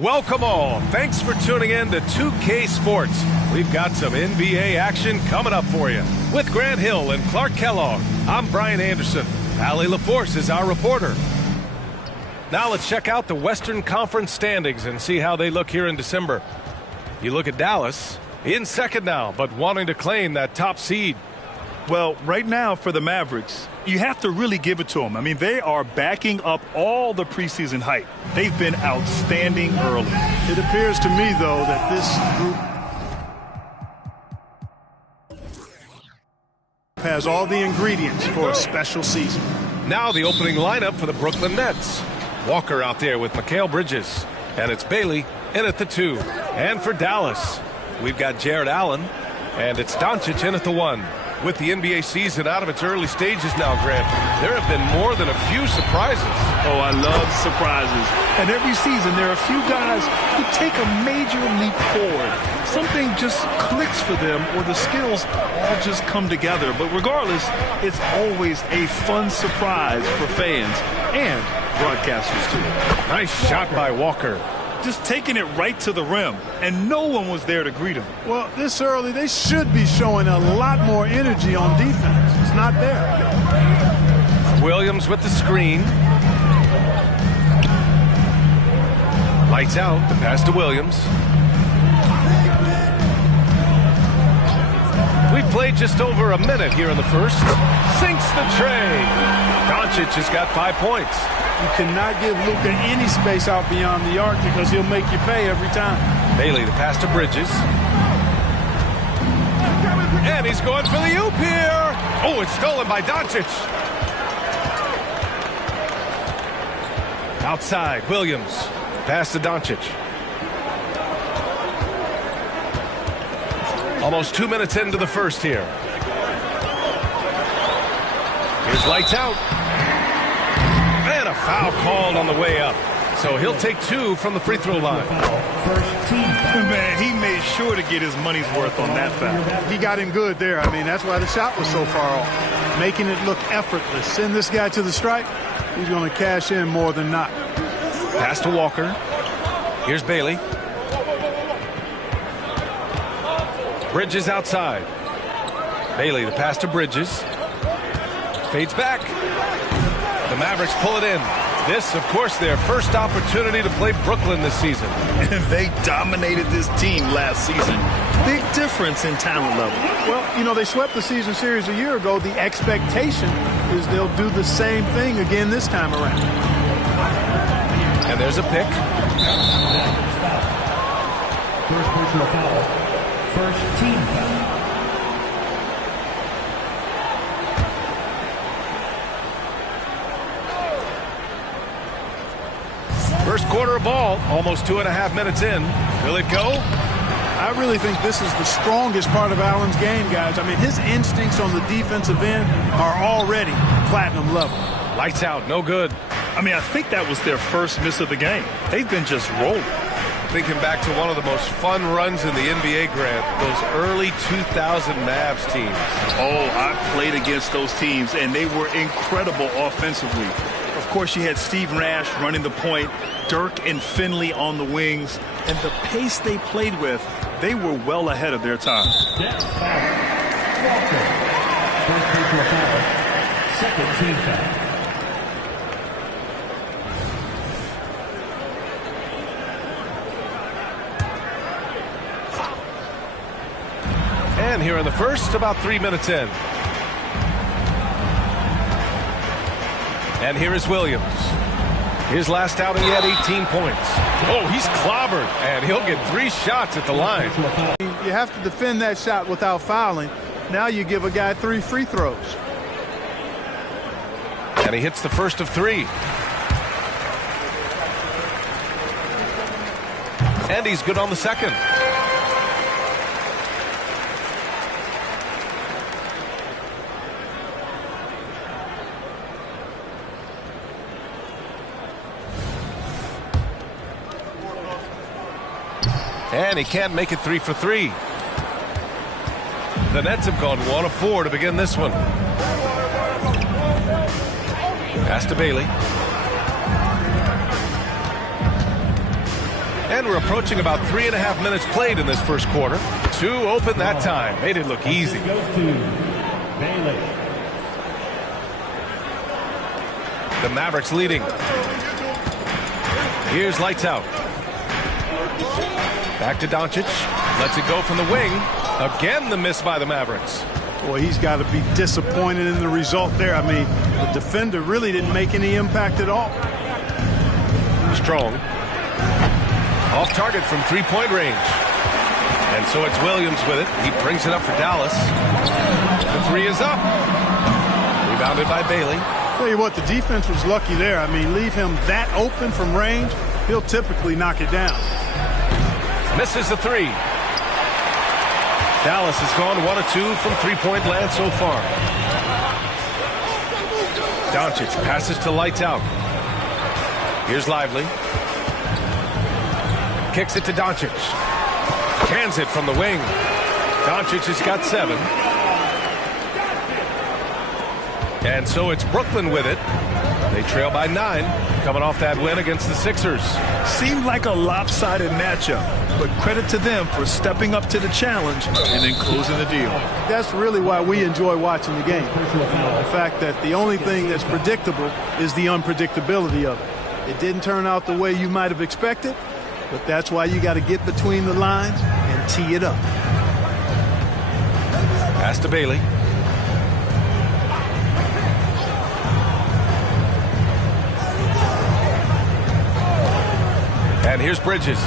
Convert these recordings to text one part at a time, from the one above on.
Welcome all. Thanks for tuning in to 2K Sports. We've got some NBA action coming up for you. With Grant Hill and Clark Kellogg, I'm Brian Anderson. Allie LaForce is our reporter. Now let's check out the Western Conference standings and see how they look here in December. You look at Dallas, in second now, but wanting to claim that top seed. Well, right now for the Mavericks, you have to really give it to them. I mean, they are backing up all the preseason hype. They've been outstanding early. It appears to me, though, that this group has all the ingredients for a special season. Now the opening lineup for the Brooklyn Nets. Walker out there with Mikal Bridges. And it's Bailey in at the 2. And for Dallas, we've got Jared Allen. And it's Doncic in at the 1. With the NBA season out of its early stages now, Grant, there have been more than a few surprises. Oh, I love surprises. And every season there are a few guys who take a major leap forward. Something just clicks for them, or the skills all just come together. But regardless, it's always a fun surprise for fans and broadcasters too. Nice shot by Walker. Just taking it right to the rim, and no one was there to greet him. Well, this early, they should be showing a lot more energy on defense. It's not there. Williams with the screen. Lights out, the pass to Williams. We've played just over a minute here in the first. Sinks the tray. Doncic has got 5 points. You cannot give Luka any space out beyond the arc because he'll make you pay every time. Bailey, the pass to Bridges. And he's going for the oop here. Oh, it's stolen by Doncic. Outside, Williams. Pass to Doncic. Almost 2 minutes into the first here. Here's lights out. And a foul called on the way up. So he'll take 2 from the free throw line. Man, he made sure to get his money's worth on that foul. He got him good there. I mean, that's why the shot was so far off. Making it look effortless. Send this guy to the stripe. He's going to cash in more than not. Pass to Walker. Here's Bailey. Bridges outside. Bailey, the pass to Bridges. Fades back. The Mavericks pull it in. This, of course, their first opportunity to play Brooklyn this season. And they dominated this team last season. Big difference in talent level. Well, you know, they swept the season series a year ago. The expectation is they'll do the same thing again this time around. And there's a pick. First personal foul. First team foul. First quarter of ball, almost 2.5 minutes in. Will it go? I really think this is the strongest part of Allen's game, guys. I mean, his instincts on the defensive end are already platinum level. Lights out, no good. I mean, I think that was their first miss of the game. They've been just rolling. Thinking back to one of the most fun runs in the NBA, Grant, those early 2000 Mavs teams. Oh, I played against those teams, and they were incredible offensively. Of course, you had Steve Nash running the point, Dirk and Finley on the wings, and the pace they played with, they were well ahead of their time. That's foul. Walker. First personal foul. Second team foul. And here in the first, about 3 minutes in. And here is Williams. His last outing, he had 18 points. Oh, he's clobbered, and he'll get 3 shots at the line. You have to defend that shot without fouling. Now you give a guy 3 free throws. And he hits the first of 3. And he's good on the second. And he can't make it 3 for 3. The Nets have gone 1 of 4 to begin this one. Pass to Bailey. And we're approaching about 3.5 minutes played in this first quarter. 2 open that time. Made it look easy. The Mavericks leading. Here's lights out. Back to Doncic. Lets it go from the wing. Again, the miss by the Mavericks. Boy, he's got to be disappointed in the result there. I mean, the defender really didn't make any impact at all. Strong. Off target from three-point range. And so it's Williams with it. He brings it up for Dallas. The 3 is up. Rebounded by Bailey. Tell you what, the defense was lucky there. I mean, leave him that open from range, he'll typically knock it down. Misses the 3. Dallas has gone 1 of 2 from three-point land so far. Doncic passes to lights out. Here's Lively. Kicks it to Doncic. Cans it from the wing. Doncic has got 7. And so it's Brooklyn with it. They trail by 9, coming off that win against the Sixers. Seemed like a lopsided matchup, but credit to them for stepping up to the challenge and then closing the deal. That's really why we enjoy watching the game. The fact that the only thing that's predictable is the unpredictability of it. It didn't turn out the way you might have expected, but that's why you got to get between the lines and tee it up. Pass to Bailey. And here's Bridges.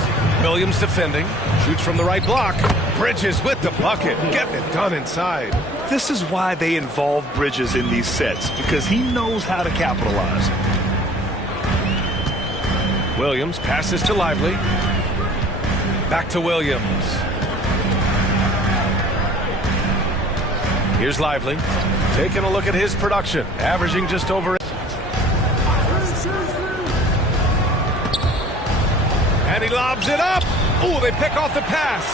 Williams defending. Shoots from the right block. Bridges with the bucket. Getting it done inside. This is why they involve Bridges in these sets, because he knows how to capitalize. Williams passes to Lively. Back to Williams. Here's Lively. Taking a look at his production. Averaging just over. And he lobs it up. Ooh, they pick off the pass.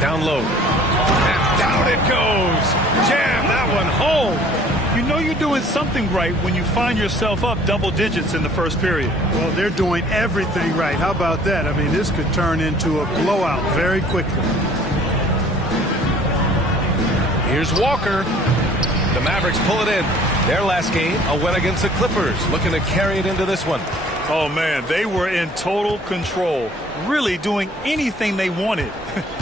Down low. And down it goes. Jam that one home. You know you're doing something right when you find yourself up double digits in the first period. Well, they're doing everything right. How about that? I mean, this could turn into a blowout very quickly. Here's Walker. The Mavericks pull it in. Their last game, a win against the Clippers. Looking to carry it into this one. Oh, man, they were in total control, really doing anything they wanted.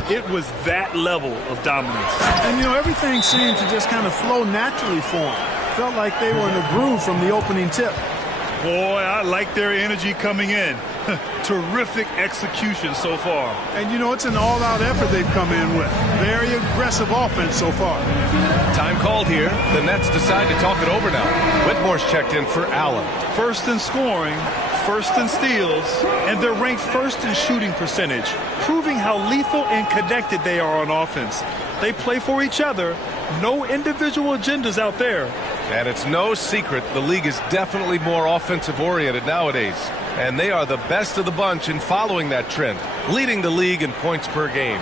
It was that level of dominance. And, you know, everything seemed to just kind of flow naturally for them. Felt like they were in a groove from the opening tip. Boy, I like their energy coming in. Terrific execution so far. And, you know, it's an all-out effort they've come in with. Very aggressive offense so far. Time called here. The Nets decide to talk it over now. Whitmore's checked in for Allen. First in scoring, first in steals, and they're ranked first in shooting percentage, proving how lethal and connected they are on offense. They play for each other. No individual agendas out there. And it's no secret the league is definitely more offensive-oriented nowadays. And they are the best of the bunch in following that trend, leading the league in points per game.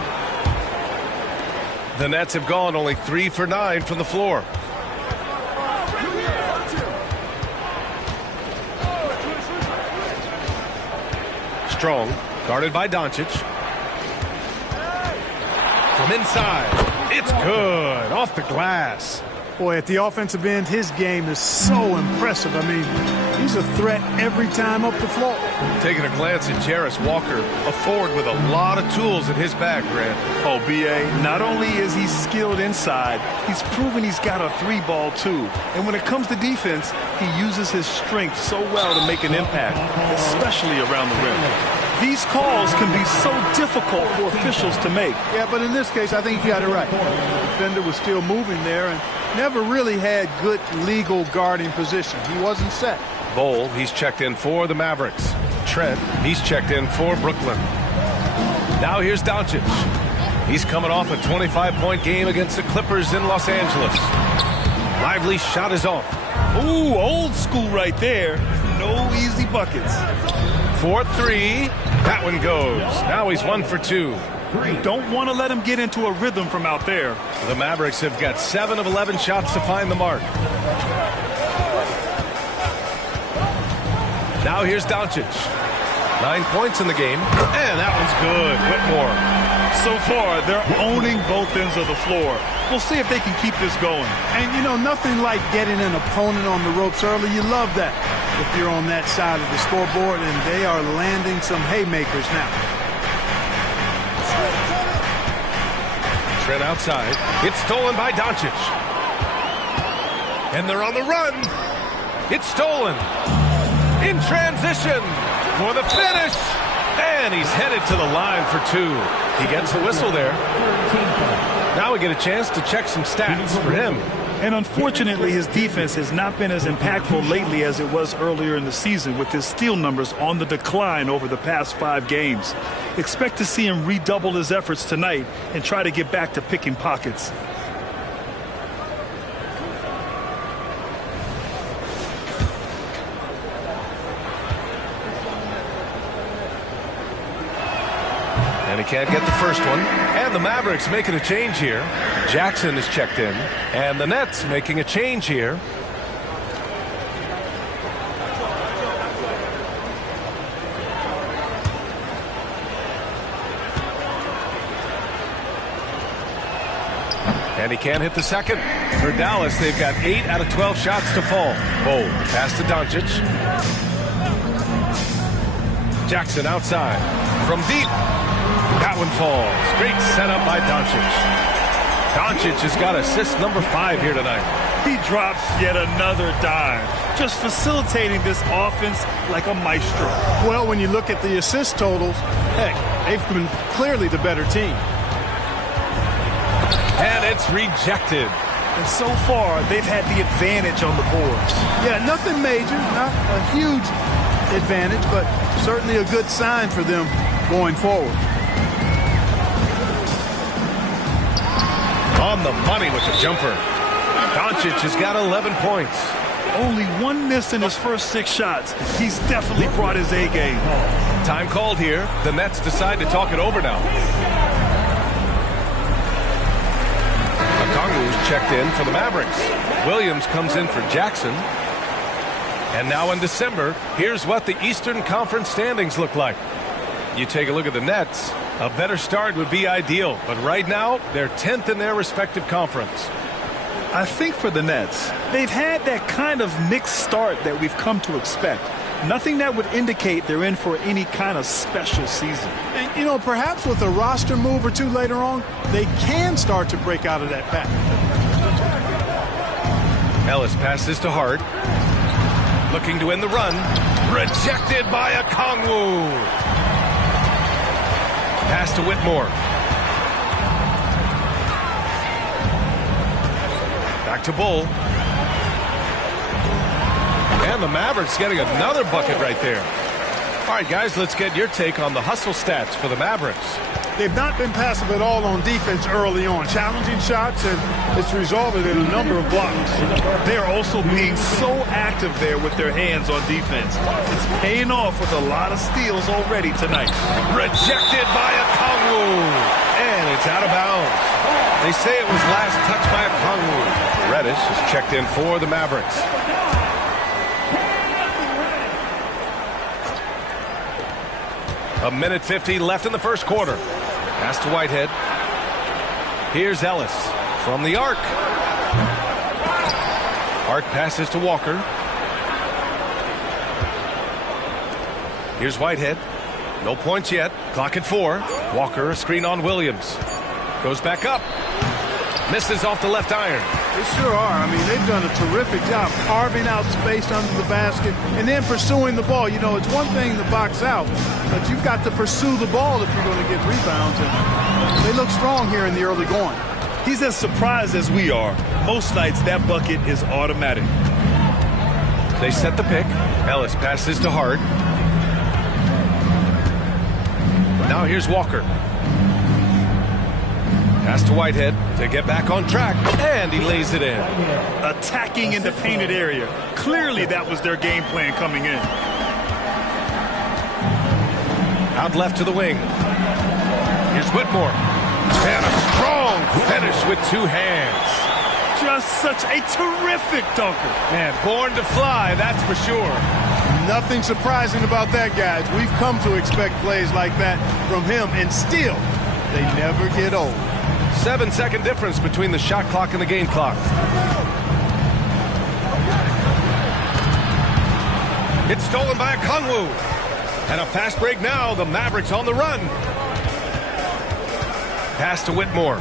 The Nets have gone only 3 for 9 from the floor. Strong, guarded by Doncic. From inside, it's good, off the glass. Boy, at the offensive end, his game is so impressive. I mean, he's a threat every time up the floor. Taking a glance at Jarris Walker, a forward with a lot of tools in his bag, Grant. Oh, B.A., not only is he skilled inside, he's proven he's got a 3-ball too. And when it comes to defense, he uses his strength so well to make an impact, especially around the rim. These calls can be so difficult for officials to make. Yeah, but in this case, I think you got it right. The defender was still moving there and never really had good legal guarding position. He wasn't set. Bol, he's checked in for the Mavericks. Trent, he's checked in for Brooklyn. Now here's Doncic. He's coming off a 25-point game against the Clippers in Los Angeles. Lively shot is off. Ooh, old school right there. No easy buckets. 4-3. That one goes. Now he's 1 for 2. Don't want to let him get into a rhythm from out there. The Mavericks have got 7 of 11 shots to find the mark. Now here's Doncic. 9 points in the game, and that one's good. Whitmore. So far, they're owning both ends of the floor. We'll see if they can keep this going. And, you know, nothing like getting an opponent on the ropes early. You love that if you're on that side of the scoreboard, and they are landing some haymakers now. Trent outside. It's stolen by Doncic. And they're on the run. It's stolen. In transition for the finish. And he's headed to the line for two. He gets the whistle there. Now we get a chance to check some stats for him. And unfortunately, his defense has not been as impactful lately as it was earlier in the season, with his steal numbers on the decline over the past 5 games. Expect to see him redouble his efforts tonight and try to get back to picking pockets. And he can't get the first one. And the Mavericks making a change here. Jackson is checked in. And the Nets making a change here. And he can't hit the second. For Dallas, they've got 8 out of 12 shots to fall. Bold. Pass to Doncic. Jackson outside. From deep. That one falls. Great setup by Doncic. Doncic has got assist number 5 here tonight. He drops yet another dime, just facilitating this offense like a maestro. Well, when you look at the assist totals, heck, they've been clearly the better team. And it's rejected. And so far, they've had the advantage on the boards. Yeah, nothing major, not a huge advantage, but certainly a good sign for them going forward. On the money with the jumper. Doncic has got 11 points. Only 1 miss in his first 6 shots. He's definitely brought his A game. Time called here. The Nets decide to talk it over now. Okongwu's checked in for the Mavericks. Williams comes in for Jackson. And now in December, here's what the Eastern Conference standings look like. You take a look at the Nets, a better start would be ideal. But right now, they're 10th in their respective conference. I think for the Nets, they've had that kind of mixed start that we've come to expect. Nothing that would indicate they're in for any kind of special season. And, you know, perhaps with a roster move or two later on, they can start to break out of that pack. Ellis passes to Hart. Looking to win the run. Rejected by Okongwu. Pass to Whitmore. Back to Bull. And the Mavericks getting another bucket right there. All right, guys, let's get your take on the hustle stats for the Mavericks. They've not been passive at all on defense early on. Challenging shots, and it's resulted in a number of blocks. They're also being so active there with their hands on defense. It's paying off with a lot of steals already tonight. Rejected by Okongwu. And it's out of bounds. They say it was last touched by Okongwu. Reddish is checked in for the Mavericks. A minute 50 left in the first quarter. Pass to Whitehead. Here's Ellis from the arc. Hart passes to Walker. Here's Whitehead. No points yet. Clock at 4. Walker, a screen on Williams. Goes back up. Misses off the left iron. They sure are. I mean, they've done a terrific job carving out space under the basket and then pursuing the ball. You know, it's one thing to box out, but you've got to pursue the ball if you're going to get rebounds. And they look strong here in the early going. He's as surprised as we are. Most nights, that bucket is automatic. They set the pick. Ellis passes to Hart. Now here's Walker. Pass to Whitehead to get back on track, and he lays it in. Attacking in the painted area. Clearly that was their game plan coming in. Out left to the wing. Here's Whitmore. And a strong finish with 2 hands. Just such a terrific dunker. Man, born to fly, that's for sure. Nothing surprising about that, guys. We've come to expect plays like that from him, and still, they never get old. 7-second difference between the shot clock and the game clock. It's stolen by Kongwu. And a fast break now. The Mavericks on the run. Pass to Whitmore.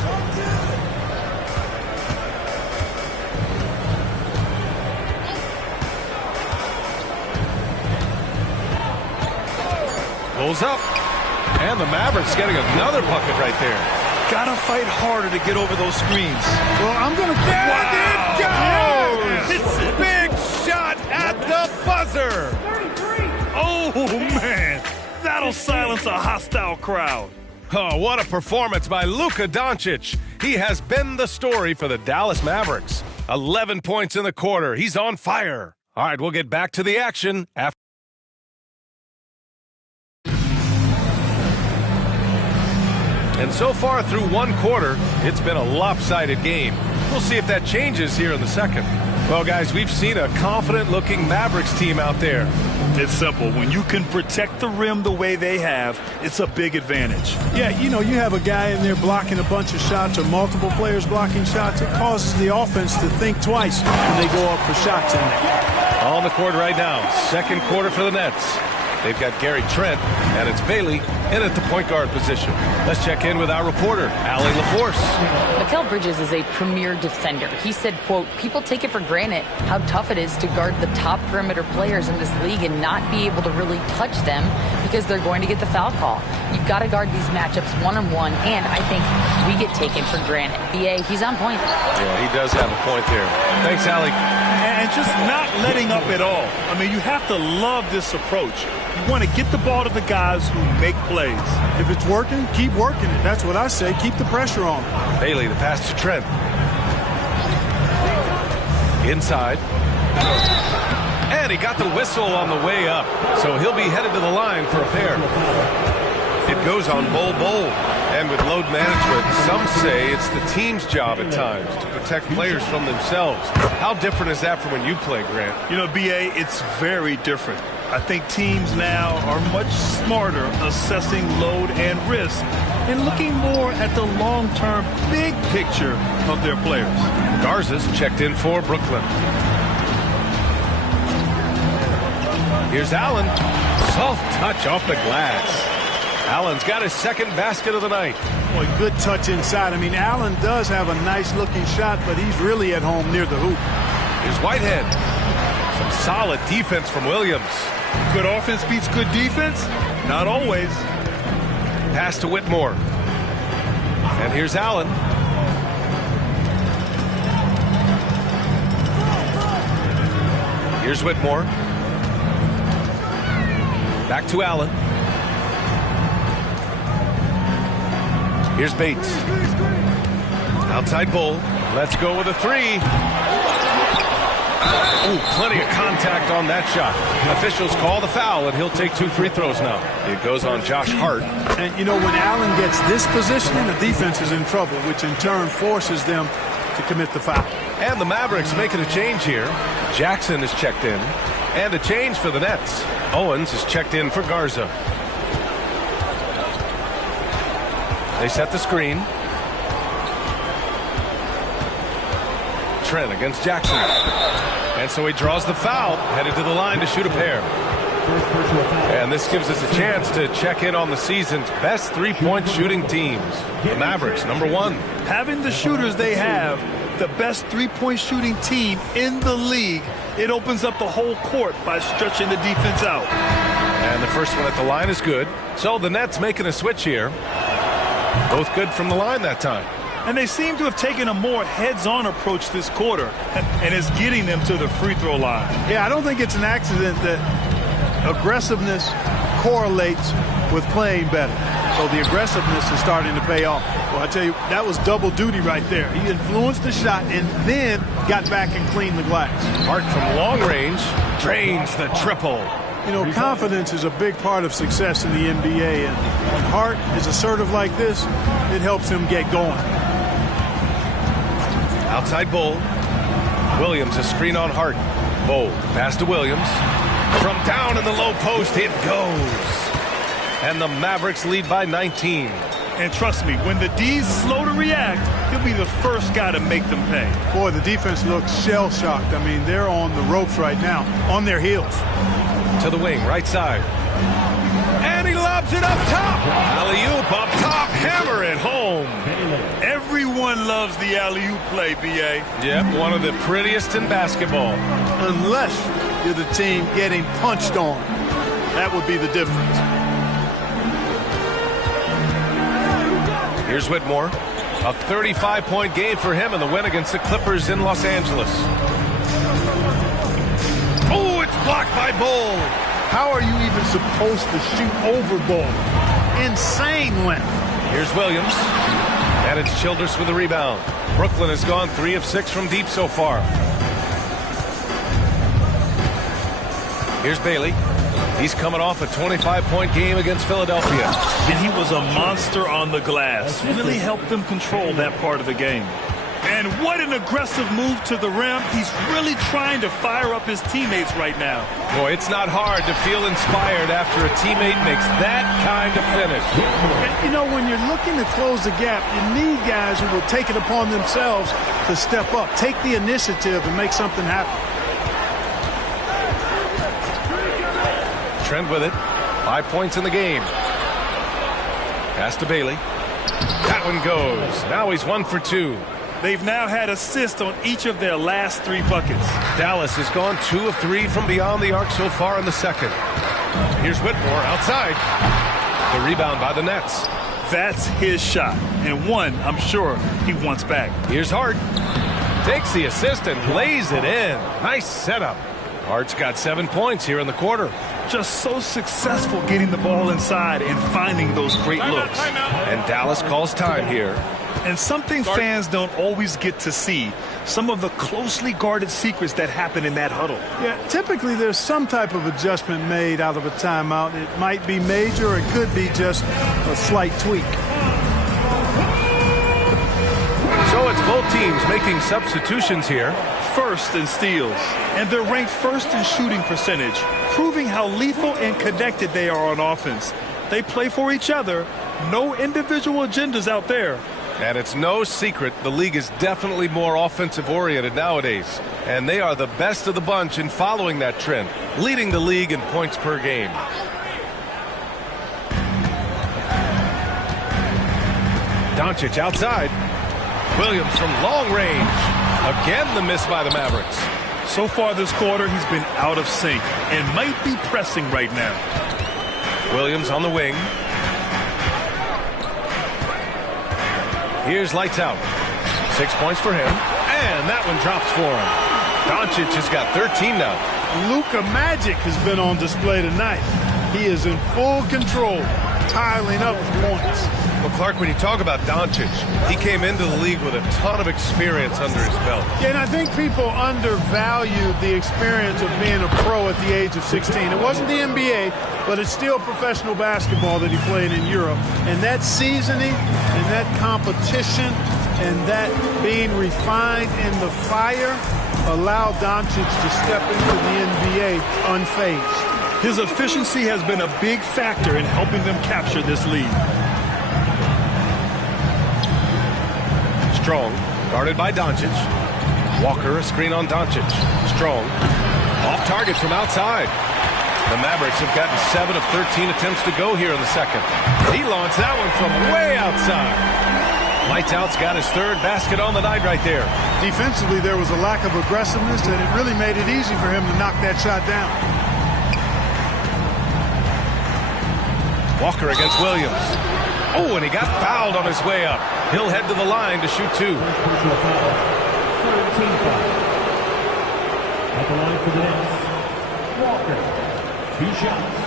Pulls up. And the Mavericks getting another bucket right there. Gotta fight harder to get over those screens. Well, I'm going to... There it goes! Big shot at the buzzer! Oh, man. That'll silence a hostile crowd. Oh, what a performance by Luka Doncic. He has been the story for the Dallas Mavericks. 11 points in the quarter. He's on fire. All right, we'll get back to the action after. And so far through one quarter, it's been a lopsided game. We'll see if that changes here in the second. Well, guys, we've seen a confident-looking Mavericks team out there. It's simple. When you can protect the rim the way they have, it's a big advantage. Yeah, you know, you have a guy in there blocking a bunch of shots or multiple players blocking shots. It causes the offense to think twice when they go up for shots in there. On the court right now, second quarter for the Nets. They've got Gary Trent, and it's Bailey in at the point guard position. Let's check in with our reporter, Allie LaForce. Mikal Bridges is a premier defender. He said, quote, people take it for granted how tough it is to guard the top perimeter players in this league and not be able to really touch them because they're going to get the foul call. You've got to guard these matchups one-on-one, and I think we get taken for granted. BA, he's on point. Yeah, he does have a point there. Thanks, Allie. And just not letting up at all. I mean, you have to love this approach. You want to get the ball to the guys who make plays. If it's working, keep working it. That's what I say. Keep the pressure on. Bailey, the pass to Trent. Inside. And he got the whistle on the way up. So he'll be headed to the line for a pair. It goes on Bol. And with load management, some say it's the team's job at times to protect players from themselves. How different is that from when you play, Grant? You know, BA, it's very different. I think teams now are much smarter assessing load and risk and looking more at the long-term big picture of their players. Garza's checked in for Brooklyn. Here's Allen. Soft touch off the glass. Allen's got his second basket of the night. Boy, good touch inside. I mean, Allen does have a nice-looking shot, but he's really at home near the hoop. Here's Whitehead. Some solid defense from Williams. Good offense beats good defense? Not always. Pass to Whitmore. And here's Allen. Here's Whitmore. Back to Allen. Here's Bates. Outside Bull. Let's go with a three. Ooh, plenty of contact on that shot. Officials call the foul, and he'll take 2 free throws now. It goes on Josh Hart. And, you know, when Allen gets this positioning, the defense is in trouble, which in turn forces them to commit the foul. And the Mavericks making a change here. Jackson is checked in. And a change for the Nets. Owens is checked in for Garza. They set the screen. Trent against Jackson. And so he draws the foul, headed to the line to shoot a pair. And this gives us a chance to check in on the season's best three-point shooting teams. The Mavericks, #1. Having the shooters they have, the best three-point shooting team in the league, it opens up the whole court by stretching the defense out. And the first one at the line is good. So the Nets making a switch here. Both good from the line that time. And they seem to have taken a more heads-on approach this quarter, and it's getting them to the free throw line. Yeah, I don't think it's an accident that aggressiveness correlates with playing better. So the aggressiveness is starting to pay off. Well, I tell you, that was double duty right there. He influenced the shot and then got back and cleaned the glass. Hart from long range drains the triple. You know, confidence is a big part of success in the NBA, and when Hart is assertive like this, it helps him get going. Outside Bull. Williams, a screen on Hart. Bull, pass to Williams. From down in the low post, it goes. And the Mavericks lead by 19. And trust me, when the D's slow to react, he'll be the first guy to make them pay. Boy, the defense looks shell-shocked. I mean, they're on the ropes right now, on their heels. To the wing, right side. And he lobs it up top. Alley-oop up top, hammer it home. Everyone loves the alley-oop play, B.A. Yep, one of the prettiest in basketball. Unless you're the team getting punched on. That would be the difference. Here's Whitmore. A 35-point game for him in the win against the Clippers in Los Angeles. Oh, it's blocked by Bull. How are you even supposed to shoot over Ball? Insane win. Here's Williams. And it's Childress with the rebound. Brooklyn has gone 3 of 6 from deep so far. Here's Bailey. He's coming off a 25-point game against Philadelphia. And he was a monster on the glass. Really helped them control that part of the game. And what an aggressive move to the rim. He's really trying to fire up his teammates right now. Boy, it's not hard to feel inspired after a teammate makes that kind of finish. You know, when you're looking to close the gap, you need guys who will take it upon themselves to step up, take the initiative and make something happen. Trent with it. 5 points in the game. Pass to Bailey. That one goes. Now he's 1 for 2. They've now had assists on each of their last 3 buckets. Dallas has gone 2 of 3 from beyond the arc so far in the second. Here's Whitmore outside. The rebound by the Nets. That's his shot, and one I'm sure he wants back. Here's Hart. Takes the assist and lays it in. Nice setup. Hart's got 7 points here in the quarter. Just so successful getting the ball inside and finding those great looks. And Dallas calls time here. And something fans don't always get to see, some of the closely guarded secrets that happen in that huddle. Yeah, typically there's some type of adjustment made out of a timeout. It might be major or it could be just a slight tweak. So it's both teams making substitutions here. First in steals, and they're ranked first in shooting percentage, proving how lethal and connected they are on offense. They play for each other, no individual agendas out there. And it's no secret the league is definitely more offensive-oriented nowadays. And they are the best of the bunch in following that trend, leading the league in points per game. Doncic outside. Williams from long range. Again, the miss by the Mavericks. So far this quarter, he's been out of sync and might be pressing right now. Williams on the wing. Here's lights out. 6 points for him. And that one drops for him. Doncic has got 13 now. Luka Magic has been on display tonight. He is in full control, piling up points. Well, Clark, when you talk about Doncic, he came into the league with a ton of experience under his belt. Yeah, and I think people undervalued the experience of being a pro at the age of 16. It wasn't the NBA, but it's still professional basketball that he played in Europe. And that seasoning and that competition and that being refined in the fire allowed Doncic to step into the NBA unfazed. His efficiency has been a big factor in helping them capture this lead. Strong, guarded by Doncic. Walker, a screen on Doncic. Strong, off target from outside. The Mavericks have gotten 7 of 13 attempts to go here in the second. He launched that one from way outside. Lights out's got his 3rd basket on the night right there. Defensively, there was a lack of aggressiveness, and it really made it easy for him to knock that shot down. Walker against Williams. Oh, and he got fouled on his way up. He'll head to the line to shoot 2. At the line for the Nets, Walker, 2 shots.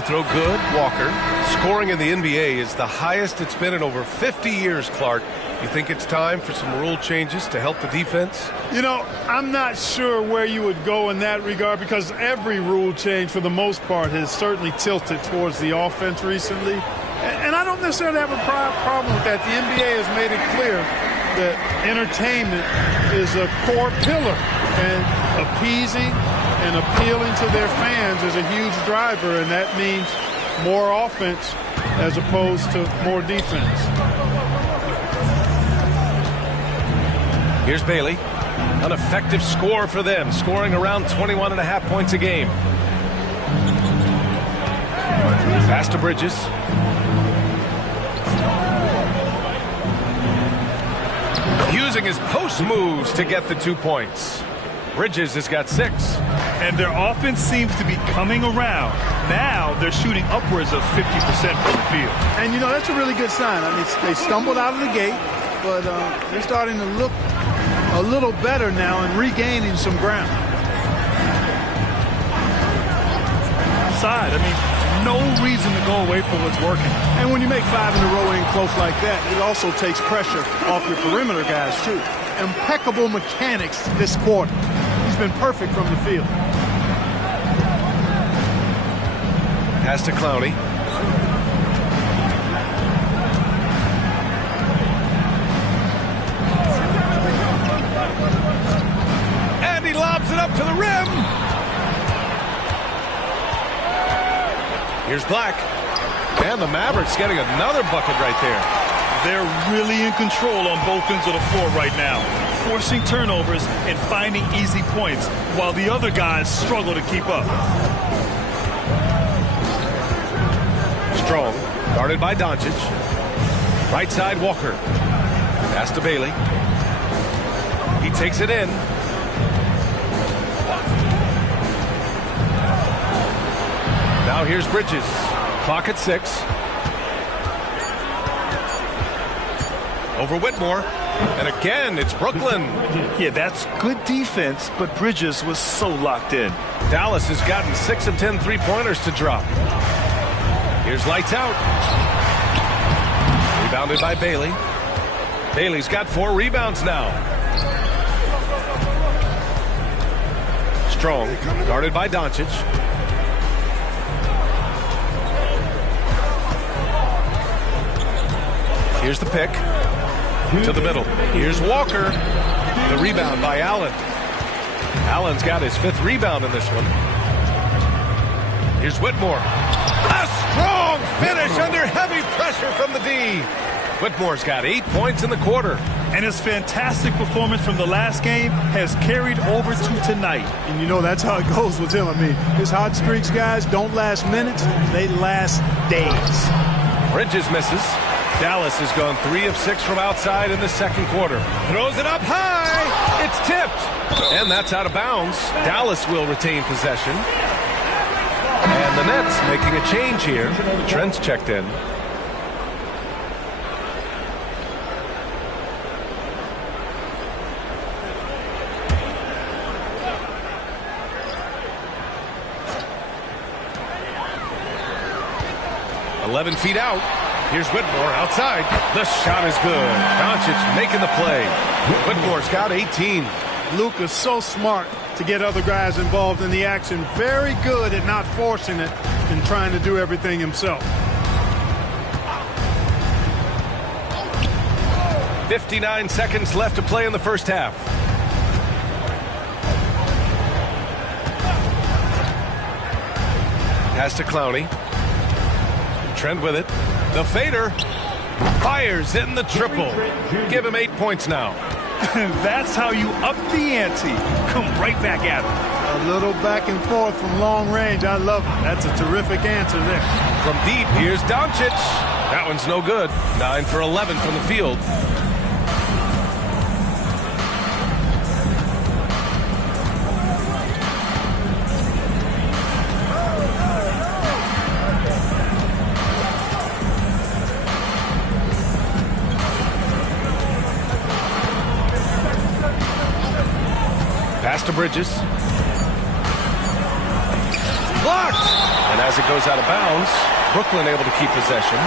Free throw good, Walker. Scoring in the NBA is the highest it's been in over 50 years, Clark. You think it's time for some rule changes to help the defense? You know, I'm not sure where you would go in that regard because every rule change for the most part has certainly tilted towards the offense recently. And I don't necessarily have a problem with that. The NBA has made it clear that entertainment is a core pillar, and appeasing and appealing to their fans is a huge driver, and that means more offense as opposed to more defense. Here's Bailey. An effective score for them, scoring around 21.5 points a game. Pass to Bridges. Using his post moves to get the 2 points. Bridges has got 6. And their offense seems to be coming around. Now they're shooting upwards of 50% from the field. And, you know, that's a really good sign. I mean, they stumbled out of the gate, but they're starting to look a little better now and regaining some ground. Outside, I mean, no reason to go away from what's working. And when you make 5 in a row in close like that, it also takes pressure off your perimeter guys, too. Impeccable mechanics this quarter. He's been perfect from the field. Pass to Clowney. And he lobs it up to the rim. Here's Black. And the Mavericks getting another bucket right there. They're really in control on both ends of the floor right now, forcing turnovers and finding easy points while the other guys struggle to keep up. Strong, guarded by Doncic. Right side, Walker. Pass to Bailey. He takes it in. Now here's Bridges. Clock at 6. Over Whitmore. And again, it's Brooklyn. Yeah, that's good defense, but Bridges was so locked in. Dallas has gotten 6 of 10 three-pointers to drop. Here's lights out. Rebounded by Bailey. Bailey's got 4 rebounds now. Strong, guarded by Doncic. Here's the pick. To the middle. Here's Walker. The rebound by Allen. Allen's got his 5th rebound in this one. Here's Whitmore. A strong finish under heavy pressure from the D. Whitmore's got 8 points in the quarter. And his fantastic performance from the last game has carried over to tonight. And you know that's how it goes with him. I mean, his hot streaks, guys, don't last minutes. They last days. Bridges misses. Dallas has gone 3 of 6 from outside in the second quarter. Throws it up high. It's tipped. And that's out of bounds. Dallas will retain possession. And the Nets making a change here. Trent's checked in. "11 feet out. Here's Whitmore outside. The shot is good. Doncic making the play. Whitmore's got 18. Luka's so smart to get other guys involved in the action. Very good at not forcing it and trying to do everything himself. 59 seconds left to play in the first half. Pass to Clowney. Trent with it. The fader fires in the triple. Give him 8 points now. That's how you up the ante. Come right back at him. A little back and forth from long range. I love it. That's a terrific answer there. From deep, here's Doncic. That one's no good. 9 for 11 from the field. Pass to Bridges. Blocked! And as it goes out of bounds, Brooklyn able to keep possession.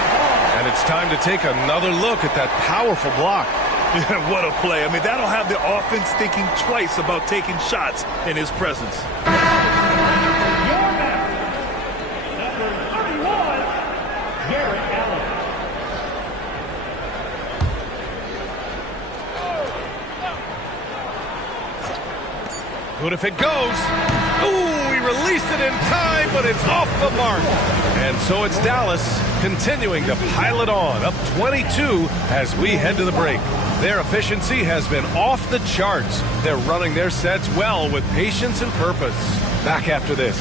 And it's time to take another look at that powerful block. What a play. I mean, that'll have the offense thinking twice about taking shots in his presence. Good if it goes. Ooh, he released it in time, but it's off the mark. And so it's Dallas continuing to pile it on, up 22 as we head to the break. Their efficiency has been off the charts. They're running their sets well with patience and purpose. Back after this.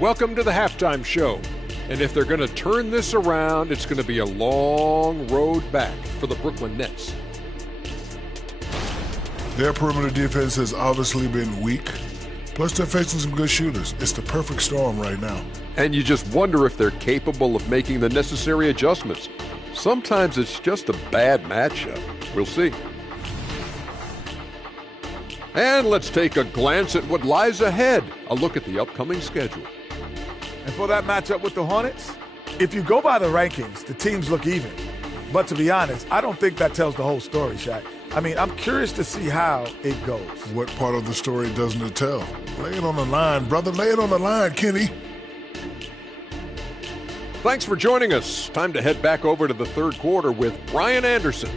Welcome to the halftime show. And if they're going to turn this around, it's going to be a long road back for the Brooklyn Nets. Their perimeter defense has obviously been weak. Plus, they're facing some good shooters. It's the perfect storm right now. And you just wonder if they're capable of making the necessary adjustments. Sometimes it's just a bad matchup. We'll see. And let's take a glance at what lies ahead. A look at the upcoming schedule. And for that matchup with the Hornets, if you go by the rankings, the teams look even. But to be honest, I don't think that tells the whole story, Shaq. I mean, I'm curious to see how it goes. What part of the story doesn't it tell? Lay it on the line, brother. Lay it on the line, Kenny. Thanks for joining us. Time to head back over to the third quarter with Brian Anderson.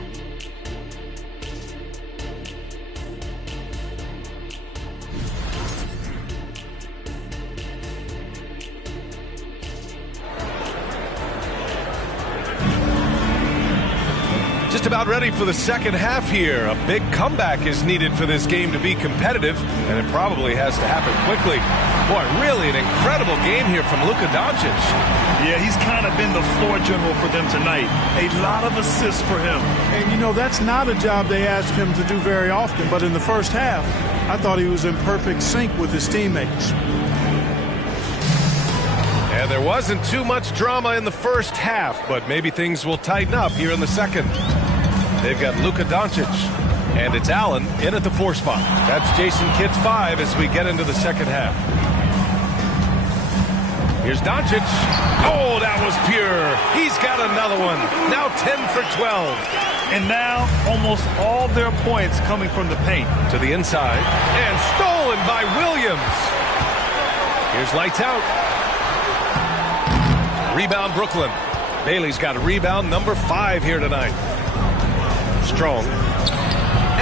Just about ready for the second half here. A big comeback is needed for this game to be competitive, and it probably has to happen quickly. Boy, really an incredible game here from Luka Doncic. Yeah, he's kind of been the floor general for them tonight. A lot of assists for him. And, you know, that's not a job they ask him to do very often. But in the first half, I thought he was in perfect sync with his teammates. And there wasn't too much drama in the first half, but maybe things will tighten up here in the second. They've got Luka Doncic, and it's Allen in at the 4 spot. That's Jason Kidd's 5 as we get into the second half. Here's Doncic. Oh, that was pure. He's got another one. Now 10 for 12. And now almost all their points coming from the paint. To the inside, and stolen by Williams. Here's lights out. Rebound Brooklyn. Bailey's got a rebound number 5 here tonight. Strong.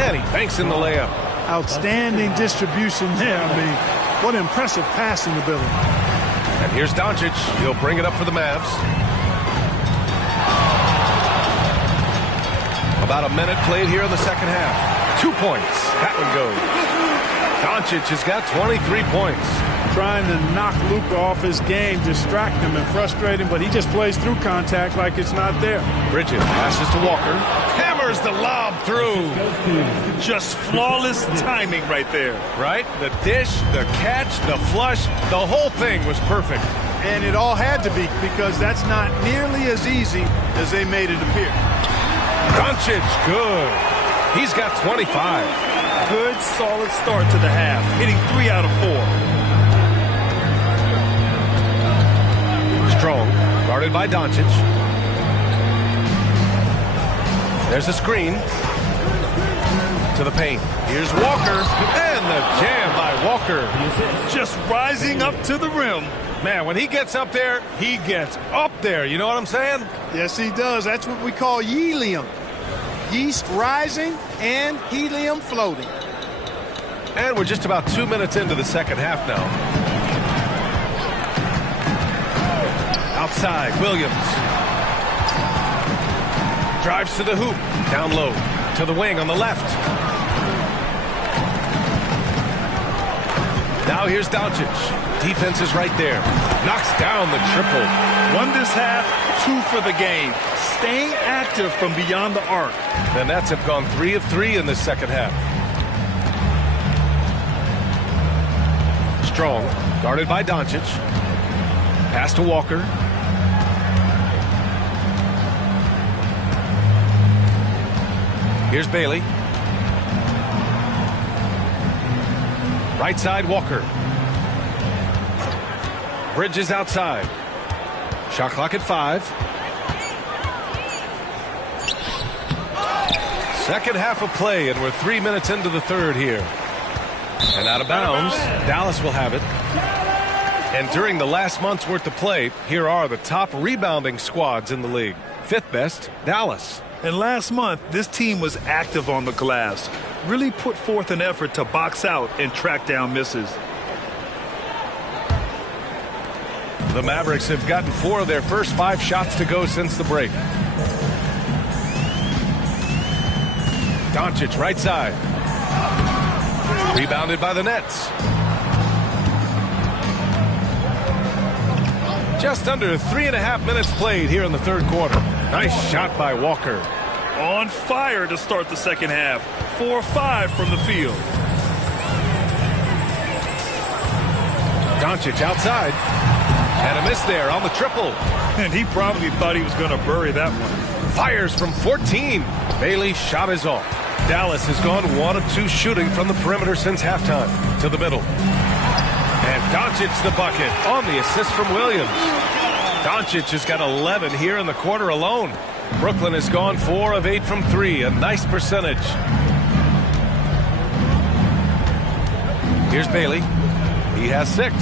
And he banks in the layup. Outstanding distribution there. I mean, what impressive passing ability. And here's Doncic. He'll bring it up for the Mavs. About a minute played here in the second half. 2 points. That one goes. Doncic has got 23 points. Trying to knock Luka off his game, distract him and frustrate him, but he just plays through contact like it's not there. Bridges passes to Walker. Hammers the lob through. Just flawless timing right there. Right? The dish, the catch, the flush, the whole thing was perfect. And it all had to be, because that's not nearly as easy as they made it appear. Doncic, good. He's got 25. Good, solid start to the half, hitting 3 out of 4. Strong, guarded by Doncic. There's a screen to the paint. Here's Walker, and the jam by Walker. Just rising up to the rim. Man, when he gets up there, he gets up there. You know what I'm saying? Yes, he does. That's what we call helium. Yeast rising and helium floating. And we're just about 2 minutes into the second half now. Outside, Williams. Drives to the hoop. Down low. To the wing on the left. Now here's Doncic. Defense is right there. Knocks down the triple. Won this half, 2 for the game. Staying active from beyond the arc. The Nets have gone 3 of 3 in this second half. strong. Guarded by Doncic. Pass to Walker. Here's Bailey. Right side, Walker. Bridges outside. Shot clock at 5. Second half of play, and we're 3 minutes into the third here. And out of bounds, Dallas will have it. And during the last month's worth of play, here are the top rebounding squads in the league. 5th best, Dallas. And last month, this team was active on the glass. Really put forth an effort to box out and track down misses. The Mavericks have gotten 4 of their first 5 shots to go since the break. Doncic right side. Rebounded by the Nets. Just under 3.5 minutes played here in the third quarter. Nice shot by Walker. On fire to start the second half. 4-5 from the field. Doncic outside. And a miss there on the triple. And he probably thought he was going to bury that one. Fires from 14. Bailey's shot is off. Dallas has gone 1 of 2 shooting from the perimeter since halftime. To the middle. And Doncic the bucket on the assist from Williams. Doncic has got 11 here in the quarter alone. Brooklyn has gone 4 of 8 from 3. A nice percentage. Here's Bailey. He has 6.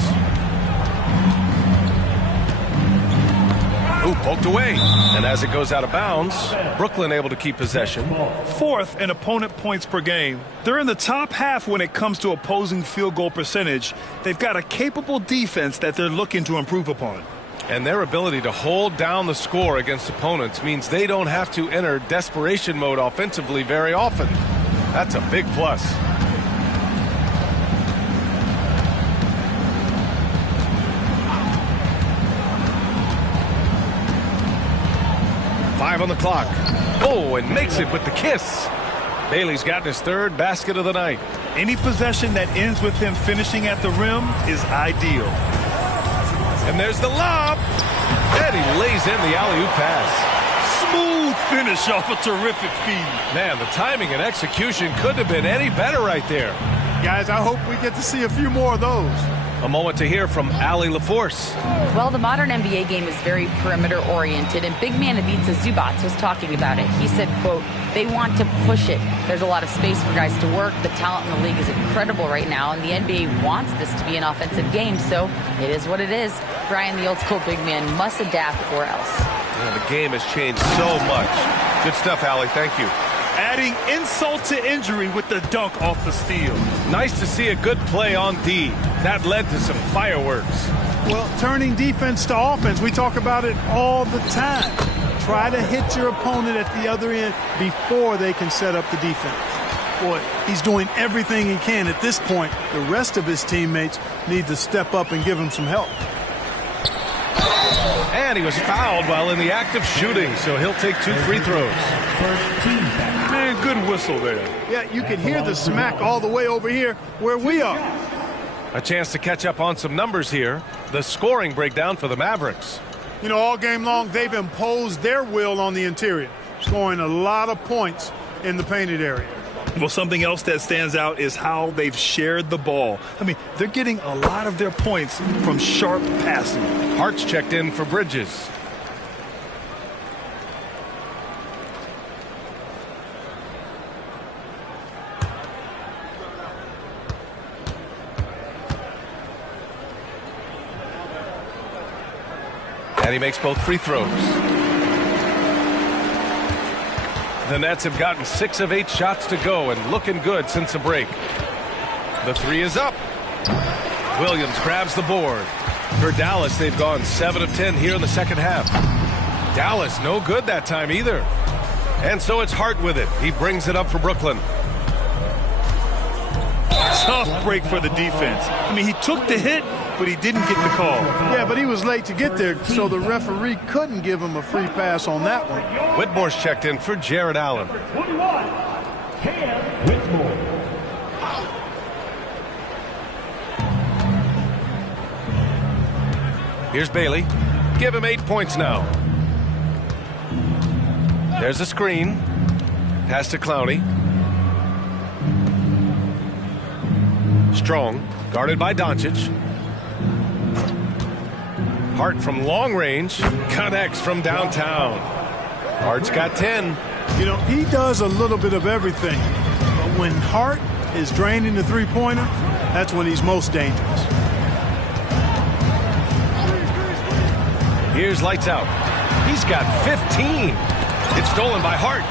Ooh, poked away. And as it goes out of bounds, Brooklyn able to keep possession. 4th in opponent points per game. They're in the top half when it comes to opposing field goal percentage. They've got a capable defense that they're looking to improve upon. And their ability to hold down the score against opponents means they don't have to enter desperation mode offensively very often. That's a big plus. Five on the clock. Oh, and makes it with the kiss. Bailey's gotten his 3rd basket of the night. Any possession that ends with him finishing at the rim is ideal. And there's the lob. And he lays in the alley-oop pass. Smooth finish off a terrific feed. Man, the timing and execution couldn't have been any better right there. Guys, I hope we get to see a few more of those. A moment to hear from Allie LaForce. Well, the modern NBA game is very perimeter-oriented, and big man Ivica Zubac was talking about it. He said, quote, they want to push it. There's a lot of space for guys to work. The talent in the league is incredible right now, and the NBA wants this to be an offensive game, so it is what it is. Brian, the old-school big man, must adapt or else. Yeah, the game has changed so much. Good stuff, Allie. Thank you. Adding insult to injury with the dunk off the steal. Nice to see a good play on D. That led to some fireworks. Well, turning defense to offense, we talk about it all the time. Try to hit your opponent at the other end before they can set up the defense. Boy, he's doing everything he can at this point. The rest of his teammates need to step up and give him some help. And he was fouled while in the act of shooting, so he'll take 2 free throws. Man, good whistle there. Yeah, you can hear the smack all the way over here where we are. A chance to catch up on some numbers here. The scoring breakdown for the Mavericks. You know, all game long, they've imposed their will on the interior, scoring a lot of points in the painted area. Well, something else that stands out is how they've shared the ball. I mean, they're getting a lot of their points from sharp passing. Hart's checked in for Bridges. And he makes both free throws. The Nets have gotten 6 of 8 shots to go and looking good since the break. The 3 is up. Williams grabs the board. For Dallas, they've gone 7 of 10 here in the second half. Dallas, no good that time either. And so it's Hart with it. He brings it up for Brooklyn. Tough break for the defense. I mean, he took the hit, but he didn't get the call. Yeah, but he was late to get there, so the referee couldn't give him a free pass on that one. Whitmore's checked in for Jared Allen. 21, Cam Whitmore. Here's Bailey. Give him 8 points now. There's a screen. Pass to Clowney. Strong, guarded by Doncic. Hart from long range. Connects from downtown. Hart's got 10. You know, he does a little bit of everything. But when Hart is draining the three-pointer, that's when he's most dangerous. Here's lights out. He's got 15. It's stolen by Hart.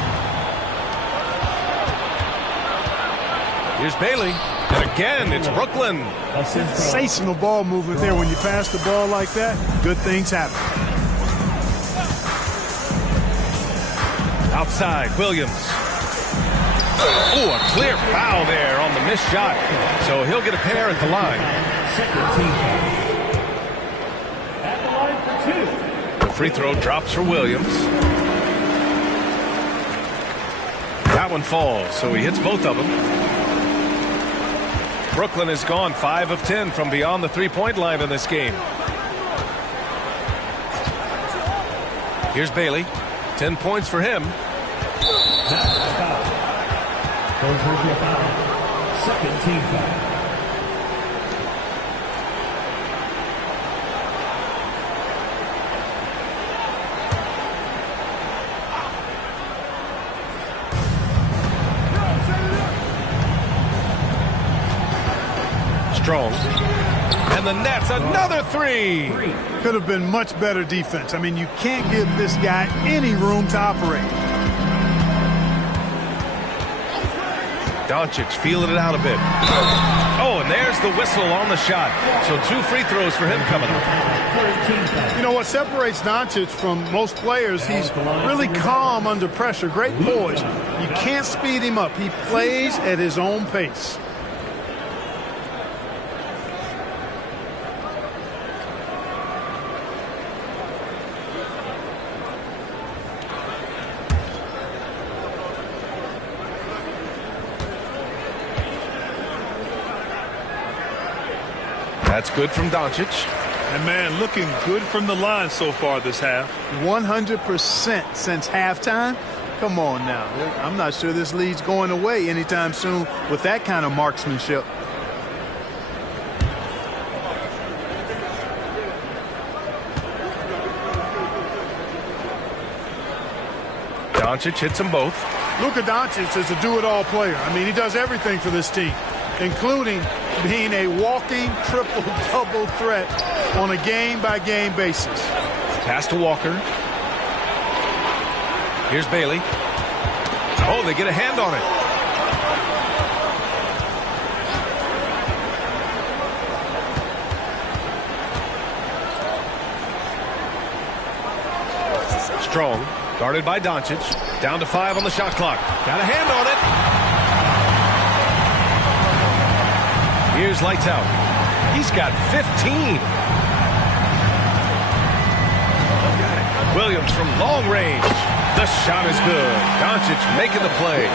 Here's Bailey. And again, it's Brooklyn. Sensational ball movement there. When you pass the ball like that, good things happen. Outside, Williams. Oh, a clear foul there on the missed shot. So he'll get a pair at the line. At the line for 2. The free throw drops for Williams. That one falls, so he hits both of them. Brooklyn has gone 5 of 10 from beyond the three-point line in this game. Here's Bailey. 10 points for him. Going personal foul. Second team foul. Strong. And the Nets, another three. Could have been much better defense. I mean, you can't give this guy any room to operate. Doncic feeling it out a bit. Oh, and there's the whistle on the shot. So 2 free throws for him coming up. You know what separates Doncic from most players? He's really calm under pressure. Great poise. You can't speed him up. He plays at his own pace. That's good from Doncic. And, man, looking good from the line so far this half. 100% since halftime. Come on now. I'm not sure this lead's going away anytime soon with that kind of marksmanship. Doncic hits them both. Luka Doncic is a do-it-all player. I mean, he does everything for this team, including being a walking triple-double threat on a game-by-game basis. Pass to Walker. Here's Bailey. Oh, they get a hand on it. Strong, guarded by Doncic. Down to 5 on the shot clock. Got a hand on it. Here's lights out. He's got 15. Williams from long range. The shot is good. Doncic making the play.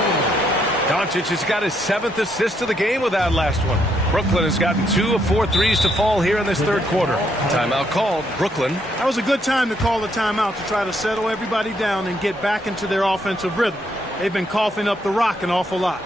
Doncic has got his 7th assist of the game with that last one. Brooklyn has gotten 2 of 4 threes to fall here in this third quarter. Timeout called. Brooklyn. That was a good time to call the timeout to try to settle everybody down and get back into their offensive rhythm. They've been coughing up the rock an awful lot.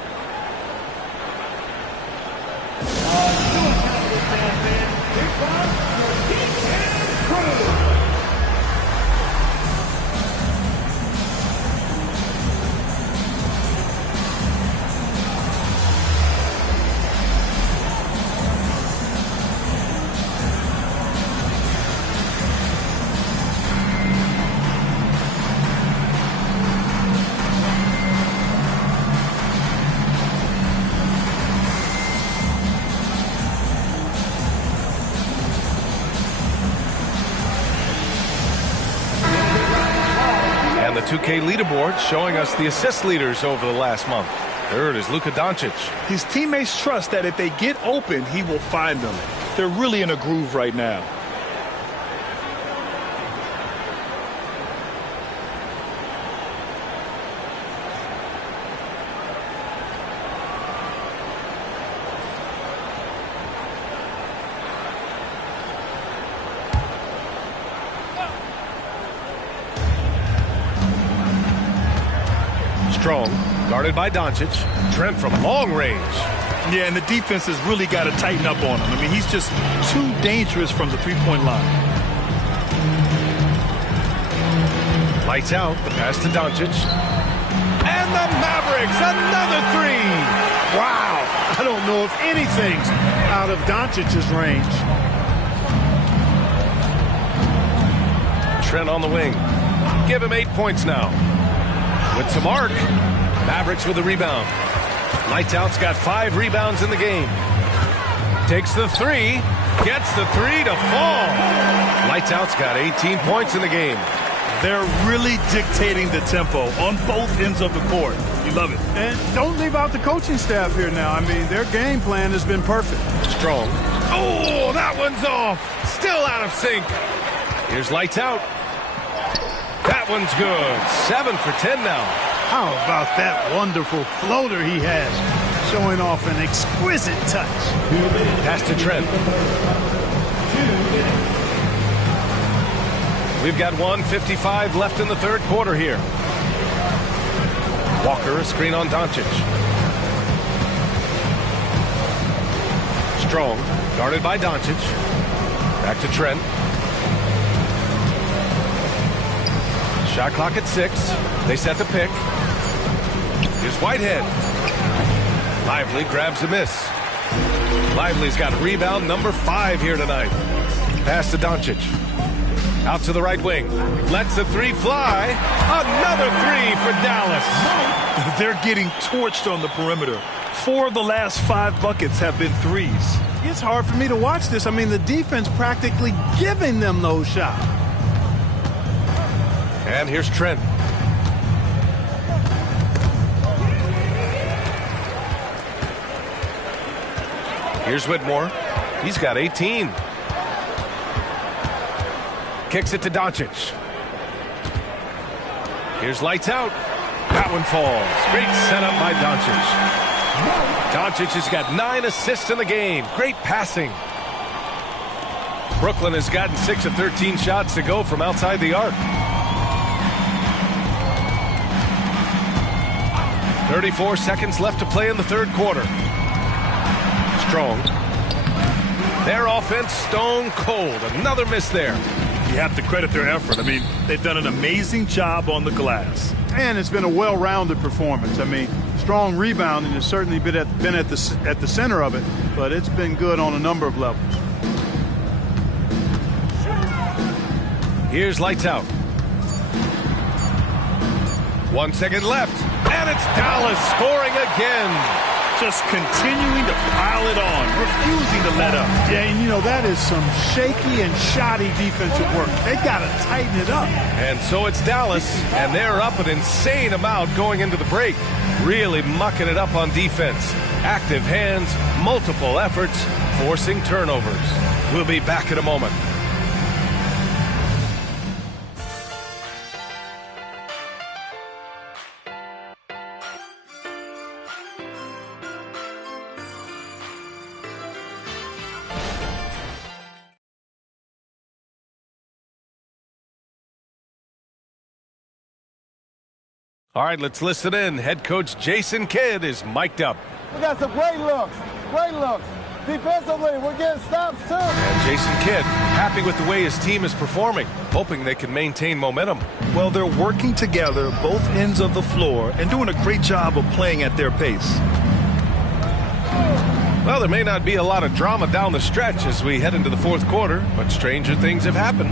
The 2K leaderboard showing us the assist leaders over the last month. Third is Luka Doncic. His teammates trust that if they get open, he will find them. They're really in a groove right now. Strong, guarded by Doncic. Trent from long range. Yeah, and the defense has really got to tighten up on him. I mean, he's just too dangerous from the three-point line. Lights out, the pass to Doncic. And the Mavericks, another three. Wow. I don't know if anything's out of Doncic's range. Trent on the wing. Give him 8 points now. With some arc. Mavericks with the rebound. Lights out's got 5 rebounds in the game. Takes the three. Gets the three to fall. Lights out's got 18 points in the game. They're really dictating the tempo on both ends of the court. You love it. And don't leave out the coaching staff here now. I mean, their game plan has been perfect. Strong. Oh, that one's off. Still out of sync. Here's lights out. That one's good. 7 for 10 now. How about that wonderful floater he has? Showing off an exquisite touch. Pass to Trent. We've got 1:55 left in the third quarter here. Walker, a screen on Doncic. Strong, guarded by Doncic. Back to Trent. Shot clock at 6. They set the pick. Here's Whitehead. Lively grabs the miss. Lively's got rebound number 5 here tonight. Pass to Doncic. Out to the right wing. Lets the three fly. Another three for Dallas. They're getting torched on the perimeter. 4 of the last 5 buckets have been threes. It's hard for me to watch this. I mean, the defense practically giving them those shots. And here's Trent. Here's Whitmore. He's got 18. Kicks it to Doncic. Here's lights out. That one falls. Great setup by Doncic. Doncic has got 9 assists in the game. Great passing. Brooklyn has gotten 6 of 13 shots to go from outside the arc. 34 seconds left to play in the third quarter. Strong. Their offense stone cold. Another miss there. You have to credit their effort. I mean, they've done an amazing job on the glass. And it's been a well-rounded performance. I mean, strong rebounding has certainly been at the center of it, but it's been good on a number of levels. Here's lights out. 1 second left, and it's Dallas scoring again. Just continuing to pile it on, refusing to let up. Yeah, and you know, that is some shaky and shoddy defensive work. They got to tighten it up. And so it's Dallas, and they're up an insane amount going into the break. Really mucking it up on defense. Active hands, multiple efforts, forcing turnovers. We'll be back in a moment. All right, let's listen in. Head coach Jason Kidd is mic'd up. We got some great looks. Great looks. Defensively, we're getting stops, too. And Jason Kidd, happy with the way his team is performing, hoping they can maintain momentum. Well, they're working together, both ends of the floor, and doing a great job of playing at their pace. Well, there may not be a lot of drama down the stretch as we head into the fourth quarter, but stranger things have happened.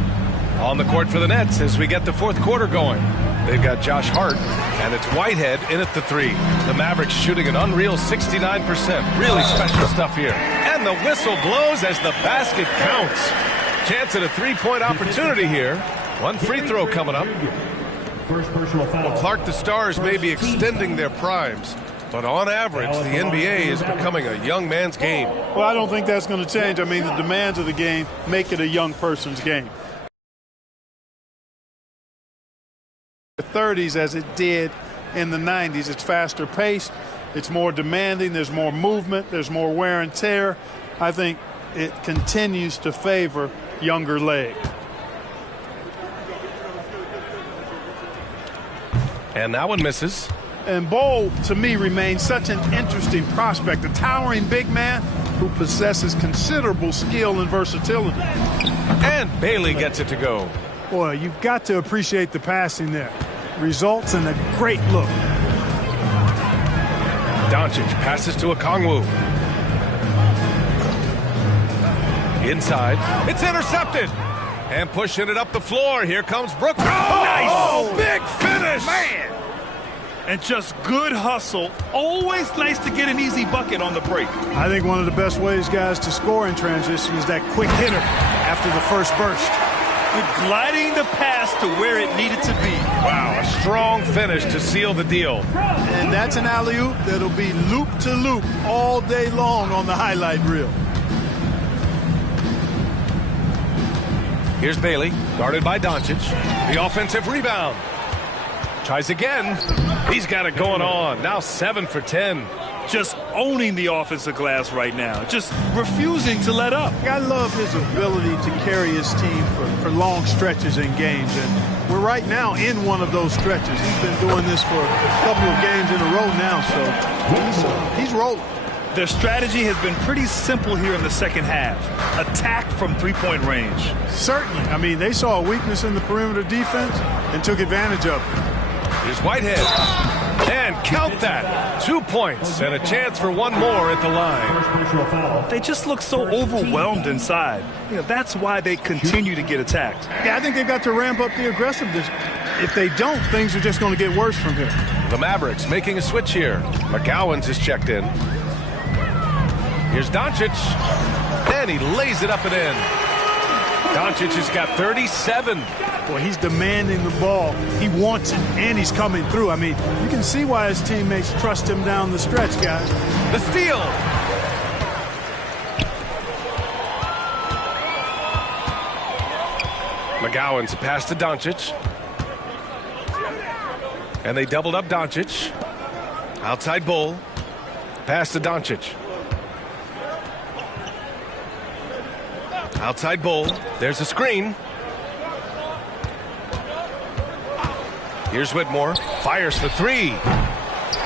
On the court for the Nets as we get the fourth quarter going. They've got Josh Hart, and it's Whitehead in at the three. The Mavericks shooting an unreal 69%. Really special stuff here. And the whistle blows as the basket counts. Chance at a three-point opportunity here. One free throw coming up. First personal foul. Well, Clark, the Stars may be extending their primes, but on average, the NBA is becoming a young man's game. Well, I don't think that's going to change. I mean, the demands of the game make it a young person's game. The 30s as it did in the 90s. It's faster paced, it's more demanding, there's more movement, there's more wear and tear. I think it continues to favor younger leg. And that one misses. And Bol, to me, remains such an interesting prospect, a towering big man who possesses considerable skill and versatility. And Bailey gets it to go. Boy, you've got to appreciate the passing there. Results in a great look. Doncic passes to Okongwu. Inside. It's intercepted. And pushing it up the floor. Here comes Brooks. Oh, nice! Oh, big finish! Man! And just good hustle. Always nice to get an easy bucket on the break. I think one of the best ways, guys, to score in transition is that quick hitter after the first burst. Gliding the pass to where it needed to be. Wow, a strong finish to seal the deal. And that's an alley-oop that'll be loop-to-loop all day long on the highlight reel. Here's Bailey, guarded by Doncic. The offensive rebound. Tries again. He's got it going on. Now 7 for 10. Just owning the offensive glass right now. Just refusing to let up. I love his ability to carry his team for long stretches in games. And we're right now in one of those stretches. He's been doing this for a couple of games in a row now, so he's rolling. Their strategy has been pretty simple here in the second half. Attack from three-point range. Certainly. I mean, they saw a weakness in the perimeter defense and took advantage of it. Here's Whitehead. And count that. 2 points and a chance for one more at the line. They just look so overwhelmed inside. You know, that's why they continue to get attacked. Yeah, I think they've got to ramp up the aggressiveness. If they don't, things are just going to get worse from here. The Mavericks making a switch here. McGowan's is checked in. Here's Doncic. And he lays it up and in. Doncic has got 37. Boy, he's demanding the ball. He wants it, and he's coming through. I mean, you can see why his teammates trust him down the stretch, guys. The steal. McGowan's pass to Doncic. And they doubled up Doncic. Outside Bol. Pass to Doncic. Outside Bol. There's a screen. Here's Whitmore. Fires for three.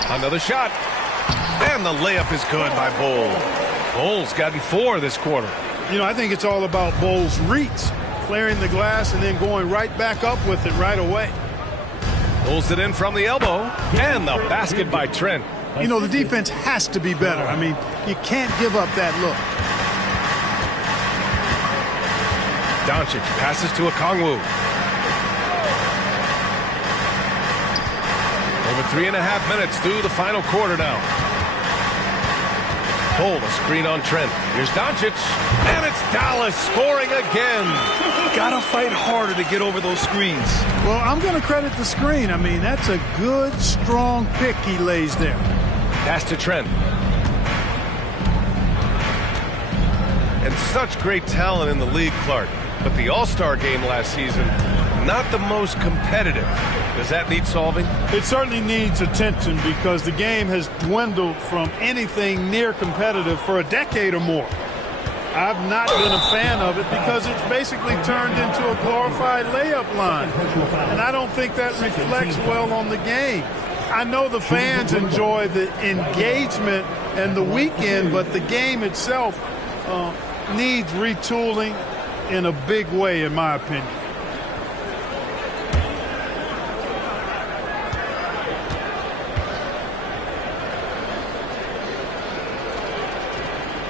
Another shot. And the layup is good by Bol. Bol's gotten 4 this quarter. You know, I think it's all about Bol's reach. Clearing the glass and then going right back up with it right away. Pulls it in from the elbow. And the basket by Trent. You know, the defense has to be better. I mean, you can't give up that look. Doncic passes to Okongwu. Over 3.5 minutes through the final quarter now. Bol, a screen on Trent. Here's Doncic. And it's Dallas scoring again. Gotta fight harder to get over those screens. Well, I'm going to credit the screen. I mean, that's a good, strong pick he lays there. Pass to Trent. And such great talent in the league, Clark. But the All-Star game last season, not the most competitive. Does that need solving? It certainly needs attention because the game has dwindled from anything near competitive for a decade or more. I've not been a fan of it because it's basically turned into a glorified layup line. And I don't think that reflects well on the game. I know the fans enjoy the engagement and the weekend, but the game itself needs retooling in a big way, in my opinion.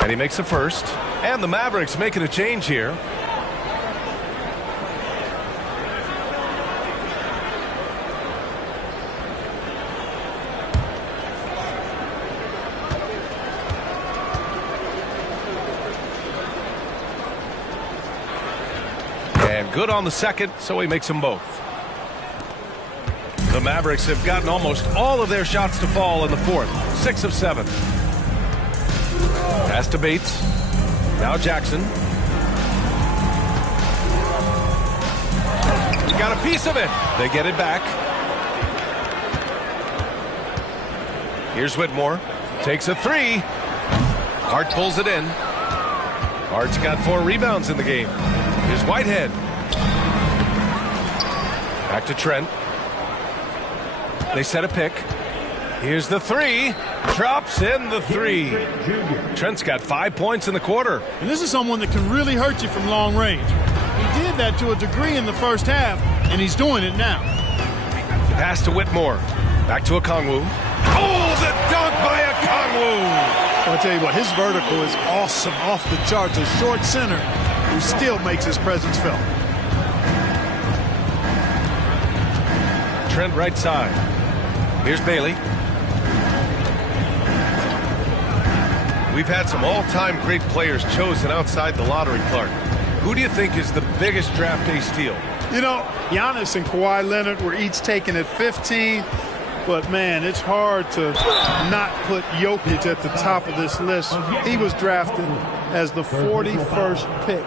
And he makes a first. And the Mavericks making a change here. And good on the second, so he makes them both. The Mavericks have gotten almost all of their shots to fall in the fourth. 6 of 7. Pass to Bates. Now Jackson. He got a piece of it. They get it back. Here's Whitmore. Takes a 3. Hart pulls it in. Hart's got 4 rebounds in the game. Here's Whitehead. Back to Trent. They set a pick. Here's the three. Drops in the three. Trent's got 5 points in the quarter. And this is someone that can really hurt you from long range. He did that to a degree in the first half, and he's doing it now. Pass to Whitmore. Back to Okongwu. Oh, the dunk by Okongwu! I'll tell you what, his vertical is awesome, off the charts. A short center who still makes his presence felt. Trent right side. Here's Bailey. We've had some all-time great players chosen outside the lottery, Clark. Who do you think is the biggest draft day steal? You know, Giannis and Kawhi Leonard were each taken at 15. But, man, it's hard to not put Jokic at the top of this list. He was drafted as the 41st pick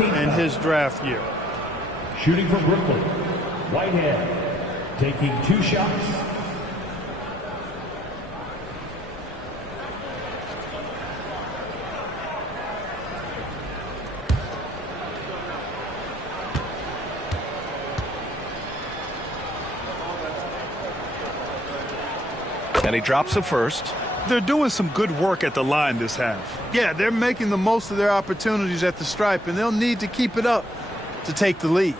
in his draft year. Shooting from Brooklyn, Whitehead, taking 2 shots. And he drops the first. They're doing some good work at the line this half. Yeah, they're making the most of their opportunities at the stripe, and they'll need to keep it up to take the lead.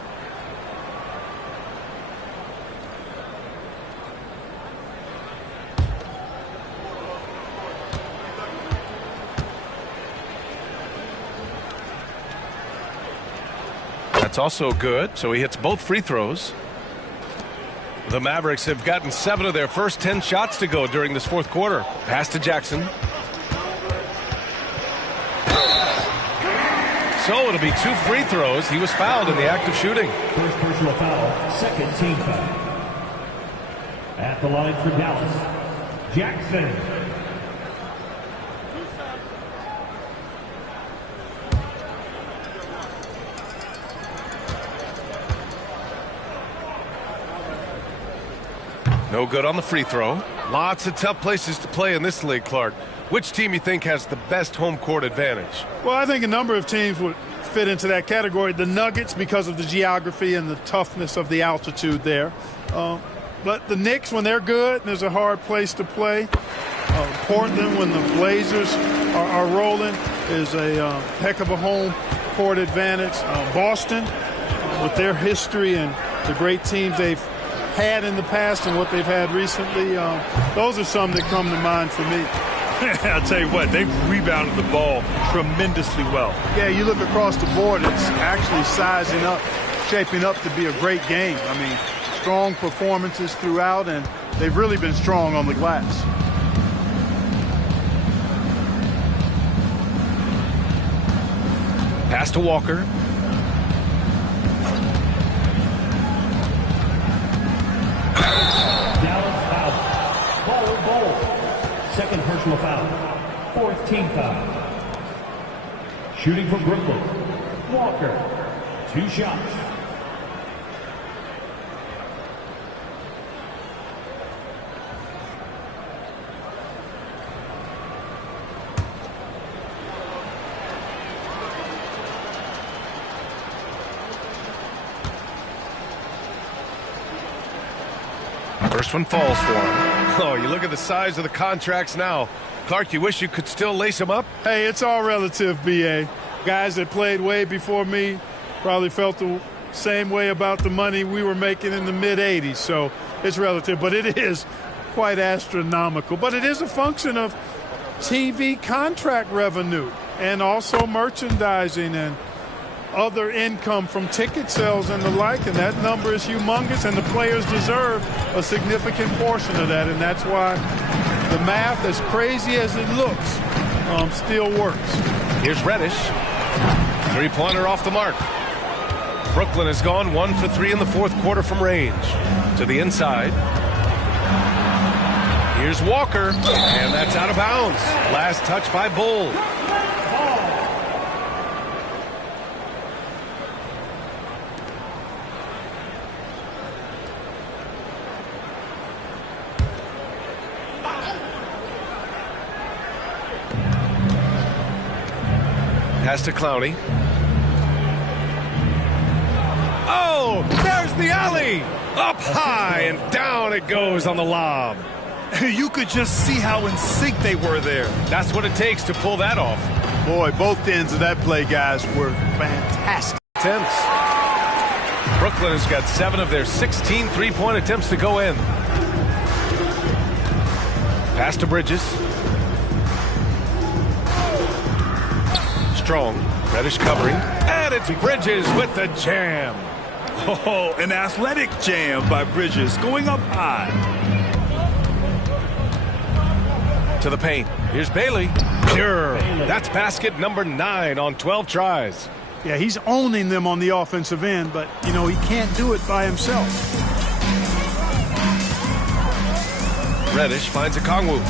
That's also good, so he hits both free throws. The Mavericks have gotten 7 of their first 10 shots to go during this fourth quarter. Pass to Jackson. So it'll be 2 free throws. He was fouled in the act of shooting. First personal foul, second team foul. At the line for Dallas, Jackson. No good on the free throw. Lots of tough places to play in this league, Clark. Which team you think has the best home court advantage? Well, I think a number of teams would fit into that category. The Nuggets, because of the geography and the toughness of the altitude there. But the Knicks, when they're good, there's a hard place to play. Portland, when the Blazers are rolling, is a heck of a home court advantage. Boston, with their history and the great teams they've had in the past and what they've had recently, those are some that come to mind for me. I'll tell you what, they've rebounded the ball tremendously well. Yeah, you look across the board, it's actually sizing up, shaping up to be a great game. I mean, strong performances throughout, and they've really been strong on the glass. Pass to Walker. Dallas foul. Ball. Second personal foul. Fourth team foul. Shooting for Brooklyn, Walker. 2 shots. First one falls for him. Oh, you look at the size of the contracts now. Clark, you wish you could still lace them up? Hey, it's all relative, B.A. Guys that played way before me probably felt the same way about the money we were making in the mid-'80s. So it's relative, but it is quite astronomical. But it is a function of TV contract revenue and also merchandising and other income from ticket sales and the like, and that number is humongous, and the players deserve a significant portion of that, and that's why the math, as crazy as it looks, still works. Here's Reddish. 3-pointer off the mark. Brooklyn has gone 1 for 3 in the fourth quarter from range. To the inside. Here's Walker, and that's out of bounds. Last touch by Bull. Pass to Clowney. Oh, there's the alley. Up high and down it goes on the lob. You could just see how in sync they were there. That's what it takes to pull that off. Boy, both ends of that play, guys, were fantastic. Attempts. Brooklyn has got 7 of their 16 three-point attempts to go in. Pass to Bridges. Strong. Reddish covering. And it's Bridges with the jam. Oh, an athletic jam by Bridges, going up high. To the paint. Here's Bailey. Pure. That's basket number 9 on 12 tries. Yeah, he's owning them on the offensive end, but, you know, he can't do it by himself. Reddish finds a Kongwu.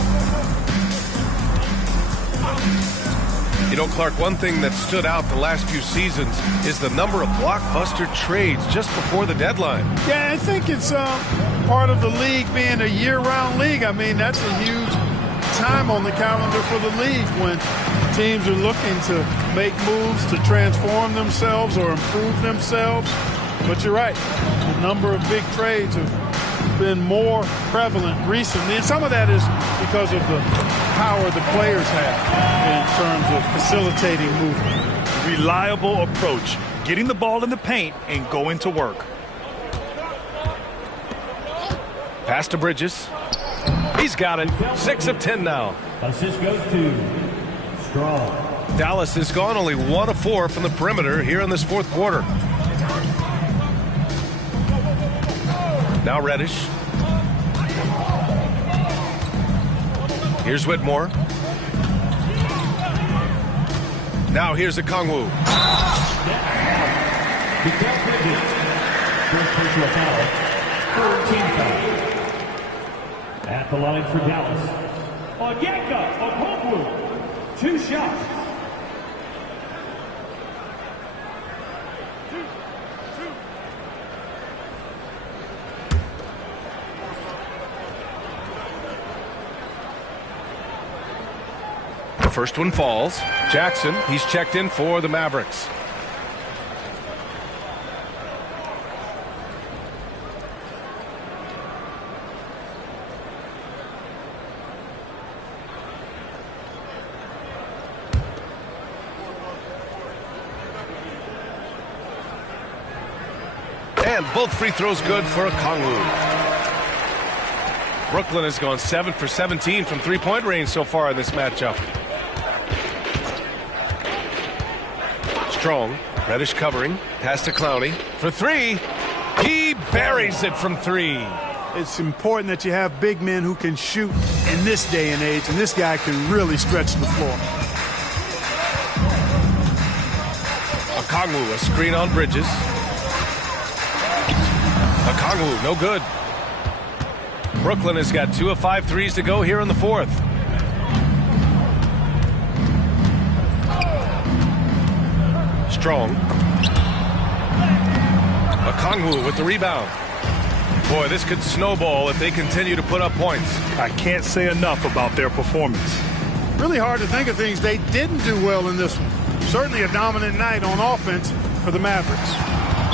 You know, Clark, one thing that stood out the last few seasons is the number of blockbuster trades just before the deadline. Yeah, I think it's part of the league being a year-round league. I mean, that's a huge time on the calendar for the league when teams are looking to make moves to transform themselves or improve themselves. But you're right, the number of big trades have been more prevalent recently, and some of that is because of the power the players have in terms of facilitating movement. Reliable approach, getting the ball in the paint and going to work. Pass to Bridges. He's got it. 6 of 10 now. Assist goes to Strong. Dallas has gone only 1 of 4 from the perimeter here in this fourth quarter. Now Reddish. Here's Whitmore. Now here's a Kongwu. First personal foul. 14 foul. At the line for Dallas. Onyeka Okongwu. 2 shots. The first one falls. Jackson, he's checked in for the Mavericks. And both free throws good for a Kongwu. Brooklyn has gone 7 for 17 from three-point range so far in this matchup. Strong, Reddish covering, pass to Clowney for 3. He buries it from 3. It's important that you have big men who can shoot in this day and age, and this guy can really stretch the floor. Okongwu, a screen on Bridges. Okongwu, no good. Brooklyn has got 2 of 5 threes to go here in the fourth. Strong. Okongwu with the rebound. Boy, this could snowball if they continue to put up points. I can't say enough about their performance. Really hard to think of things they didn't do well in this one. Certainly a dominant night on offense for the Mavericks.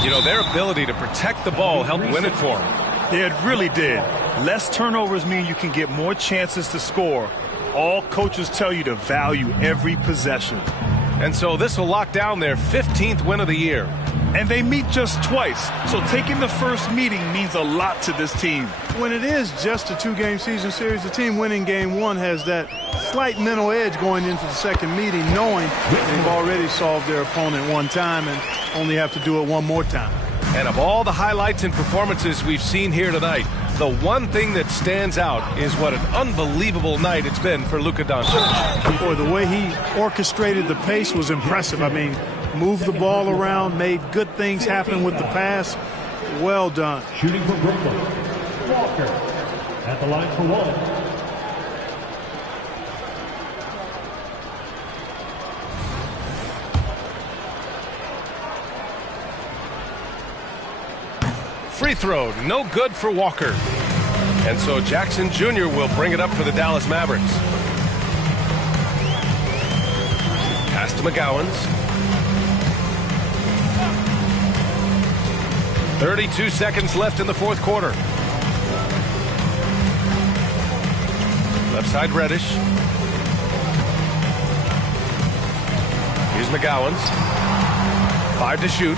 You know, their ability to protect the ball helped win it for them. Yeah, it really did. Less turnovers mean you can get more chances to score. All coaches tell you to value every possession. And so this will lock down their 15th win of the year. And they meet just twice, so taking the first meeting means a lot to this team. When it is just a 2-game season series, the team winning game 1 has that slight mental edge going into the second meeting, knowing they've already solved their opponent one time and only have to do it one more time. And of all the highlights and performances we've seen here tonight, the one thing that stands out is what an unbelievable night it's been for Luka Doncic. Boy, the way he orchestrated the pace was impressive. I mean, moved the ball around, made good things happen with the pass. Well done. Shooting for Brooklyn. Walker at the line for 1. Free throw, no good for Walker. And so Jackson Jr. will bring it up for the Dallas Mavericks. Pass to McGowans. 32 seconds left in the fourth quarter. Left side, Reddish. Here's McGowan's. 5 to shoot.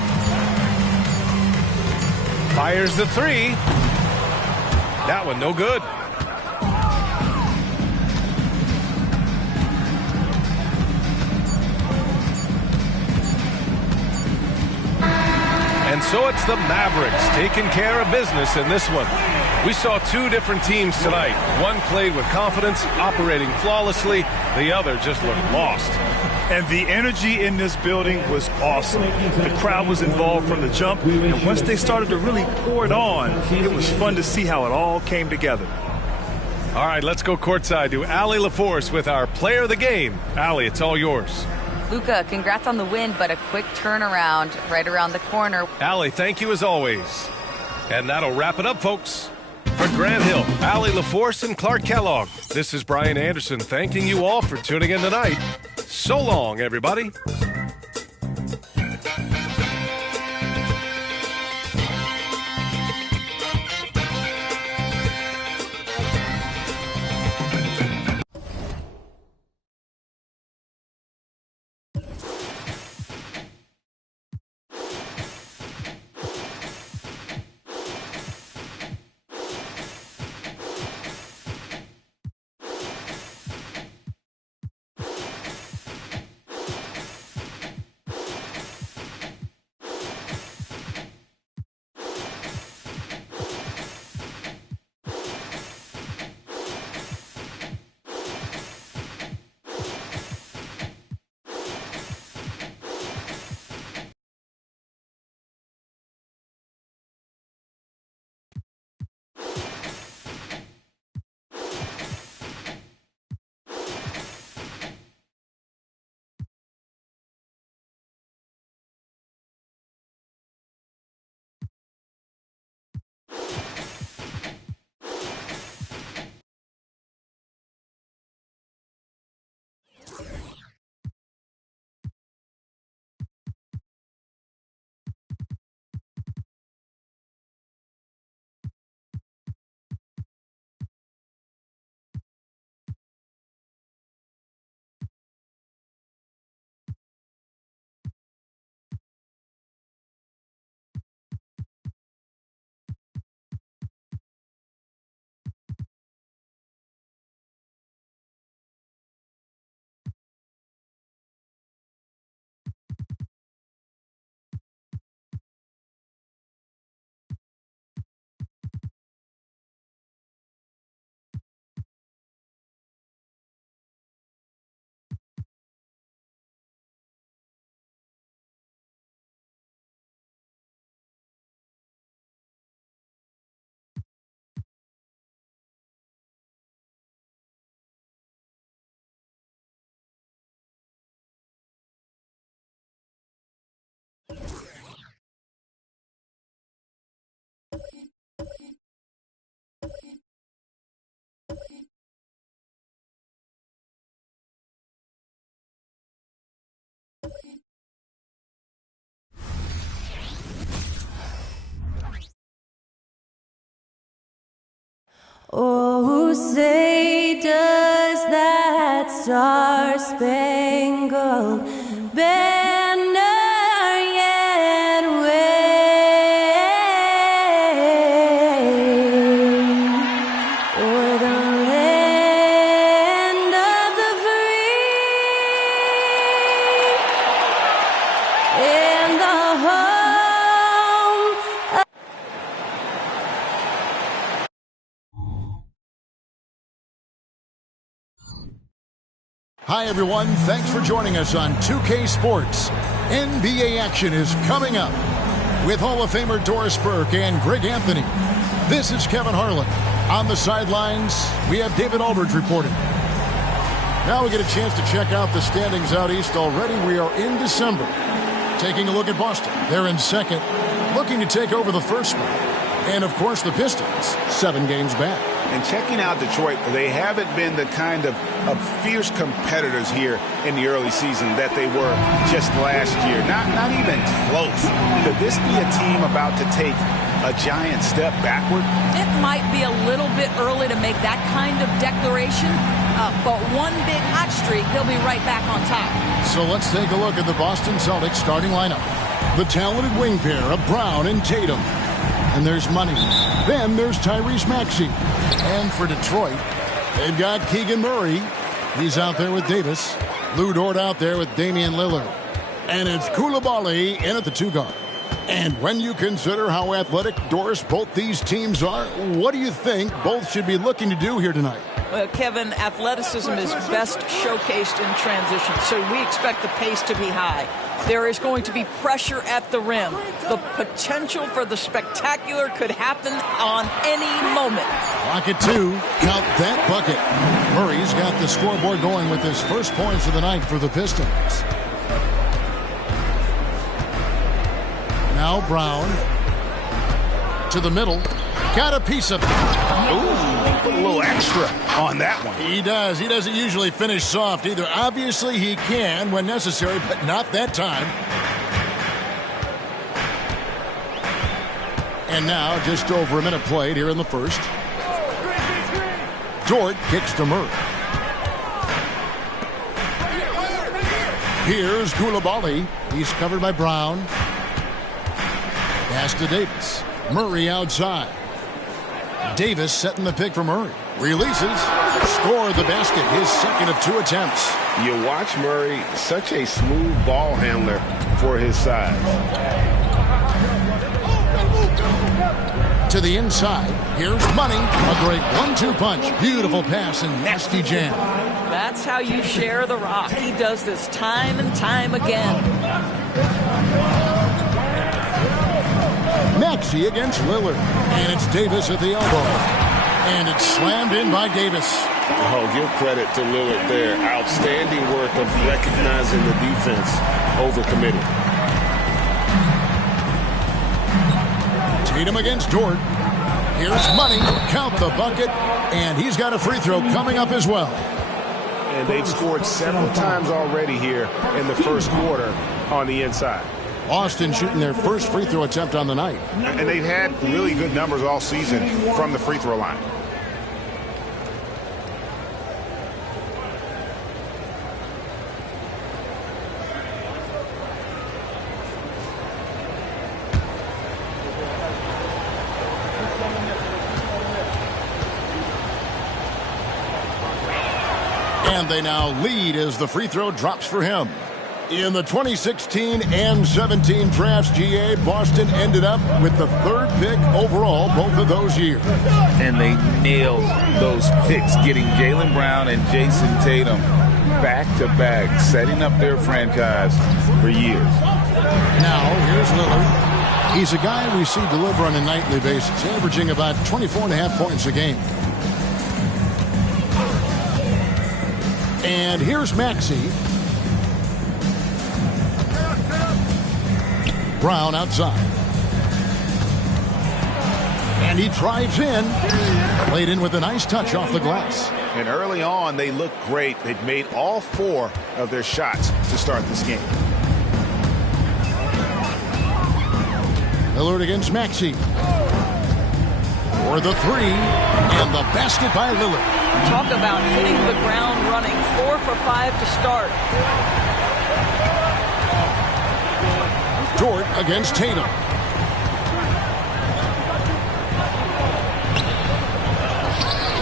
Fires the 3. That one no good. And so it's the Mavericks taking care of business in this one. We saw 2 different teams tonight. One played with confidence, operating flawlessly. The other just looked lost. And the energy in this building was awesome. The crowd was involved from the jump, and once they started to really pour it on, it was fun to see how it all came together. All right, let's go courtside to Allie LaForce with our player of the game. Allie, it's all yours. Luka, congrats on the win, but a quick turnaround right around the corner. Allie, thank you as always. And that'll wrap it up, folks. For Grant Hill, Allie LaForce, and Clark Kellogg, this is Brian Anderson thanking you all for tuning in tonight. So long, everybody. Oh, say does that star-spangled banner yet wave o'er the land of the free and the home of Hi, everyone. Thanks for joining us on 2K Sports. NBA action is coming up with Hall of Famer Doris Burke and Greg Anthony. This is Kevin Harlan. On the sidelines, we have David Aldridge reporting. Now we get a chance to check out the standings out east already. We are in December. Taking a look at Boston. They're in second, looking to take over the first spot. And, of course, the Pistons, 7 games back. And checking out Detroit, they haven't been the kind of fierce competitors here in the early season that they were just last year. Not even close. Could this be a team about to take a giant step backward? It might be a little bit early to make that kind of declaration, but one big hot streak, he'll be right back on top. So let's take a look at the Boston Celtics starting lineup. The talented wing pair of Brown and Tatum. And there's Money. Then there's Tyrese Maxey. And for Detroit, they've got Keegan Murray. He's out there with Davis. Lou Dort out there with Damian Lillard. And it's Koulibaly in at the 2 guard. And when you consider how athletic, Doris, both these teams are, what do you think both should be looking to do here tonight? Well, Kevin, athleticism is best showcased in transition, so we expect the pace to be high. There is going to be pressure at the rim. The potential for the spectacular could happen on any moment. Clock at 2. Count that bucket. Murray's got the scoreboard going with his first points of the night for the Pistons. Now Brown to the middle. Got a piece of it. Ooh, put a little extra on that one. He does. He doesn't usually finish soft either. Obviously, he can when necessary, but not that time. And now, just over a minute played here in the first. Dort kicks to Murray. Here's Koulibaly. He's covered by Brown. Pass to Davis. Murray outside. Davis setting the pick for Murray. Releases. Scored the basket. His second of 2 attempts. You watch Murray, such a smooth ball handler for his size. To the inside. Here's Money. A great 1-2 punch. Beautiful pass and nasty jam. That's how you share the rock. He does this time and time again. Maxey against Lillard. And it's Davis at the elbow. And it's slammed in by Davis. Oh, give credit to Lillard there. Outstanding work of recognizing the defense overcommitted. Tatum against Dort. Here's Money. Count the bucket. And he's got a free throw coming up as well. And they've scored several times already here in the first quarter on the inside. Boston shooting their first free throw attempt on the night. And they've had really good numbers all season from the free throw line. And they now lead as the free throw drops for him. In the 2016 and 17 drafts, GA, Boston ended up with the 3rd pick overall both of those years. And they nailed those picks, getting Jaylen Brown and Jason Tatum back-to-back, setting up their franchise for years. Now, here's Lillard. He's a guy we see deliver on a nightly basis, averaging about 24.5 points a game. And here's Maxey. Brown outside. And he drives in. Played in with a nice touch off the glass. And early on, they look great. They've made all 4 of their shots to start this game. Lillard against Maxey. For the 3. And the basket by Lillard. Talk about hitting the ground running. 4 for 5 to start. Dort against Tatum.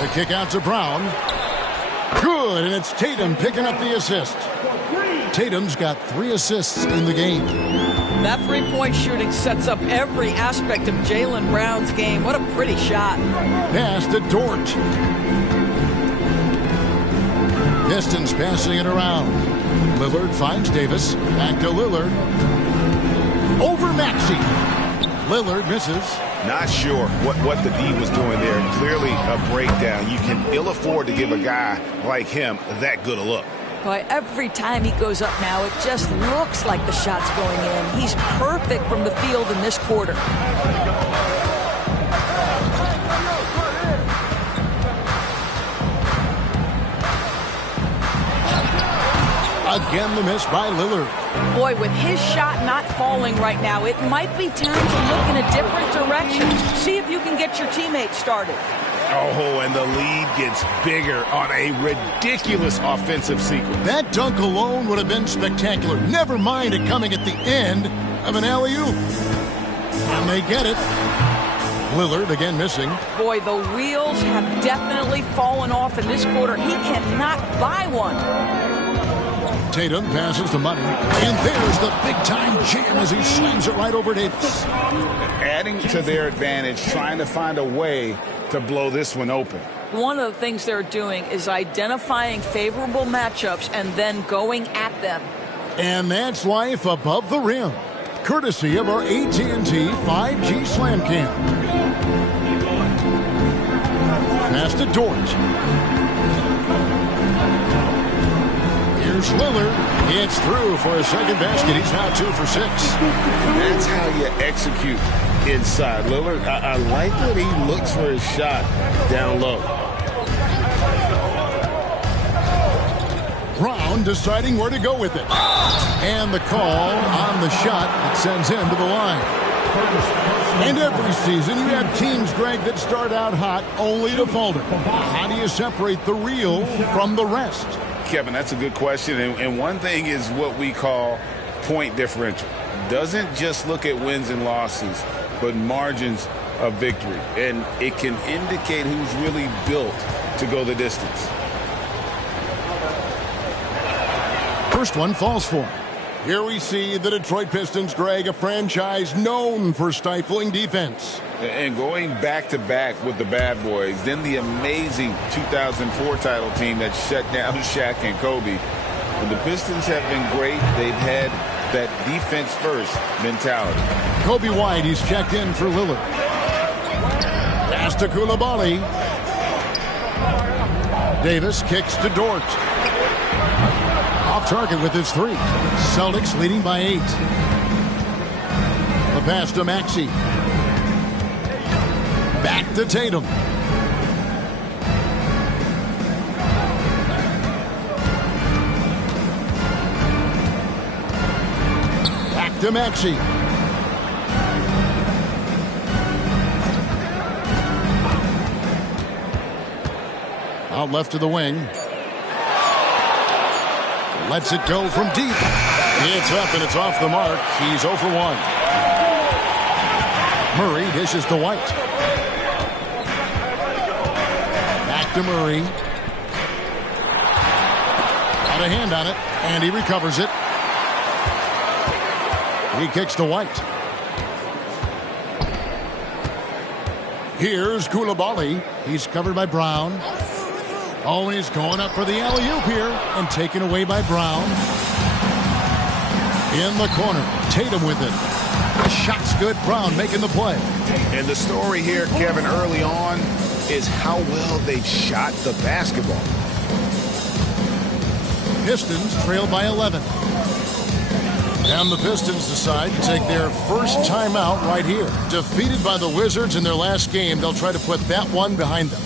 The kick out to Brown. Good, and it's Tatum picking up the assist. Tatum's got 3 assists in the game. That three-point shooting sets up every aspect of Jaylen Brown's game. What a pretty shot. Pass to Dort. Pistons passing it around. Lillard finds Davis. Back to Lillard. Over Maxey. Lillard misses. Not sure what the D was doing there. Clearly a breakdown. You can ill afford to give a guy like him that good a look. Boy, every time he goes up now, it just looks like the shot's going in. He's perfect from the field in this quarter. Again, the miss by Lillard. Boy, with his shot not falling right now, it might be time to look in a different direction. See if you can get your teammates started. Oh, and the lead gets bigger on a ridiculous offensive sequence. That dunk alone would have been spectacular. Never mind it coming at the end of an alley-oop. And they get it. Lillard again missing. Boy, the wheels have definitely fallen off in this quarter. He cannot buy one. Tatum passes the money, and there's the big-time jam as he slams it right over Davis. Adding to their advantage, trying to find a way to blow this one open. One of the things they're doing is identifying favorable matchups and then going at them. And that's life above the rim, courtesy of our AT&T 5G Slam Cam. Pass to Dort. Here's Lillard. It's through for a second basket. He's now 2 for 6. That's how you execute inside. Lillard, I like that he looks for his shot down low. Brown deciding where to go with it. And the call on the shot that sends him to the line. And every season you have teams, Greg, that start out hot only to falter. How do you separate the real from the rest? Kevin, that's a good question. And one thing is what we call point differential. Doesn't just look at wins and losses, but margins of victory. And it can indicate who's really built to go the distance. First one falls for him. Here we see the Detroit Pistons, Greg, a franchise known for stifling defense. And going back-to-back with the bad boys, then the amazing 2004 title team that shut down Shaq and Kobe. When the Pistons have been great, they've had that defense-first mentality. Kobe White, he's checked in for Lillard. Pass to Koulibaly. Davis kicks to Dort. Off target with his 3. Celtics leading by 8. The pass to Maxey. Back to Tatum. Back to Maxey. Out left to the wing. Lets it go from deep. It's up and it's off the mark. He's 0 for 1. Murray dishes to White. Back to Murray. Got a hand on it, and he recovers it. He kicks to White. Here's Koulibaly. He's covered by Brown. Oh, he's going up for the alley-oop here and taken away by Brown. In the corner, Tatum with it. The shot's good. Brown making the play. And the story here, Kevin, early on is how well they've shot the basketball. Pistons trail by 11. And the Pistons decide to take their first timeout right here. Defeated by the Wizards in their last game, they'll try to put that one behind them.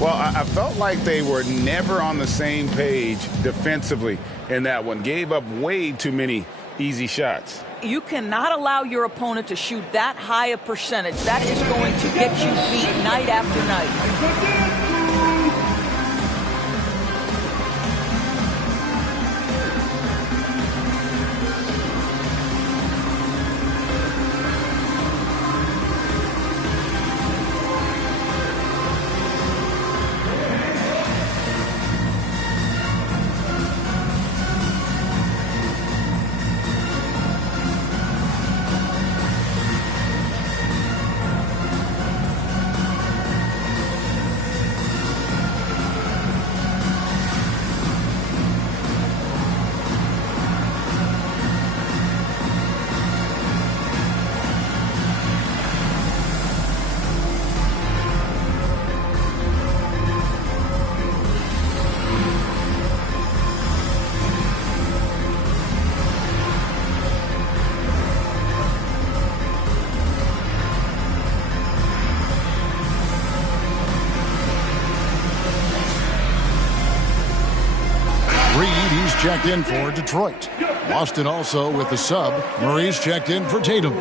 Well, I felt like they were never on the same page defensively in that one. Gave up way too many easy shots. You cannot allow your opponent to shoot that high a percentage. That is going to get you beat night after night. checked in for Detroit. Boston also with the sub. Murray's checked in for Tatum.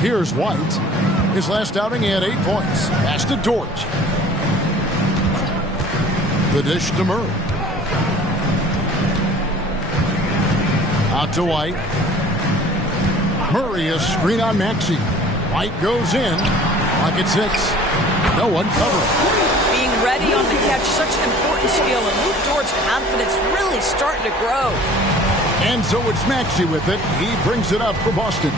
Here's White. His last outing, he had 8 points. Pass to Dort. The dish to Murray. Out to White. Murray, a screen on Maxey. White goes in. Pocket 6. No one covering. Being ready on the catch, such an important skill, and Luke Dort's confidence really starting to grow. And so it's Maxey with it. He brings it up for Boston.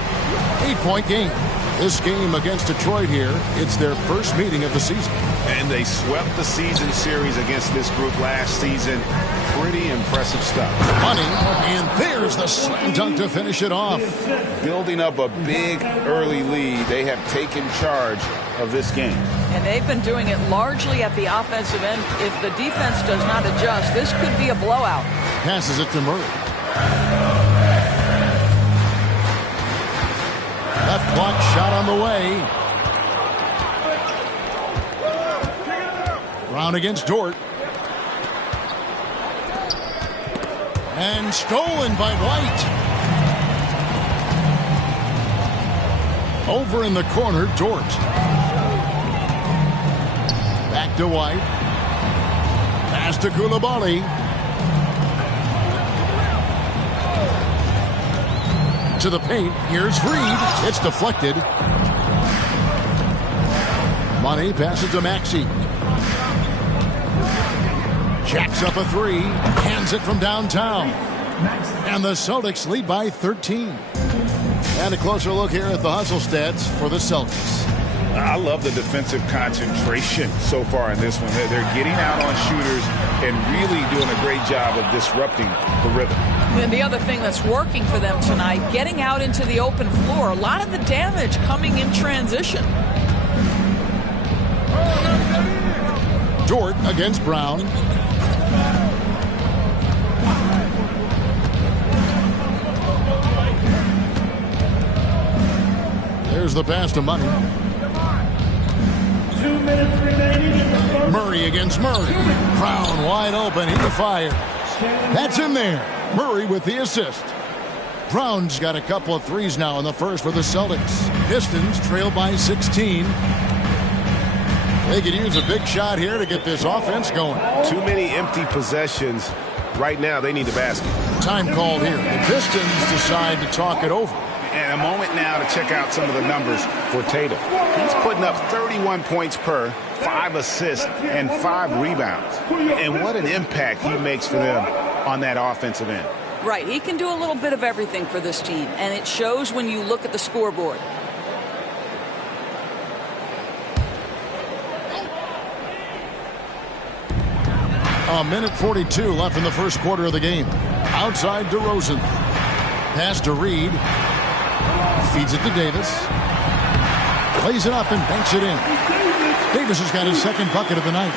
8-point game. This game against Detroit here, it's their first meeting of the season. And they swept the season series against this group last season. Pretty impressive stuff. Money, and there's the slam dunk to finish it off. Building up a big early lead, they have taken charge of this game. And they've been doing it largely at the offensive end. If the defense does not adjust, this could be a blowout. Passes it to Murray. Left block shot on the way. Brown against Dort. And stolen by White. Over in the corner, Dort. Back to White. Pass to Koulibaly. To the paint. Here's Reed. It's deflected. Money passes to Maxey. Jacks up a 3. Hands it from downtown. And the Celtics lead by 13. And a closer look here at the hustle stats for the Celtics. I love the defensive concentration so far in this one. They're getting out on shooters and really doing a great job of disrupting the rhythm. And the other thing that's working for them tonight, getting out into the open floor. A lot of the damage coming in transition. Dort against Brown. There's the pass to Money. 2 minutes remaining. Murray against Murray. Brown wide open. He fires. That's in there. Murray with the assist. Brown's got a couple of threes now in the first for the Celtics. Pistons trail by 16. They could use a big shot here to get this offense going. Too many empty possessions. Right now, they need a basket. Time called here. The Pistons decide to talk it over. And a moment now to check out some of the numbers for Tatum. He's putting up 31 points per, 5 assists, and 5 rebounds. And what an impact he makes for them on that offensive end. Right. He can do a little bit of everything for this team, and it shows when you look at the scoreboard. A minute 42 left in the first quarter of the game. Outside DeRozan. Pass to Reed. Feeds it to Davis. Plays it up and banks it in. Davis has got his second bucket of the night.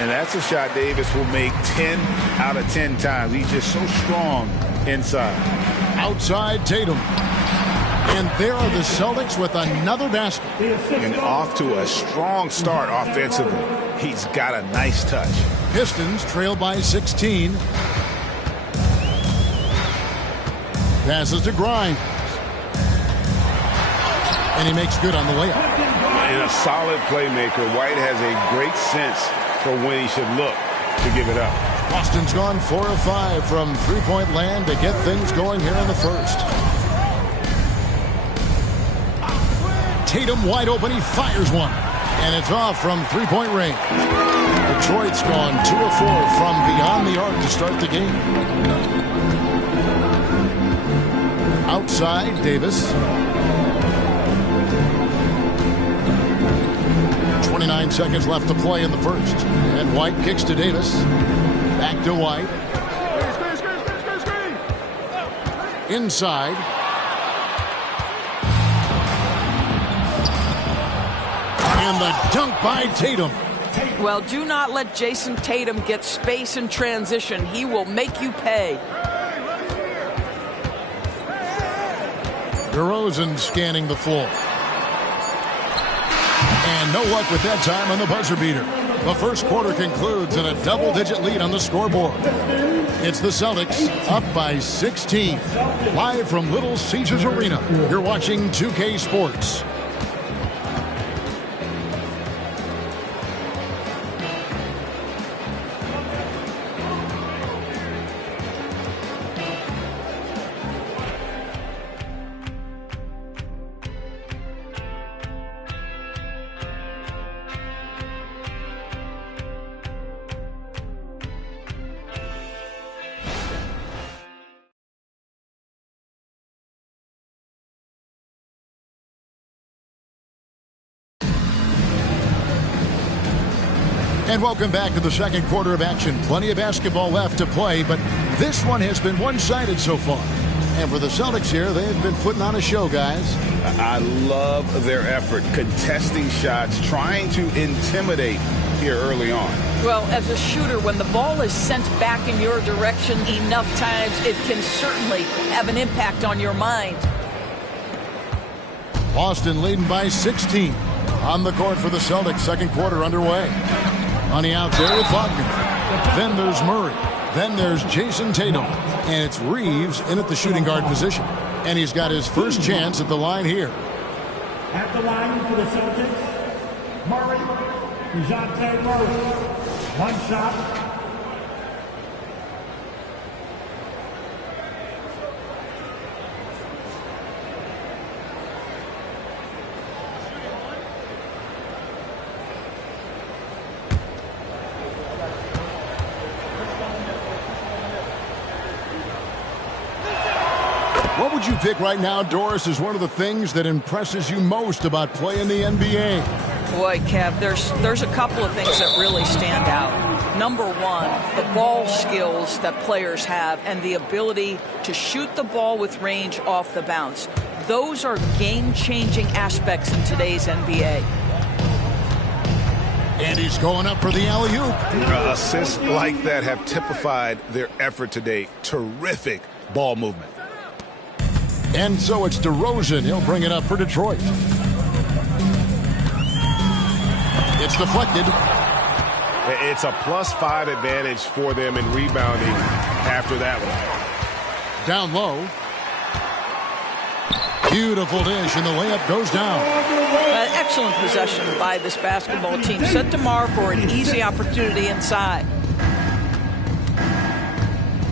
And that's a shot Davis will make 10 out of 10 times. He's just so strong inside. Outside Tatum. And there are the Celtics with another basket. And off to a strong start offensively. He's got a nice touch. Pistons trail by 16. Passes to Grimes. And he makes good on the layup. And a solid playmaker. White has a great sense for when he should look to give it up. Boston's gone 4 of 5 from three-point land to get things going here in the first. Tatum wide open. He fires one. And it's off from three-point range. Detroit's gone 2 of 4 from beyond the arc to start the game. Outside, Davis. 29 seconds left to play in the first. And White kicks to Davis. Back to White. Inside. And the dunk by Tatum. Well, do not let Jason Tatum get space in transition. He will make you pay. DeRozan scanning the floor. And no luck with that time on the buzzer beater. The first quarter concludes in a double-digit lead on the scoreboard. It's the Celtics up by 16. Live from Little Caesars Arena, you're watching 2K Sports. And welcome back to the second quarter of action. Plenty of basketball left to play, but this one has been one-sided so far. And for the Celtics here, they've been putting on a show, guys. I love their effort, contesting shots, trying to intimidate here early on. Well, as a shooter, when the ball is sent back in your direction enough times, it can certainly have an impact on your mind. Boston leading by 16. On the court for the Celtics, second quarter underway. Money out there with Wagner. Then there's Murray. Then there's Jason Tatum. And it's Reeves in at the shooting guard position. And he's got his first chance at the line here. At the line for the Celtics, Murray, DeJounte Murray. One shot. What would you pick right now, Doris, is one of the things that impresses you most about playing the NBA? Boy, Kev, there's a couple of things that really stand out. Number one, the ball skills that players have and the ability to shoot the ball with range off the bounce. Those are game-changing aspects in today's NBA. And he's going up for the alley-oop. Assists like that have typified their effort today. Terrific ball movement. And so it's DeRozan. He'll bring it up for Detroit. It's deflected. It's a +5 advantage for them in rebounding after that one. Down low. Beautiful dish, and the layup goes down. Excellent possession by this basketball team. Set DeMar for an easy opportunity inside.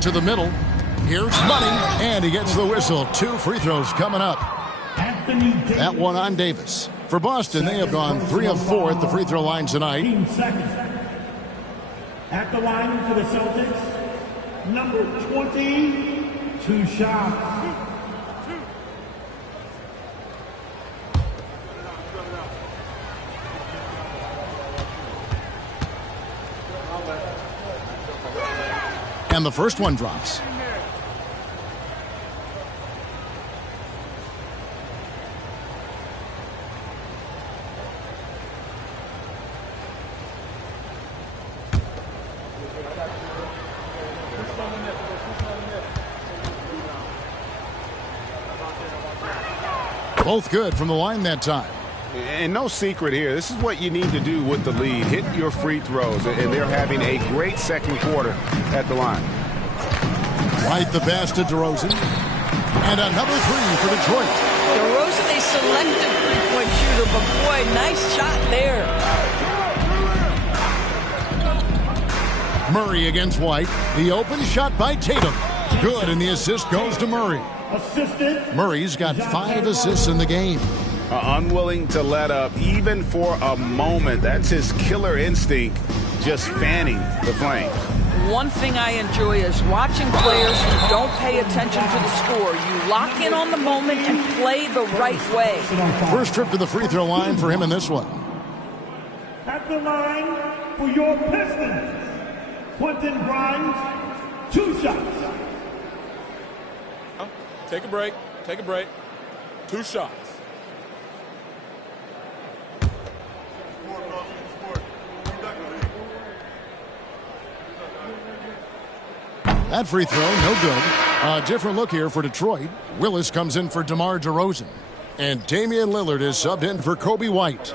To the middle. Here's Money, and he gets the whistle. 2 free throws coming up. That one on Davis. For Boston, they have gone 3 of 4 at the free throw line tonight. At the line for the Celtics, number 20, 2 shots. And the first one drops. Both good from the line that time. And no secret here. This is what you need to do with the lead. Hit your free throws. And they're having a great second quarter at the line. Right the pass to DeRozan. And another 3 for Detroit. DeRozan, a selective three-point shooter, but boy, nice shot there. Murray against White. The open shot by Tatum. Good, and the assist goes to Murray. Assisted. Murray's got 5 assists in the game. Unwilling to let up even for a moment. That's his killer instinct, just fanning the flames. One thing I enjoy is watching players who don't pay attention to the score. You lock in on the moment and play the right way. First trip to the free throw line for him in this one. At the line for your Pistons, Quentin Grimes, 2 shots. Take a break. Take a break. 2 shots. That free throw, no good. A different look here for Detroit. Willis comes in for DeMar DeRozan. And Damian Lillard is subbed in for Kobe White.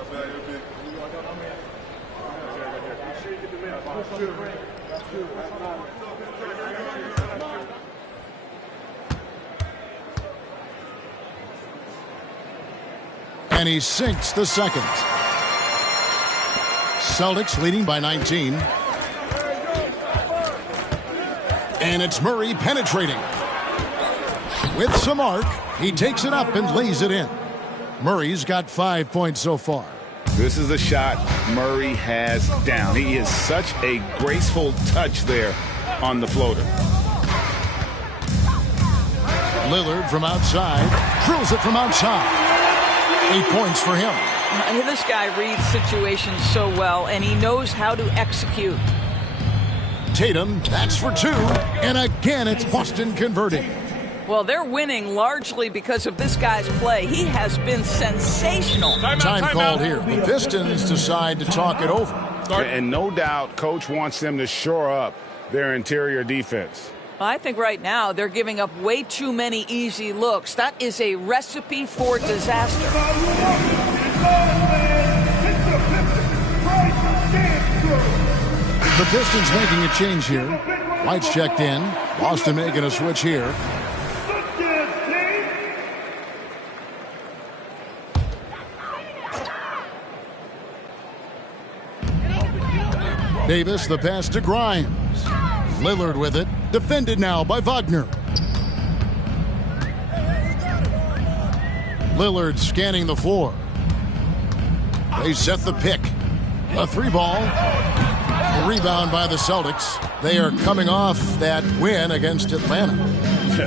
And he sinks the second. Celtics leading by 19. And it's Murray penetrating. With some arc, he takes it up and lays it in. Murray's got 5 points so far. This is a shot Murray has down. He is such a graceful touch there on the floater. Lillard from outside. Drills it from outside. 8 points for him. This guy reads situations so well, and he knows how to execute. Tatum, that's for 2. And again, it's Boston converting. Well, they're winning largely because of this guy's play. He has been sensational. Time called here. The Pistons decide to talk it over. And no doubt, Coach wants them to shore up their interior defense. I think right now they're giving up way too many easy looks. That is a recipe for disaster. The Pistons making a change here. White's checked in. Boston making a switch here. Davis, the pass to Grimes. Lillard with it. Defended now by Wagner. Lillard scanning the floor. They set the pick. A 3-ball. A rebound by the Celtics. They are coming off that win against Atlanta.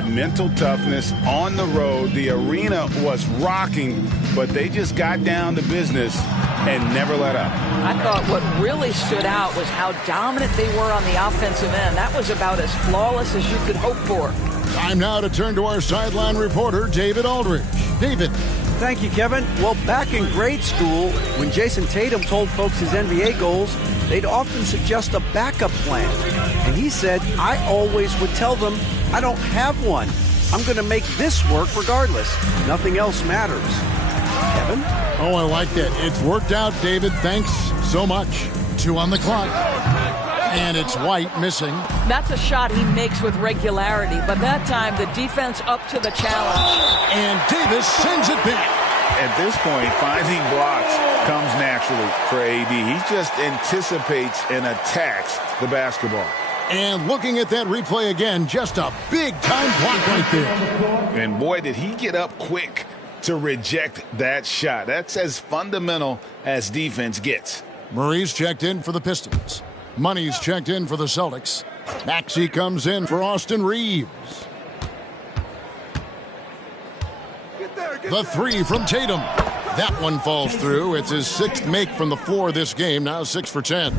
Mental toughness on the road. The arena was rocking, but they just got down to business and never let up. I thought what really stood out was how dominant they were on the offensive end. That was about as flawless as you could hope for. Time now to turn to our sideline reporter, David Aldridge. David. Thank you, Kevin. Well, back in grade school, when Jason Tatum told folks his NBA goals, they'd often suggest a backup plan. And he said, I always would tell them, I don't have one. I'm going to make this work regardless. Nothing else matters. Kevin? Oh, I like that. It's worked out, David. Thanks so much. 2 on the clock. And it's White missing. That's a shot he makes with regularity, but that time the defense up to the challenge. And Davis sends it back. At this point, finding blocks comes naturally for AD. He just anticipates and attacks the basketball. And looking at that replay again, just a big-time block right there. And boy, did he get up quick to reject that shot. That's as fundamental as defense gets. Murray's checked in for the Pistons. Money's checked in for the Celtics. Maxey comes in for Austin Reeves. The 3 from Tatum. That one falls through. It's his 6th make from the floor this game. Now 6 for 10.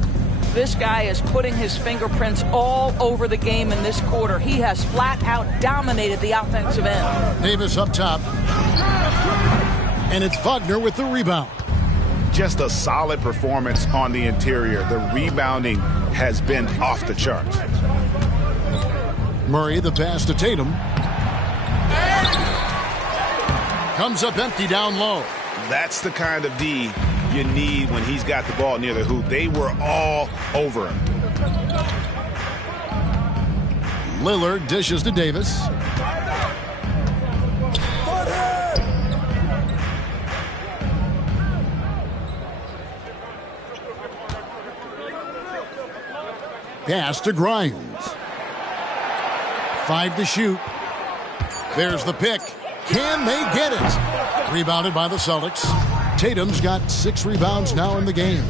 This guy is putting his fingerprints all over the game in this quarter. He has flat out dominated the offensive end. Davis up top. And it's Wagner with the rebound. Just a solid performance on the interior. The rebounding has been off the charts. Murray, the pass to Tatum. Comes up empty down low. That's the kind of D you need when he's got the ball near the hoop. They were all over him. Lillard dishes to Davis. Pass to Grimes. 5 to shoot. There's the pick. Can they get it? Rebounded by the Celtics. Tatum's got 6 rebounds now in the game.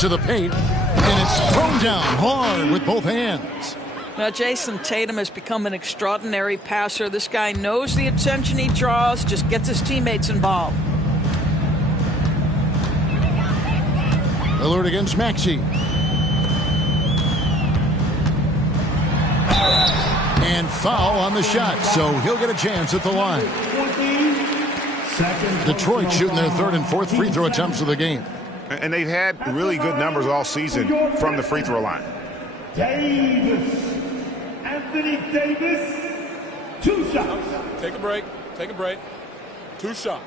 To the paint. And it's thrown down hard with both hands. Now, Jason Tatum has become an extraordinary passer. This guy knows the attention he draws, just gets his teammates involved. Lillard against Maxey. And foul on the shot, so he'll get a chance at the line. Detroit shooting their 3rd and 4th free throw attempts of the game. And they've had really good numbers all season from the free throw line. Davis. Anthony Davis, 2 shots. Take a break. Take a break. 2 shots.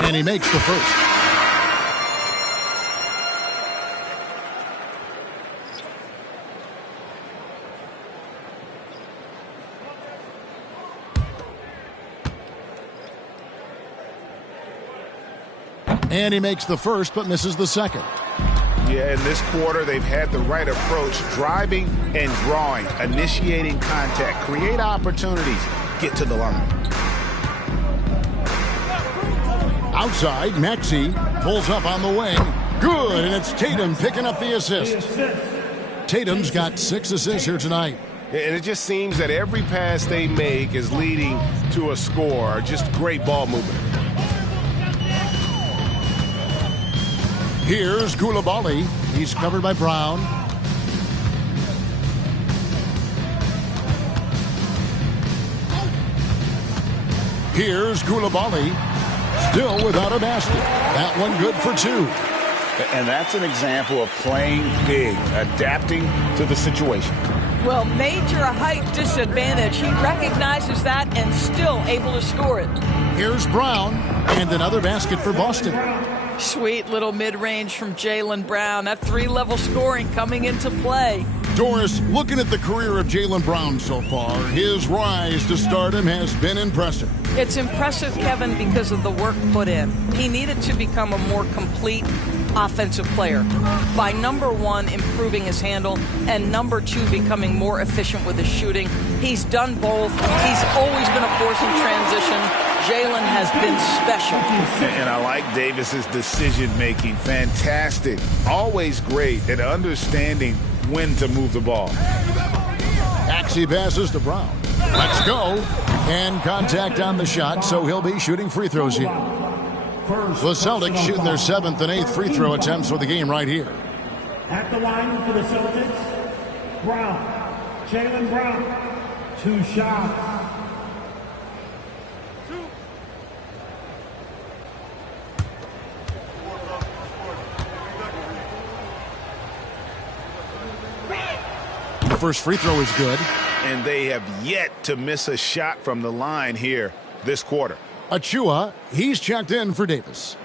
And he makes the first. And he makes the first, but misses the second. Yeah, in this quarter, they've had the right approach, driving and drawing, initiating contact, create opportunities, get to the line. Outside, Maxey pulls up on the wing. Good, and it's Tatum picking up the assist. Tatum's got 6 assists here tonight. And it just seems that every pass they make is leading to a score. Just great ball movement. Here's Koulibaly. He's covered by Brown. Here's Koulibaly. Still without a basket. That one good for 2. And that's an example of playing big, adapting to the situation. Well, major height disadvantage. He recognizes that and still able to score it. Here's Brown. And another basket for Boston. Sweet little mid-range from Jaylen Brown. That 3-level scoring coming into play. Doris, looking at the career of Jaylen Brown so far, his rise to stardom has been impressive. It's impressive, Kevin, because of the work put in. He needed to become a more complete offensive player by, number 1, improving his handle, and number 2, becoming more efficient with his shooting. He's done both. He's always been a force in transition. Jaylen has been special. And I like Davis's decision-making. Fantastic. Always great at understanding when to move the ball. Maxey passes to Brown. Let's go. And contact on the shot, so he'll be shooting free throws here. The Celtics shooting their 7th and 8th free throw attempts for the game right here. At the line for the Celtics, Brown. Jaylen Brown, 2 shots. The first free throw is good. And they have yet to miss a shot from the line here this quarter. Achua, he's checked in for Davis.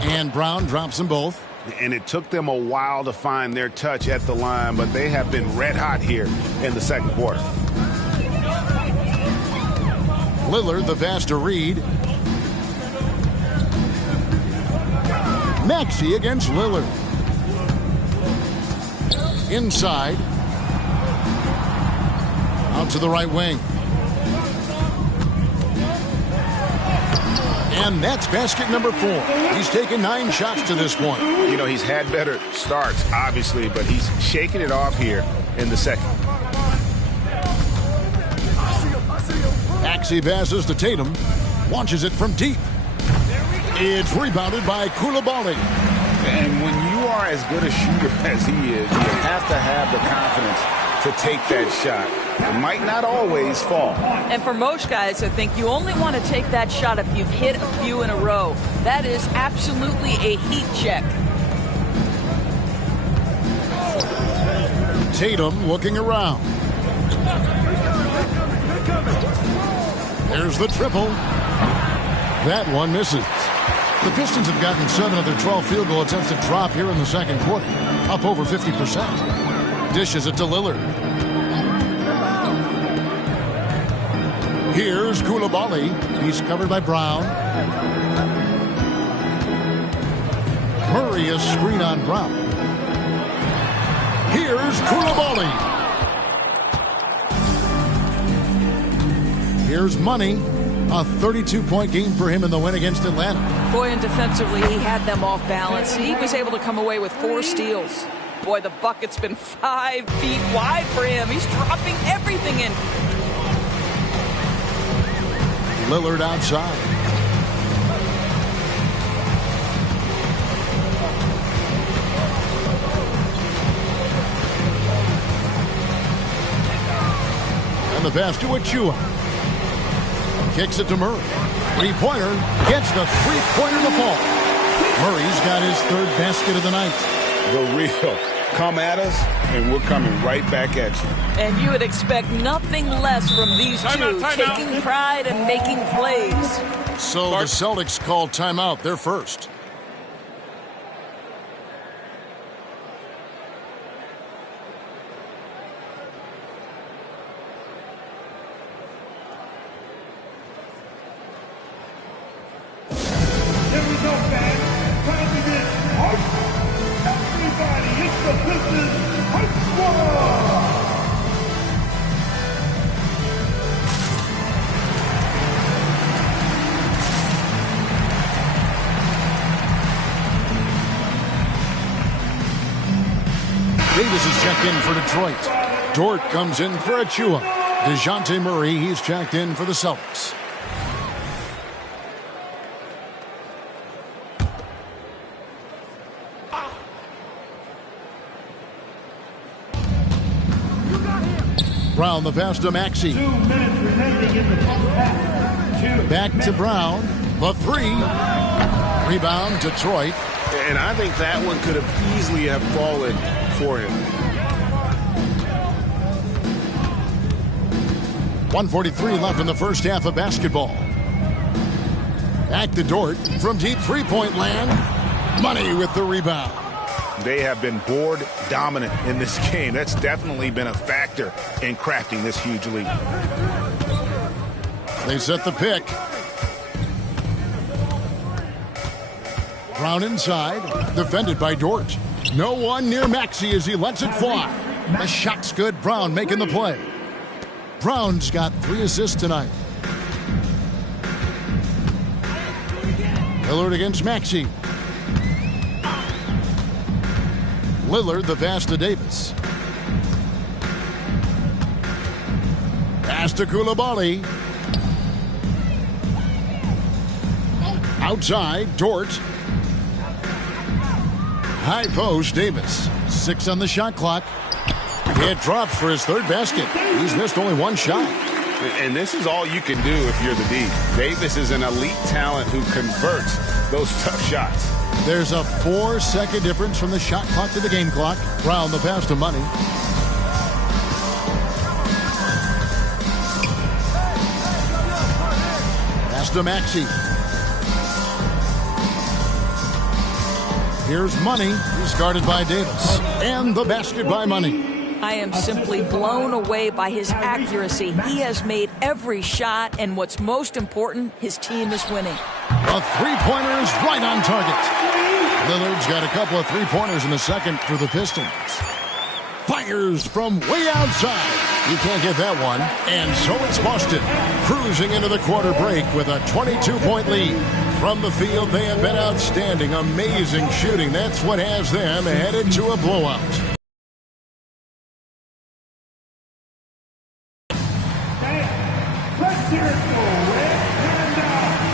And Brown drops them both. And it took them a while to find their touch at the line, but they have been red hot here in the second quarter. Lillard, the pass to Reed. Maxey against Lillard. Inside. Out to the right wing. And that's basket number 4. He's taken 9 shots to this point. You know, he's had better starts, obviously, but he's shaking it off here in the second. Maxey passes to Tatum. Launches it from deep. It's rebounded by Koulibaly. And when you are as good a shooter as he is, you have to have the confidence to take that shot. It might not always fall. And for most guys, I think you only want to take that shot if you've hit a few in a row. That is absolutely a heat check. Tatum looking around. There's the triple. That one misses. The Pistons have gotten 7 of their 12 field goal attempts to drop here in the second quarter, up over 50%. Dishes it to Lillard. Here's Koulibaly. He's covered by Brown. Murray is screen on Brown. Here's Koulibaly. Here's Money. A 32-point game for him in the win against Atlanta. Boy, and defensively, he had them off balance. He was able to come away with 4 steals. Boy, the bucket's been 5 feet wide for him. He's dropping everything in. Lillard outside. And the pass to Achua. Kicks it to Murray. Three-pointer. Gets the three-pointer to fall. Murray's got his third basket of the night. The real. Come at us, and we're coming right back at you. And you would expect nothing less from these two, taking pride and making plays. So the Celtics call timeout. They're first. Davis is checked in for Detroit. Dort comes in for Achua. DeJounte Murray, he's checked in for the Celtics. Brown, the pass to Maxey. 2 minutes remaining in the first half. Back to Brown. The three. Rebound, Detroit. And I think that one could have easily have fallen for him. 1:43 left in the first half of basketball. Back to Dort from deep three-point land. Money with the rebound. They have been board dominant in this game. That's definitely been a factor in crafting this huge lead. They set the pick. Brown inside, defended by Dort. No one near Maxey as he lets it fly. The shot's good. Brown making the play. Brown's got 3 assists tonight. Lillard against Maxey. Lillard, the pass to Davis. Pass to Coulibaly. Outside, Dort. High post, Davis. 6 on the shot clock. It drops for his third basket. He's missed only 1 shot. And this is all you can do if you're the D. Davis is an elite talent who converts those tough shots. There's a 4-second difference from the shot clock to the game clock. Brown, the pass to Money. Pass to Maxey. Here's Money. He's guarded by Davis. And the basket by Money. I am simply blown away by his accuracy. He has made every shot, and what's most important, his team is winning. A three-pointer is right on target. Lillard's got a couple of three-pointers in the second for the Pistons. Fires from way outside. You can't get that one. And so it's Boston, cruising into the quarter break with a 22-point lead. From the field, they have been outstanding. Amazing shooting. That's what has them headed to a blowout. Let's hear it for Rick Randolph.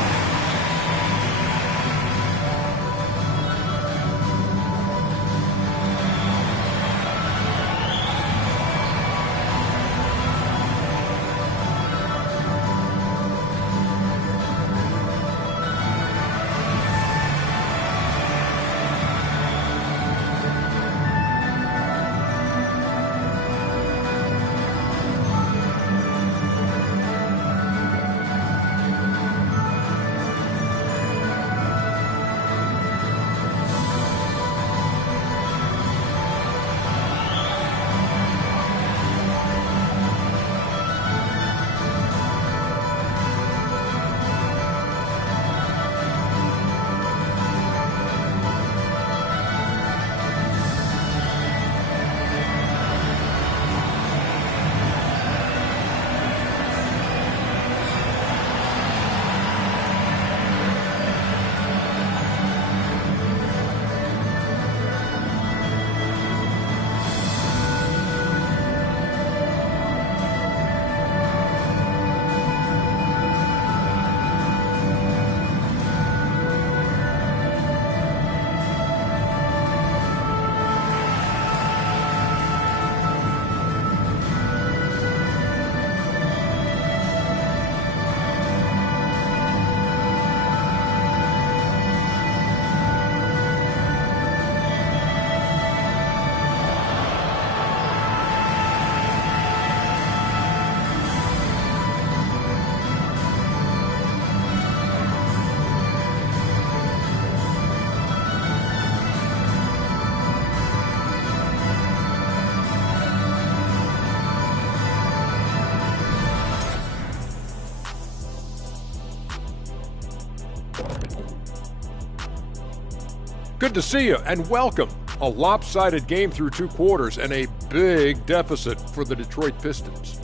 Good to see you and welcome. A lopsided game through 2 quarters and a big deficit for the Detroit Pistons.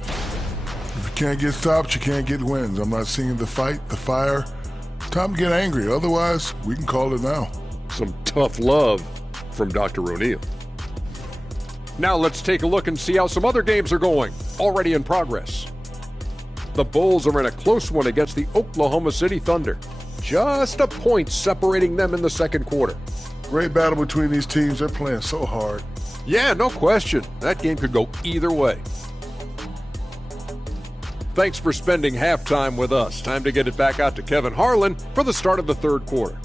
If you can't get stops, you can't get wins. I'm not seeing the fight, the fire. Time to get angry. Otherwise, we can call it now. Some tough love from Dr. O'Neill. Now let's take a look and see how some other games are going, already in progress. The Bulls are in a close one against the Oklahoma City Thunder. Just a point separating them in the second quarter. Great battle between these teams. They're playing so hard. Yeah, no question. That game could go either way. Thanks for spending halftime with us. Time to get it back out to Kevin Harlan for the start of the third quarter.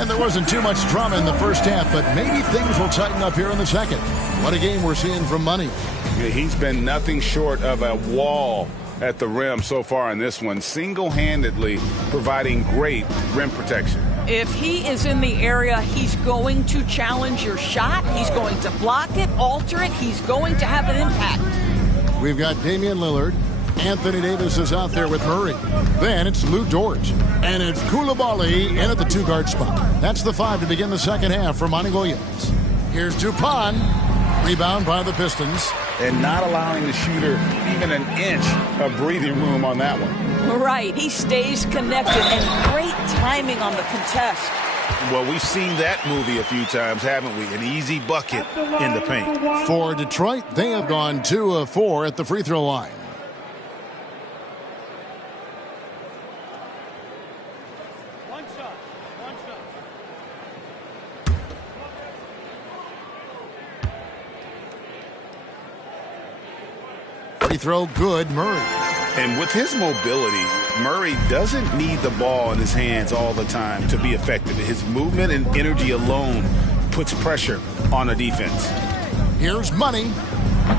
And there wasn't too much drama in the first half, but maybe things will tighten up here in the second. What a game we're seeing from Money. Yeah, he's been nothing short of a wall at the rim so far in this one, single-handedly providing great rim protection. If he is in the area, he's going to challenge your shot. He's going to block it, alter it. He's going to have an impact. We've got Damian Lillard. Anthony Davis is out there with Murray. Then it's Lou Dort. And it's Koulibaly in at the 2-guard spot. That's the 5 to begin the second half for Monty Williams. Here's Dupont. Rebound by the Pistons. And not allowing the shooter even an inch of breathing room on that one. Right. He stays connected and great timing on the contest. Well, we've seen that movie a few times, haven't we? An easy bucket in the paint. For Detroit, they have gone 2 of 4 at the free throw line. Free throw good, Murray. And with his mobility, Murray doesn't need the ball in his hands all the time to be effective. His movement and energy alone puts pressure on a defense. Here's Money.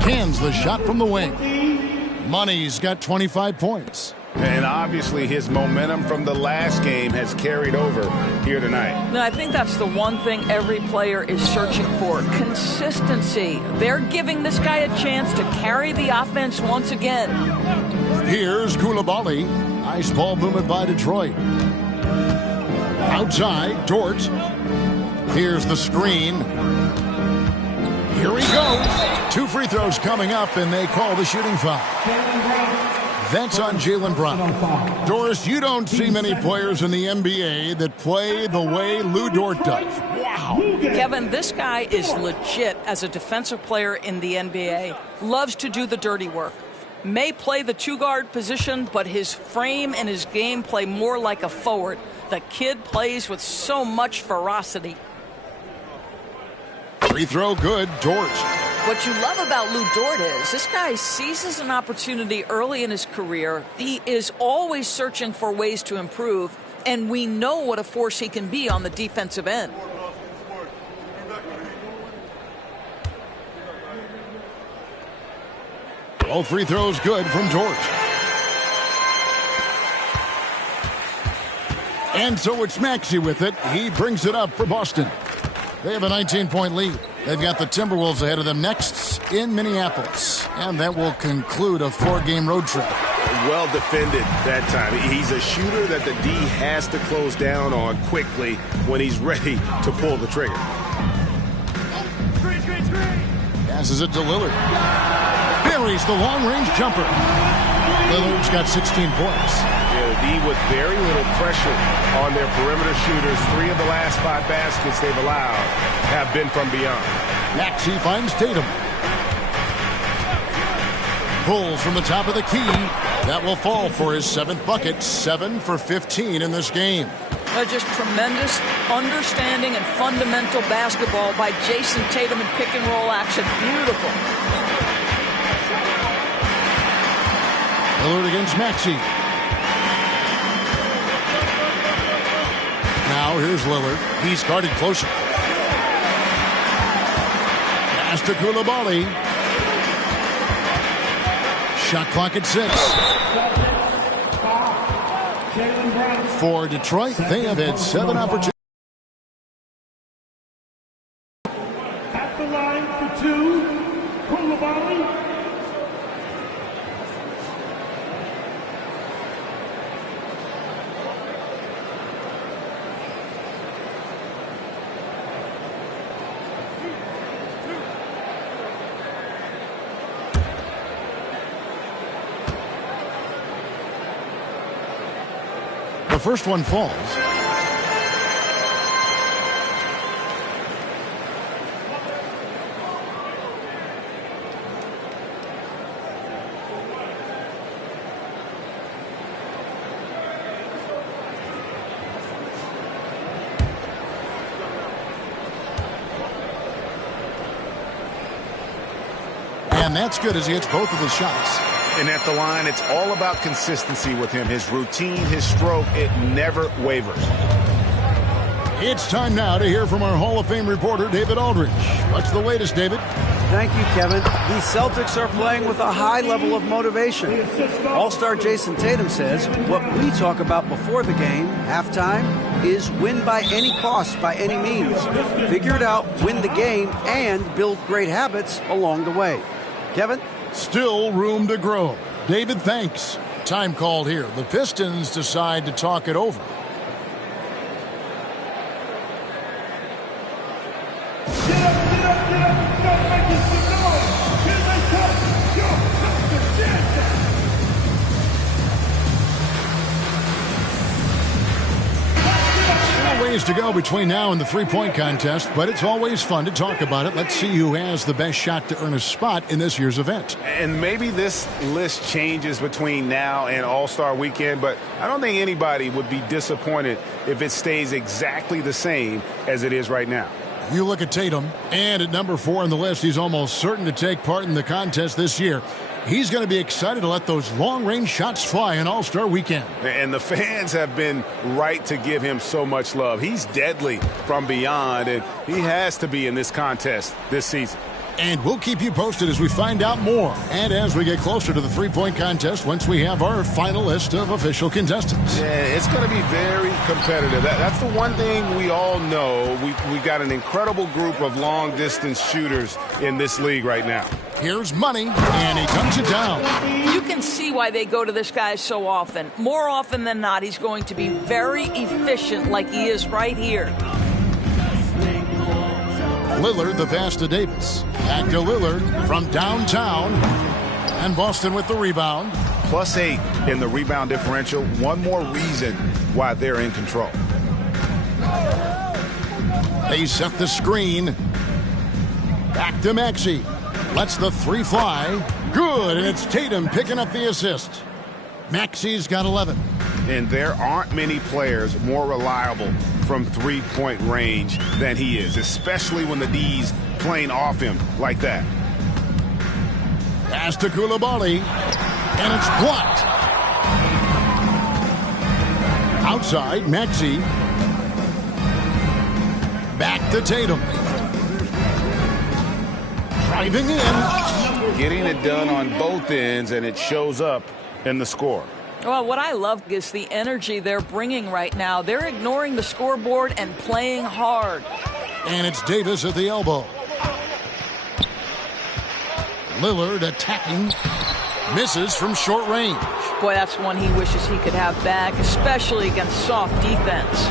Cans the shot from the wing. Money's got 25 points. And obviously his momentum from the last game has carried over here tonight. No, I think that's the one thing every player is searching for. Consistency. They're giving this guy a chance to carry the offense once again. Here's Koulibaly. Nice ball movement by Detroit. Outside, Dort. Here's the screen. Here he goes. 2 free throws coming up, and they call the shooting foul. That's on Jaylen Brown. Doris, you don't see many players in the NBA that play the way Lou Dort does. Wow. Kevin, this guy is legit as a defensive player in the NBA. Loves to do the dirty work. May play the 2-guard position, but his frame and his game play more like a forward. The kid plays with so much ferocity. Free throw good, Dort. What you love about Lou Dort is this guy seizes an opportunity early in his career. He is always searching for ways to improve, and we know what a force he can be on the defensive end. All free throws good from Dort. And so it's Maxey with it. He brings it up for Boston. They have a 19-point lead. They've got the Timberwolves ahead of them next in Minneapolis. And that will conclude a 4-game road trip. Well defended that time. He's a shooter that the D has to close down on quickly when he's ready to pull the trigger. Passes it to Lillard. Buries the long-range jumper. Lillard's got 16 points. Yeah, the D with very little pressure on their perimeter shooters. 3 of the last 5 baskets they've allowed have been from beyond. Maxey finds Tatum. Pulls from the top of the key. That will fall for his 7th bucket. 7 for 15 in this game. Just tremendous understanding and fundamental basketball by Jason Tatum in pick-and-roll action. Beautiful. Lillard against Maxey. Now here's Lillard. He's guarded closer. Pass to Koulibaly. Shot clock at 6. For Detroit, they have had 7 opportunities. At the line for 2, Koulibaly. The first one falls. And that's good as he hits both of his shots. And at the line, it's all about consistency with him. His routine, his stroke, it never wavers. It's time now to hear from our Hall of Fame reporter, David Aldridge. What's the latest, David? Thank you, Kevin. The Celtics are playing with a high level of motivation. All-star Jason Tatum says what we talk about before the game, halftime, is win by any cost, by any means. Figure it out, win the game, and build great habits along the way. Kevin? Still room to grow. David, thanks. Time called here. The Pistons decide to talk it over. Ways to go between now and the three-point contest, but it's always fun to talk about it. Let's see who has the best shot to earn a spot in this year's event. And maybe this list changes between now and All-Star Weekend, but I don't think anybody would be disappointed if it stays exactly the same as it is right now. You look at Tatum, and at number 4 on the list, he's almost certain to take part in the contest this year. He's going to be excited to let those long-range shots fly in All-Star Weekend. And the fans have been right to give him so much love. He's deadly from beyond, and he has to be in this contest this season. And we'll keep you posted as we find out more and as we get closer to the three-point contest once we have our final list of official contestants. Yeah, it's going to be very competitive. That's the one thing we all know. We've got an incredible group of long-distance shooters in this league right now. Here's money, and he comes it down. You can see why they go to this guy so often. More often than not, he's going to be very efficient like he is right here. Lillard, the pass to Davis. Back to Lillard from downtown. And Boston with the rebound. +8 in the rebound differential. One more reason why they're in control. They set the screen. Back to Maxey. Lets the 3 fly. Good, and it's Tatum picking up the assist. Maxey's got 11. And there aren't many players more reliable from three-point range than he is, especially when the D's playing off him like that. Pass to Koulibaly, and it's blocked. Outside, Maxey. Back to Tatum. Driving in. Getting it done on both ends, and it shows up in the score. Well, what I love is the energy they're bringing right now. They're ignoring the scoreboard and playing hard. And it's Davis at the elbow. Lillard attacking. Misses from short range. Boy, that's one he wishes he could have back, especially against soft defense.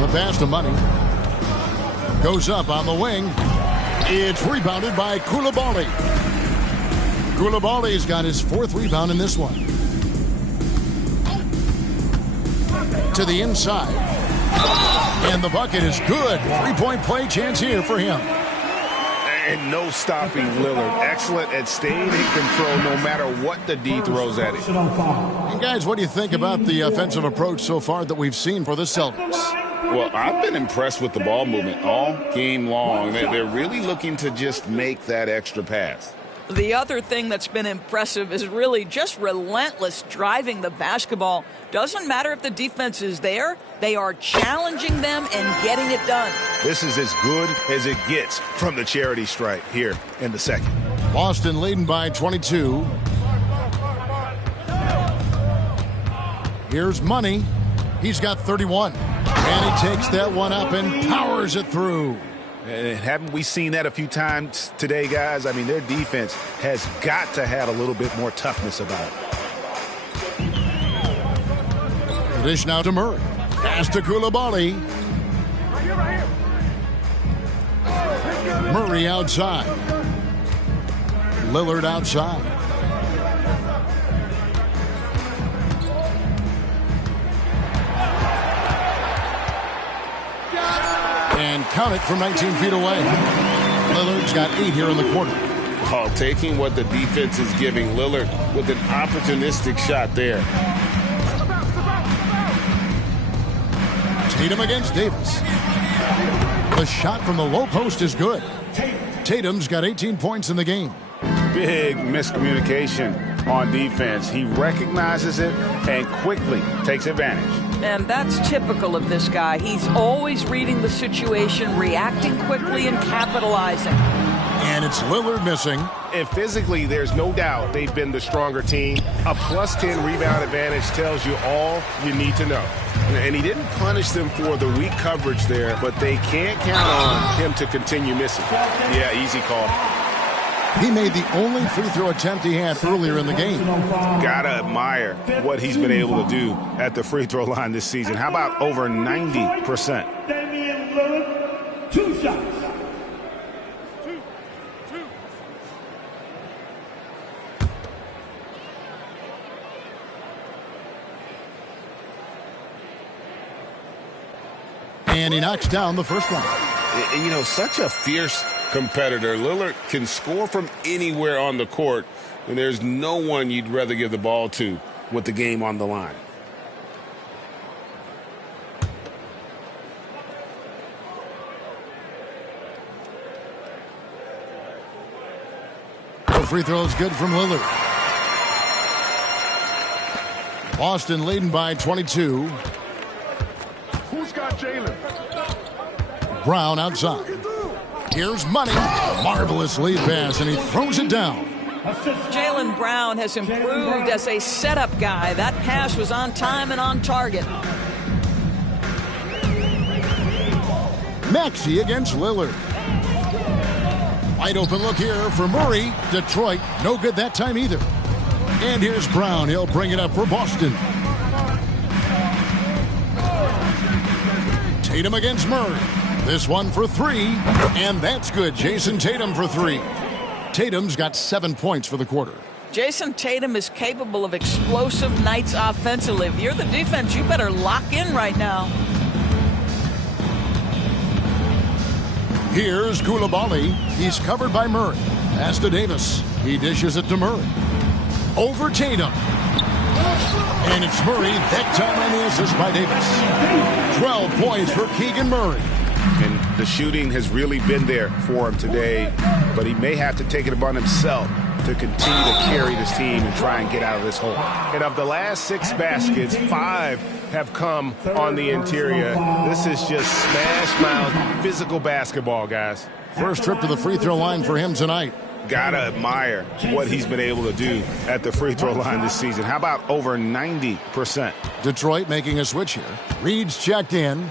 The pass to Money. Goes up on the wing. It's rebounded by Koulibaly. Koulibaly's got his 4th rebound in this one. To the inside. And the bucket is good. 3-point play chance here for him. And no stopping Lillard. Excellent at staying in control no matter what the D throws at him. And guys, what do you think about the offensive approach so far that we've seen for the Celtics? Well, I've been impressed with the ball movement all game long. They're really looking to just make that extra pass. The other thing that's been impressive is really just relentless driving the basketball. Doesn't matter if the defense is there, they are challenging them and getting it done. This is as good as it gets from the charity stripe here in the second. Boston leading by 22. Here's Money. He's got 31. And he takes that one up and powers it through. And haven't we seen that a few times today, guys? I mean, their defense has got to have a little bit more toughness about it. The dish now to Murray. Pass to Coulibaly. Murray outside. Lillard outside. And count it from 19 feet away. Lillard's got 8 here in the quarter. Oh, taking what the defense is giving Lillard with an opportunistic shot there. Tatum against Davis. The shot from the low post is good. Tatum's got 18 points in the game. Big miscommunication on defense. He recognizes it and quickly takes advantage. And that's typical of this guy. He's always reading the situation, reacting quickly, and capitalizing. And it's Lillard missing. And physically, there's no doubt they've been the stronger team. A plus 10 rebound advantage tells you all you need to know. And he didn't punish them for the weak coverage there, but they can't count on him to continue missing. Yeah, easy call. He made the only free throw attempt he had earlier in the game. Gotta admire what he's been able to do at the free throw line this season. How about over 90%? Damian Lillard, 2 shots. And he knocks down the first one. You know, such a fierce competitor. Lillard can score from anywhere on the court, and there's no one you'd rather give the ball to with the game on the line. The free throw is good from Lillard. Boston leading by 22. Who's got Jalen? Brown outside. Here's Money. Marvelous lead pass, and he throws it down. Jaylen Brown has improved as a setup guy. That pass was on time and on target. Maxey against Lillard. Wide open look here for Murray. Detroit, no good that time either. And here's Brown. He'll bring it up for Boston. Tatum against Murray. This one for 3, and that's good. Jason Tatum for 3. Tatum's got 7 points for the quarter. Jason Tatum is capable of explosive nights offensively. If you're the defense, you better lock in right now. Here's Coulibaly. He's covered by Murray. Pass to Davis. He dishes it to Murray. Over Tatum. And it's Murray, that time on the assist by Davis. 12 points for Keegan Murray. And the shooting has really been there for him today, but he may have to take it upon himself to continue to carry this team and try and get out of this hole. And of the last 6 baskets, 5 have come on the interior. This is just smash-mouth physical basketball, guys. First trip to the free throw line for him tonight. Gotta admire what he's been able to do at the free throw line this season. How about over 90%? Detroit making a switch here. Reed's checked in.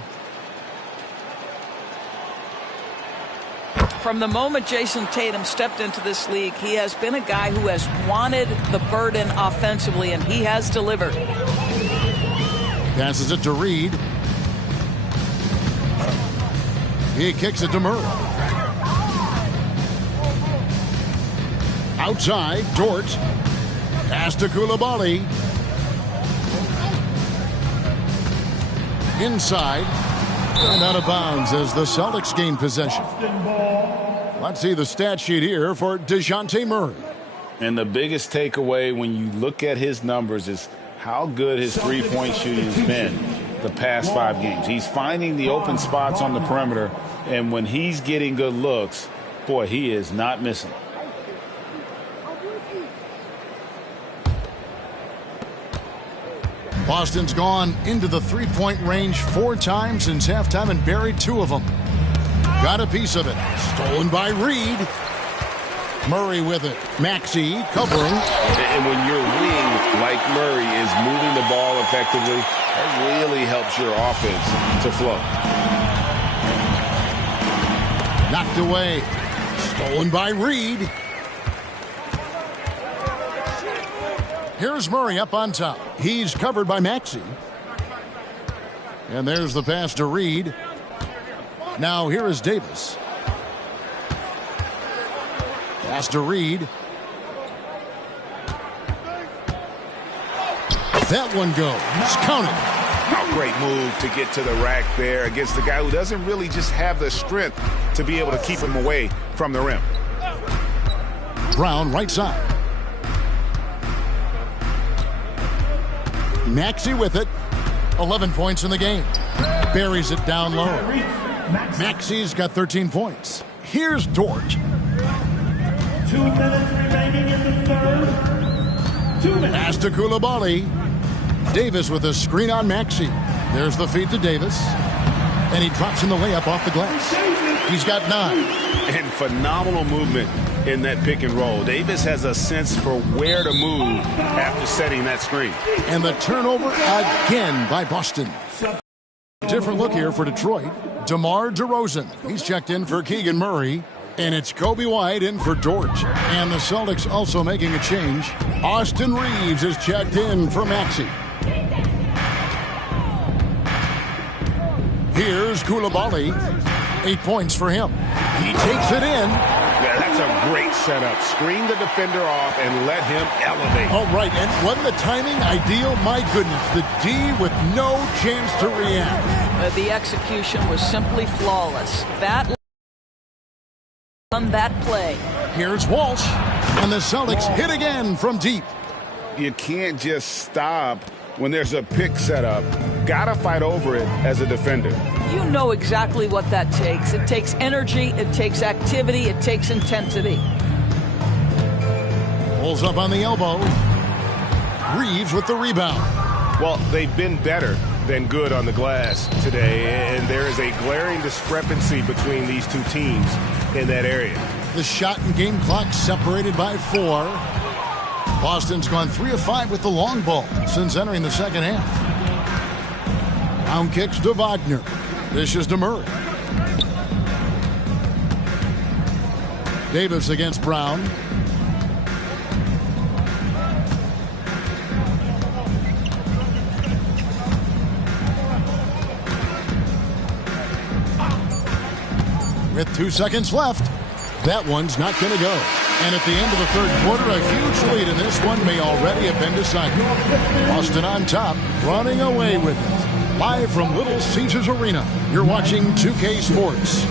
From the moment Jason Tatum stepped into this league, he has been a guy who has wanted the burden offensively, and he has delivered. Passes it to Reed. He kicks it to Murray. Outside, Dort. Pass to Coulibaly. Inside. And out of bounds as the Celtics gain possession. Let's see the stat sheet here for DeJounte Murray. And the biggest takeaway when you look at his numbers is how good his three-point shooting has been the past 5 games. He's finding the open spots on the perimeter, and when he's getting good looks, boy, he is not missing. Boston's gone into the three-point range 4 times since halftime and buried 2 of them. Got a piece of it. Stolen by Reed. Murray with it. Maxey covering. And when your wing, like Murray, is moving the ball effectively, that really helps your offense to flow. Knocked away. Stolen by Reed. Here's Murray up on top. He's covered by Maxey. And there's the pass to Reed. Now here is Davis. Pass to Reed. That one goes. Counted. A great move to get to the rack there against the guy who doesn't really just have the strength to be able to keep him away from the rim. Brown right side. Maxey with it. 11 points in the game. Buries it down low. Maxey's got 13 points. Here's Dort. 2 minutes remaining in the third. 2 minutes. Pass to Coulibaly. Davis with a screen on Maxey. There's the feed to Davis. And he drops in the layup off the glass. He's got 9. And phenomenal movement in that pick and roll. Davis has a sense for where to move after setting that screen. And the turnover again by Boston. Different look here for Detroit. DeMar DeRozan. He's checked in for Keegan Murray. And it's Kobe White in for Dort. And the Celtics also making a change. Austin Reeves is checked in for Maxey. Here's Coulibaly. 8 points for him. He takes it in. Yeah, that's a great setup. Screen the defender off and let him elevate. All right, and wasn't the timing ideal? My goodness, the D with no chance to react. The execution was simply flawless. That on that play. Here's Walsh, and the Celtics hit again from deep. You can't just stop when there's a pick set up. Gotta fight over it as a defender. You know exactly what that takes. It takes energy, it takes activity, it takes intensity. Pulls up on the elbow. Reeves with the rebound. Well, they've been better than good on the glass today, and there is a glaring discrepancy between these two teams in that area. The shot and game clock separated by 4. Boston's gone 3 of 5 with the long ball since entering the second half. Down kicks to Wagner. Dishes to Murray. Davis against Brown. With 2 seconds left, that one's not going to go. And at the end of the third quarter, a huge lead in this one may already have been decided. Boston on top, running away with it. Live from Little Caesars Arena, you're watching 2K Sports.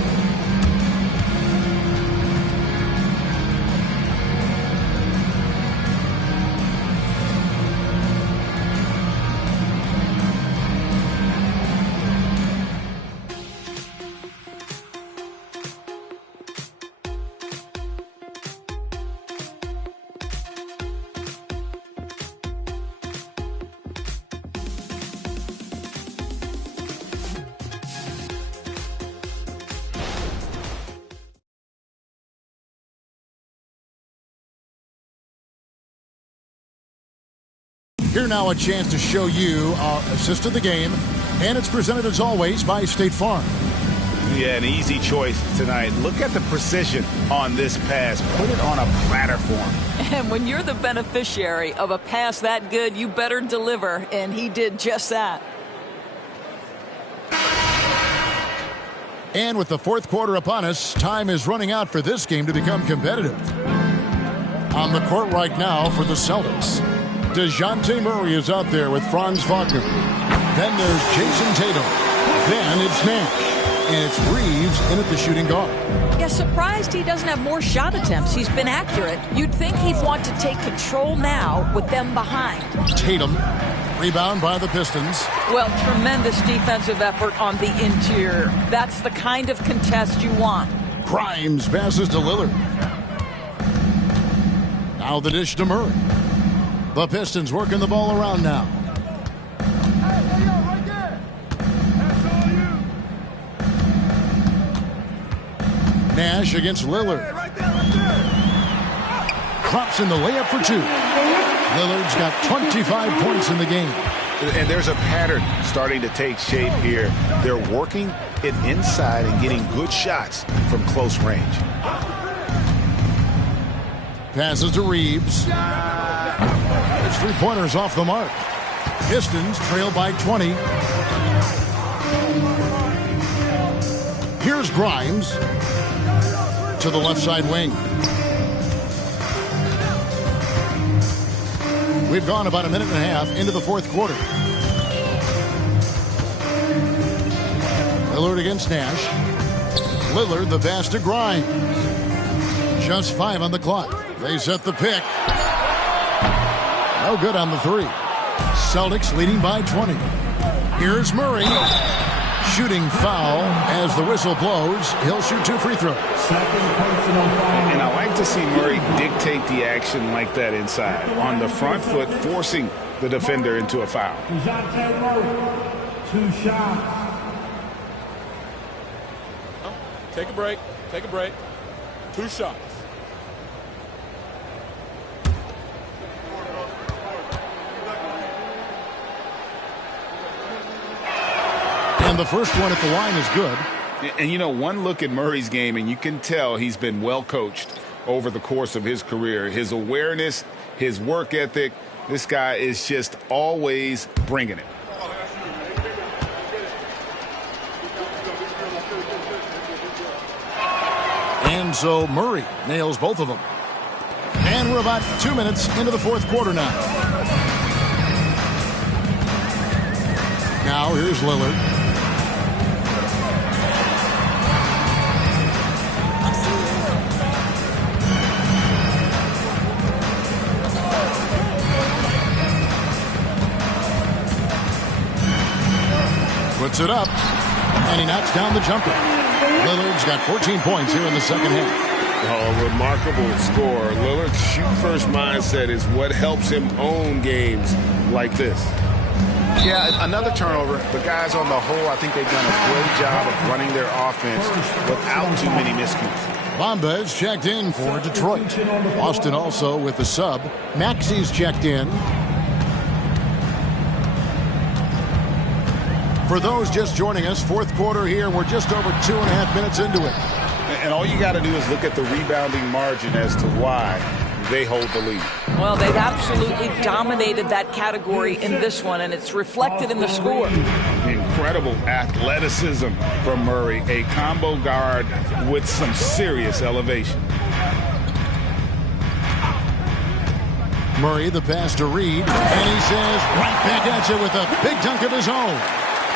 Here now a chance to show you our assist of the game, and it's presented as always by State Farm. Yeah, an easy choice tonight. Look at the precision on this pass. Put it on a platter form. And when you're the beneficiary of a pass that good, you better deliver, and he did just that. And with the fourth quarter upon us, time is running out for this game to become competitive. On the court right now for the Celtics, DeJounte Murray is out there with Franz Wagner. Then there's Jason Tatum. Then it's Nash. And it's Reeves in at the shooting guard. Yeah, surprised he doesn't have more shot attempts. He's been accurate. You'd think he'd want to take control now with them behind. Tatum, rebound by the Pistons. Well, tremendous defensive effort on the interior. That's the kind of contest you want. Grimes passes to Lillard. Now the dish to Murray. The Pistons working the ball around now. Nash against Lillard. drops in the layup for 2. Lillard's got 25 points in the game. And there's a pattern starting to take shape here. They're working it inside and getting good shots from close range. Passes to Reeves. His three-pointers off the mark. Pistons trail by 20. Here's Grimes to the left side wing. We've gone about a minute and a half into the fourth quarter. Lillard against Nash. Lillard the pass to Grimes. Just 5 on the clock. They set the pick. No good on the 3. Celtics leading by 20. Here's Murray. Shooting foul as the whistle blows. He'll shoot 2 free throws. And I like to see Murray dictate the action like that inside. On the front foot, forcing the defender into a foul. 2 shots. Take a break. Take a break. 2 shots. And the first one at the line is good. And, you know, one look at Murray's game, and you can tell he's been well coached over the course of his career. His awareness, his work ethic, this guy is just always bringing it. And so Murray nails both of them. And we're about 2 minutes into the fourth quarter now. Now here's Lillard. Puts it up, and he knocks down the jumper. Lillard's got 14 points here in the second half. Oh, remarkable score. Lillard's shoot-first mindset is what helps him own games like this. Yeah, another turnover. The guys on the whole, I think they've done a great job of running their offense without too many miscues. Bamba is checked in for Detroit. Austin also with the sub. Maxi's checked in. For those just joining us, fourth quarter here. We're just over 2.5 minutes into it. And all you got to do is look at the rebounding margin as to why they hold the lead. Well, they've absolutely dominated that category in this one, and it's reflected in the score. Incredible athleticism from Murray, a combo guard with some serious elevation. Murray, the pass to Reed, and he says right back at you with a big dunk of his own.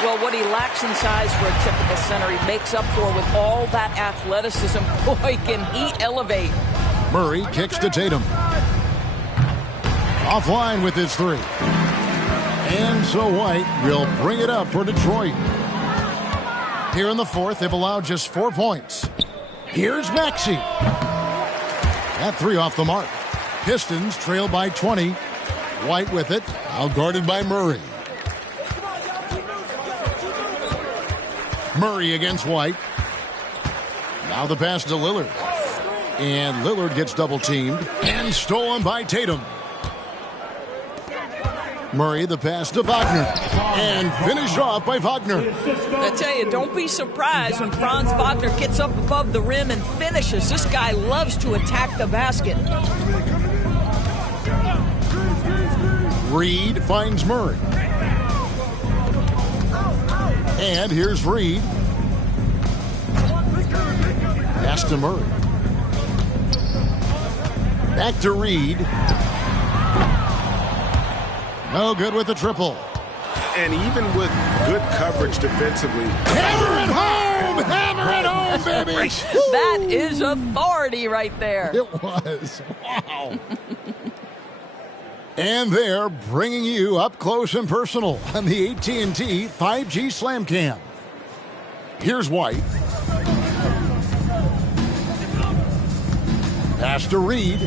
Well, what he lacks in size for a typical center, he makes up for with all that athleticism. Boy, can he elevate. Murray kicks to Tatum. Offline with his 3. And so White will bring it up for Detroit. Here in the fourth, they've allowed just 4 points. Here's Maxey. That 3 off the mark. Pistons trail by 20. White with it, outguarded by Murray. Murray against White. Now the pass to Lillard. And Lillard gets double-teamed and stolen by Tatum. Murray, the pass to Wagner. And finished off by Wagner. I tell you, don't be surprised when Franz Wagner gets up above the rim and finishes. This guy loves to attack the basket. Reed finds Murray. And here's Reed. Pass to Murray. Back to Reed. No good with the triple. And even with good coverage defensively. Hammer it home! Hammer it home, baby! That is authority right there. It was. Wow. And they're bringing you up close and personal on the AT&T 5G Slam Cam. Here's White. Pass to Reed.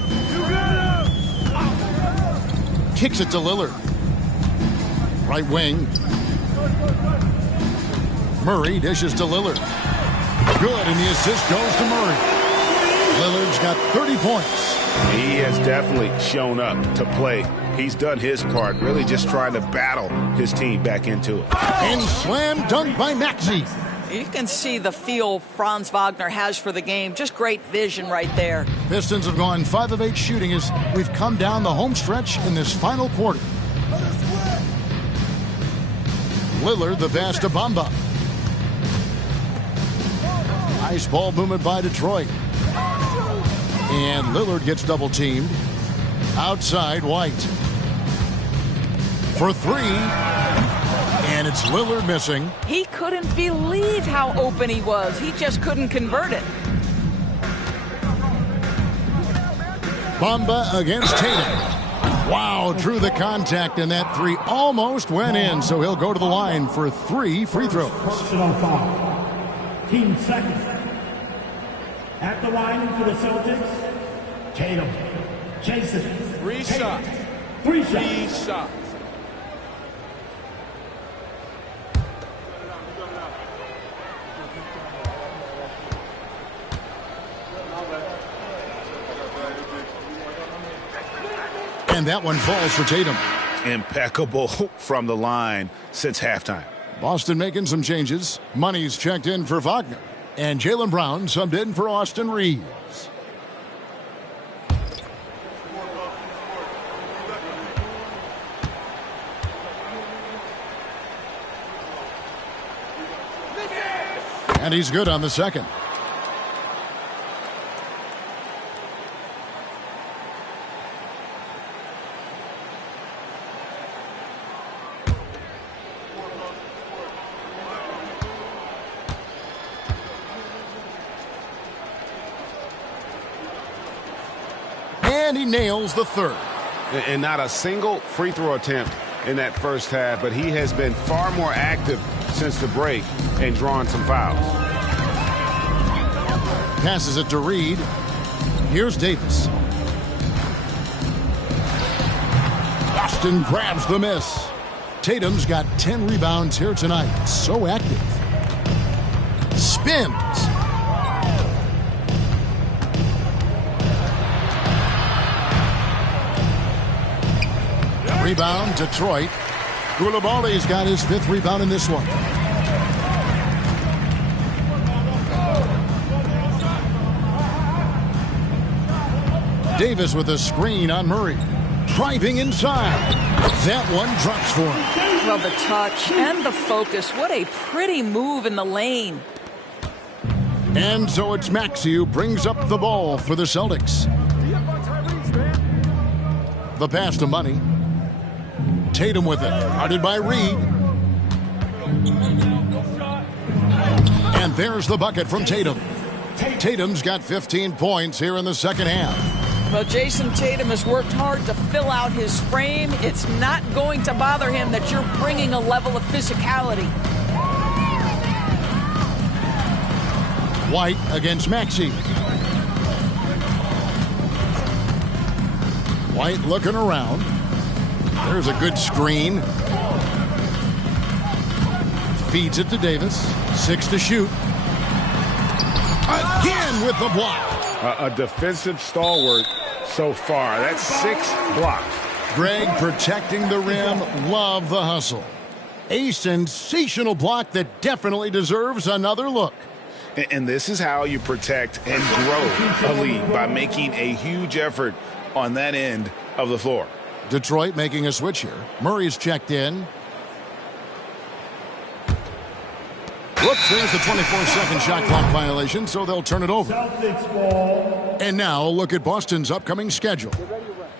Kicks it to Lillard. Right wing. Murray dishes to Lillard. Good, and the assist goes to Murray. Lillard's got 30 points. He has definitely shown up to play. He's done his part, really just trying to battle his team back into it. And slam dunk by Maxey. You can see the feel Franz Wagner has for the game. Just great vision right there. Pistons have gone 5 of 8 shooting as we've come down the home stretch in this final quarter. Lillard, the pass to Bamba. Nice ball movement by Detroit. And Lillard gets double teamed. Outside, White. For 3. And it's Lillard missing. He couldn't believe how open he was. He just couldn't convert it. Bamba against Tatum. Wow, drew the contact, and that 3 almost went in, so he'll go to the line for 3 free throws. Personal foul. Team second. At the line for the Celtics, Tatum. Jason. 3 shots. 3 shots. 3 shots. And that one falls for Tatum. Impeccable from the line since halftime. Boston making some changes. Money's checked in for Wagner. And Jaylen Brown subbed in for Austin Reeves. And he's good on the second. And he nails the third. And not a single free throw attempt in that first half, but he has been far more active since the break and drawn some fouls. Passes it to Reed. Here's Davis. Boston grabs the miss. Tatum's got 10 rebounds here tonight. So active. Spins. Rebound, Detroit. Koulibaly's got his 5th rebound in this one. Davis with a screen on Murray. Driving inside. That one drops for him. Well, the touch and the focus. What a pretty move in the lane. And so it's Maxey who brings up the ball for the Celtics. The pass to Money. Tatum with it. Guarded by Reed. And there's the bucket from Tatum. Tatum's got 15 points here in the second half. Well, Jason Tatum has worked hard to fill out his frame. It's not going to bother him that you're bringing a level of physicality. White against Maxey. White looking around. There's a good screen. Feeds it to Davis. 6 to shoot. Again with the block. A defensive stalwart so far. That's 6 blocks. Greg protecting the rim. Love the hustle. A sensational block that definitely deserves another look. And this is how you protect and grow a lead, by making a huge effort on that end of the floor. Detroit making a switch here. Murray's checked in. Whoops, there's the 24-second shot clock violation, so they'll turn it over. And now look at Boston's upcoming schedule.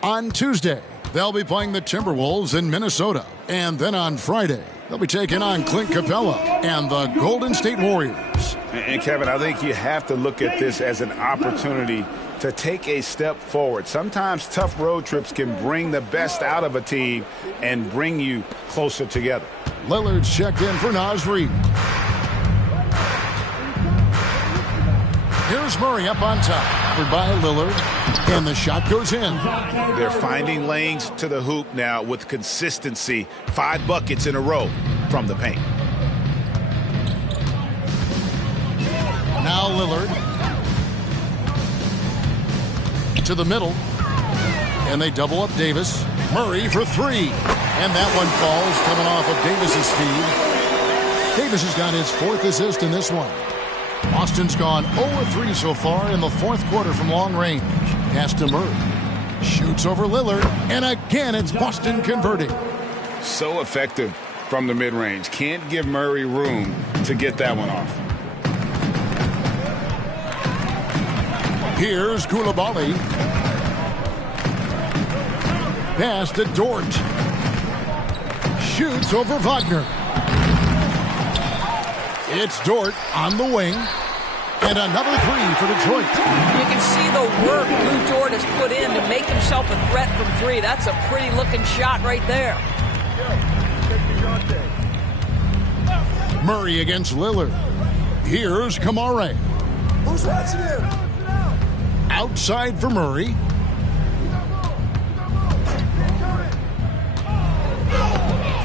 On Tuesday, they'll be playing the Timberwolves in Minnesota. And then on Friday, they'll be taking on Clint Capella and the Golden State Warriors. And Kevin, I think you have to look at this as an opportunity to take a step forward. Sometimes tough road trips can bring the best out of a team and bring you closer together. Lillard's checked in for Naz Reid. Here's Murray up on top. Covered by Lillard. And the shot goes in. They're finding lanes to the hoop now with consistency. 5 buckets in a row from the paint. Now Lillard. To the middle. And they double up Davis. Murray for three. And that one falls, coming off of Davis's feed. Davis has got his 4th assist in this one. Boston's gone 0-3 so far in the 4th quarter from long range. Pass to Murray. Shoots over Lillard. And again, it's Boston converting. So effective from the mid-range. Can't give Murray room to get that one off. Here's Koulibaly. Pass to Dort. Shoots over Wagner. It's Dort on the wing. And another three for Detroit. You can see the work Lou Dort has put in to make himself a threat from three. That's a pretty looking shot right there. Murray against Lillard. Here's Kamare. Who's watching him? Outside for Murray.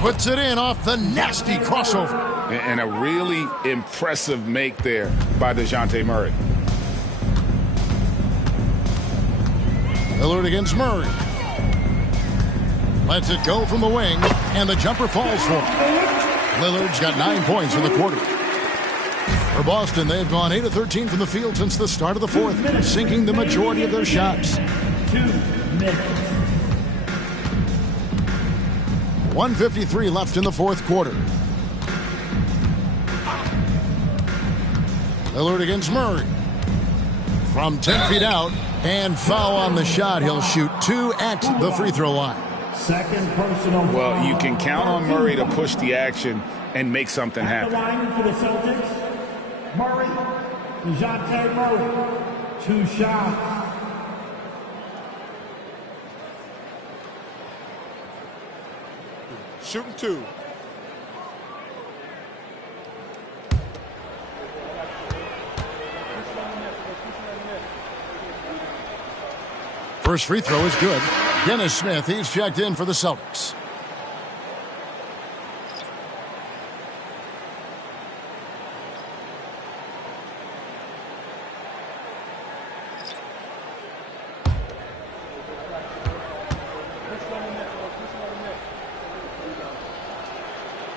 Puts it in off the nasty crossover. And a really impressive make there by DeJounte Murray. Lillard against Murray. Lets it go from the wing, and the jumper falls for him. Lillard's got 9 points in the quarter. For Boston, they've gone 8 of 13 from the field since the start of the 4th, sinking the majority of their shots. 2 minutes. 1:53 left in the 4th quarter. Lillard against Murray. From 10 feet out, and foul on the shot. He'll shoot 2 at the free throw line. Second personal. Well, you can count on Murray to push the action and make something happen. The line for the Celtics, Murray, DeJounte Murray, 2 shots. Shooting 2. First free throw is good. Dennis Smith, he's checked in for the Celtics.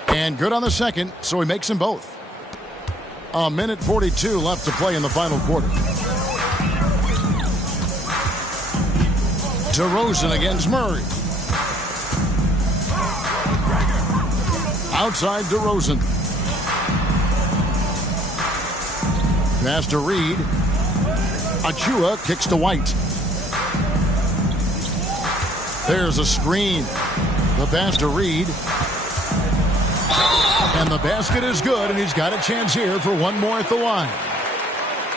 And good on the second, so he makes them both. 1:42 left to play in the final quarter. DeRozan against Murray. Outside DeRozan. Pass to Reed. Achua kicks to White. There's a screen. The pass to Reed. And the basket is good, and he's got a chance here for one more at the line.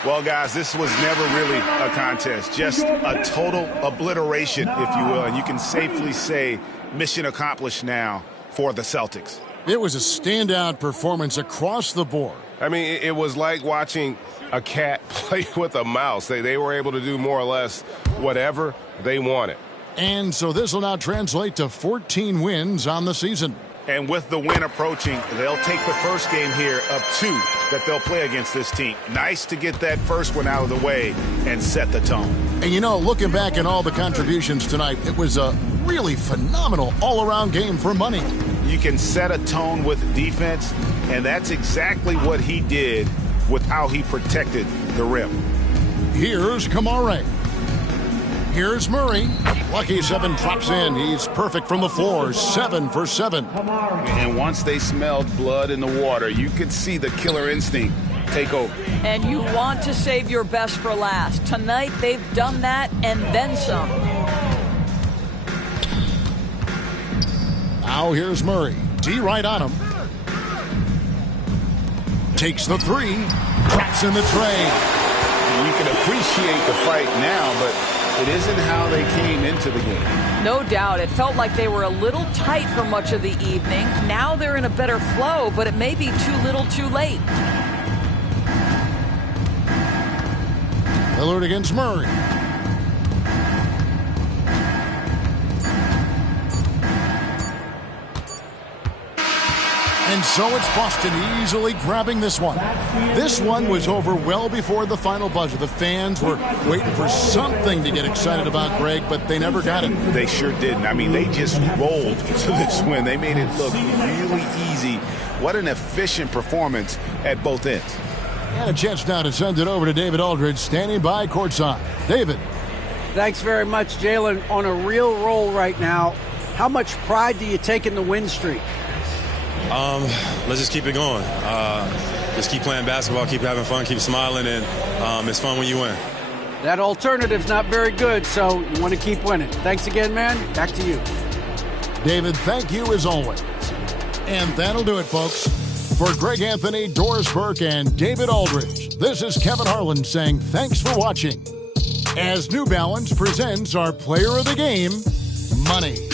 Well, guys, this was never really a contest, just a total obliteration, if you will, and you can safely say mission accomplished now for the Celtics. It was a standout performance across the board. I mean, it was like watching a cat play with a mouse. They were able to do more or less whatever they wanted. And so this will now translate to 14 wins on the season. And with the win approaching, they'll take the first game here of 2 that they'll play against this team. Nice to get that first one out of the way and set the tone. And you know, looking back at all the contributions tonight, it was a really phenomenal all-around game for money. You can set a tone with defense, and that's exactly what he did with how he protected the rim. Here's Kamare. Here's Murray. Lucky 7 drops in. He's perfect from the floor. 7 for 7. And once they smelled blood in the water, you could see the killer instinct take over. And you want to save your best for last. Tonight, they've done that and then some. Now here's Murray. D right on him. Takes the 3. Drops in the tray. And you can appreciate the fight now, but it isn't how they came into the game. No doubt. It felt like they were a little tight for much of the evening. Now they're in a better flow, but it may be too little too late. Lillard against Murray. And so it's Boston easily grabbing this one. This one was over well before the final buzzer. The fans were waiting for something to get excited about, Greg, but they never got it. They sure didn't. I mean, they just rolled to this win. They made it look really easy. What an efficient performance at both ends. And a chance now to send it over to David Aldridge, standing by courtside. David. Thanks very much, Jalen. On a real roll right now. How much pride do you take in the win streak? Let's just keep it going. Just keep playing basketball, keep having fun, keep smiling, and it's fun when you win. That alternative's not very good, so you want to keep winning. Thanks again, man. Back to you. David, thank you as always. And that'll do it, folks. For Greg Anthony, Doris Burke, and David Aldridge, this is Kevin Harlan saying thanks for watching. As New Balance presents our Player of the Game, Money.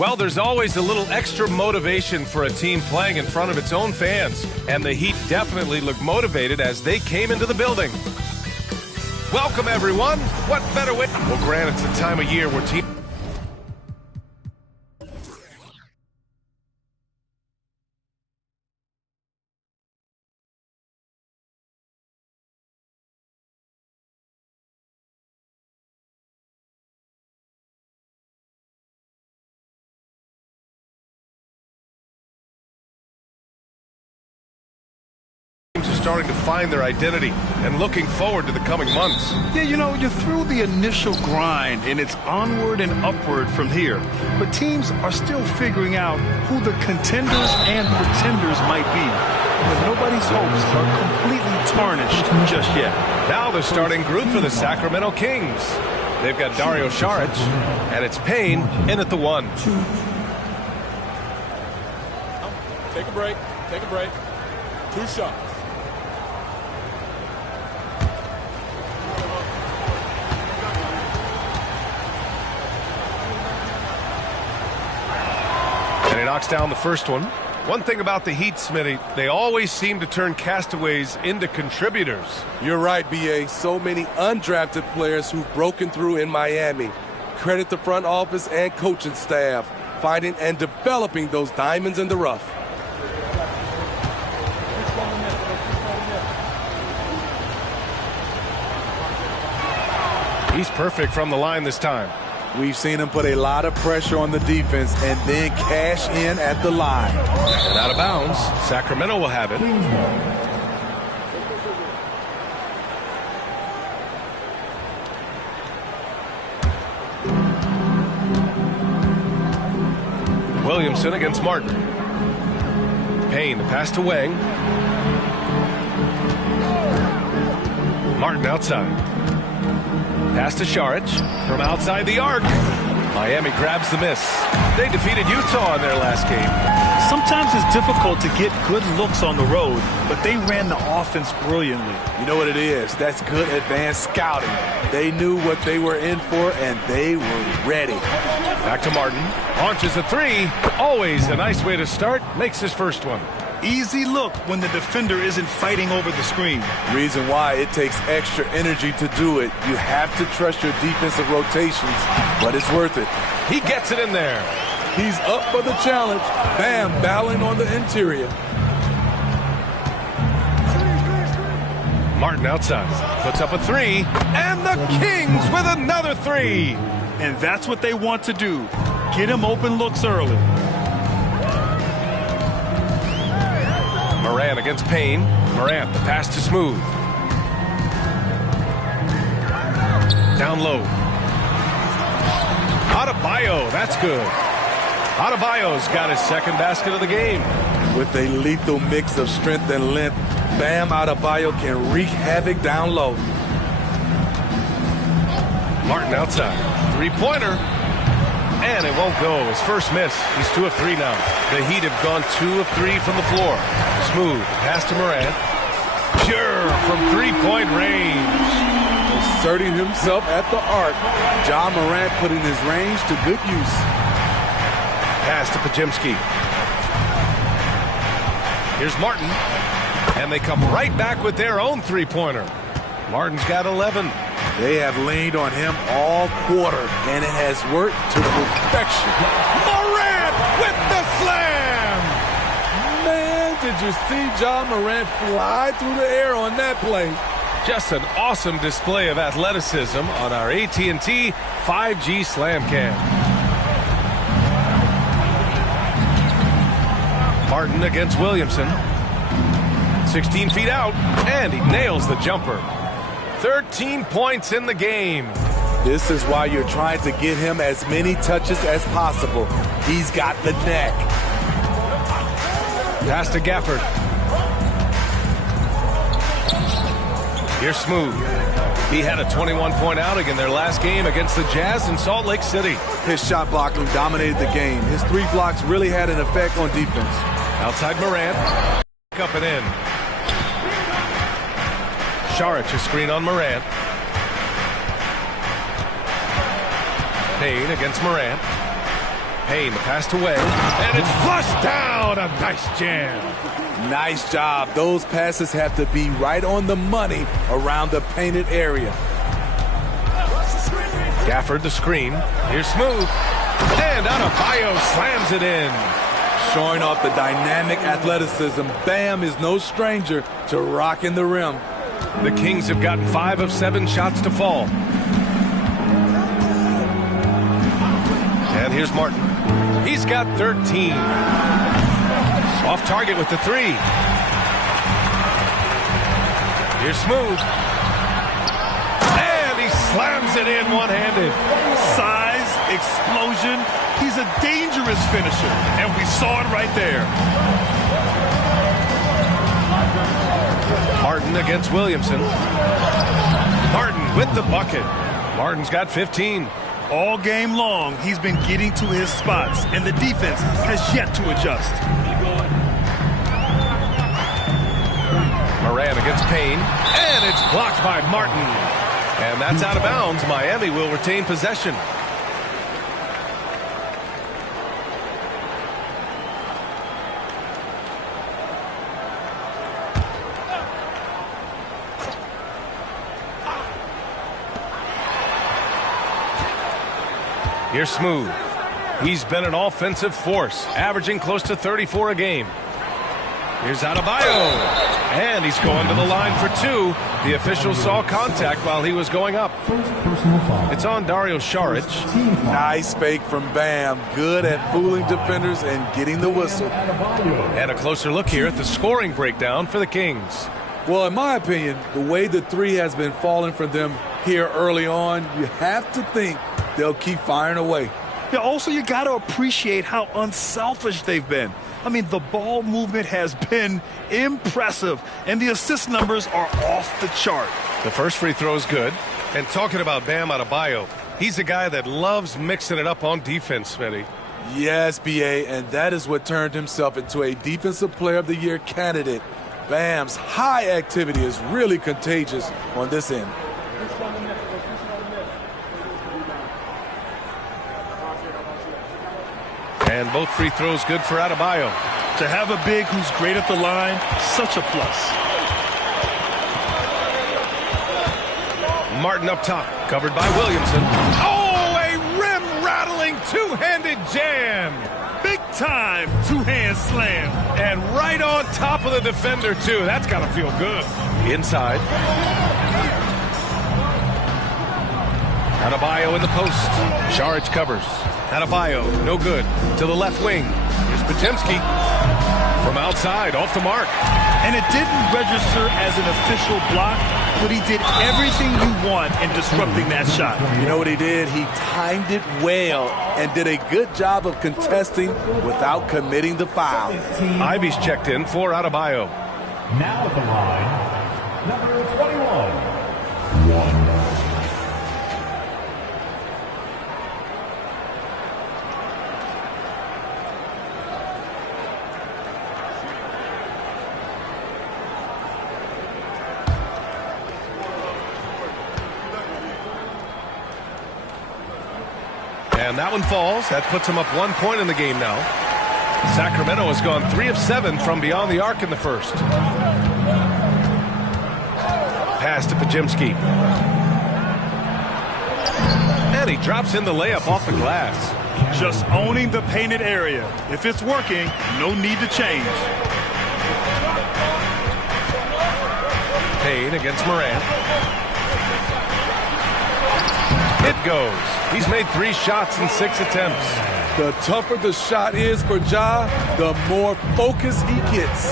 Well, there's always a little extra motivation for a team playing in front of its own fans, and the Heat definitely looked motivated as they came into the building. Welcome, everyone. What better way? Well, Grant, it's the time of year where teams are starting to find their identity and looking forward to the coming months. Yeah, you know, you're through the initial grind, and it's onward and upward from here. But teams are still figuring out who the contenders and pretenders might be. But nobody's hopes are completely tarnished just yet. Now the starting group for the Sacramento Kings. They've got Dario Saric, and it's Payne in at the 1. Take a break. Take a break. 2 shots. And he knocks down the first one. One thing about the Heat, Smitty, they always seem to turn castaways into contributors. You're right, B.A. So many undrafted players who've broken through in Miami. Credit the front office and coaching staff, finding and developing those diamonds in the rough. He's perfect from the line this time. We've seen him put a lot of pressure on the defense and then cash in at the line. And out of bounds, Sacramento will have it. Williamson against Martin. Payne, the pass to Wang. Martin outside. Pass to Saric from outside the arc. Miami grabs the miss. They defeated Utah in their last game. Sometimes it's difficult to get good looks on the road, but they ran the offense brilliantly. You know what it is? That's good advanced scouting. They knew what they were in for, and they were ready. Back to Martin. Launches a 3. Always a nice way to start. Makes his first one. Easy look when the defender isn't fighting over the screen. Reason why it takes extra energy to do it. You have to trust your defensive rotations, but it's worth it. He gets it in there. He's up for the challenge. Bam, battling on the interior. Martin outside. Puts up a 3. And the Kings with another 3. And that's what they want to do. Get him open looks early. Morant against Payne. Morant, the pass to Smooth. Down low. Adebayo, that's good. Adebayo's got his second basket of the game. With a lethal mix of strength and length, Bam Adebayo can wreak havoc down low. Martin outside. 3-pointer. And it won't go. His first miss. He's 2 of 3 now. The Heat have gone 2 of 3 from the floor. Smooth. Pass to Morant. Pure from 3-point range. Asserting himself at the arc. Ja Morant putting his range to good use. Pass to Pajemski. Here's Martin. And they come right back with their own 3-pointer. Martin's got 11. They have leaned on him all quarter, and it has worked to perfection. Morant with the slam! Man, did you see Ja Morant fly through the air on that play? Just an awesome display of athleticism on our AT&T 5G Slam Cam. Martin against Williamson. 16 feet out, and he nails the jumper. 13 points in the game. This is why you're trying to get him as many touches as possible. He's got the neck. Pass to Gafford. Here's Smooth. He had a 21-point outing in their last game against the Jazz in Salt Lake City. His shot blocking dominated the game. His 3 blocks really had an effect on defense. Outside Morant. Up and in. Saric, a screen on Morant. Payne against Morant. Payne passed away, and it's flushed down. A nice jam. Nice job. Those passes have to be right on the money around the painted area. Gafford the screen. Here's Smooth. And Adebayo slams it in. Showing off the dynamic athleticism, Bam is no stranger to rocking the rim. The Kings have gotten 5 of 7 shots to fall. And here's Martin. He's got 13. Off target with the 3. Here's Smooth. And he slams it in one-handed. Size, explosion. He's a dangerous finisher, and we saw it right there. Martin against Williamson. Martin with the bucket. Martin's got 15. All game long, he's been getting to his spots, and the defense has yet to adjust. Moran against Payne, and it's blocked by Martin. And that's out of bounds. Miami will retain possession. Here's Smooth. He's been an offensive force, averaging close to 34 a game. Here's Adebayo. And he's going to the line for 2. The official saw contact while he was going up. It's on Dario Saric. Nice fake from Bam. Good at fooling defenders and getting the whistle. And a closer look here at the scoring breakdown for the Kings. Well, in my opinion, the way the 3 has been falling for them here early on, you have to think they'll keep firing away. Yeah, also, you got to appreciate how unselfish they've been. I mean, the ball movement has been impressive, and the assist numbers are off the chart. The first free throw is good. And talking about Bam Adebayo, he's a guy that loves mixing it up on defense, Smitty. Yes, B.A., and that is what turned himself into a Defensive Player of the Year candidate. Bam's high activity is really contagious on this end. And both free throws good for Adebayo. To have a big who's great at the line, such a plus. Martin up top, covered by Williamson. Oh, a rim-rattling two-handed jam. Big-time two-hand slam. And right on top of the defender, too. That's got to feel good. Inside. Adebayo in the post. Saric covers. Adebayo, no good. To the left wing. Here's Podziemski. From outside, off the mark. And it didn't register as an official block, but he did everything you want in disrupting that shot. You know what he did? He timed it well and did a good job of contesting without committing the foul. Ivy's checked in for Adebayo. Now at the line, number 21. 1. And that one falls. That puts him up 1 point in the game now. Sacramento has gone 3 of 7 from beyond the arc in the first. Pass to Podziemski. And he drops in the layup off the glass. Just owning the painted area. If it's working, no need to change. Payne against Moran. It goes. He's made 3 shots in 6 attempts. The tougher the shot is for Ja, the more focus he gets.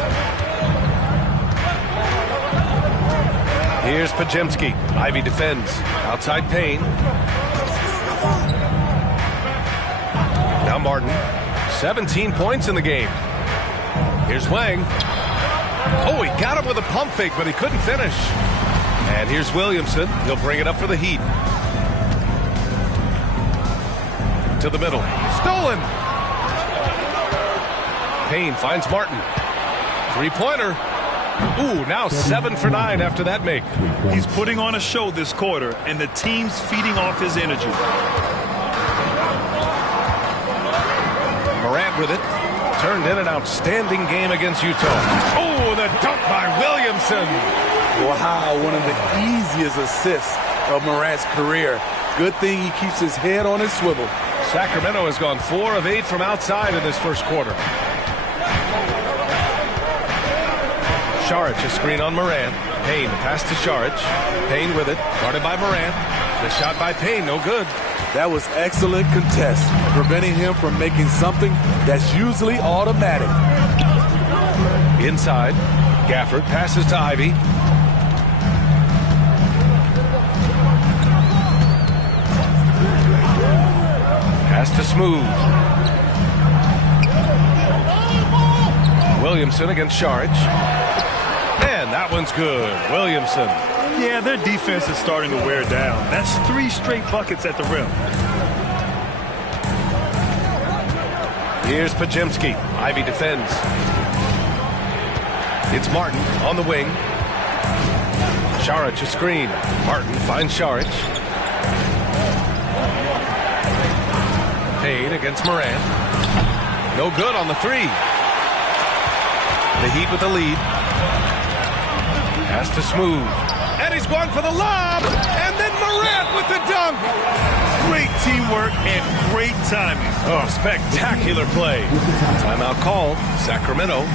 Here's Podziemski. Ivy defends. Outside Payne. Now Martin. 17 points in the game. Here's Wang. Oh, he got him with a pump fake, but he couldn't finish. And here's Williamson. He'll bring it up for the Heat. To the middle. Stolen. Payne finds Martin. 3-pointer. Ooh, now 7 for 9 after that make. He's putting on a show this quarter, and the team's feeding off his energy. with it. Turned in an outstanding game against Utah. Oh, the dunk by Williamson. Wow, one of the easiest assists of Morant's career. Good thing he keeps his head on his swivel. Sacramento has gone 4 of 8 from outside in this first quarter. Šarić, a screen on Morant. Payne pass to Šarić. Payne with it, guarded by Morant. The shot by Payne, no good. That was excellent contest, preventing him from making something that's usually automatic. Inside, Gafford passes to Ivey. Pass to Smooth. Williamson against Šarić. And that one's good. Williamson. Yeah, their defense is starting to wear down. That's 3 straight buckets at the rim. Here's Podziemski. Ivey defends. It's Martin on the wing. Šarić a screen. Martin finds Šarić. Payne against Morant. No good on the 3. The Heat with the lead. Pass to Smooth. And he's going for the lob. And then Morant with the dunk. Great teamwork and great timing. Oh, spectacular play. Timeout called. Sacramento.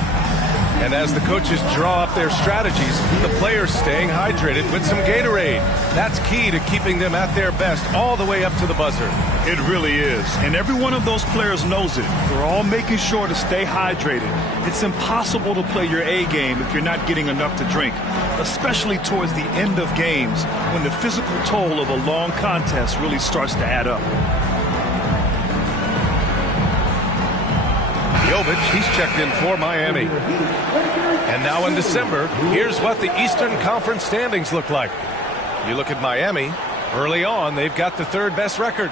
And as the coaches draw up their strategies, the players staying hydrated with some Gatorade. That's key to keeping them at their best all the way up to the buzzer. It really is. And every one of those players knows it. They're all making sure to stay hydrated. It's impossible to play your A game if you're not getting enough to drink, especially towards the end of games when the physical toll of a long contest really starts to add up. Jovic, he's checked in for Miami. And now in December, here's what the Eastern Conference standings look like. You look at Miami, early on, they've got the 3rd best record.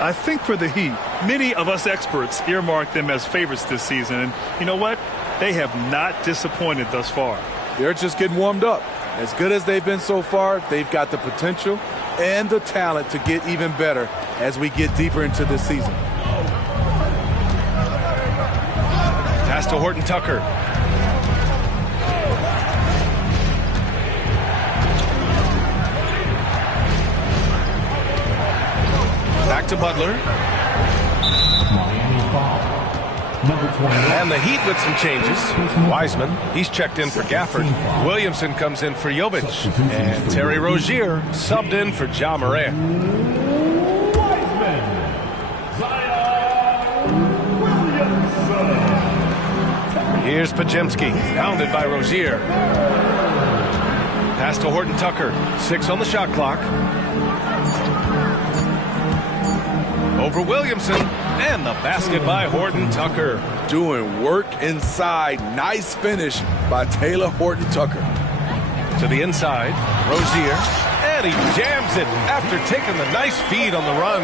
I think for the Heat, many of us experts earmarked them as favorites this season. And you know what? They have not disappointed thus far. They're just getting warmed up. As good as they've been so far, they've got the potential and the talent to get even better as we get deeper into this season. Pass to Horton Tucker. Back to Butler. And the Heat with some changes. Wiseman, he's checked in for Gafford. Williamson comes in for Jovic. And Terry Rozier subbed in for Ja Morant. Here's Podziemski, pounded by Rozier. Pass to Horton Tucker. 6 on the shot clock. Over Williamson, and the basket by Horton Tucker. Doing work inside. Nice finish by Taylor Horton Tucker. To the inside, Rozier, and he jams it after taking the nice feed on the run.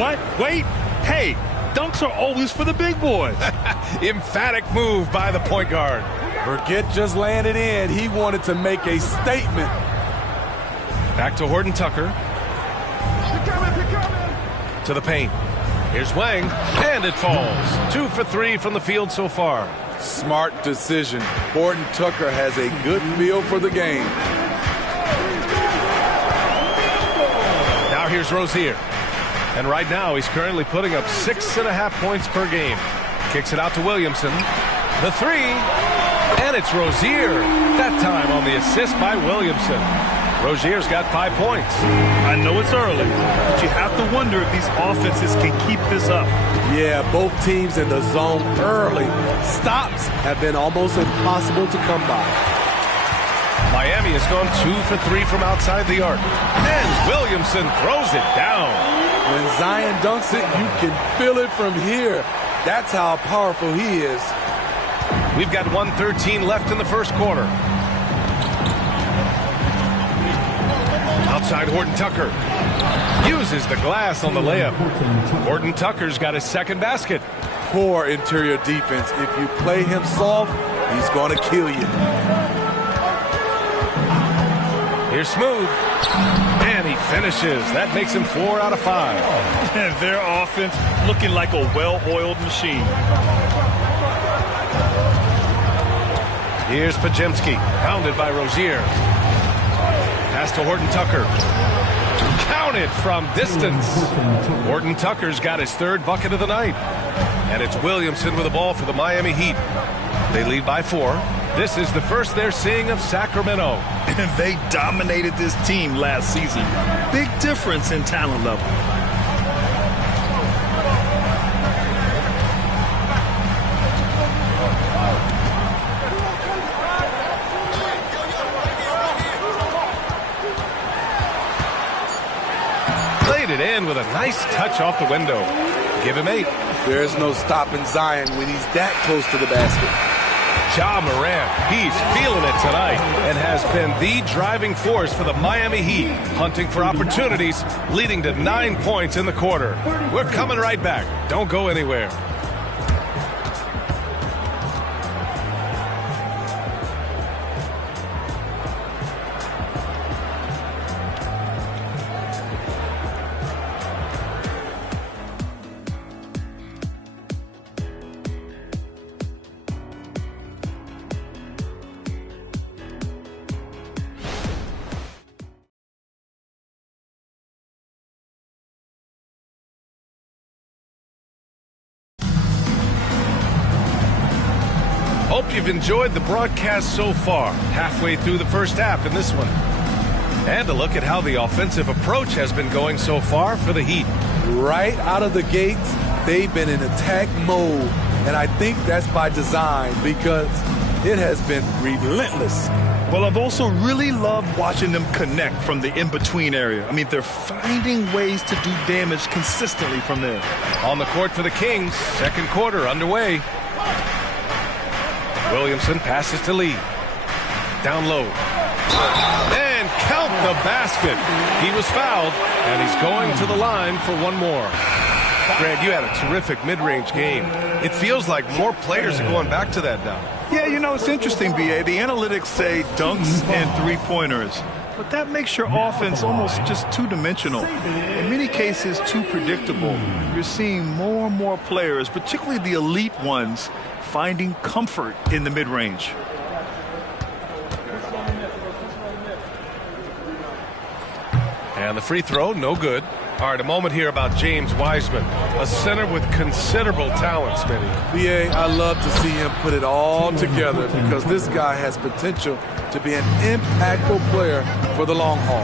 What? Wait. Hey, dunks are always for the big boys. Emphatic move by the point guard. Forget just laying it in. He wanted to make a statement. Back to Horton Tucker. To the paint. Here's Wang, and it falls. 2 for 3 from the field so far. Smart decision. Horton Tucker has a good feel for the game. Now here's Rozier. And right now he's currently putting up 6.5 points per game. Kicks it out to Williamson. The 3, and it's Rozier. That time on the assist by Williamson. Rozier's got 5 points. I know it's early, but you have to wonder if these offenses can keep this up. Yeah, both teams in the zone early. Stops have been almost impossible to come by. Miami has gone 2 for 3 from outside the arc. And Williamson throws it down. When Zion dunks it, you can feel it from here. That's how powerful he is. We've got 1:13 left in the first quarter. Outside Horton Tucker. Uses the glass on the layup. Horton Tucker's got his 2nd basket. Poor interior defense. If you play him soft, he's going to kill you. Here's Smooth. And he finishes. That makes him 4 out of 5. And their offense looking like a well-oiled machine. Here's Pajemski, pounded by Rozier. Pass to Horton Tucker. Counted from distance. Horton Tucker's got his 3rd bucket of the night. And it's Williamson with the ball for the Miami Heat. They lead by 4. This is the first they're seeing of Sacramento. And they dominated this team last season. Big difference in talent level. Played it in with a nice touch off the window. Give him 8. There's no stopping Zion when he's that close to the basket. Ja Morant, he's feeling it tonight and has been the driving force for the Miami Heat, hunting for opportunities, leading to 9 points in the quarter. We're coming right back. Don't go anywhere. Hope you've enjoyed the broadcast so far, halfway through the first half in this one. And a look at how the offensive approach has been going so far for the Heat. Right out of the gates, they've been in attack mode. And I think that's by design because it has been relentless. Well, I've also really loved watching them connect from the in-between area. I mean, they're finding ways to do damage consistently from there. On the court for the Kings, second quarter underway. Williamson passes to Lee. Down low. And count the basket. He was fouled, and he's going to the line for one more. Grant, you had a terrific mid-range game. It feels like more players are going back to that now. Yeah, you know, it's interesting, B.A. The analytics say dunks and three-pointers. But that makes your offense almost just two-dimensional. In many cases, too predictable. You're seeing more and more players, particularly the elite ones, finding comfort in the mid-range. And the free throw, no good. All right, a moment here about James Wiseman, a center with considerable talent, Smitty. B.A., I love to see him put it all together because this guy has potential to be an impactful player for the long haul.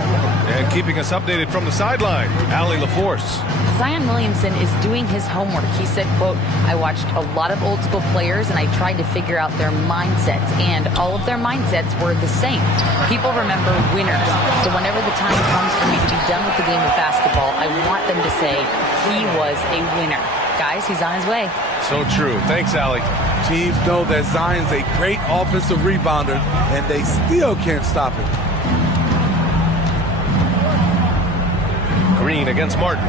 And keeping us updated from the sideline, Allie LaForce. Zion Williamson is doing his homework. He said, quote, I watched a lot of old school players and I tried to figure out their mindsets, and all of their mindsets were the same. People remember winners. So whenever the time comes for me to be done with the game of basketball, I want them to say he was a winner. Guys, he's on his way. So true. Thanks, Allie. Teams know that Zion's a great offensive rebounder, and they still can't stop him. Green against Martin.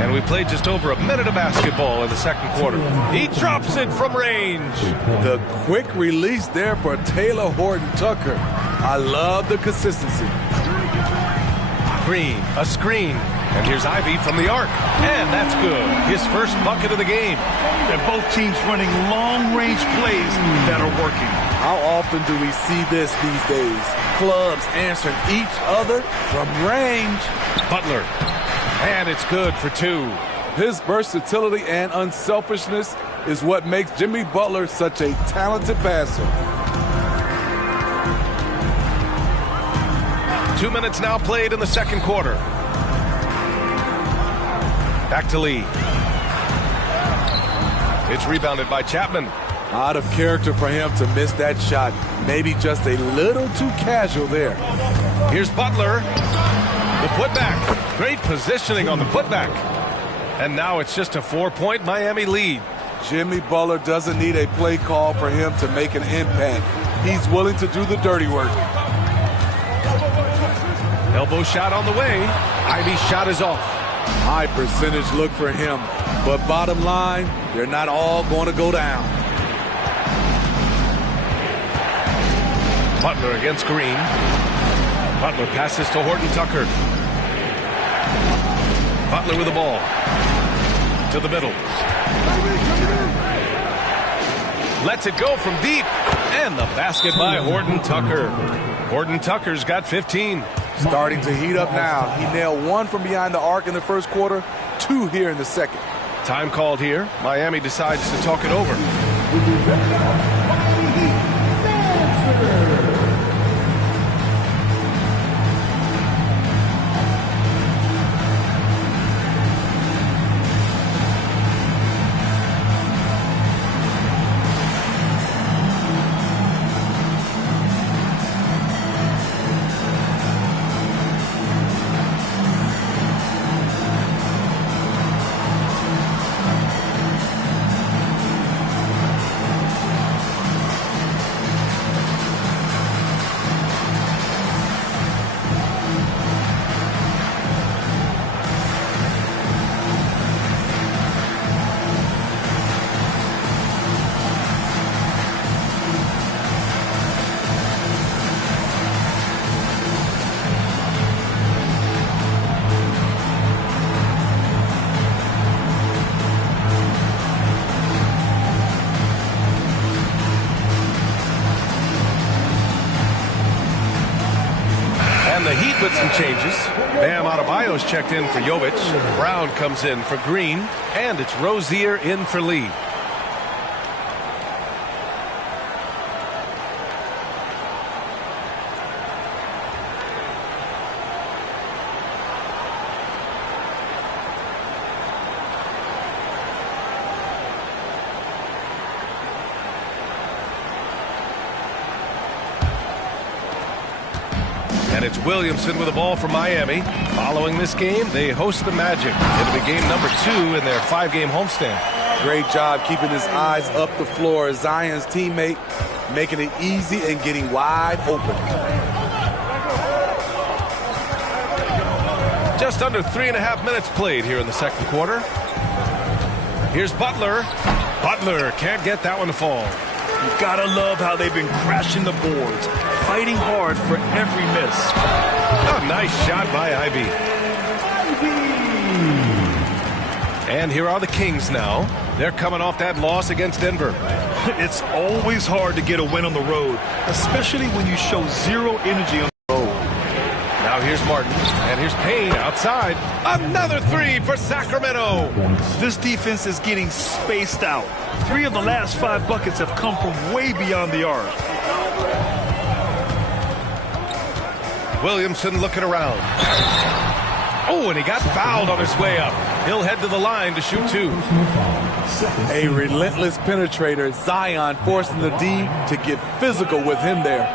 And we played just over a minute of basketball in the second quarter. He drops it from range. The quick release there for Taylor Horton Tucker. I love the consistency. Green, a screen. And here's Ivy from the arc. And that's good. His first bucket of the game. And both teams running long-range plays that are working. How often do we see this these days? Clubs answering each other from range. Butler. And it's good for 2. His versatility and unselfishness is what makes Jimmy Butler such a talented passer. 2 minutes now played in the second quarter. Back to Lee. It's rebounded by Chapman. Out of character for him to miss that shot. Maybe just a little too casual there. Here's Butler. The putback. Great positioning on the putback. And now it's just a 4-point Miami lead. Jimmy Butler doesn't need a play call for him to make an impact. He's willing to do the dirty work. Elbow shot on the way. Ivy's shot is off. High percentage look for him. But bottom line, they're not all going to go down. Butler against Green. Butler passes to Horton Tucker. Butler with the ball. To the middle. Lets it go from deep. And the basket by Horton Tucker. Horton Tucker's got 15. Starting to heat up now. He nailed one from behind the arc in the first quarter, 2 here in the second. Time called here. Miami decides to talk it over. The Heat with some changes. Bam Adebayo's checked in for Jovic. Brown comes in for Green. And it's Rozier in for Lee. And it's Williamson with the ball for Miami. Following this game, they host the Magic. It'll be game number 2 in their 5-game homestand. Great job keeping his eyes up the floor. Zion's teammate making it easy and getting wide open. Just under 3.5 minutes played here in the second quarter. Here's Butler. Butler can't get that one to fall. You gotta love how they've been crashing the boards, fighting hard for every miss. A nice shot by Ivy. And here are the Kings now. They're coming off that loss against Denver. It's always hard to get a win on the road, especially when you show zero energy on the road. Now here's Martin, and here's Payne outside. Another 3 for Sacramento. This defense is getting spaced out. 3 of the last 5 buckets have come from way beyond the arc. Williamson looking around. Oh, and he got fouled on his way up. He'll head to the line to shoot 2. A relentless penetrator. Zion forcing the D to get physical with him there.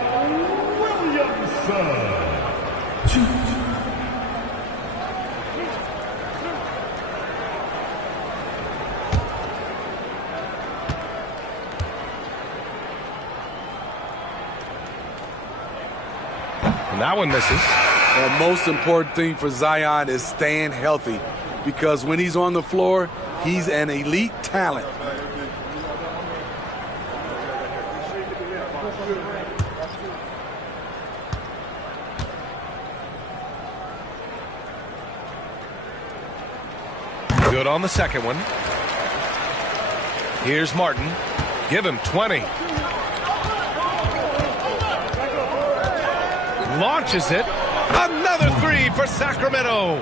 And that one misses. The most important thing for Zion is staying healthy, because when he's on the floor, he's an elite talent. Good on the second one. Here's Martin. Give him 20. Launches it. Another 3 for Sacramento.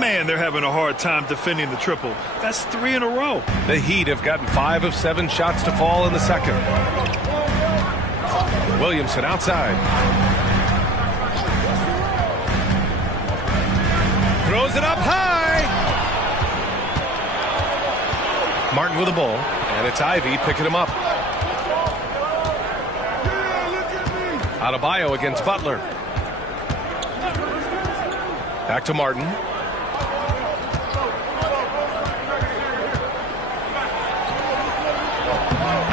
Man, they're having a hard time defending the triple. That's 3 in a row. The Heat have gotten 5 of 7 shots to fall in the second. Williamson outside. Throws it up high. Martin with the ball, and it's Ivy picking him up. Adebayo against Butler. Back to Martin.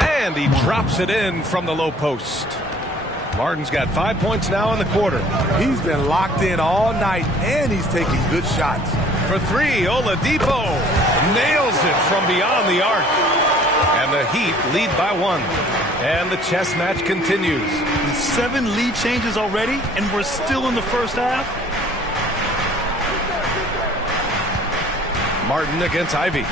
And he drops it in from the low post. Martin's got 5 points now in the quarter. He's been locked in all night, and he's taking good shots. For 3, Oladipo nails it from beyond the arc. And the Heat lead by 1. And the chess match continues. 7 lead changes already, and we're still in the first half. Martin against Ivy.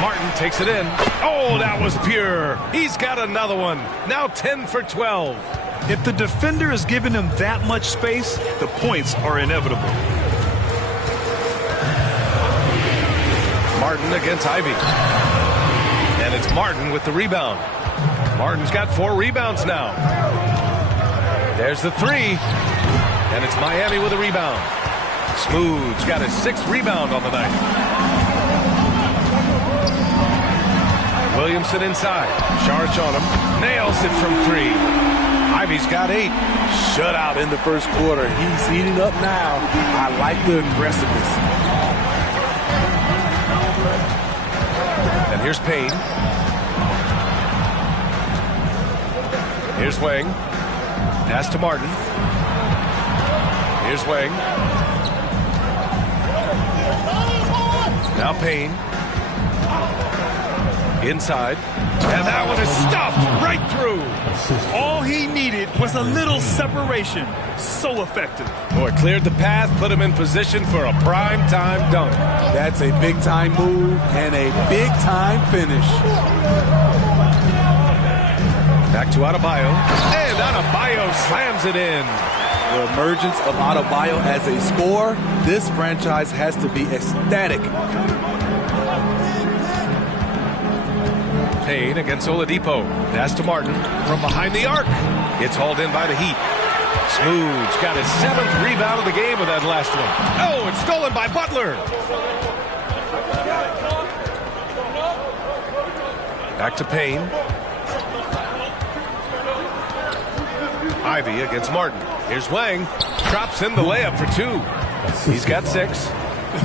Martin takes it in. Oh, that was pure. He's got another one. Now 10 for 12. If the defender is giving him that much space, the points are inevitable. Martin against Ivy. And it's Martin with the rebound. Martin's got 4 rebounds now. There's the 3. And it's Miami with a rebound. Smooth's got his 6th rebound on the night. Williamson inside. Sharch on him. Nails it from 3. Ivy's got 8. Shutout in the first quarter. He's heating up now. I like the aggressiveness. And here's Payne. Here's Wang. Pass to Martin. Here's Wang. Now Payne. Inside. And that one is stuffed right through. All he needed was a little separation. So effective. Boy, cleared the path, put him in position for a prime-time dunk. That's a big-time move and a big-time finish. Back to Adebayo. And Adebayo slams it in. The emergence of Adebayo as a scorer, this franchise has to be ecstatic. Payne against Oladipo. Pass to Martin from behind the arc. It's hauled in by the Heat. Smooth's got his 7th rebound of the game with that last one. Oh, it's stolen by Butler. Back to Payne. Ivy against Martin. Here's Wang. Drops in the layup for 2. He's got 6.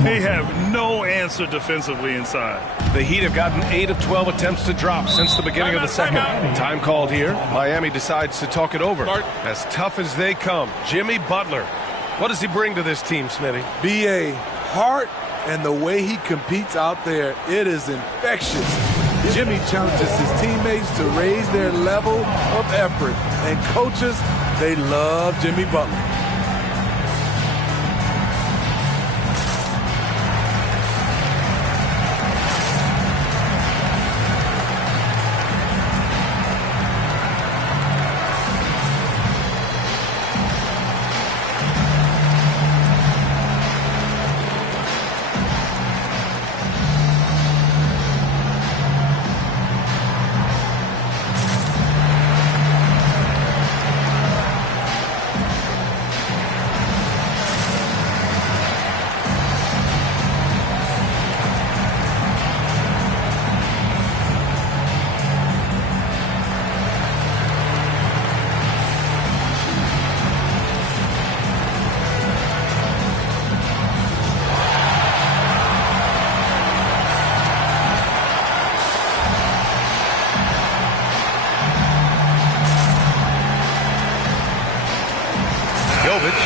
They have no answer defensively inside. The Heat have gotten 8 of 12 attempts to drop since the beginning of the second. Time called here. Miami decides to talk it over. As tough as they come, Jimmy Butler. What does he bring to this team, Smitty? B.A. heart and the way he competes out there, it is infectious. Jimmy challenges his teammates to raise their level of effort. And coaches, they love Jimmy Butler.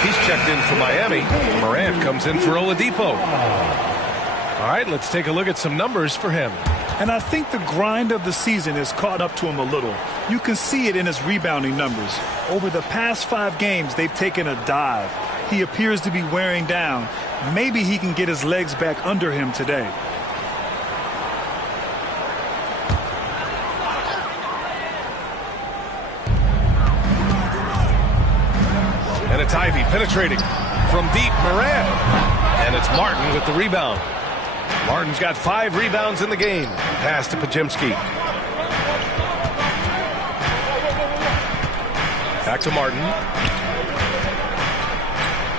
He's checked in for Miami. Morant comes in for Oladipo. All right, let's take a look at some numbers for him. And I think the grind of the season has caught up to him a little. You can see it in his rebounding numbers. Over the past 5 games, they've taken a dive. He appears to be wearing down. Maybe he can get his legs back under him today. And it's Ivy penetrating from deep. Morant. And it's Martin with the rebound. Martin's got 5 rebounds in the game. Pass to Pajemski. Back to Martin.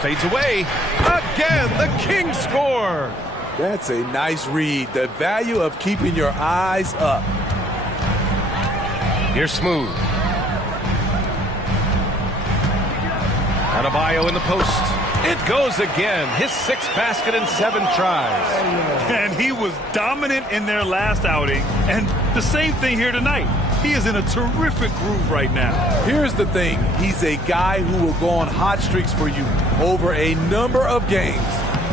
Fades away. Again, the King score. That's a nice read. The value of keeping your eyes up. Here's Smooth. Adebayo in the post. It goes again. His 6th basket in 7 tries. And he was dominant in their last outing. And the same thing here tonight. He is in a terrific groove right now. Here's the thing. He's a guy who will go on hot streaks for you over a number of games.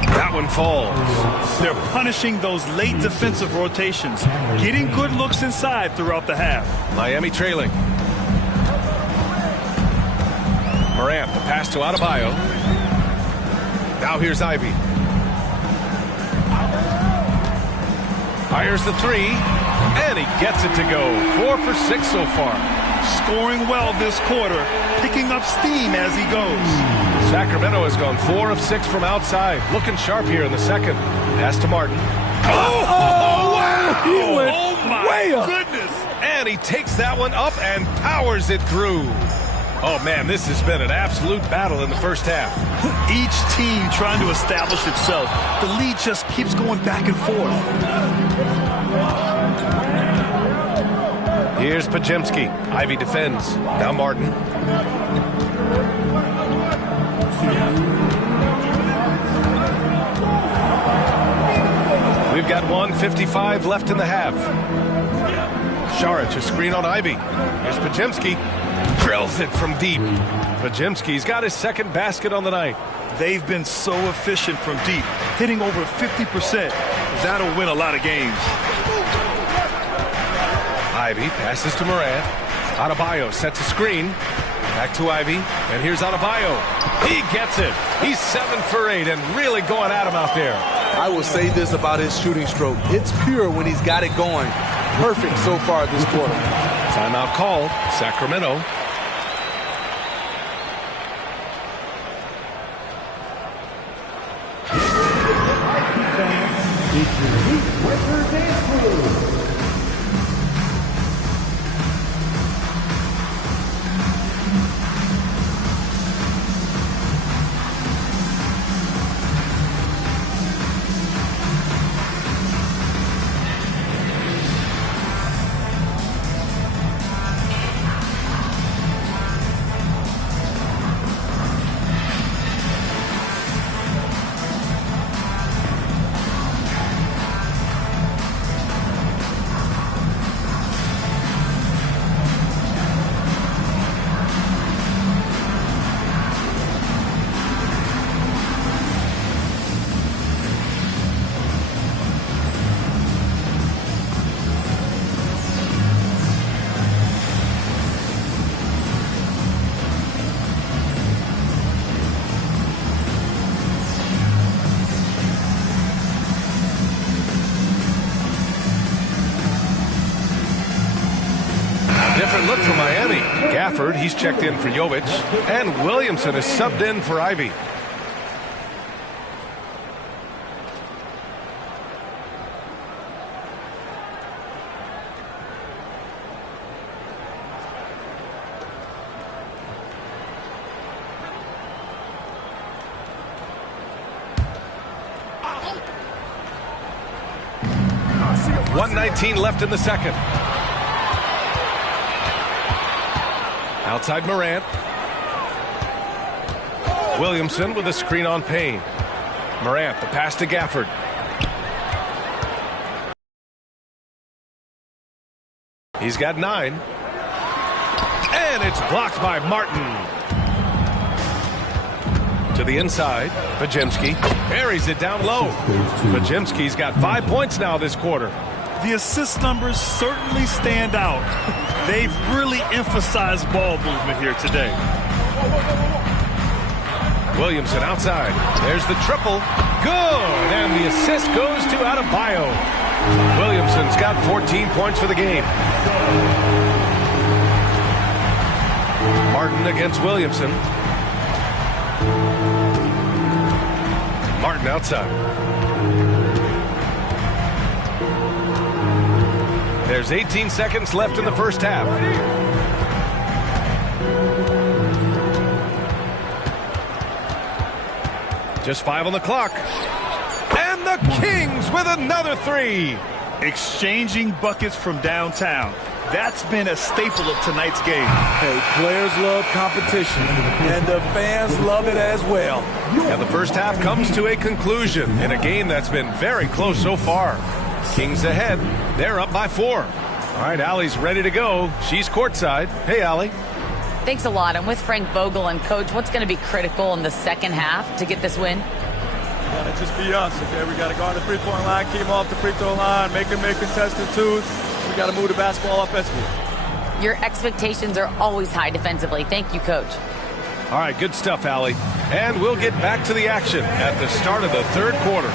That one falls. They're punishing those late defensive rotations, getting good looks inside throughout the half. Miami trailing. Morant, the pass to Adebayo. Now here's Ivy. Fires the three, and he gets it to go. 4 for 6 so far. Scoring well this quarter, picking up steam as he goes. Sacramento has gone 4 of 6 from outside. Looking sharp here in the second. Pass to Martin. Oh, wow! He went way up. Goodness! And he takes that one up and powers it through. Oh, man, this has been an absolute battle in the first half. Each team trying to establish itself. The lead just keeps going back and forth. Here's Pajemski. Ivy defends. Now Martin. We've got 1:55 left in the half. Saric, a screen on Ivy. Here's Pajemski. Drills it from deep. Pajemski's got his second basket on the night. They've been so efficient from deep, hitting over 50%. That'll win a lot of games. Ivy passes to Morant. Adebayo sets a screen. Back to Ivy. And here's Adebayo. He gets it. He's 7 for 8 and really going at him out there. I will say this about his shooting stroke. It's pure when he's got it going. Perfect so far this quarter. Timeout called. Sacramento. Different look for Miami. Gafford, he's checked in for Jovic. And Williamson is subbed in for Ivy. .119 left in the second. Outside Morant. Williamson with a screen on Payne. Morant, the pass to Gafford. He's got 9. And it's blocked by Martin. To the inside. Pajemski buries it down low. Pajemski's got 5 points now this quarter. The assist numbers certainly stand out. They've really emphasized ball movement here today. Williamson outside. There's the triple. Good. And the assist goes to Adebayo. Williamson's got 14 points for the game. Martin against Williamson. Martin outside. There's 18 seconds left in the first half. Just 5 on the clock. And the Kings with another 3. Exchanging buckets from downtown. That's been a staple of tonight's game. Hey, players love competition, and the fans love it as well. And the first half comes to a conclusion in a game that's been very close so far. Kings ahead. They're up by 4. All right, Allie's ready to go. She's courtside. Hey, Allie. Thanks a lot. I'm with Frank Vogel. And, Coach, what's going to be critical in the second half to get this win? got to just be us, okay? We got to guard the three-point line, keep them off the free throw line, make them make contested twos. We got to move the basketball offensively. Your expectations are always high defensively. Thank you, Coach. All right, good stuff, Allie. And we'll get back to the action at the start of the third quarter.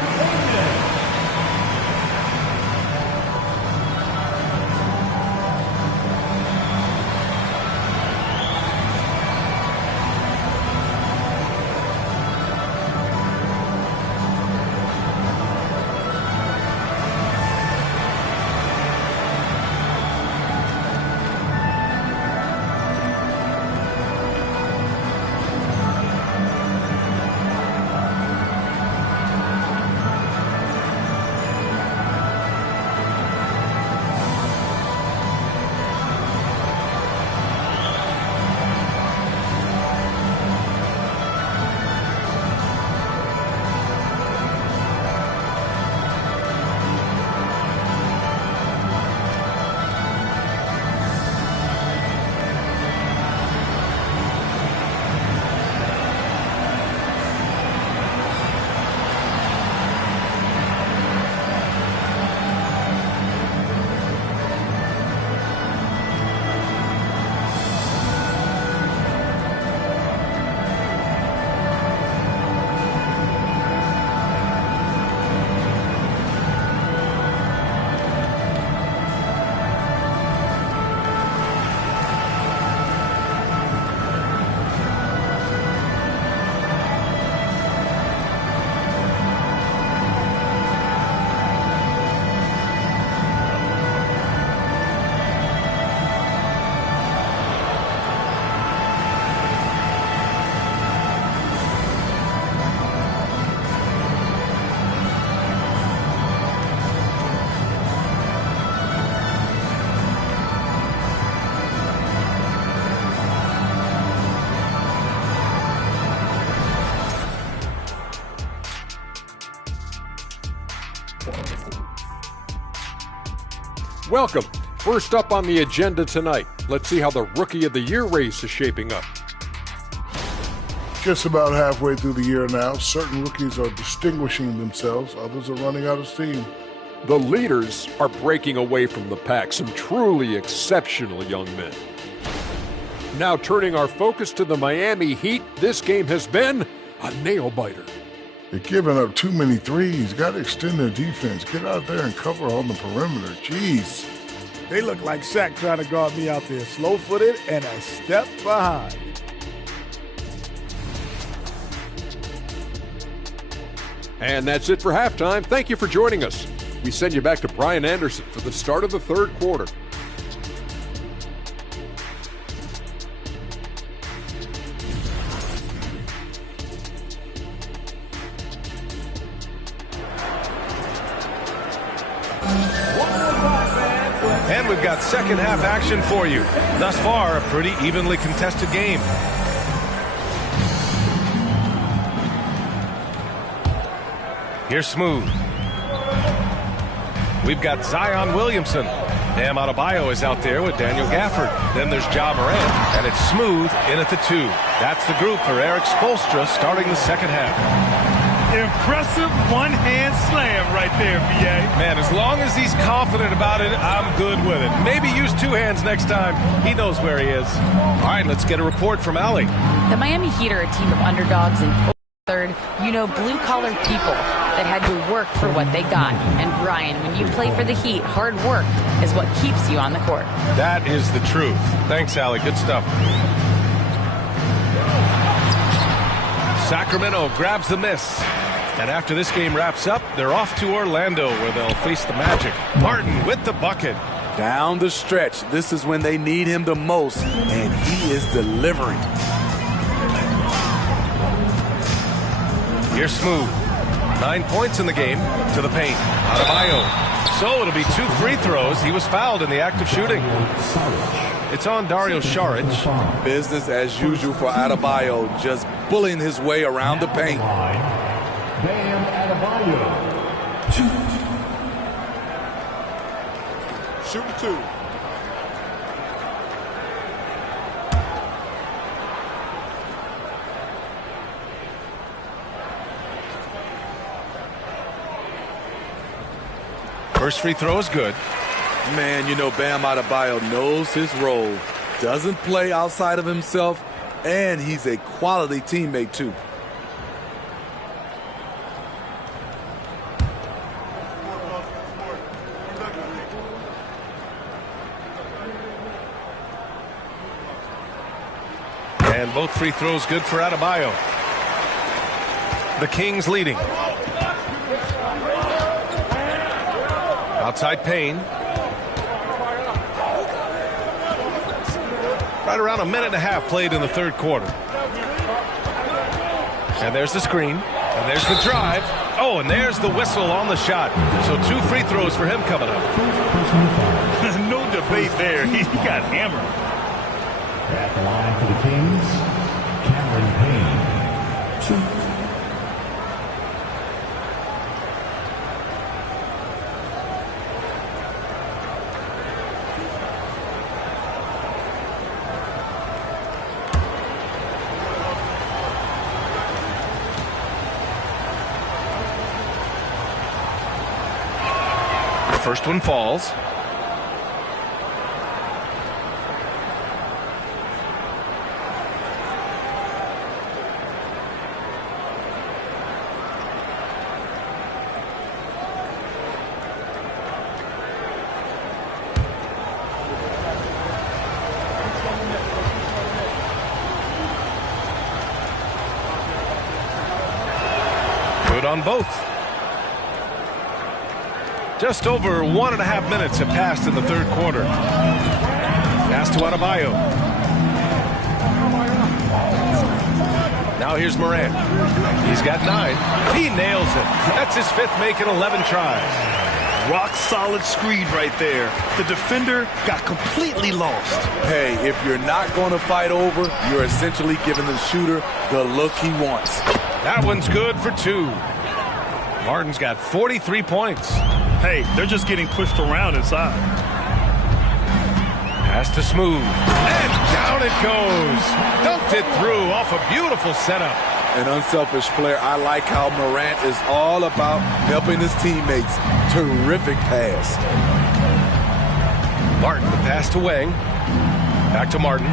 Welcome. First up on the agenda tonight, let's see how the Rookie of the Year race is shaping up. Just about halfway through the year now, certain rookies are distinguishing themselves, others are running out of steam. The leaders are breaking away from the pack, some truly exceptional young men. Now turning our focus to the Miami Heat, this game has been a nail-biter. They're giving up too many threes. Got to extend their defense. Get out there and cover on the perimeter. Jeez. They look like Shaq trying to guard me out there. Slow-footed and a step behind. And that's it for halftime. Thank you for joining us. We send you back to Brian Anderson for the start of the third quarter. And we've got second half action for you. Thus far, a pretty evenly contested game. Here's Smooth. We've got Zion Williamson. Bam Adebayo is out there with Daniel Gafford. Then there's Ja Morant, and it's Smooth in at the 2. That's the group for Eric Spoelstra starting the second half. Impressive one-hand slam right there, B.A. Man, as long as he's confident about it, I'm good with it. Maybe use two hands next time. He knows where he is. All right, let's get a report from Allie. The Miami Heat are a team of underdogs and third, blue-collar people that had to work for what they got. And Brian, when you play for the Heat, hard work is what keeps you on the court. That is the truth. Thanks, Allie. Good stuff. Sacramento grabs the miss. And after this game wraps up, they're off to Orlando where they'll face the Magic. Martin with the bucket. Down the stretch, this is when they need him the most, and he is delivering. Here's Smooth. 9 points in the game to the paint. Adebayo. So it'll be 2 free throws. He was fouled in the act of shooting. It's on Dario Saric. Business as usual for Adebayo, just bullying his way around the paint. Bam Adebayo. Shooting 2. First free throw is good. Man, you know, Bam Adebayo knows his role, doesn't play outside of himself, and he's a quality teammate, too. And both free throws good for Adebayo. The Kings leading. Outside Payne. Right around a minute and a half played in the third quarter. And there's the screen. And there's the drive. Oh, and there's the whistle on the shot. So 2 free throws for him coming up. No debate there. He got hammered. At the line for the Kings, Cameron Payne. 2. First one falls. Good on both. Just over 1.5 minutes have passed in the third quarter. Pass to Adebayo. Now here's Morant. He's got 9. He nails it. That's his 5th make in 11 tries. Rock solid screen right there. The defender got completely lost. Hey, if you're not going to fight over, you're essentially giving the shooter the look he wants. That one's good for 2. Martin's got 43 points. Hey, they're just getting pushed around inside. Pass to Smooth. And down it goes. Dunked it through off a beautiful setup. An unselfish player. I like how Morant is all about helping his teammates. Terrific pass. Martin, the pass to Wang. Back to Martin.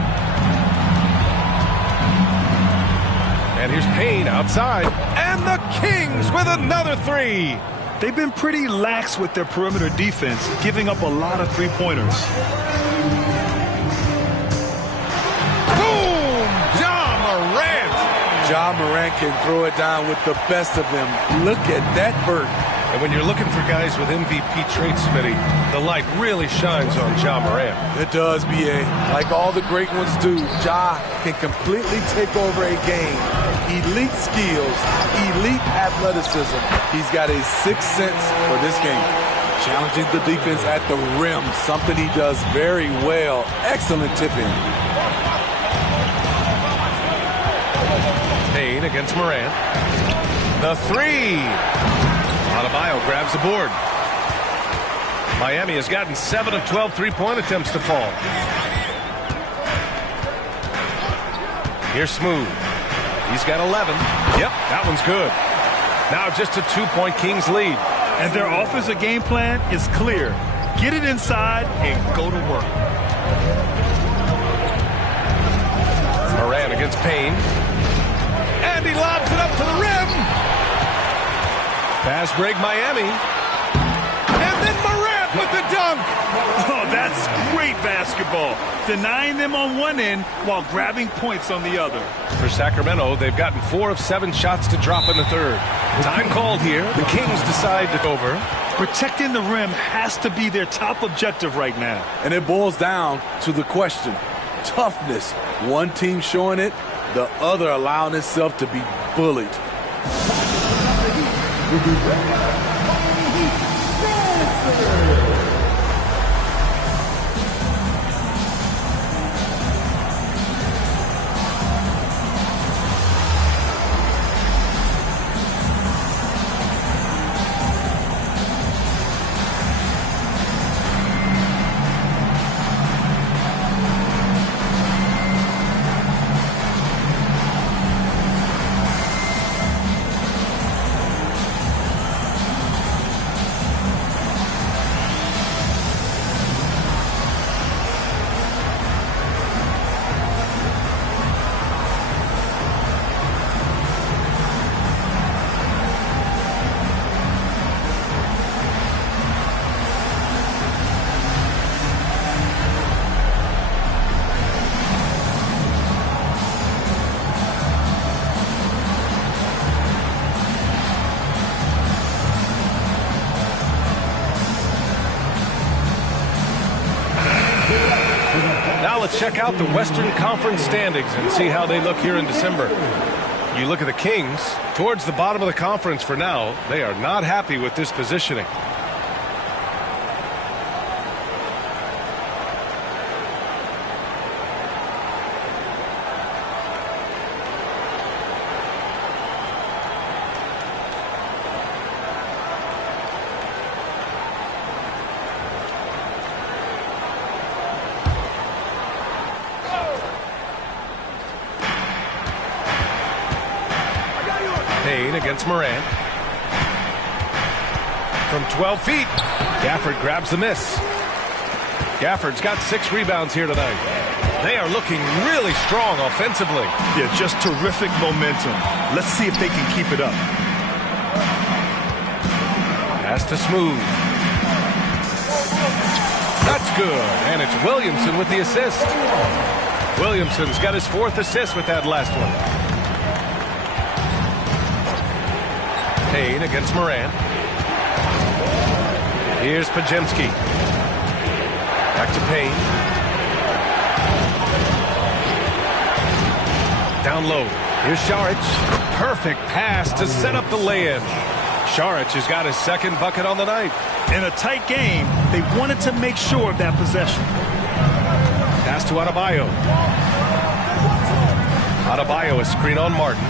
And here's Payne outside. And the Kings with another 3. They've been pretty lax with their perimeter defense, giving up a lot of three-pointers. Boom! Ja Morant! Ja Morant can throw it down with the best of them. Look at that vert. And when you're looking for guys with MVP traits, Smitty, the light really shines on Ja Morant. It does, B.A. Like all the great ones do, Ja can completely take over a game. Elite skills, elite athleticism. He's got a sixth sense for this game. Challenging the defense at the rim, something he does very well. Excellent tip-in. Payne against Morant. The 3. Adebayo grabs the board. Miami has gotten 7 of 12 three-point attempts to fall. Here's Smooth. He's got 11. Yep, that one's good. Now just a 2-point Kings lead. And their offensive game plan is clear. Get it inside and go to work. Morant against Payne. And he lobs it up to the rim. Pass break Miami. And then Morant with the dunk. Oh, that's great basketball. Denying them on one end while grabbing points on the other. For Sacramento, they've gotten 4 of 7 shots to drop in the third. Time called here. The Kings decide to over. Protecting the rim has to be their top objective right now. And it boils down to the question. Toughness. One team showing it, the other allowing itself to be bullied. Now let's check out the Western Conference standings and see how they look here in December. You look at the Kings, towards the bottom of the conference for now. They are not happy with this positioning. Against Morant. From 12 feet, Gafford grabs the miss. Gafford's got 6 rebounds here tonight. They are looking really strong offensively. Yeah, just terrific momentum. Let's see if they can keep it up. Pass to Smooth. That's good, and it's Williamson with the assist. Williamson's got his 4th assist with that last one. Payne against Morant. Here's Pajemski. Back to Payne. Down low. Here's Šarić. Perfect pass to set up the lay-in. Šarić has got his 2nd bucket on the night. In a tight game, they wanted to make sure of that possession. Pass to Adebayo. Adebayo, a screen on Martin.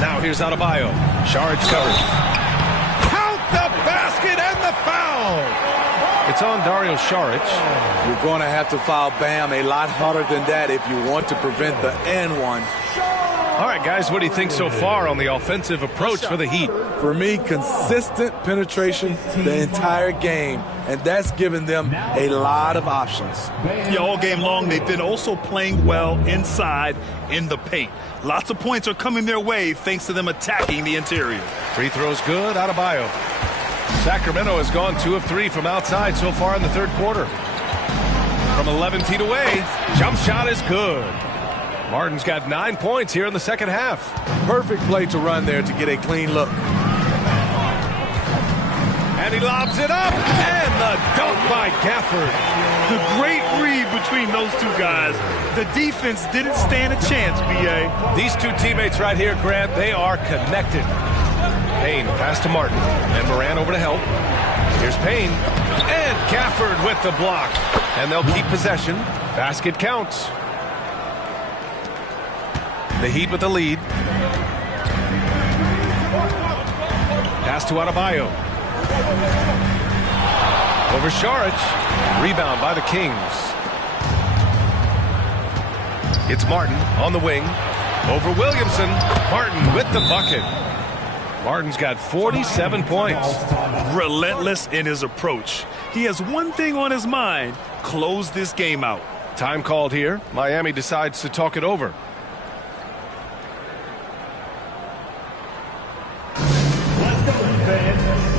Now here's Adebayo. Šarić covers. Count the basket and the foul! It's on Dario Šarić. You're going to have to foul Bam a lot harder than that if you want to prevent the N1. All right, guys, what do you think so far on the offensive approach for the Heat? For me, consistent penetration the entire game, and that's given them a lot of options. Yeah, all game long, they've been also playing well inside in the paint. Lots of points are coming their way thanks to them attacking the interior. Free throws good, Adebayo. Sacramento has gone 2 of 3 from outside so far in the 3rd quarter. From 11 feet away, jump shot is good. Martin's got 9 points here in the 2nd half. Perfect play to run there to get a clean look. And he lobs it up, and the dunk by Gafford. The great read between those 2 guys. The defense didn't stand a chance, B.A. These 2 teammates right here, Grant, they are connected. Payne pass to Martin, and Morant over to help. Here's Payne, and Gafford with the block. And they'll keep possession. Basket counts. The Heat with the lead. Pass to Adebayo. Over Šarić. Rebound by the Kings. It's Martin on the wing. Over Williamson. Martin with the bucket. Martin's got 47 points. Relentless in his approach. He has one thing on his mind. Close this game out. Time called here. Miami decides to talk it over.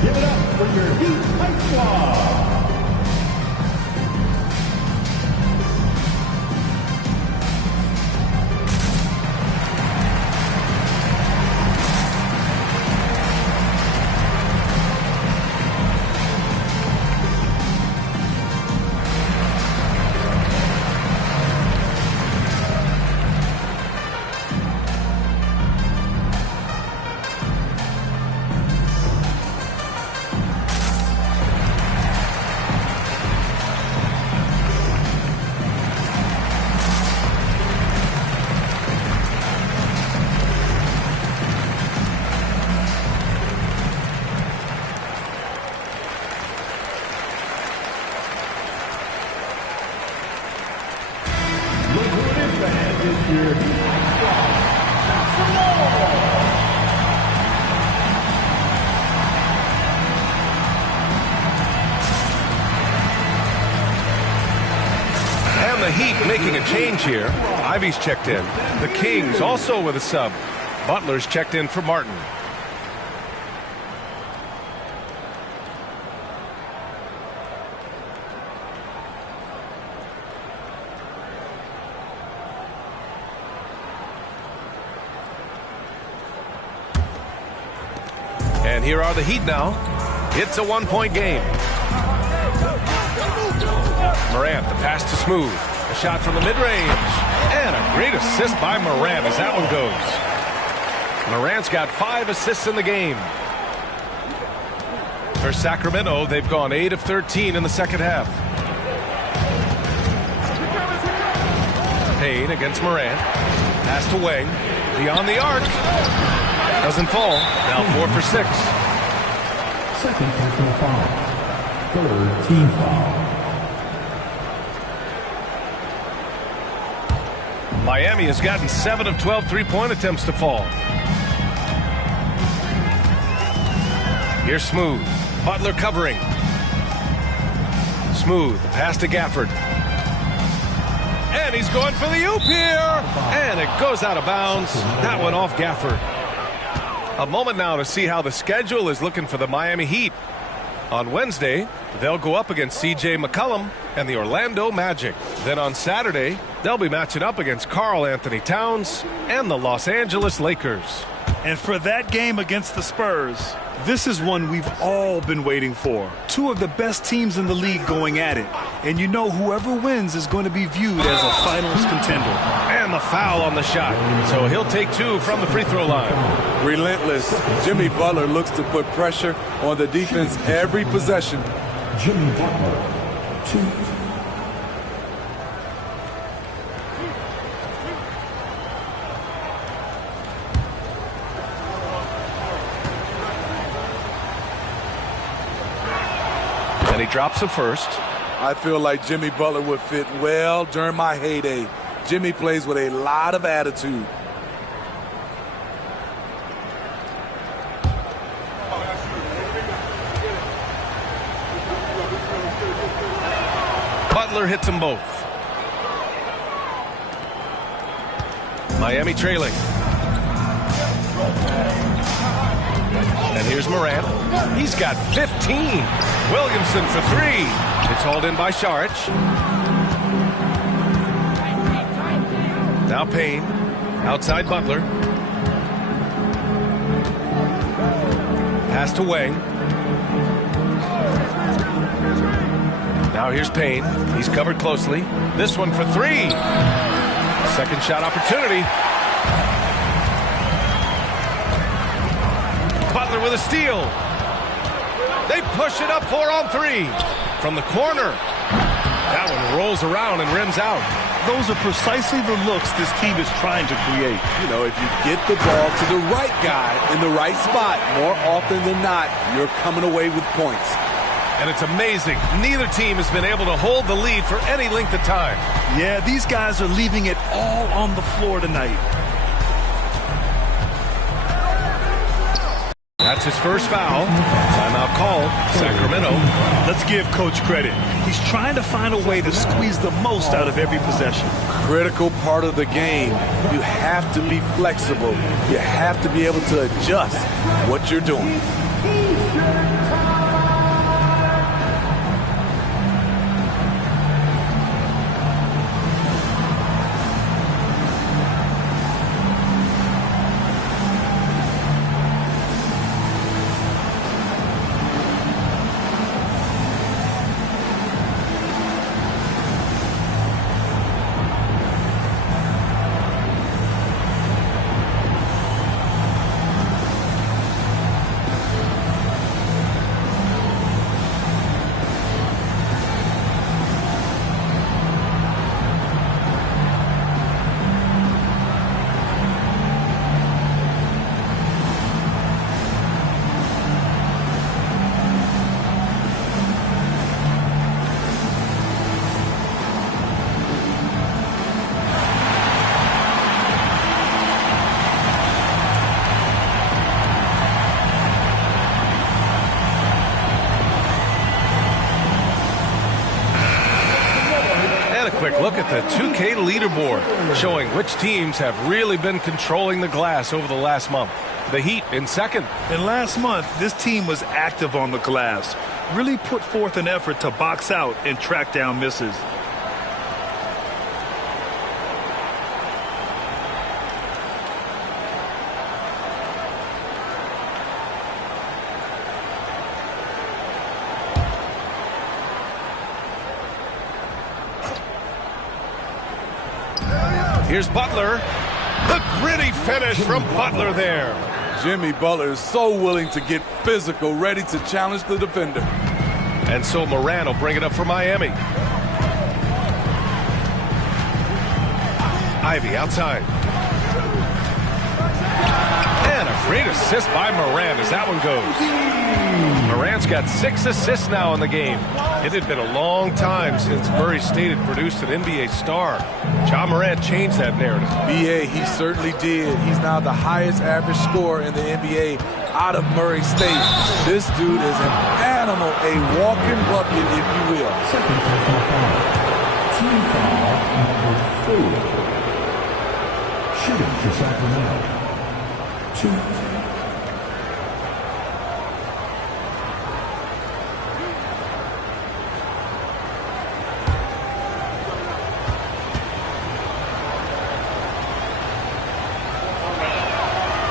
Give it up for your Heat Fight Squad. And the Heat making a change here. Ivy's checked in. The Kings also with a sub. Butler's checked in for Martin. And here are the Heat now. It's a 1-point game. Morant, the pass to Smooth. A shot from the mid-range. And a great assist by Morant as that one goes. Morant's got 5 assists in the game. For Sacramento, they've gone 8 of 13 in the second half. Payne against Morant. Pass to Wang. Beyond the arc. Doesn't fall. Now 4 for 6. Second personal foul. Third team foul. Miami has gotten 7 of 12 three-point attempts to fall. Here's Smooth. Butler covering. Smooth. The pass to Gafford. And he's going for the oop here. And it goes out of bounds. That one off Gafford. A moment now to see how the schedule is looking for the Miami Heat. On Wednesday, they'll go up against C.J. McCollum and the Orlando Magic. Then on Saturday, they'll be matching up against Karl Anthony Towns and the Los Angeles Lakers. And for that game against the Spurs, this is one we've all been waiting for. 2 of the best teams in the league going at it. And you know whoever wins is going to be viewed as a finals contender. And the foul on the shot. So he'll take 2 from the free throw line. Relentless. Jimmy Butler looks to put pressure on the defense every possession. Jimmy Butler, 2. And he drops the first. I feel like Jimmy Butler would fit well during my heyday. Jimmy plays with a lot of attitude. Butler hits them both. Miami trailing. And here's Morant. He's got 15. Williamson for 3. It's hauled in by Saric. Now Payne. Outside Butler. Pass to Wang. Now here's Payne. He's covered closely. This one for 3. Second shot opportunity. Butler with a steal. They push it up 4 on 3. From the corner. That one rolls around and rims out. Those are precisely the looks this team is trying to create. You know, if you get the ball to the right guy in the right spot, more often than not, you're coming away with points. And it's amazing. Neither team has been able to hold the lead for any length of time. Yeah, these guys are leaving it all on the floor tonight. That's his first foul. Timeout called. Sacramento. Let's give Coach credit. He's trying to find a way to squeeze the most out of every possession. Critical part of the game. You have to be flexible. You have to be able to adjust what you're doing. Quick look at the 2K leaderboard, showing which teams have really been controlling the glass over the last month. The Heat in second. And last month, this team was active on the glass, really put forth an effort to box out and track down misses. Here's Butler. The gritty finish from Butler there. Jimmy Butler is so willing to get physical, ready to challenge the defender. And so Moran will bring it up for Miami. Ivy outside. And a great assist by Moran as that one goes. Moran's got 6 assists now in the game. It had been a long time since Murray State had produced an NBA star. Ja Morant changed that narrative. B.A., he certainly did. He's now the highest average scorer in the NBA out of Murray State. This dude is an animal, a walking bucket, if you will. Team foul number 4. Shooting for Sacramento. 2.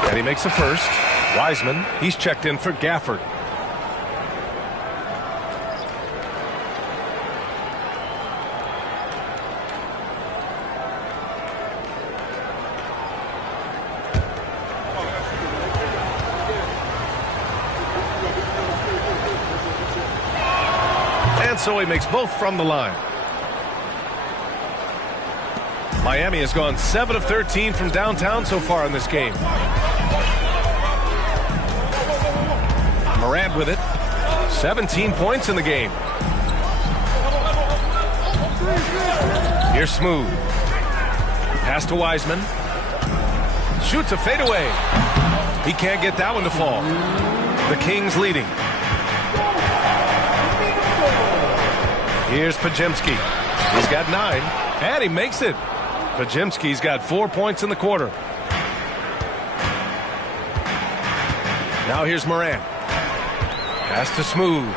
And he makes the first. Wiseman, he's checked in for Gafford. And so he makes both from the line. Miami has gone 7 of 13 from downtown so far in this game. Morant with it. 17 points in the game. Here's Smooth. Pass to Wiseman. Shoots a fadeaway. He can't get that one to fall. The Kings leading. Here's Podziemski. He's got 9, and he makes it. Podziemski's got 4 points in the quarter. Now here's Morant. Pass to Smooth.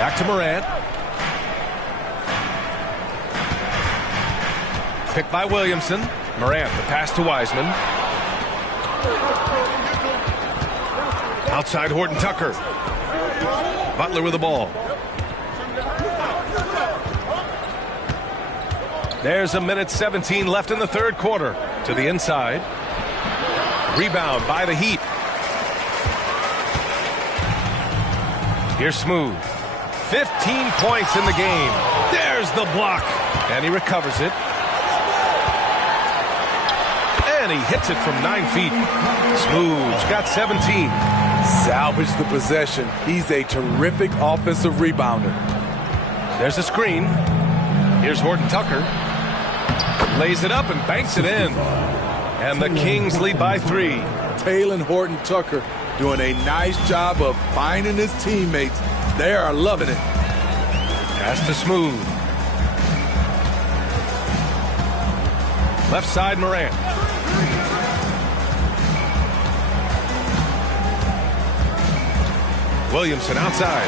Back to Morant. Picked by Williamson. Morant, the pass to Wiseman. Outside Horton Tucker. Butler with the ball. There's 1:17 left in the third quarter. To the inside. Rebound by the Heat. Here's Smooth. 15 points in the game. There's the block. And he recovers it. And he hits it from 9 feet. Smooth's got 17. Salvage the possession. He's a terrific offensive rebounder. There's a screen. Here's Horton Tucker. Lays it up and banks it in. And the Kings lead by 3. Taylor Horton Tucker doing a nice job of finding his teammates. They are loving it. Pass to Smooth. Left side Morant. Williamson outside.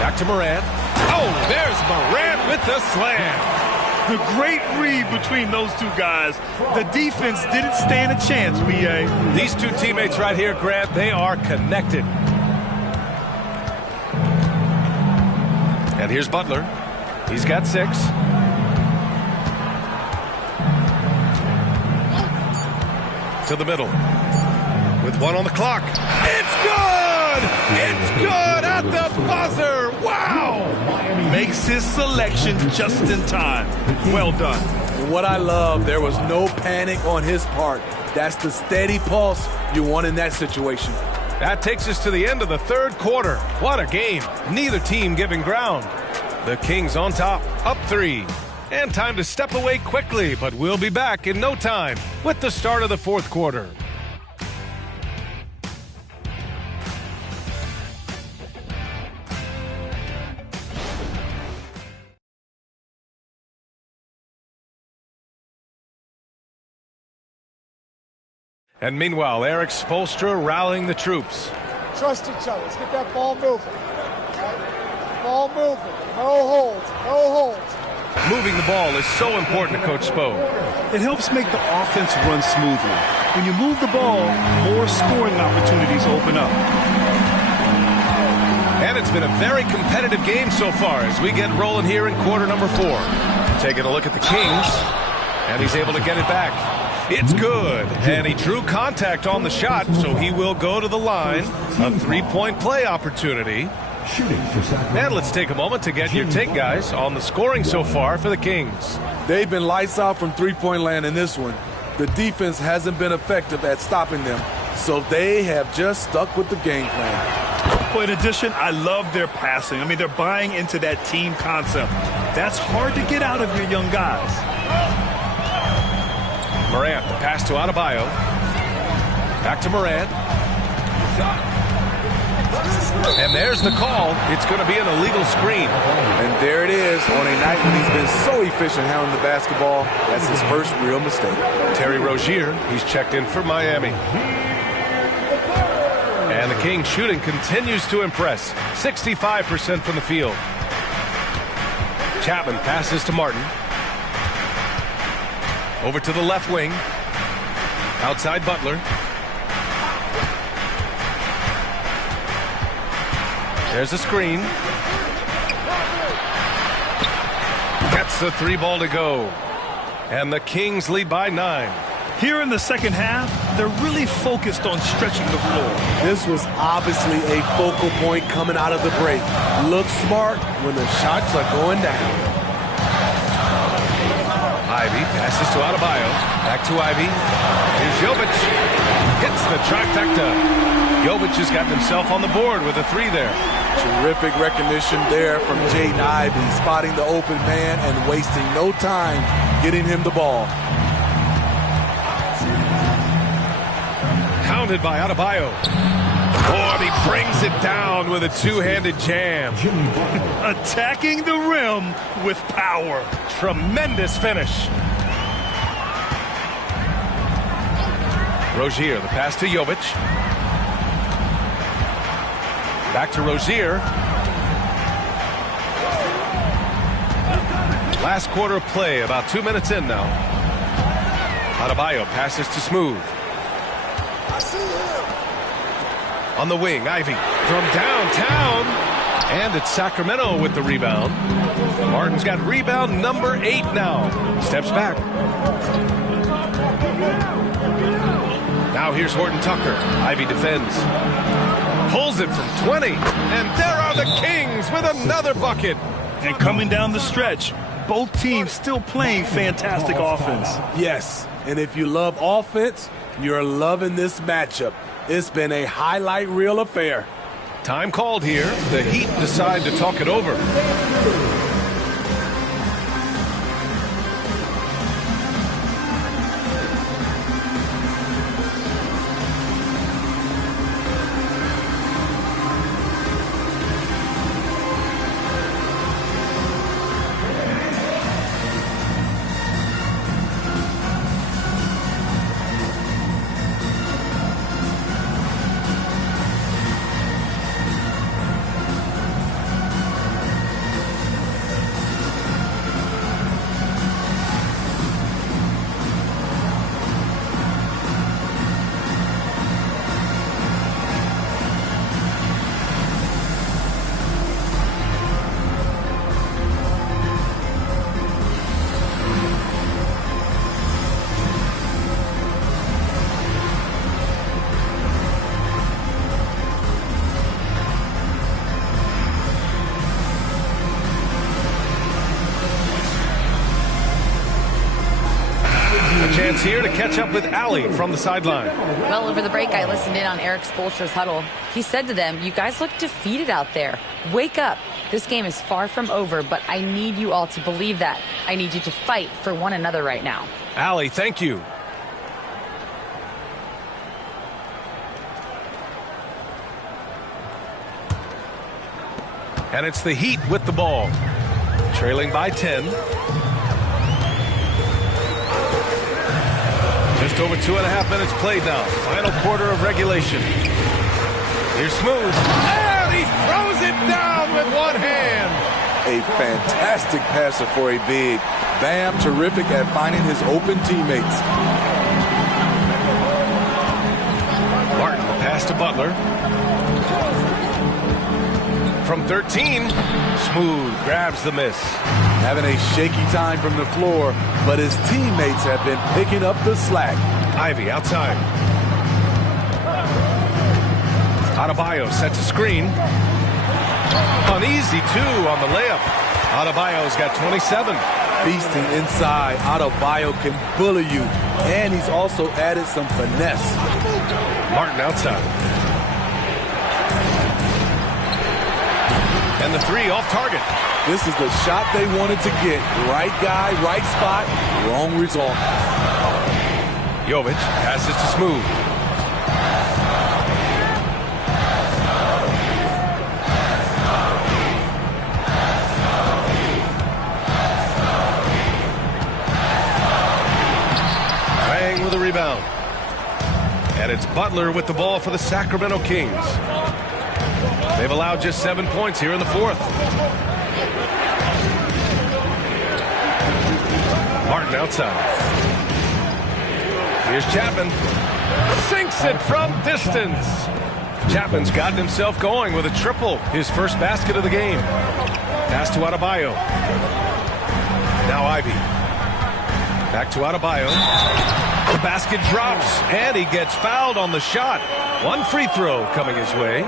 Back to Morant. Oh, there's Morant with the slam. The great read between those two guys. The defense didn't stand a chance, B.A. These two teammates right here, Grant, they are connected. And here's Butler. He's got 6. To the middle. With 1 on the clock. It's good! It's good at the buzzer! Wow! Makes his selection just in time. Well done. What I love, there was no panic on his part. That's the steady pulse you want in that situation. That takes us to the end of the third quarter. What a game. Neither team giving ground. The Kings on top, up 3. And time to step away quickly, but we'll be back in no time with the start of the fourth quarter. And meanwhile, Eric Spoelstra rallying the troops. Trust each other. Let's get that ball moving. Ball moving. No holds. No holds. Moving the ball is so important to Coach Spo. It helps make the offense run smoothly. When you move the ball, more scoring opportunities open up. And it's been a very competitive game so far as we get rolling here in quarter number 4. Taking a look at the Kings. And he's able to get it back. It's good. And he drew contact on the shot, so he will go to the line. A three-point play opportunity. And let's take a moment to get your take, guys, on the scoring so far for the Kings. They've been lights out from three-point land in this one. The defense hasn't been effective at stopping them, so they have just stuck with the game plan. Well, in addition, I love their passing. I mean, they're buying into that team concept. That's hard to get out of your young guys. Morant, the pass to Adebayo. Back to Morant. And there's the call. It's going to be an illegal screen. And there it is on a night when he's been so efficient handling the basketball. That's his first real mistake. Terry Rozier, he's checked in for Miami. And the Kings shooting continues to impress. 65% from the field. Chapman passes to Martin. Over to the left wing. Outside Butler. There's a screen. Gets the three ball to go. And the Kings lead by 9. Here in the second half, they're really focused on stretching the floor. This was obviously a focal point coming out of the break. Look smart when the shots are going down. Ivy passes to Adebayo. Back to Ivy. Here's Jovic. Hits the trifecta. Jovic has gotten himself on the board with a 3 there. Terrific recognition there from Jaden Ivey, spotting the open man and wasting no time getting him the ball. Pounded by Adebayo. Oh, and he brings it down with a two-handed jam. Attacking the rim with power. Tremendous finish. Rozier, the pass to Jovic. Back to Rozier. Last quarter of play, about 2 minutes in now. Adebayo passes to Smooth. On the wing, Ivy from downtown. And it's Sacramento with the rebound. Martin's got rebound number 8 now. Steps back. Now here's Horton Tucker. Ivy defends. Pulls it from 20. And there are the Kings with another bucket. And coming down the stretch, both teams still playing fantastic offense. Yes, and if you love offense, you're loving this matchup. It's been a highlight reel affair. Time called here. The Heat decide to talk it over. Chance here to catch up with Allie from the sideline. Well, over the break, I listened in on Eric Spoelstra's huddle. He said to them, "You guys look defeated out there. Wake up. This game is far from over, but I need you all to believe that. I need you to fight for one another right now." Allie, thank you. And it's the Heat with the ball. Trailing by 10. Just over 2.5 minutes played now. Final quarter of regulation. Here's Smooth. And he throws it down with one hand. A fantastic passer for a big. Bam, terrific at finding his open teammates. Martin, the pass to Butler. From 13, Smooth grabs the miss. having a shaky time from the floor, but his teammates have been picking up the slack. Ivy outside. Adebayo sets a screen. Uneasy, too, on the layup. Adebayo's got 27. Feasting inside. Adebayo can bully you, and he's also added some finesse. Martin outside. And the three off target. This is the shot they wanted to get. Right guy, right spot, wrong result. Jovic passes to Smooth. Bang with a rebound. And it's Butler with the ball for the Sacramento Kings. They've allowed just 7 points here in the fourth. Martin outside. Here's Chapman. Sinks it from distance. Chapman's gotten himself going with a triple. His first basket of the game. Pass to Adebayo. Now Ivy. Back to Adebayo. The basket drops, and he gets fouled on the shot. One free throw coming his way.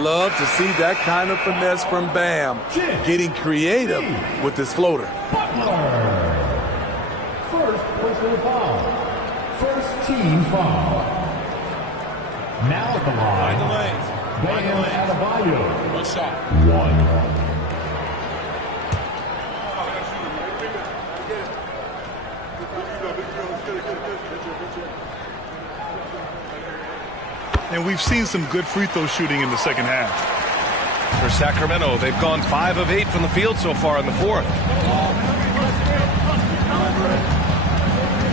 Love to see that kind of finesse from Bam. Getting creative with his floater. First personal foul. First team foul. Now at the line. Bam Adebayo. One shot. One. And we've seen some good free throw shooting in the second half. For Sacramento, they've gone 5 of 8 from the field so far in the fourth.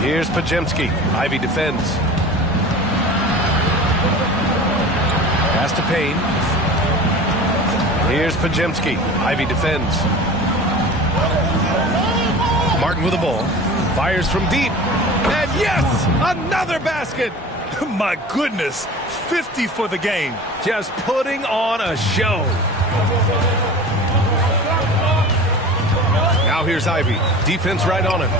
Here's Podziemski. Ivy defends. Pass to Payne. Here's Podziemski. Ivy defends. Martin with the ball. Fires from deep. And yes! Another basket! My goodness, 50 for the game. Just putting on a show. Now here's Ivy. Defense right on him.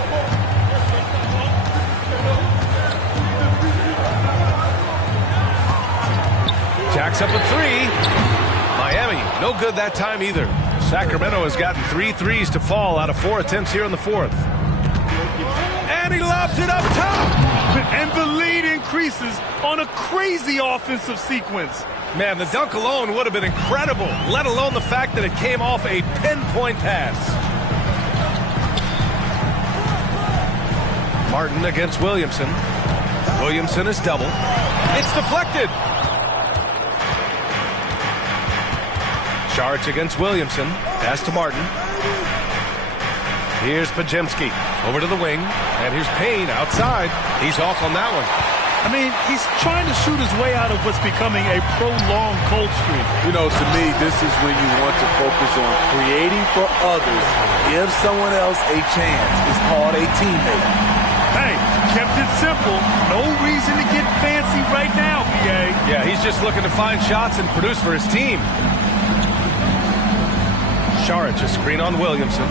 Jacks up a three. Miami, no good that time either. Sacramento has gotten 3 threes to fall out of 4 attempts here in the fourth. And he lobs it up top. And the lead increases on a crazy offensive sequence. Man, the dunk alone would have been incredible, let alone the fact that it came off a pinpoint pass. Martin against Williamson. Williamson is double. It's deflected. Saric against Williamson. Pass to Martin. Here's Podziemski. Over to the wing. And here's Payne outside. He's off on that one. I mean, he's trying to shoot his way out of what's becoming a prolonged cold streak. You know, to me, this is when you want to focus on creating for others. Give someone else a chance. It's called a teammate. Hey, kept it simple. No reason to get fancy right now, PA. Yeah, he's just looking to find shots and produce for his team. Saric, a screen on Williamson.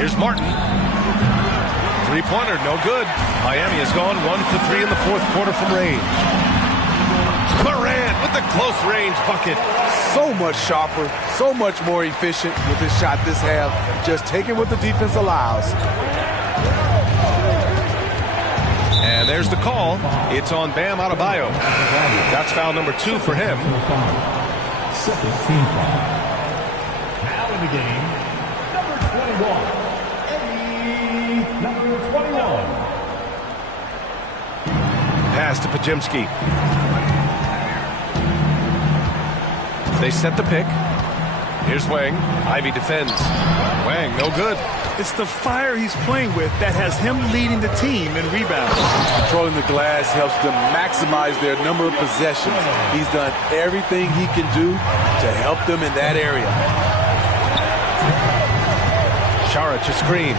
Here's Martin. Three-pointer, no good. Miami has gone 1 for 3 in the fourth quarter from range. Morant with the close-range bucket. So much sharper, so much more efficient with his shot this half. Just taking what the defense allows. And there's the call. It's on Bam Adebayo. That's foul number 2 for him. Second team foul. Now in the game, number 21. Number 21. Pass to Podziemski. They set the pick. Here's Wang. Ivy defends. Wang, no good. It's the fire he's playing with that has him leading the team in rebounds. Controlling the glass helps them maximize their number of possessions. He's done everything he can do to help them in that area. Saric a screen.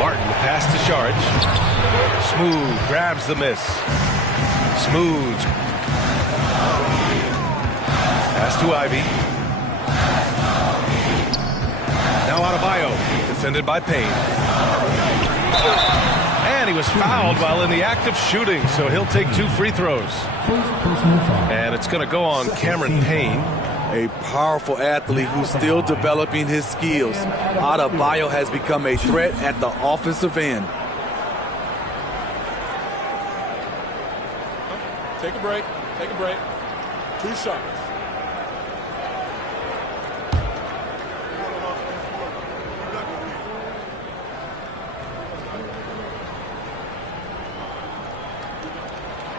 Martin, the pass to Saric. Smooth grabs the miss. Smooth. Pass to Ivy. Now Adebayo defended by Payne. And he was fouled while in the act of shooting, so he'll take 2 free throws. And it's going to go on Cameron Payne. A powerful athlete who's still developing his skills. Adebayo has become a threat at the offensive end. Take a break. Take a break. 2 shots.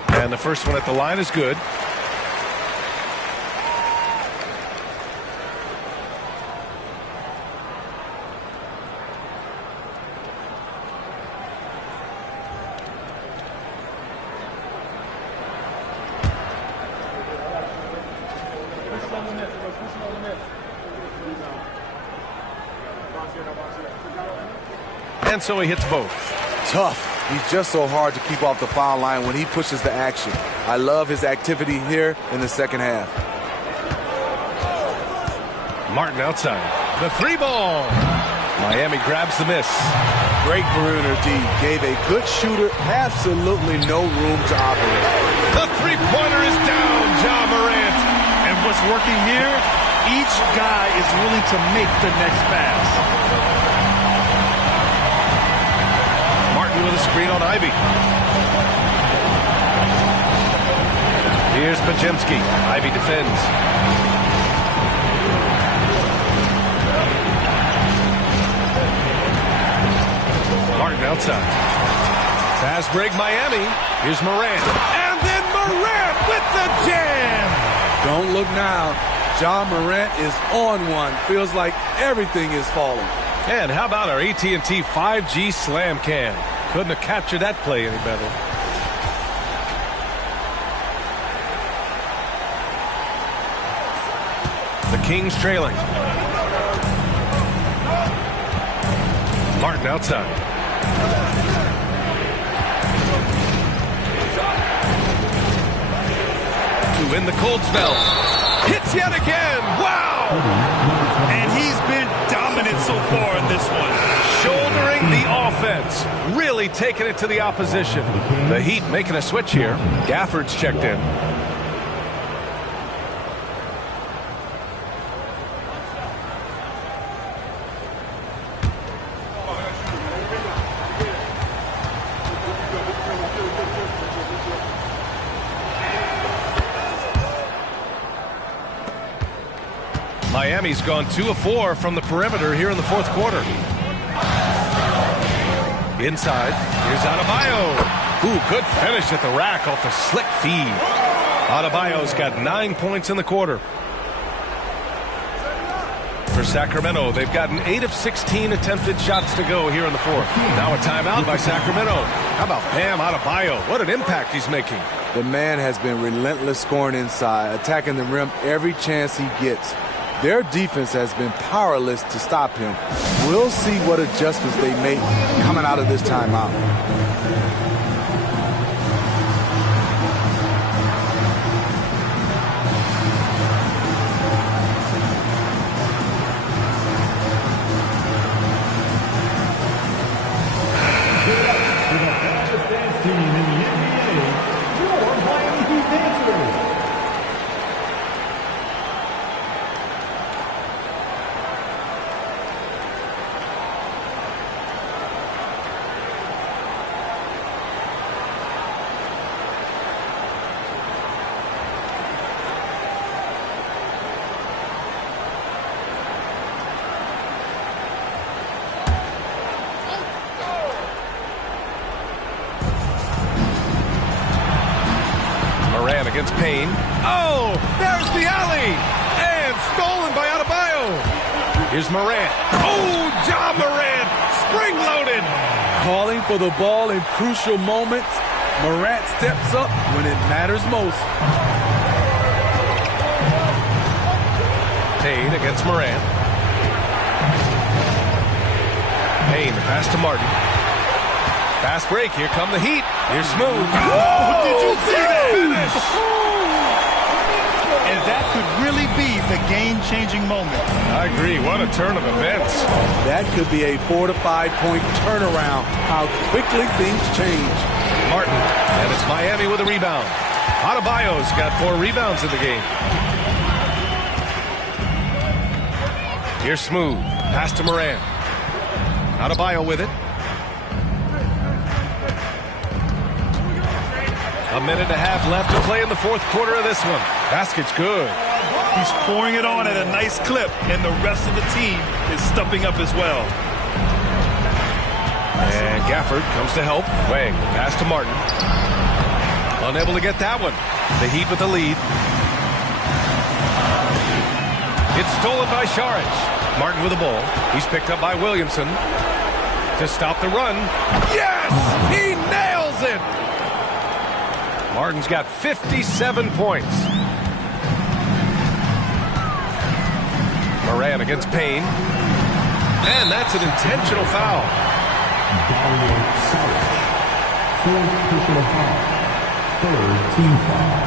And the first one at the line is good. And so he hits both. Tough. He's just so hard to keep off the foul line when he pushes the action. I love his activity here in the second half. Martin outside. The 3-ball. Miami grabs the miss. Great perimeter D. Gave a good shooter absolutely no room to operate. The 3-pointer is down, Ja Morant. And what's working here, each guy is willing to make the next pass. With a screen on Ivy. Here's Pajemski. Ivy defends. Martin outside. Fast break Miami. Here's Morant. And then Morant with the jam. Don't look now. Ja Morant is on one. Feels like everything is falling. And how about our AT&T 5G Slam Cam? Couldn't have captured that play any better. The Kings trailing. Martin outside. To win the cold spell. Hits yet again. Wow! And he's been dominant so far in this one. Shouldering the offense. Really taking it to the opposition. The Heat making a switch here. Gafford's checked in. Miami's gone 2 of 4 from the perimeter here in the fourth quarter. Inside, here's Adebayo. Ooh, good finish at the rack off the slick feed. Adebayo's got 9 points in the quarter. For Sacramento, they've gotten 8 of 16 attempted shots to go here in the fourth. Now a timeout by Sacramento. How about Bam Adebayo? What an impact he's making. The man has been relentless scoring inside, attacking the rim every chance he gets. Their defense has been powerless to stop him. We'll see what adjustments they make coming out of this timeout. Against Payne. Oh, there's the alley. And stolen by Adebayo. Here's Morant. Oh, Ja Morant. Spring-loaded. Calling for the ball in crucial moments. Morant steps up when it matters most. Payne against Morant. Payne, the pass to Martin. Fast break. Here come the Heat. Here's Smooth. Oh, did you see that? Finish. And that could really be the game-changing moment. I agree. What a turn of events. That could be a 4 to 5 point turnaround. How quickly things change. Martin, and it's Miami with a rebound. Adebayo's got 4 rebounds in the game. Here's Smooth. Pass to Morant. Adebayo with it. A minute and a half left to play in the fourth quarter of this one. Basket's good. He's pouring it on at a nice clip, and the rest of the team is stepping up as well. And Gafford comes to help. Wang, pass to Martin. Unable to get that one. The Heat with the lead. It's stolen by Šarić. Martin with the ball. He's picked up by Williamson. To stop the run. Yes! He nails it! Martin's got 57 points. Morant against Payne. And that's an intentional foul. Fourth personal foul. Third team foul.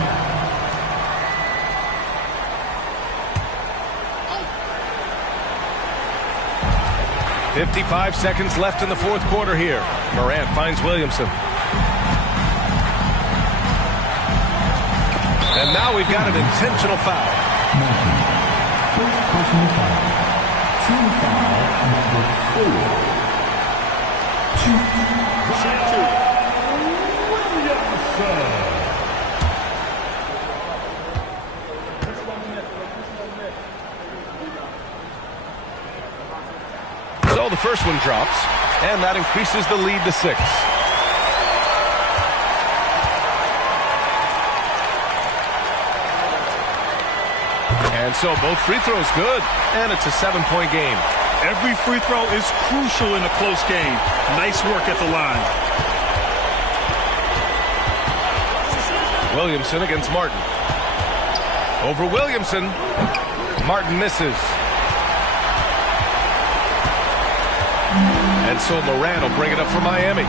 .55 seconds left in the fourth quarter here. Morant finds Williamson. And now we've got an intentional foul. First personal foul. Team foul number 4. So the first one drops, and that increases the lead to 6. And so both free throws good, and it's a 7-point game. Every free throw is crucial in a close game. Nice work at the line. Williamson against Martin. Over Williamson. Martin misses. And so Morant will bring it up for Miami.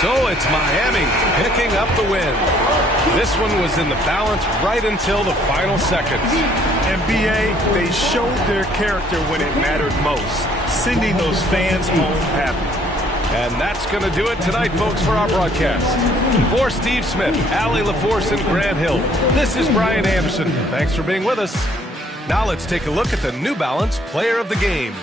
So it's Miami picking up the win. This one was in the balance right until the final seconds. NBA, they showed their character when it mattered most, sending those fans home happy. And that's going to do it tonight, folks, for our broadcast. For Steve Smith, Allie LaForce, and Grant Hill, this is Brian Anderson. Thanks for being with us. Now let's take a look at the New Balance Player of the Game.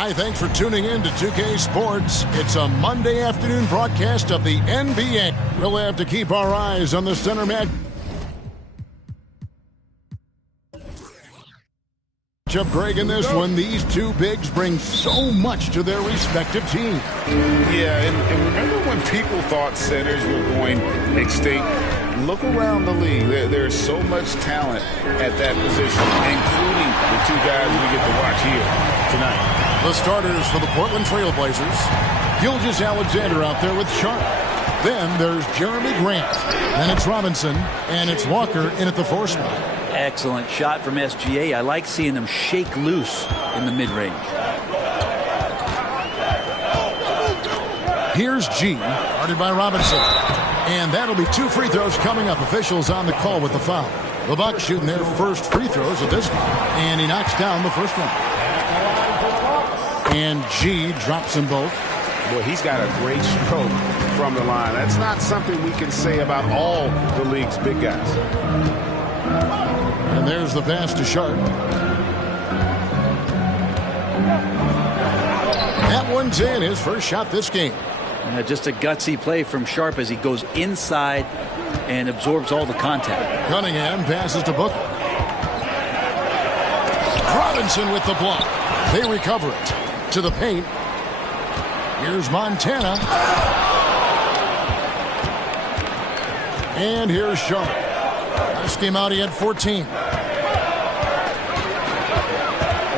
Hi, thanks for tuning in to 2K Sports. It's a Monday afternoon broadcast of the NBA. We'll have to keep our eyes on the center match. Up Greg in this one, these two bigs bring so much to their respective teams. Yeah, and remember when people thought centers were going extinct? Look around the league. There's so much talent at that position, including the two guys we get to watch here tonight. The starters for the Portland Trail Blazers. Gilgeous-Alexander out there with Sharp. Then there's Jeremy Grant. Then it's Robinson, and it's Walker in at the 4 spot. Excellent shot from SGA. I like seeing them shake loose in the mid-range. Here's G, guarded by Robinson. And that'll be 2 free throws coming up. Officials on the call with the foul. The Bucks shooting their first free throws of this game. And he knocks down the first one. And G drops them both. Boy, he's got a great stroke from the line. That's not something we can say about all the league's big guys. And there's the pass to Sharp. That one's in, his first shot this game. Just a gutsy play from Sharp as he goes inside and absorbs all the contact. Cunningham passes to Booker. Robinson with the block. They recover it to the paint. Here's Montana. And here's Sharp. Last game out, he had 14.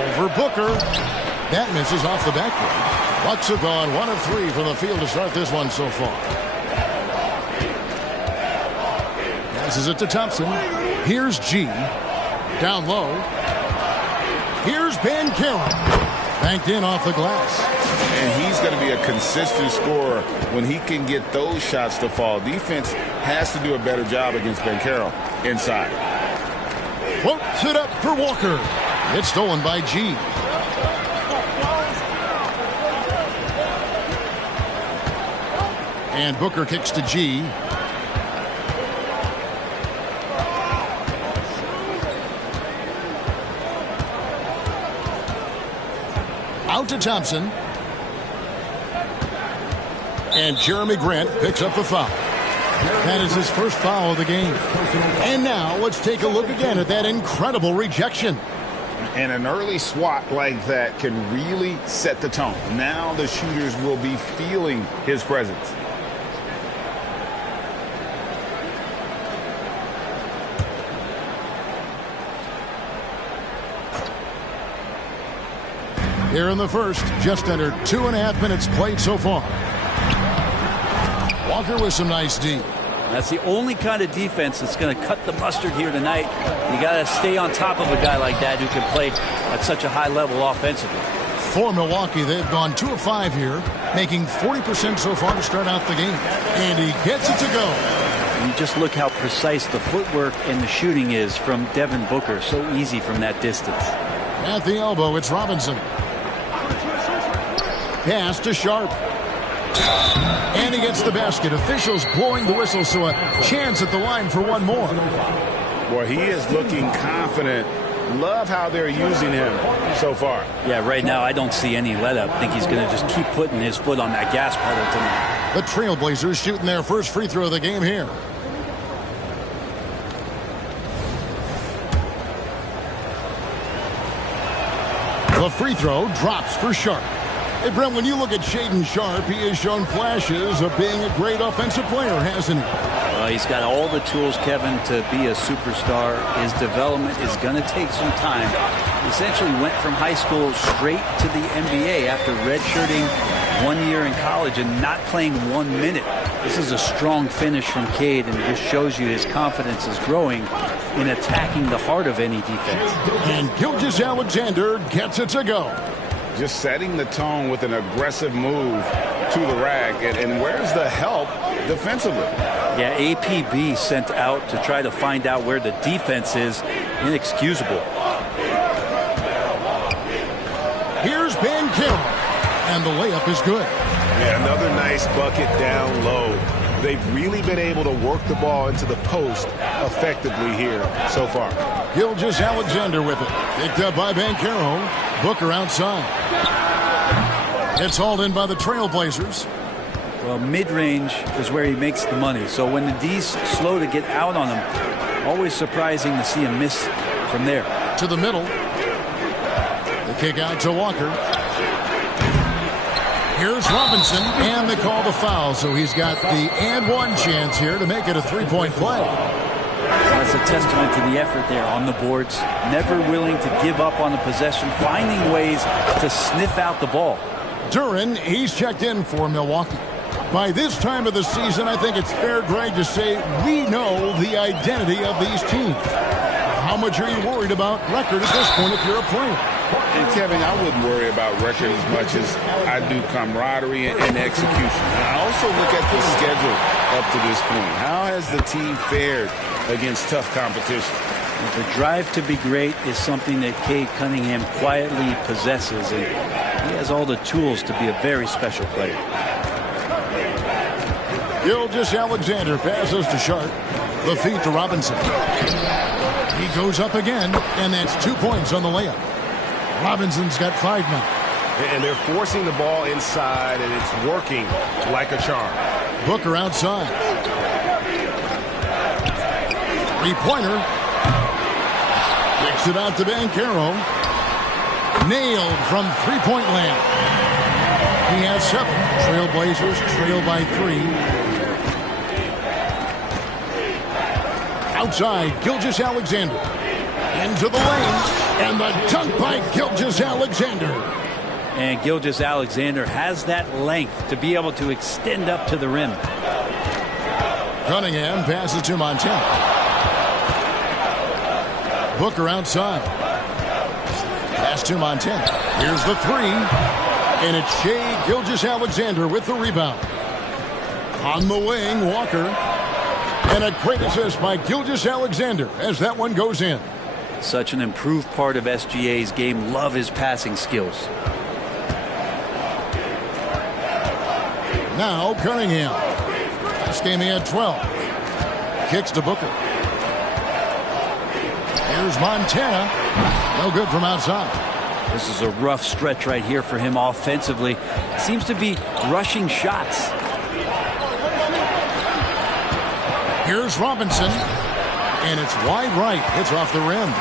Over Booker. That misses off the backboard. Bucks have gone 1 of 3 from the field to start this one so far. Passes it to Thompson. Here's G. Down low. Here's Banchero. Banked in off the glass. And he's going to be a consistent scorer when he can get those shots to fall. Defense has to do a better job against Banchero inside. Floats it up for Walker. It's stolen by G. And Booker kicks to G. Out to Thompson. And Jeremy Grant picks up the foul. That is his first foul of the game. And now let's take a look again at that incredible rejection. And an early swat like that can really set the tone. Now the shooters will be feeling his presence. Here in the first, just under 2.5 minutes played so far. Walker with some nice D. That's the only kind of defense that's going to cut the mustard here tonight. You got to stay on top of a guy like that who can play at such a high level offensively. For Milwaukee, they've gone 2 of 5 here, making 40% so far to start out the game. And he gets it to go. You just look how precise the footwork and the shooting is from Devin Booker. So easy from that distance. At the elbow, it's Robinson. Pass to Sharp. And he gets the basket. Officials blowing the whistle, so a chance at the line for one more. Boy, he is looking confident. Love how they're using him so far. Yeah, right now I don't see any let up. I think he's going to just keep putting his foot on that gas pedal tonight. The Trailblazers shooting their first free throw of the game here. The free throw drops for Sharp. Hey, Brent, when you look at Shaedon Sharp, he has shown flashes of being a great offensive player, hasn't he? He's got all the tools, Kevin, to be a superstar. His development is going to take some time. He essentially went from high school straight to the NBA after redshirting 1 year in college and not playing 1 minute. This is a strong finish from Cade, and it just shows you his confidence is growing in attacking the heart of any defense. And Gilgeous-Alexander gets it to go. Just setting the tone with an aggressive move to the rack. And where's the help defensively? Yeah, APB sent out to try to find out where the defense is. Inexcusable. Here's Banchero. And the layup is good. Yeah, another nice bucket down low. They've really been able to work the ball into the post effectively here so far. Gilgeous-Alexander with it. Picked up by Banchero. Booker outside. It's hauled in by the Trailblazers. Well, mid-range is where he makes the money. So when the D's slow to get out on him, always surprising to see him miss from there. To the middle. The kick out to Walker. Here's Robinson, and they call the foul. So he's got the and one chance here to make it a three-point play. That's a testament to the effort there on the boards. Never willing to give up on the possession, finding ways to sniff out the ball. Duren, he's checked in for Milwaukee. By this time of the season, I think it's fair, Greg, to say we know the identity of these teams. How much are you worried about record at this point if you're a player? And Kevin, I wouldn't worry about record as much as I do camaraderie and execution. And I also look at the schedule up to this point. How has the team fared against tough competition? The drive to be great is something that Cade Cunningham quietly possesses, and he has all the tools to be a very special player. Gilgeous-Alexander passes to Sharp. The feed to Robinson. He goes up again, and that's 2 points on the layup. Robinson's got 5 now. And they're forcing the ball inside, and it's working like a charm. Booker outside. Three-pointer. Kicks it out to Banchero. Nailed from three-point land. He has 7. Trailblazers trail by 3. Outside, Gilgeous-Alexander. Into the lane. And the dunk by Gilgeous-Alexander. And Gilgeous-Alexander has that length to be able to extend up to the rim. Cunningham passes to Montana. Booker outside. Pass to Montana. Here's the 3. And it's Shai Gilgeous-Alexander with the rebound. On the wing, Walker. And a great assist by Gilgeous-Alexander as that one goes in. Such an improved part of SGA's game. Love his passing skills. Now Cunningham. This game he had 12. Kicks to Booker. Here's Montana. No good from outside. This is a rough stretch right here for him offensively. Seems to be rushing shots. Here's Robinson. And it's wide right. It's off the rim.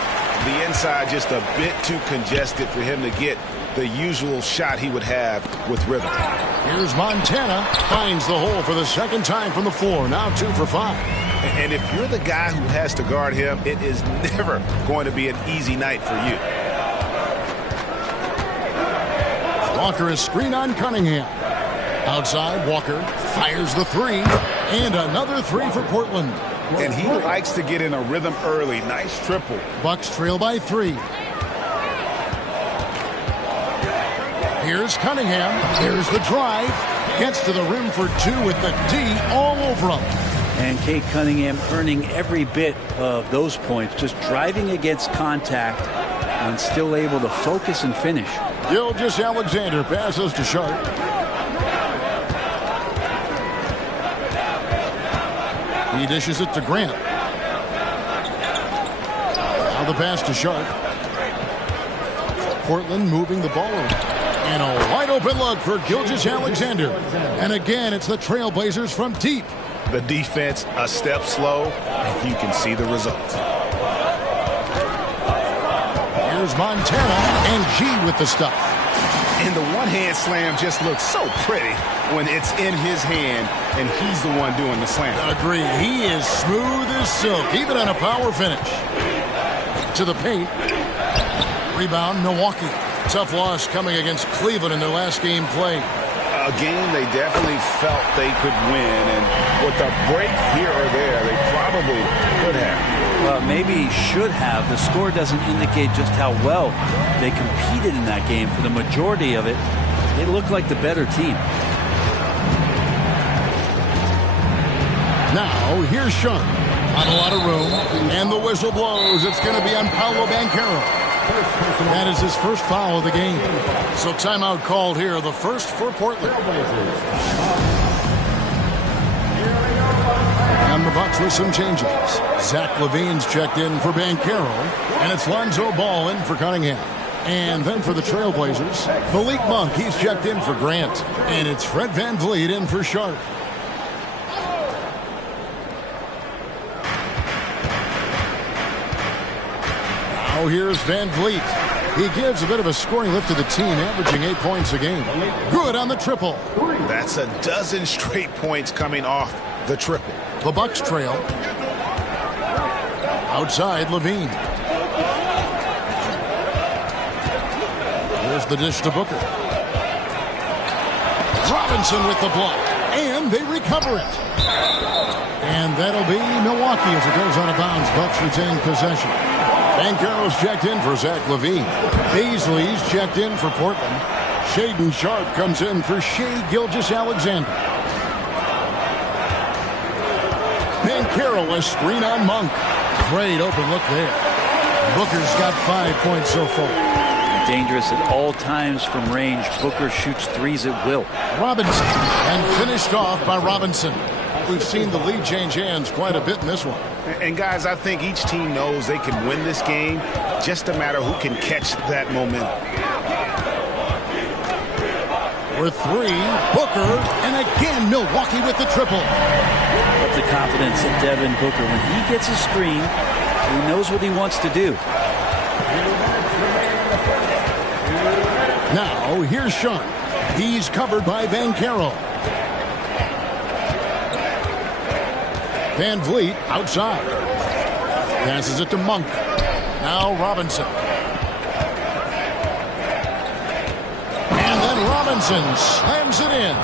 The inside just a bit too congested for him to get the usual shot he would have with rhythm. Here's Montana. Finds the hole for the second time from the floor. Now 2 for 5. And if you're the guy who has to guard him, it is never going to be an easy night for you. Walker is screen on Cunningham. Outside, Walker fires the 3. And another 3 for Portland. And he likes to get in a rhythm early. Nice triple. Bucks trail by 3. Here's Cunningham. Here's the drive. Gets to the rim for 2 with the D all over him. And Cade Cunningham earning every bit of those points. Just driving against contact and still able to focus and finish. Gilgeous-Alexander passes to Sharp. He dishes it to Grant. Now the pass to Sharp. Portland moving the ball around. And a wide open look for Gilgeous-Alexander. And again, it's the Trailblazers from deep. The defense a step slow, and you can see the results. Here's Montana and G with the stuff. And the one-hand slam just looks so pretty when it's in his hand and he's the one doing the slam. Agree. He is smooth as silk, even on a power finish. To the paint. Rebound, Milwaukee. Tough loss coming against Cleveland in their last game played. A game they definitely felt they could win, and with a break here or there, they probably could have. Well, maybe should have. The score doesn't indicate just how well they competed in that game. For the majority of it, they looked like the better team. Now, here's Sharp. Not a lot of room, and the whistle blows. It's going to be on Paolo Banchero. That is his first foul of the game. So timeout called here, the first for Portland. And the Bucks with some changes. Zach LaVine's checked in for Banchero, and it's Lonzo Ball in for Cunningham. And then for the Trailblazers, Malik Monk, he's checked in for Grant. And it's Fred VanVleet in for Sharp. Now here's VanVleet. He gives a bit of a scoring lift to the team, averaging 8 points a game. Good on the triple. That's a dozen straight points coming off the triple. The Bucks trail. Outside, Levine. Here's the dish to Booker. Robinson with the block. And they recover it. And that'll be Milwaukee as it goes out of bounds. Bucks retain possession. Banchero's checked in for Zach LaVine. Baisley's checked in for Portland. Shaedon Sharpe comes in for Shai Gilgeous-Alexander. Banchero, a screen on Monk. Great open look there. Booker's got 5 points so far. Dangerous at all times from range. Booker shoots threes at will. Robinson, and finished off by Robinson. We've seen the lead change hands quite a bit in this one. And guys, I think each team knows they can win this game. Just a matter who can catch that momentum. For three, Booker, and again Milwaukee with the triple. Love the confidence in Devin Booker. When he gets a screen, he knows what he wants to do. Now, here's Sean. He's covered by Banchero. VanVleet outside. Passes it to Monk. Now Robinson. And then Robinson slams it in.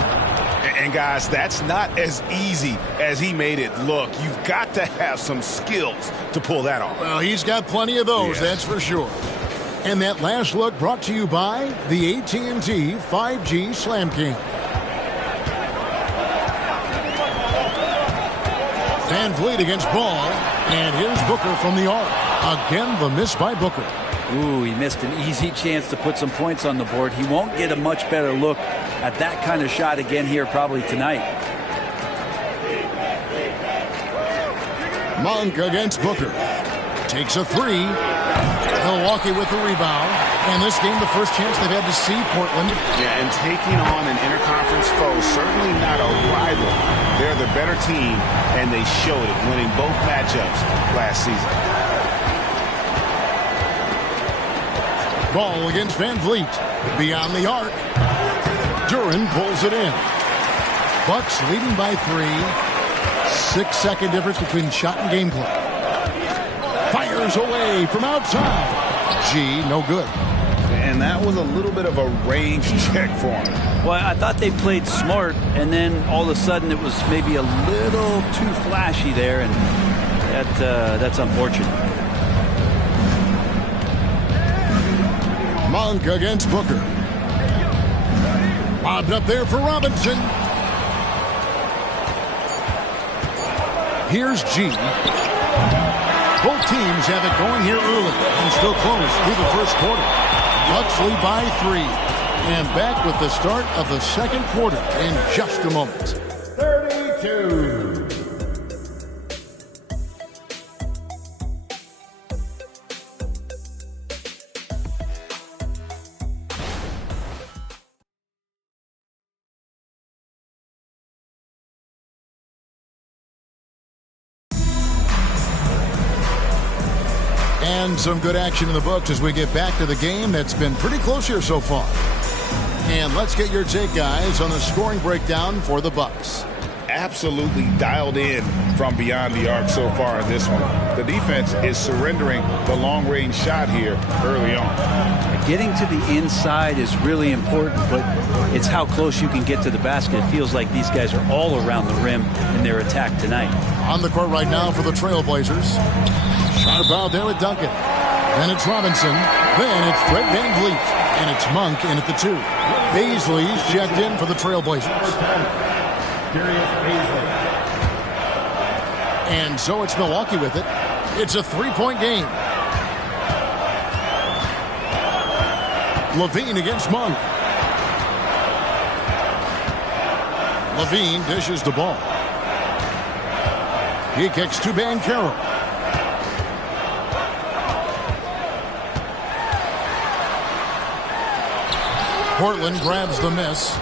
And guys, that's not as easy as he made it look. You've got to have some skills to pull that off. Well, he's got plenty of those, that's for sure. And that last look brought to you by the AT&T 5G Slam King. VanVleet against Ball, and here's Booker from the arc. Again, the miss by Booker. Ooh, he missed an easy chance to put some points on the board. He won't get a much better look at that kind of shot again here probably tonight. Monk against Booker. Takes a three. Milwaukee with the rebound. And this game, the first chance they've had to see Portland. Yeah, and taking on an interconference foe, certainly not a rival. They're the better team, and they showed it, winning both matchups last season. Ball against VanVleet. Beyond the arc. Duran pulls it in. Bucks leading by 3. 6-second difference between shot and game clock. Fires away from outside. G, no good. And that was a little bit of a range check for him. Well, I thought they played smart, and then all of a sudden it was maybe a little too flashy there, and that's unfortunate. Monk against Booker. Lobbed up there for Robinson. Here's G. Both teams have it going here early and still close through the first quarter. Bucks lead by 3. And back with the start of the second quarter in just a moment. 32. And some good action in the books as we get back to the game that's been pretty close here so far. And let's get your take, guys, on the scoring breakdown for the Bucks. Absolutely dialed in from beyond the arc so far in this one. The defense is surrendering the long-range shot here early on. Getting to the inside is really important, but it's how close you can get to the basket. It feels like these guys are all around the rim in their attack tonight. On the court right now for the Trailblazers. Sharp out there with Duncan. Then it's Robinson. Then it's Fred VanVleet. And it's Monk in at the 2. Baisley's checked in for the Trailblazers. And so it's Milwaukee with it. It's a 3-point game. Levine against Monk. Levine dishes the ball. He kicks to Banchero. Portland grabs the miss.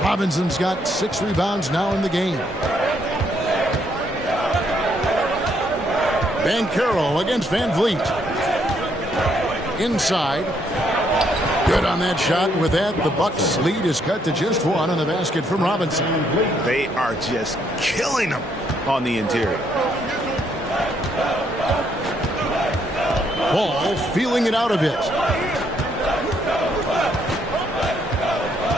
Robinson's got 6 rebounds now in the game. Banchero against Van Vliet. Inside. Good on that shot. With that, the Bucks' lead is cut to just 1 on the basket from Robinson. They are just killing them on the interior. Ball feeling it out a bit.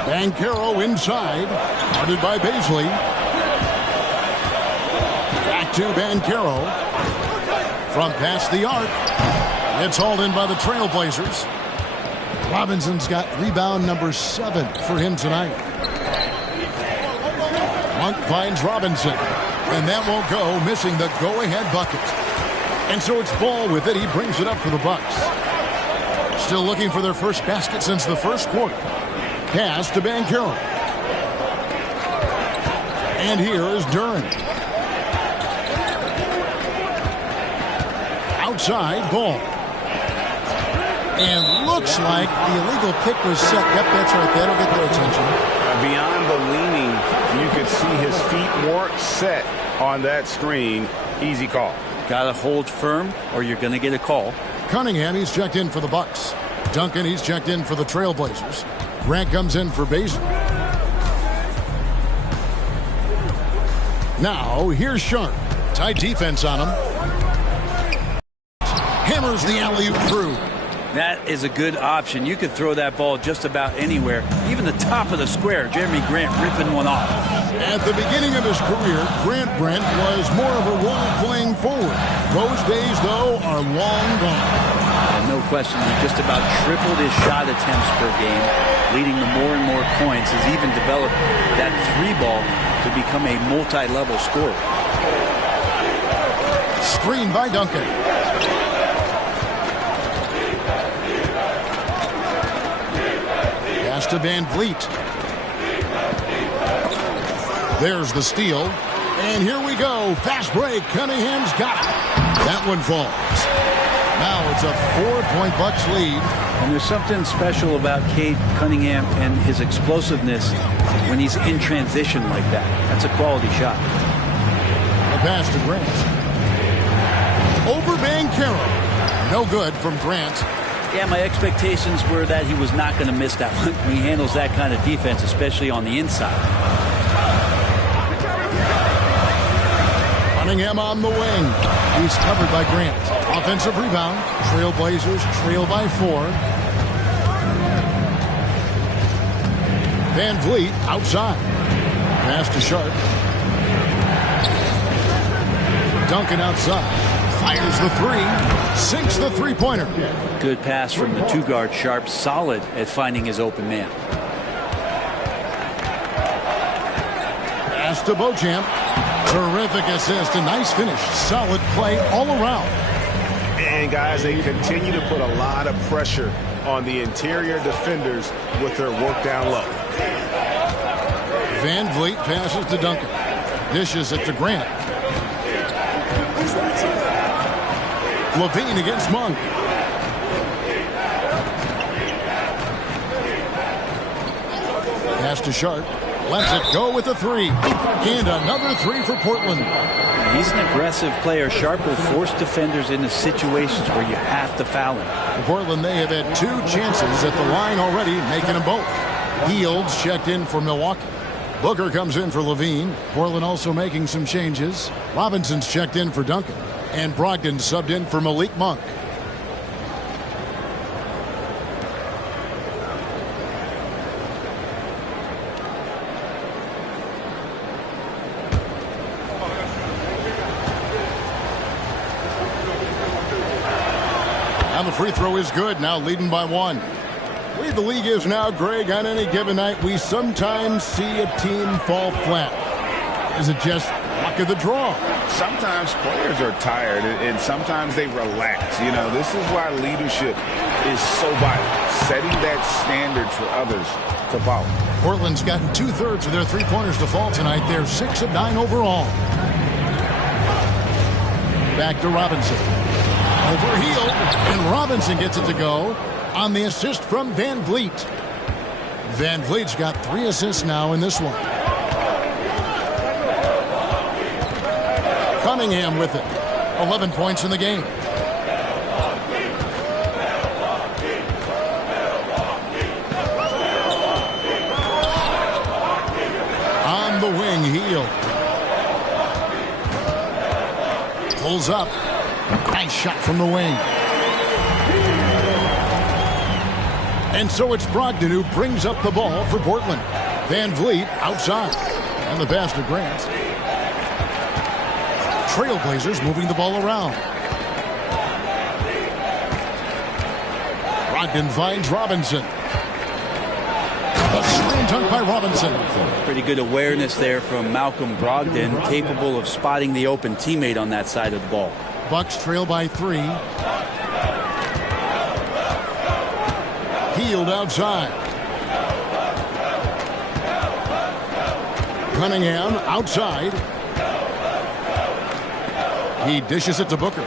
Banchero inside. Guarded by Baisley. Back to Banchero. From past the arc. It's hauled in by the Trailblazers. Robinson's got rebound number 7 for him tonight. Monk finds Robinson. And that won't go, missing the go-ahead bucket. And so it's Ball with it. He brings it up for the Bucks. Still looking for their first basket since the first quarter. Pass to Banchero. And here is Duren. Outside, Ball. And looks like the illegal pick was set. Yep, that's right. That'll get their attention. Beyond the leaning, you could see his feet weren't set on that screen. Easy call. Got to hold firm or you're going to get a call. Cunningham, he's checked in for the Bucks. Duncan, he's checked in for the Trailblazers. Grant comes in for Baisley. Now, here's Sharp. Tight defense on him. Hammers the alley-oop through. That is a good option. You could throw that ball just about anywhere, even the top of the square. Jeremy Grant ripping one off. At the beginning of his career, Grant Brent was more of a role-playing forward. Those days, though, are long gone. No question, he just about tripled his shot attempts per game, leading to more and more points. Has even developed that 3-ball to become a multi-level scorer. Screen by Duncan. Pass to Van Vliet. There's the steal. And here we go. Fast break. Cunningham's got it. That one falls. Now it's a 4-point Bucks lead. And there's something special about Cade Cunningham and his explosiveness when he's in transition like that. That's a quality shot. The pass to Grant. Over Banchero. No good from Grant. Yeah, my expectations were that he was not going to miss that one. He handles that kind of defense, especially on the inside. Cunningham on the wing. He's covered by Grant. Offensive rebound. Trailblazers trail by 4. Van Vliet outside. Pass to Sharp. Duncan outside. Fires the 3. Sinks the 3-pointer. Good pass from the 2-guard Sharp. Solid at finding his open man. Pass to Beauchamp. Terrific assist. A nice finish. Solid play all around. And guys, they continue to put a lot of pressure on the interior defenders with their work down low. Van Vliet passes to Duncan. Dishes it to Grant. Levine against Monk. Pass to Sharp. Lets it go with a 3. And another 3 for Portland. He's an aggressive player. Sharp will force defenders into situations where you have to foul him. For Portland, they have had 2 chances at the line already, making them both. Fields checked in for Milwaukee. Booker comes in for Levine. Portland also making some changes. Robinson's checked in for Duncan. And Brogdon subbed in for Malik Monk. And the free throw is good, now leading by 1. The way the league is now, Greg, on any given night, we sometimes see a team fall flat. Is it just luck of the draw? Sometimes players are tired, and sometimes they relax. You know, this is why leadership is so vital, setting that standard for others to follow. Portland's gotten 2/3 of their 3-pointers to fall tonight. They're 6 of 9 overall. Back to Robinson. Overhealed, and Robinson gets it to go on the assist from Van Vliet. Van Vliet's got 3 assists now in this one. Cunningham with it. 11 points in the game. On the wing, Hield. Pulls up. Nice shot from the wing. And so it's Brogdon who brings up the ball for Portland. Van Vliet outside. And the pass to Grant. Trailblazers moving the ball around. Brogdon finds Robinson. A slam dunk by Robinson. Pretty good awareness there from Malcolm Brogdon, capable of spotting the open teammate on that side of the ball. Bucks trail by 3. Hield outside. Cunningham outside. He dishes it to Booker.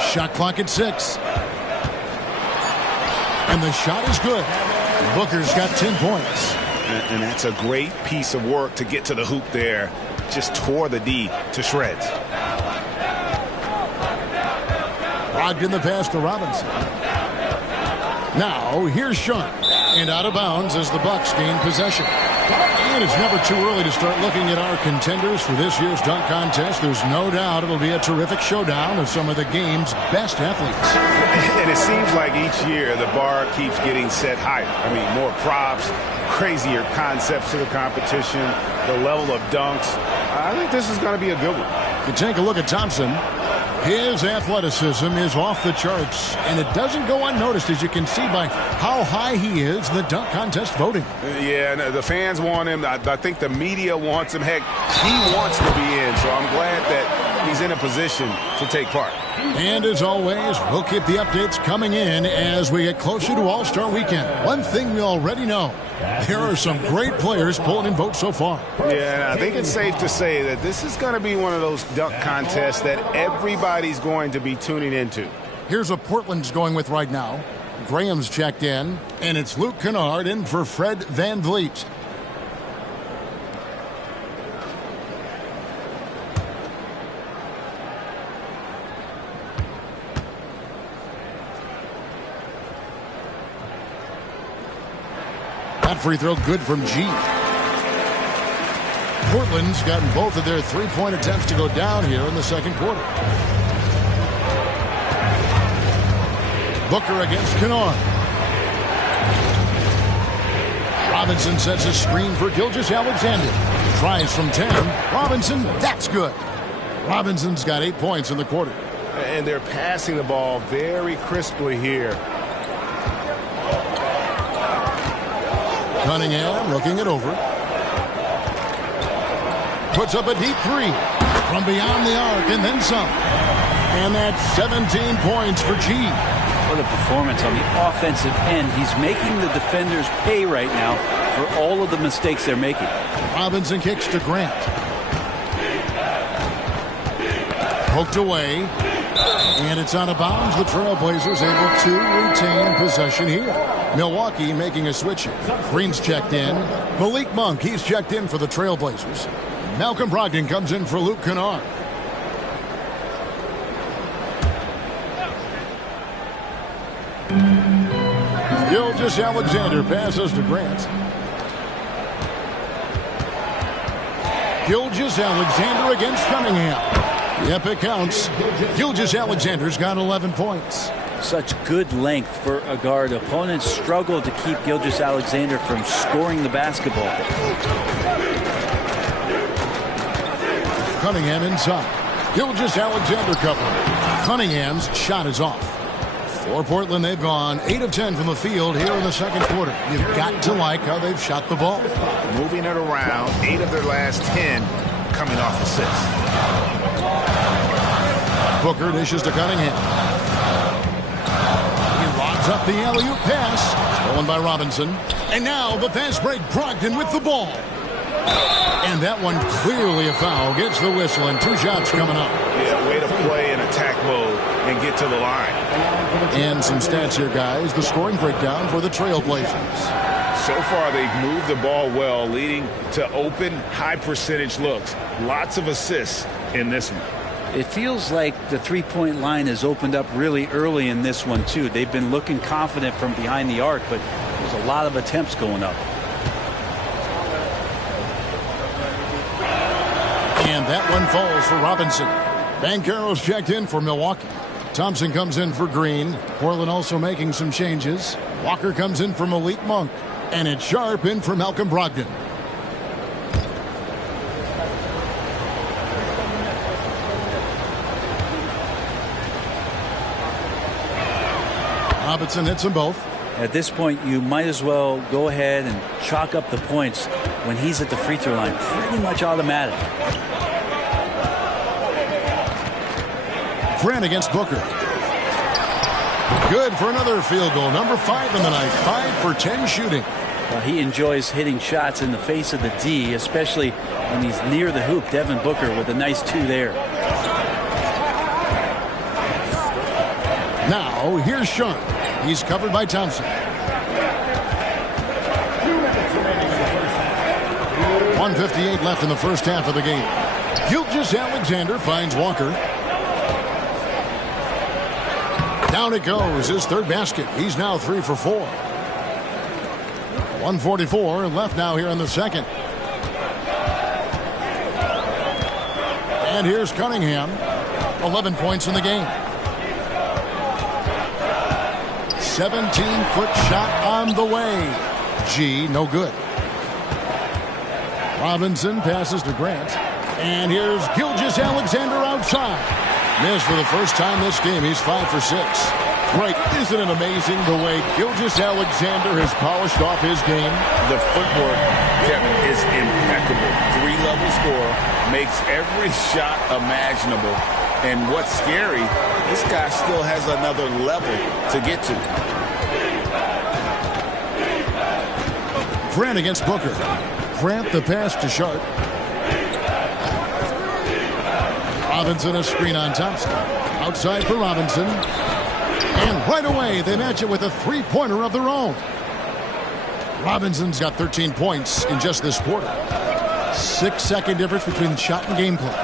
Shot clock at 6. And the shot is good. Booker's got 10 points. And that's a great piece of work to get to the hoop there. Just tore the D to shreds. Brogdon the pass to Robinson. Now here's Sean. And out of bounds as the Bucks gain possession. And it's never too early to start looking at our contenders for this year's dunk contest. There's no doubt it'll be a terrific showdown of some of the game's best athletes. And it seems like each year the bar keeps getting set higher. I mean, more props, crazier concepts to the competition, the level of dunks. I think this is going to be a good one. You take a look at Thompson. His athleticism is off the charts, and it doesn't go unnoticed, as you can see by how high he is in the dunk contest voting. Yeah, the fans want him. I think the media wants him. Heck, he wants to be in, so I'm glad that he's in a position to take part. And as always, we'll keep the updates coming in as we get closer to All-Star Weekend. One thing we already know, there are some great players pulling in votes so far. Yeah, I think it's safe to say that this is going to be one of those dunk contests that everybody's going to be tuning into. Here's what Portland's going with right now. Graham's checked in, and it's Luke Kennard in for Fred Van Vliet. That free throw good from G. Portland's gotten both of their three-point attempts to go down here in the second quarter. Booker against Kennard. Robinson sets a screen for Gilgeous-Alexander. Tries from 10. Robinson, that's good. Robinson's got 8 points in the quarter. And they're passing the ball very crisply here. Cunningham looking it over. Puts up a deep three from beyond the arc and then some. And that's 17 points for G. What a performance on the offensive end. He's making the defenders pay right now for all of the mistakes they're making. Robinson kicks to Grant. Poked away. And it's out of bounds. The Trailblazers able to retain possession here. Milwaukee making a switch here. Green's checked in. Malik Monk, he's checked in for the Trailblazers. Malcolm Brogdon comes in for Luke Kennard. Gilgeous-Alexander passes to Grant. Gilgeous-Alexander against Cunningham. Yep, it counts. Gilgeous-Alexander's got 11 points. Such good length for a guard. Opponents struggle to keep Gilgeous-Alexander from scoring the basketball. Cunningham inside. Gilgeous-Alexander covering. Cunningham's shot is off. For Portland, they've gone 8 of 10 from the field here in the second quarter. You've got to like how they've shot the ball. Moving it around, 8 of their last 10 coming off assists. Booker dishes to Cunningham. He lobs up the alley-oop pass. Stolen by Robinson. And now the fast break. Brogdon with the ball. And that one clearly a foul. Gets the whistle and 2 shots coming up. Yeah, way to play in attack mode and get to the line. And some stats here, guys. The scoring breakdown for the Trailblazers. So far, they've moved the ball well, leading to open, high-percentage looks. Lots of assists in this one. It feels like the three-point line has opened up really early in this one, too. They've been looking confident from behind the arc, but there's a lot of attempts going up. And that one falls for Robinson. Banchero's checked in for Milwaukee. Thompson comes in for Green. Portland also making some changes. Walker comes in for Malik Monk. And it's Sharp in for Malcolm Brogdon. Robinson hits them both. At this point, you might as well go ahead and chalk up the points when he's at the free throw line. Pretty much automatic. Grant against Booker. Good for another field goal. Number 5 in the night. 5 for 10 shooting. Well, he enjoys hitting shots in the face of the D, especially when he's near the hoop. Devin Booker with a nice 2 there. Now, here's Sharp. He's covered by Thompson. 1:58 left in the first half of the game. Gilgeous-Alexander finds Walker. Down it goes, his third basket. He's now 3 for 4. 1:44 left now here in the second. And here's Cunningham. 11 points in the game. 17-foot shot on the way. G, no good. Robinson passes to Grant. And here's Gilgeous-Alexander outside. Missed for the first time this game. He's 5 for 6. Right, isn't it amazing the way Gilgeous-Alexander has polished off his game? The footwork, Kevin, is impeccable. 3-level scorer, makes every shot imaginable. And what's scary, this guy still has another level to get to. Grant against Booker. Grant the pass to Sharp. Robinson a screen on Thompson. Outside for Robinson. And right away they match it with a three-pointer of their own. Robinson's got 13 points in just this quarter. 6-second difference between shot and game clock.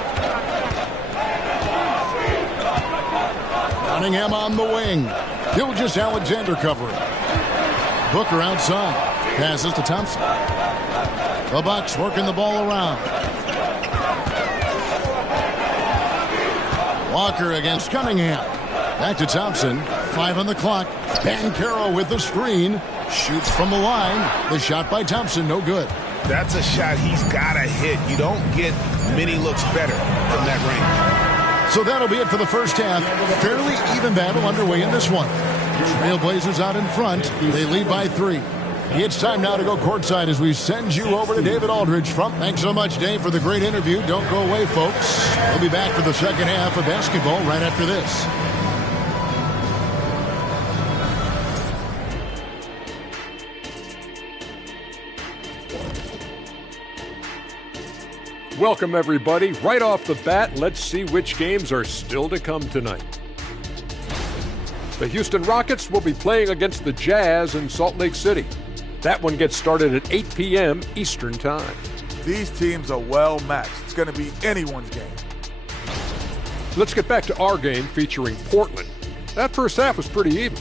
Cunningham on the wing. Gilgeous-Alexander covering. Booker outside. Passes to Thompson. The Bucks working the ball around. Walker against Cunningham. Back to Thompson. 5 on the clock. Banchero with the screen. Shoots from the line. The shot by Thompson, no good. That's a shot he's got to hit. You don't get many looks better from that range. So that'll be it for the first half. Fairly even battle underway in this one. Trailblazers out in front. They lead by 3. It's time now to go courtside as we send you over to David Aldridge from. Thanks so much, Dave, for the great interview. Don't go away, folks. We'll be back for the second half of basketball right after this. Welcome, everybody. Right off the bat, let's see which games are still to come tonight. The Houston Rockets will be playing against the Jazz in Salt Lake City. That one gets started at 8 p.m. Eastern Time. These teams are well matched. It's going to be anyone's game. Let's get back to our game featuring Portland. That first half was pretty even.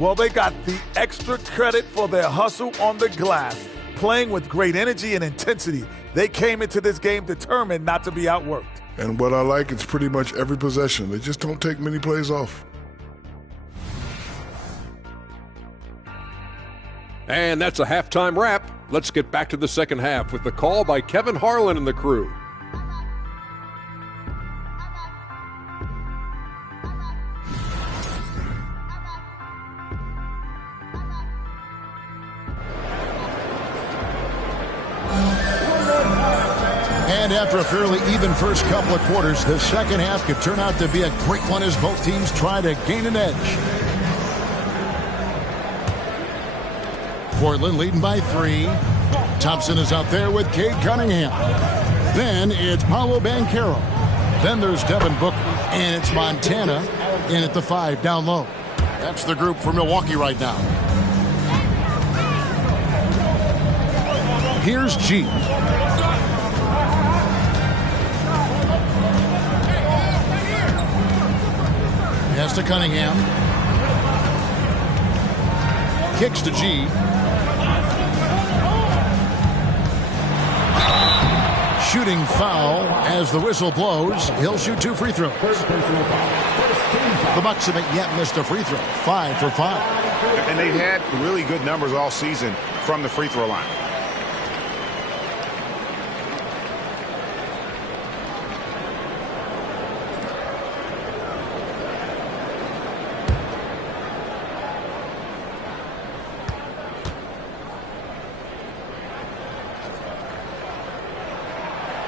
Well, they got the extra credit for their hustle on the glass, playing with great energy and intensity. They came into this game determined not to be outworked. And what I like, it's pretty much every possession. They just don't take many plays off. And that's a halftime wrap. Let's get back to the second half with the call by Kevin Harlan and the crew. And after a fairly even first couple of quarters, the second half could turn out to be a great one as both teams try to gain an edge. Portland leading by 3. Thompson is out there with Cade Cunningham. Then it's Paolo Banchero. Then there's Devin Booker, and it's Montana in at the 5 down low. That's the group for Milwaukee right now. Here's G. Pass to Cunningham. Kicks to G. Shooting foul as the whistle blows. He'll shoot 2 free throws. The Bucks haven't yet missed a free throw. 5 for 5. And they've had really good numbers all season from the free throw line.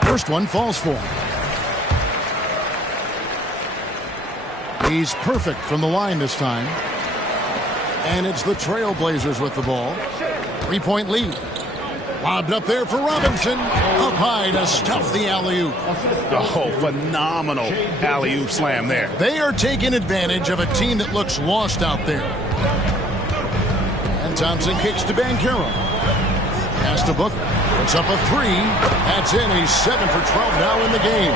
First one falls for him. He's perfect from the line this time. And it's the Trailblazers with the ball. 3-point lead. Lobbed up there for Robinson. Up high to stuff the alley-oop. Oh, phenomenal alley-oop slam there. They are taking advantage of a team that looks lost out there. And Thompson kicks to Banchero. Pass to Booker. Puts up a 3. That's in. He's 7 for 12 now in the game.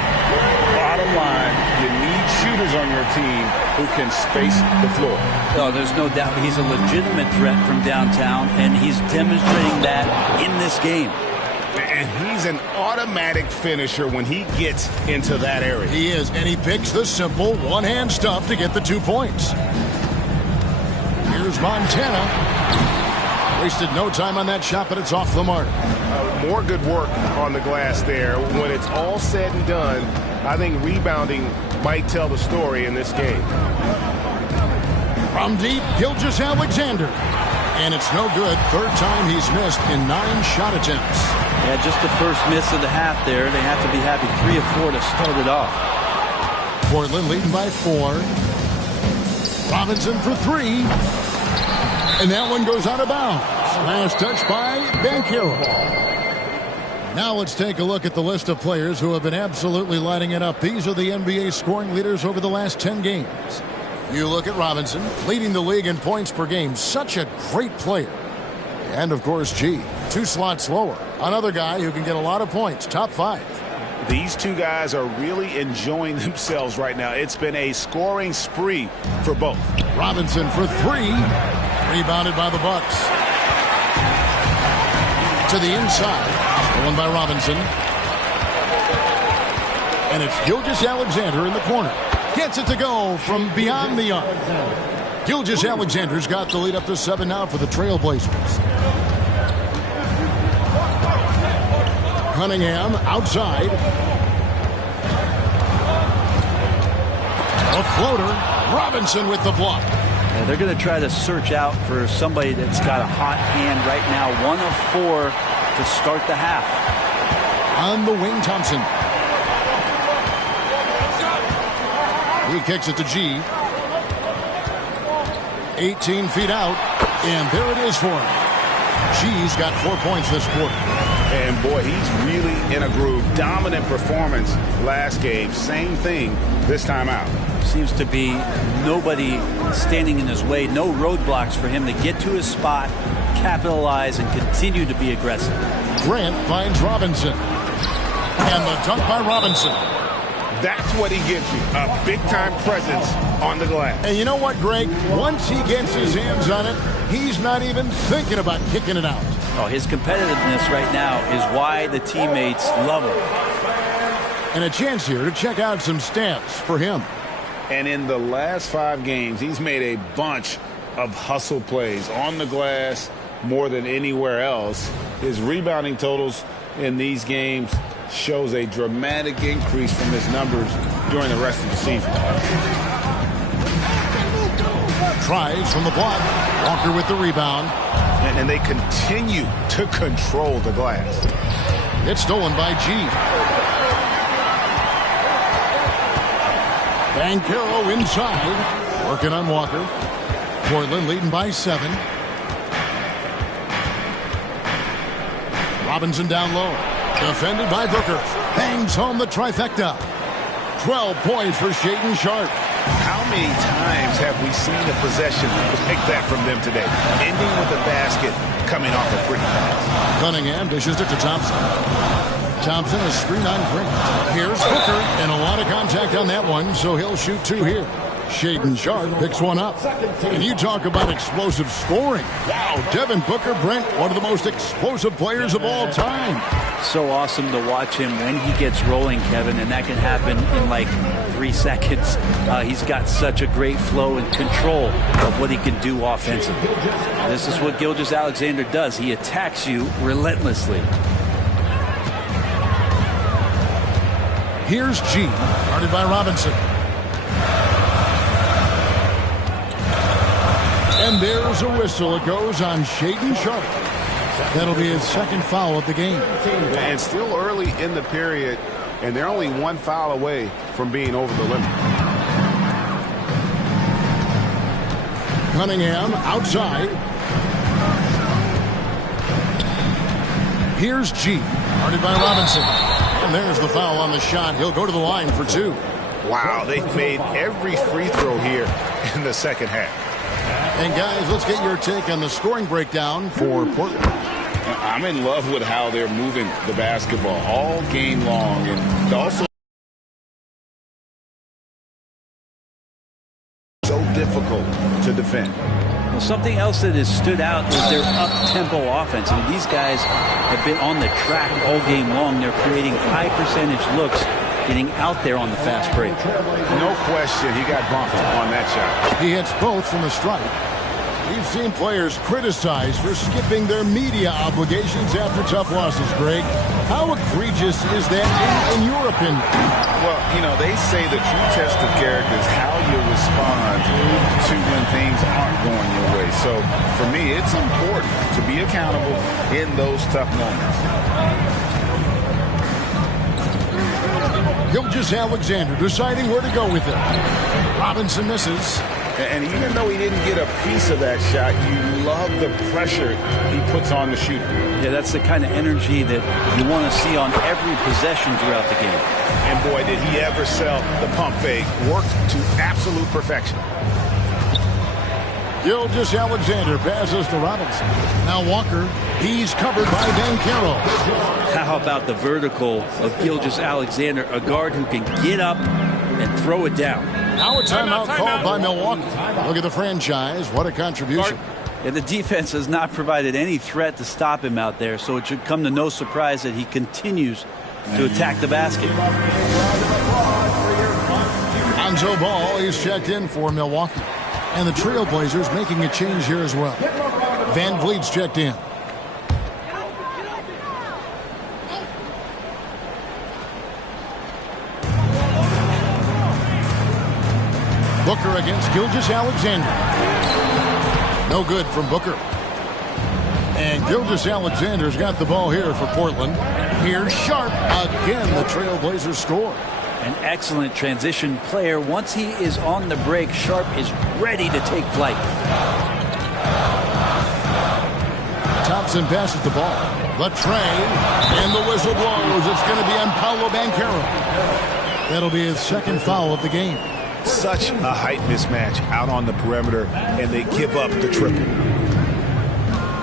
Bottom line, you need shooters on your team who can space the floor. No, there's no doubt he's a legitimate threat from downtown, and he's demonstrating that in this game. And he's an automatic finisher when he gets into that area. He is, and he picks the simple one-hand stuff to get the 2 points. Here's Montana. Wasted no time on that shot, but it's off the mark. More good work on the glass there. When it's all said and done, I think rebounding might tell the story in this game. From deep, Gilgeous-Alexander. And it's no good. 3rd time he's missed in 9 shot attempts. Yeah, just the first miss of the half there. They have to be happy 3 of 4 to start it off. Portland leading by 4. Robinson for 3. And that one goes out of bounds. Last touch by Banchero. Now let's take a look at the list of players who have been absolutely lighting it up. These are the NBA scoring leaders over the last 10 games. You look at Robinson, leading the league in points per game. Such a great player. And, of course, G, 2 slots lower. Another guy who can get a lot of points, top 5. These 2 guys are really enjoying themselves right now. It's been a scoring spree for both. Robinson for 3. Rebounded by the Bucks. To the inside. Stolen by Robinson. And it's Gilgeous-Alexander in the corner. Gets it to go from beyond the arc. Gilgeous-Alexander's got the lead up to 7 now for the Trailblazers. Cunningham outside. A floater. Robinson with the block. Yeah, they're going to try to search out for somebody that's got a hot hand right now. 1 of 4 to start the half. On the wing, Thompson. He kicks it to G. 18 feet out. And there it is for him. G's got 4 points this quarter. And boy, he's really in a groove. Dominant performance last game. Same thing this time out. Seems to be nobody standing in his way. No roadblocks for him to get to his spot, capitalize, and continue to be aggressive. Grant finds Robinson. And the dunk by Robinson. That's what he gives you. A big-time presence on the glass. And you know what, Greg? Once he gets his hands on it, he's not even thinking about kicking it out. Oh, his competitiveness right now is why the teammates love him. And a chance here to check out some stats for him. And in the last 5 games, he's made a bunch of hustle plays on the glass more than anywhere else. His rebounding totals in these games shows a dramatic increase from his numbers during the rest of the season. Tries from the block. Walker with the rebound. And they continue to control the glass. It's stolen by G. Banchero inside. Working on Walker. Portland leading by 7. Robinson down low. Defended by Booker. Bangs home the trifecta. 12 points for Shaedon Sharpe. How many times have we seen a possession like that from them today? Ending with a basket, coming off a pretty pass. Cunningham dishes it to Thompson. Thompson is screen on Grant. Here's Booker, and a lot of contact on that one, so he'll shoot 2 here. Shaedon Sharpe picks one up. And you talk about explosive scoring. Wow, Devin Booker, Brent, one of the most explosive players of all time. So awesome to watch him when he gets rolling, Kevin, and that can happen in like 3 seconds. He's got such a great flow and control of what he can do offensively. This is what Gilgeous-Alexander does. He attacks you relentlessly. Here's G, guarded by Robinson. And there's a whistle. It goes on Shaedon Sharpe. That'll be his 2nd foul of the game. And still early in the period, and they're only 1 foul away from being over the limit. Cunningham outside. Here's G, guarded by Robinson. And there's the foul on the shot. He'll go to the line for 2. Wow, they've made every free throw here in the second half. And guys, let's get your take on the scoring breakdown for Portland. I'm in love with how they're moving the basketball all game long, and also so difficult to defend. Well, something else that has stood out is their up-tempo offense. I mean, these guys have been on the track all game long. They're creating high-percentage looks, getting out there on the fast break. No question, he got bumped on that shot. He hits both from the stripe. We've seen players criticized for skipping their media obligations after tough losses, Greg. How egregious is that in your opinion? Well, you know, they say the true test of character is how you respond to when things aren't going your way. So, for me, it's important to be accountable in those tough moments. Gilgeous-Alexander deciding where to go with it. Robinson misses. And even though he didn't get a piece of that shot, you love the pressure he puts on the shooter. Yeah, that's the kind of energy that you want to see on every possession throughout the game. And boy, did he ever sell the pump fake. Worked to absolute perfection. Gilgeous-Alexander passes to Robinson. Now Walker, he's covered by Banchero. How about the vertical of Gilgeous-Alexander, a guard who can get up and throw it down. Now a timeout called by Milwaukee. Look at the franchise. What a contribution. Yeah, the defense has not provided any threat to stop him out there, so it should come to no surprise that he continues to attack the basket. Lonzo Ball is checked in for Milwaukee. And the Trailblazers making a change here as well. Van Vliet's checked in. Booker against Gilgeous-Alexander. No good from Booker. And Gilgeous-Alexander's got the ball here for Portland. Here's Sharpe. Again, the Trailblazers score. An excellent transition player. Once he is on the break, Sharpe is ready to take flight. Thompson passes the ball. Latrey, and the whistle blows. It's going to be on Paolo Banchero. That'll be his 2nd foul of the game. Such a height mismatch out on the perimeter, and they give up the triple.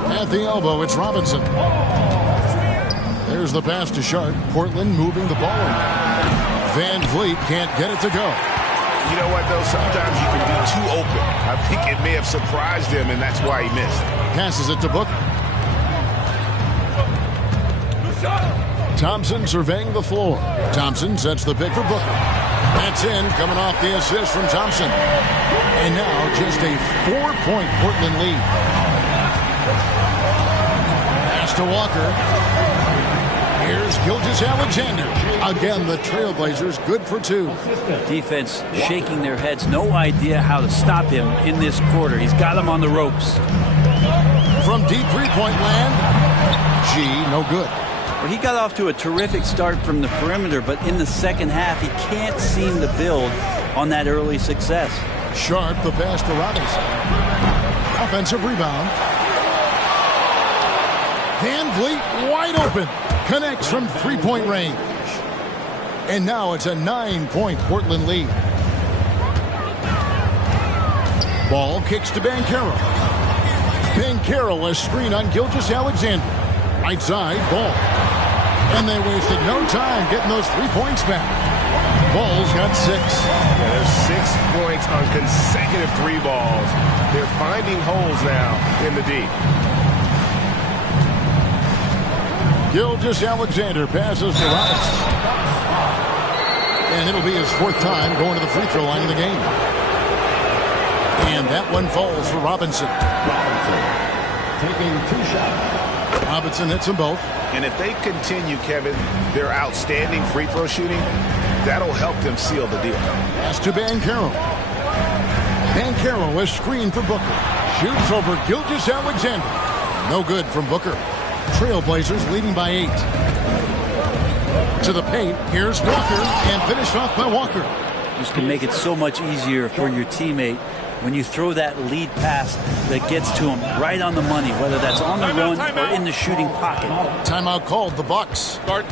At the elbow, it's Robinson. There's the pass to Sharpe. Portland moving the ball around. Van Vliet can't get it to go. You know what, though? Sometimes you can be too open. I think it may have surprised him, and that's why he missed. Passes it to Booker. Thompson surveying the floor. Thompson sets the pick for Booker. That's in, coming off the assist from Thompson. And now just a 4-point Portland lead. Pass to Walker. Here's Gilgeous-Alexander. Again, the Trailblazers good for 2. Defense shaking their heads. No idea how to stop him in this quarter. He's got him on the ropes. From deep three-point land. G, no good. Well, he got off to a terrific start from the perimeter, but in the second half, he can't seem to build on that early success. Sharpe, the pass to Robinson. Offensive rebound. Van Vliet wide open. Connects from three-point range. And now it's a 9-point Portland lead. Ball kicks to Banchero. Banchero, a screen on Gilgeous-Alexander. Right side, Ball. And they wasted no time getting those 3 points back. Ball's got 6. Yeah, there's 6 points on consecutive 3 balls. They're finding holes now in the D. Gilgeous-Alexander passes to Robinson. And it'll be his 4th time going to the free throw line in the game. And that one falls for Robinson. Taking 2 shots. Robinson hits them both. And if they continue, Kevin, their outstanding free throw shooting, that'll help them seal the deal. Pass to Banchero. Banchero is screened for Booker. Shoots over Gilgeous-Alexander. No good from Booker. Trailblazers leading by 8. To the paint. Here's Walker, and finished off by Walker. This can make it so much easier for your teammate when you throw that lead pass that gets to him right on the money, whether that's on the run or in the shooting pocket. Timeout called, the Bucks. Start.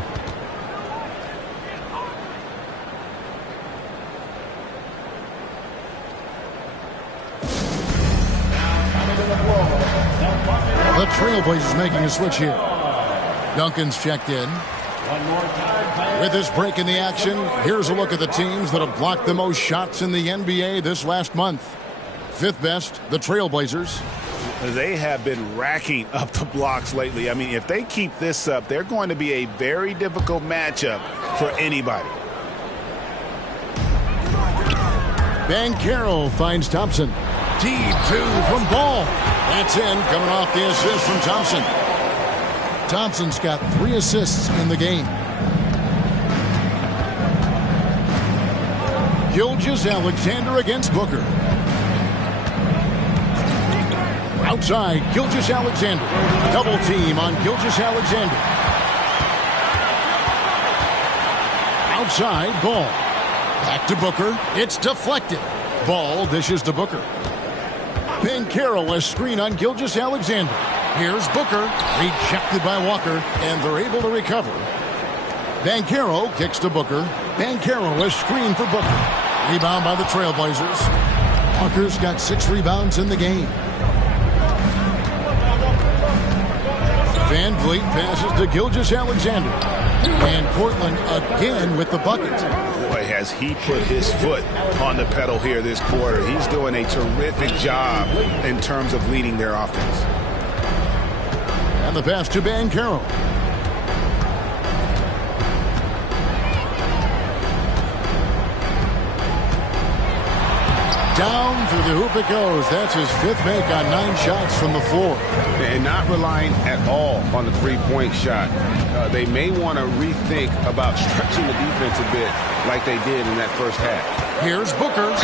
The Trailblazers making a switch here. Duncan's checked in. With this break in the action, here's a look at the teams that have blocked the most shots in the NBA this last month. 5th best, the Trailblazers. They have been racking up the blocks lately. I mean, if they keep this up, they're going to be a very difficult matchup for anybody. Banchero finds Thompson. Deep 2 from Ball. That's in, coming off the assist from Thompson. Thompson's got 3 assists in the game. Gilgeous-Alexander against Booker. Outside, Gilgeous-Alexander. Double team on Gilgeous-Alexander. Outside, Ball. Back to Booker. It's deflected. Ball dishes to Booker. Banchero, a screen on Gilgeous-Alexander. Here's Booker. Rejected by Walker, and they're able to recover. Banchero kicks to Booker. Banchero, a screen for Booker. Rebound by the Trailblazers. Walker's got 6 rebounds in the game. Van Vliet passes to Gilgeous-Alexander. And Portland again with the bucket. Boy, has he put his foot on the pedal here this quarter. He's doing a terrific job in terms of leading their offense. And the pass to Banchero. Down through the hoop it goes. That's his 5th make on 9 shots from the floor. And not relying at all on the 3-point shot. They may want to rethink about stretching the defense a bit like they did in that first half. Here's Booker.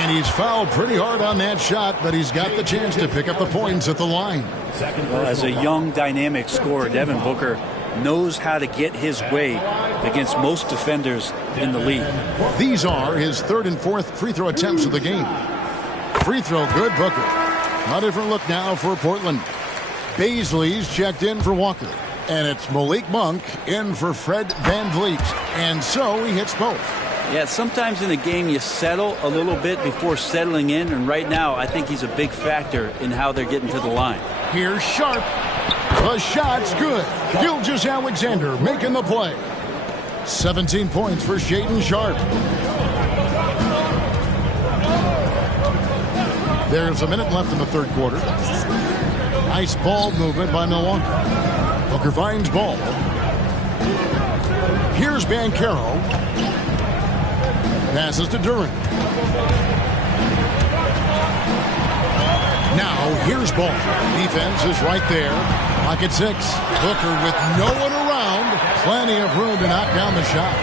And he's fouled pretty hard on that shot, but he's got the chance to pick up the points at the line. Well, as a young, dynamic scorer, Devin Booker knows how to get his way against most defenders in the league. These are his 3rd and 4th free throw attempts of the game. Free throw good, Booker. A different look now for Portland. Baisley's checked in for Walker. And it's Malik Monk in for Fred Van Vliet. And so he hits both. Yeah, sometimes in a game you settle a little bit before settling in. And right now, I think he's a big factor in how they're getting to the line. Here's Sharp. The shot's good. Gilgeous-Alexander making the play. 17 points for Shaedon Sharp. There's a minute left in the 3rd quarter. Nice ball movement by Milwaukee. Booker finds Ball. Here's Banchero. Passes to Durant. Now here's Ball. Defense is right there. Pocket 6. Booker with no one around. Plenty of room to knock down the shot.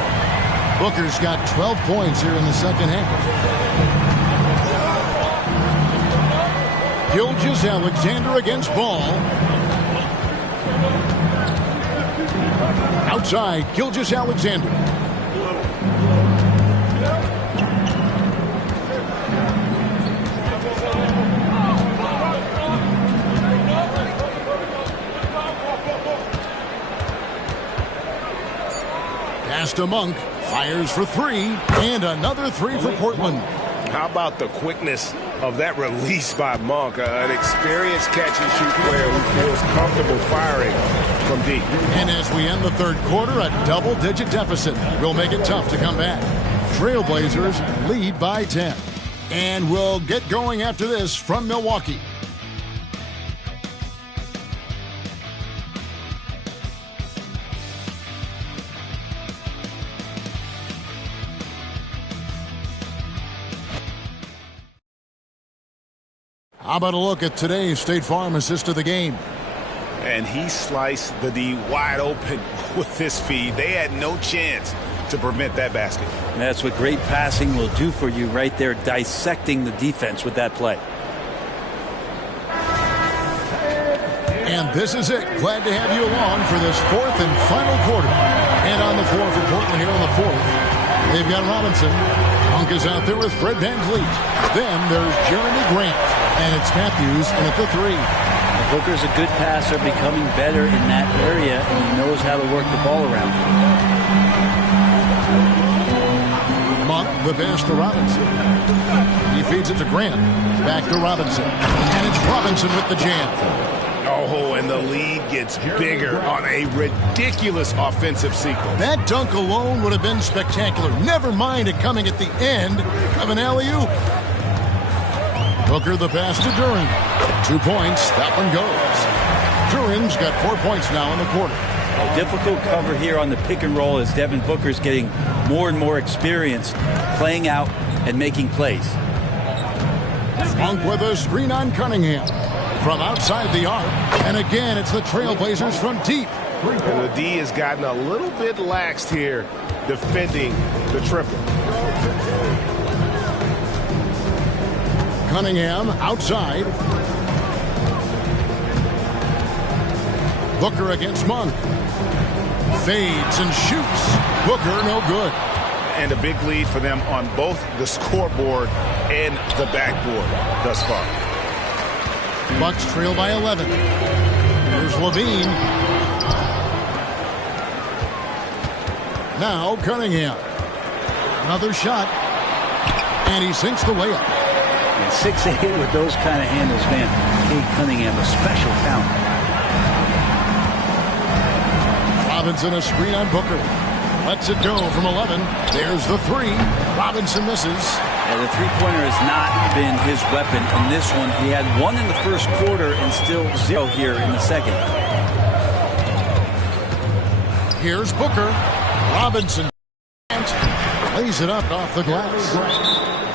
Booker's got 12 points here in the 2nd half. Gilgeous-Alexander against Ball. Outside, Gilgeous-Alexander. Pass to Monk. Fires for three. And another three for Portland. How about the quickness of that release by Monk? An experienced catch-and-shoot player who feels comfortable firing from deep. And as we end the third quarter, a double-digit deficit will make it tough to come back. Trailblazers lead by 10. And we'll get going after this from Milwaukee. How about a look at today's State Farm assist of the game? And he sliced the D wide open with this feed. They had no chance to prevent that basket. And that's what great passing will do for you right there, dissecting the defense with that play. And this is it. Glad to have you along for this fourth and final quarter. And on the floor for Portland here on the fourth, they've got Robinson. Monk is out there with Fred VanVleet. Then there's Jeremy Grant. And it's Matthews in at the three. Booker's a good passer, becoming better in that area, and he knows how to work the ball around. Monk, the pass to Robinson. He feeds it to Grant. Back to Robinson. And it's Robinson with the jam. Oh, and the lead gets bigger on a ridiculous offensive sequence. That dunk alone would have been spectacular. Never mind it coming at the end of an alley-oop. Booker the pass to Duren. 2 points. That one goes. Duren's got 4 points now in the quarter. A difficult cover here on the pick and roll as Devin Booker's getting more and more experience playing out and making plays. Monk with a screen on Cunningham. From outside the arc. And again, it's the Trailblazers from deep. And the D has gotten a little bit laxed here defending the triple. Cunningham outside. Booker against Monk. Fades and shoots. Booker no good. And a big lead for them on both the scoreboard and the backboard thus far. Bucks trail by 11. Here's Levine. Now Cunningham. Another shot. And he sinks the layup. And 6'8" with those kind of handles, man. Kate Cunningham, a special talent. Robinson a screen on Booker. Lets it go from 11. There's the three. Robinson misses. Yeah, the three-pointer has not been his weapon in this one. He had one in the first quarter and still 0 here in the second. Here's Booker. Robinson lays it up off the glass.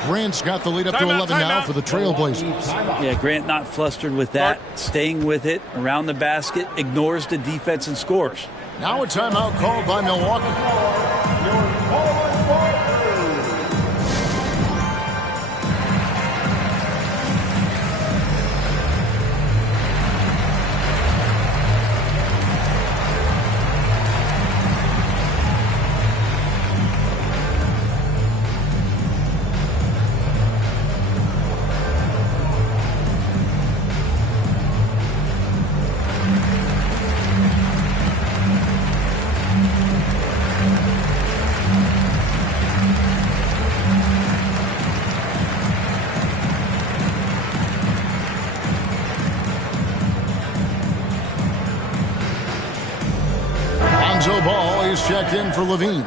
Grant's got the lead up to 11 now for the Trailblazers. Yeah, Grant not flustered with that, staying with it around the basket, ignores the defense and scores. Now a timeout called by Milwaukee. Ball is checked in for Levine.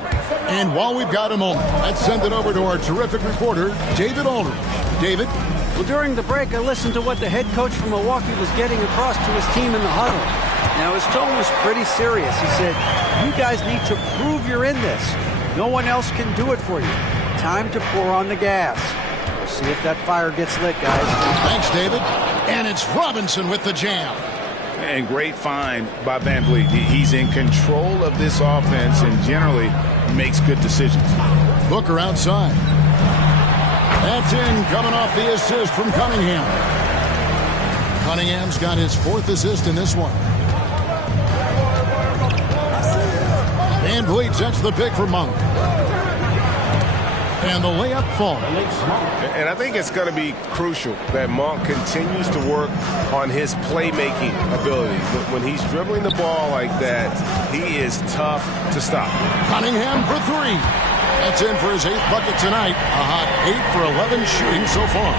And while we've got a moment, let's send it over to our terrific reporter, David Aldridge. David? Well, during the break, I listened to what the head coach from Milwaukee was getting across to his team in the huddle. Now, his tone was pretty serious. He said, you guys need to prove you're in this. No one else can do it for you. Time to pour on the gas. We'll see if that fire gets lit, guys. Thanks, David. And it's Robinson with the jam. And great find by VanVleet. He's in control of this offense and generally makes good decisions. Booker outside. That's in, coming off the assist from Cunningham. Cunningham's got his 4th assist in this one. VanVleet sets the pick for Monk. And the layup falls. And I think it's going to be crucial that Monk continues to work on his playmaking ability. When he's dribbling the ball like that, he is tough to stop. Cunningham for three. That's in for his 8th bucket tonight. A hot 8 for 11 shooting so far.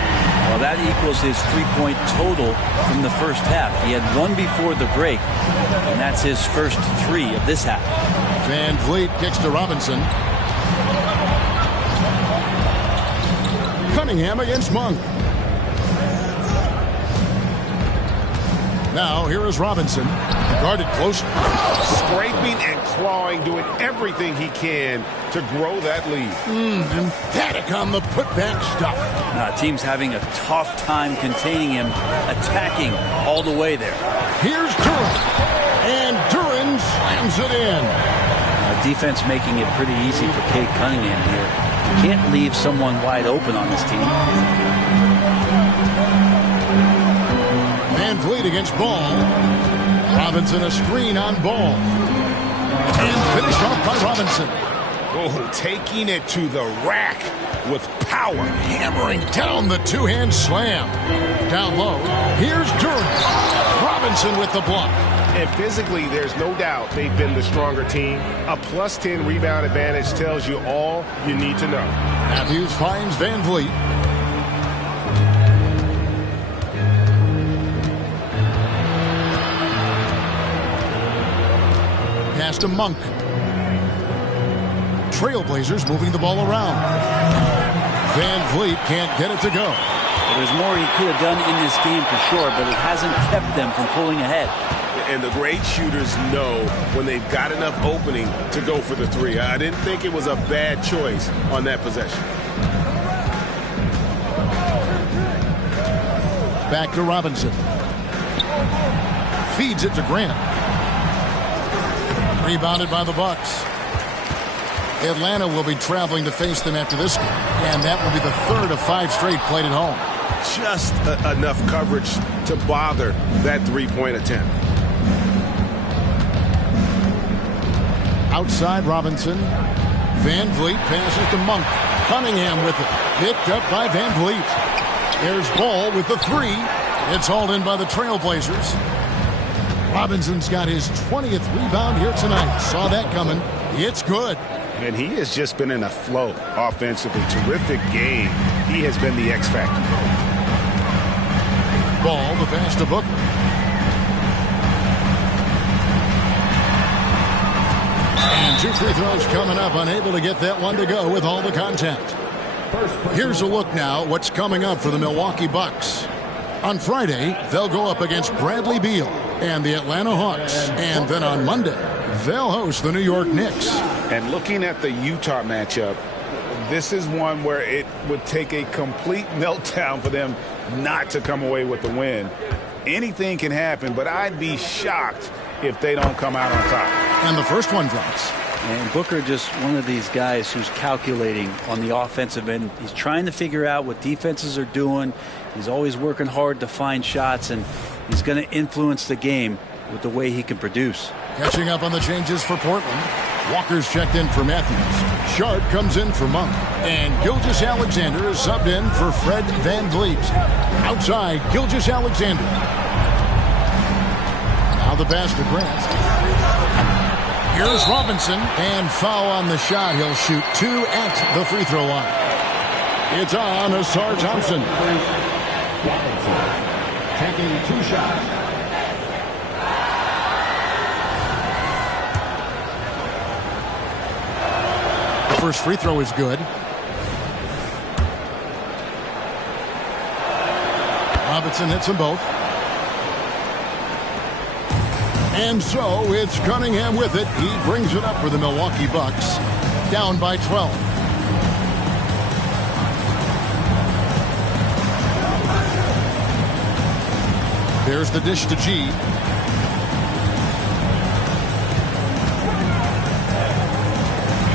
Well, that equals his 3-point total from the first half. He had one before the break, and that's his first 3 of this half. Van Vliet kicks to Robinson. Cunningham against Monk. Now here is Robinson, guarded close. Scraping and clawing, doing everything he can to grow that lead. Emphatic on the putback stuff. Team's having a tough time containing him, attacking all the way there. Here's Duran, and Duran slams it in. Defense making it pretty easy for Cade Cunningham here. You can't leave someone wide open on this team. Van Vliet against Ball. Robinson a screen on Ball. And finished off by Robinson. Oh, taking it to the rack with power. Hammering down the two-hand slam. Down low, here's Duran. Robinson with the block. And physically, there's no doubt they've been the stronger team. A +10 rebound advantage tells you all you need to know. Matthews finds Van Vliet. Pass to Monk. Trailblazers moving the ball around. Van Vliet can't get it to go. Well, there's more he could have done in this game for sure, but it hasn't kept them from pulling ahead. And the great shooters know when they've got enough opening to go for the 3. I didn't think it was a bad choice on that possession. Back to Robinson. Feeds it to Grant. Rebounded by the Bucks. Atlanta will be traveling to face them after this game, and that will be the 3rd of 5 straight played at home. Just enough coverage to bother that 3-point attempt. Outside Robinson. Van Vliet passes to Monk. Cunningham with it. Picked up by Van Vliet. There's Ball with the 3. It's hauled in by the Trailblazers. Robinson's got his 20th rebound here tonight. Saw that coming. It's good. And he has just been in a flow offensively. Terrific game. He has been the X factor. Ball, the pass to Booker. And 2 free throws coming up. Unable to get that one to go with all the contact. Here's a look now what's coming up for the Milwaukee Bucks. On Friday, they'll go up against Bradley Beal and the Atlanta Hawks. And then on Monday, they'll host the New York Knicks. And looking at the Utah matchup, this is one where it would take a complete meltdown for them not to come away with the win. Anything can happen, but I'd be shocked if they don't come out on top. And the first one drops. And Booker just one of these guys who's calculating on the offensive end. He's trying to figure out what defenses are doing. He's always working hard to find shots, and he's going to influence the game with the way he can produce. Catching up on the changes for Portland. Walker's checked in for Matthews. Sharp comes in for Monk. And Gilgeous-Alexander is subbed in for Fred Van Vliet. Outside, Gilgeous-Alexander. Now the pass to Grant. Here's Robinson. And foul on the shot. He'll shoot 2 at the free throw line. It's on Asar Thompson. Robinson taking 2 shots. The first free throw is good. Robinson hits them both. And so it's Cunningham with it. He brings it up for the Milwaukee Bucks. Down by 12. There's the dish to G.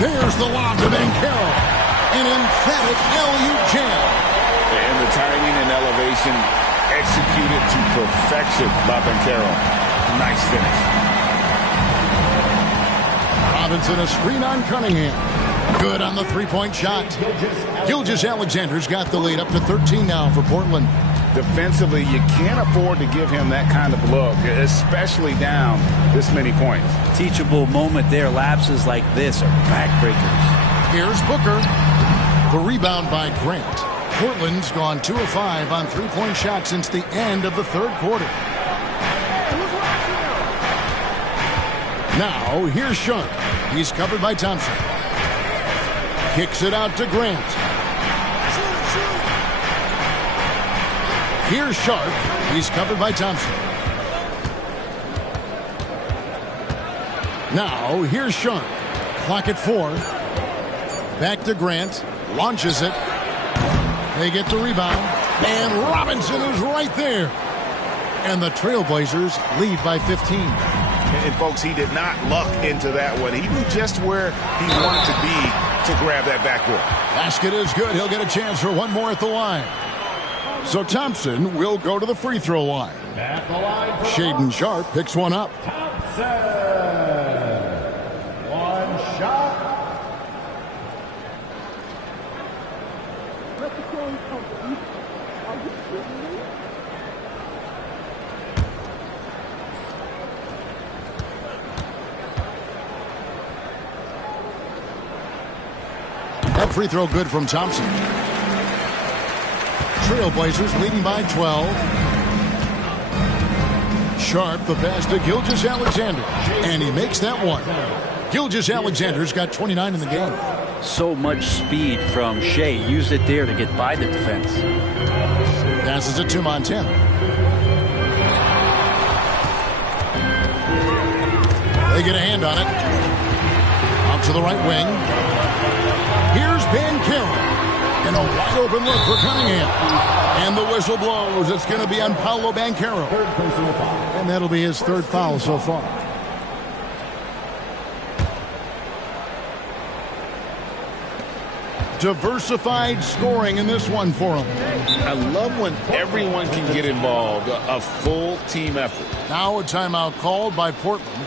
There's the lob to Banchero. An emphatic LU jam. And the timing and elevation executed to perfection by Banchero. Nice finish. Robinson a screen on Cunningham. Good on the three-point shot. Gilgeous-Alexander's got the lead up to 13 now for Portland. Defensively, you can't afford to give him that kind of look, especially down this many points. Teachable moment there. Lapses like this are backbreakers. Here's Booker. The rebound by Grant. Portland's gone 2 of 5 on three-point shots since the end of the third quarter. Now, here's Sharp. He's covered by Thompson. Kicks it out to Grant. Here's Sharp. He's covered by Thompson. Now, here's Sharp. Clock at 4. Back to Grant. Launches it. They get the rebound. And Robinson is right there. And the Trailblazers lead by 15. And folks, he did not luck into that one. He knew just where he wanted to be to grab that backboard. Basket is good. He'll get a chance for one more at the line. So Thompson will go to the free throw line. Shaedon Sharpe picks one up. Thompson. One shot. That free throw good from Thompson. Trailblazers leading by 12. Sharp the pass to Gilgeous-Alexander. And he makes that one. Gilgeous-Alexander's got 29 in the game. So much speed from Shea. Used it there to get by the defense. Passes it to Montana. They get a hand on it. Out to the right wing. Here's Banchero. And a wide open look for Cunningham. And the whistle blows. It's going to be on Paolo Banchero. And that'll be his third foul so far. Diversified scoring in this one for him. I love when everyone can get involved. A full team effort. Now a timeout called by Portland.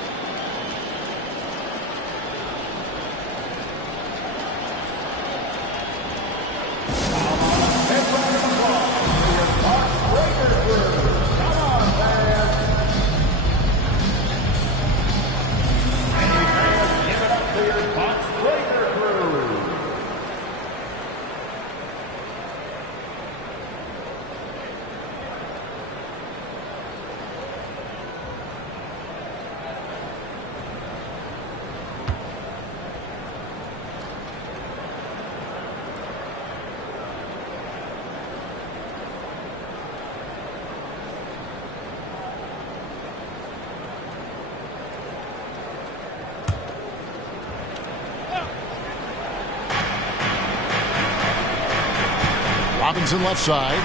Robinson left side.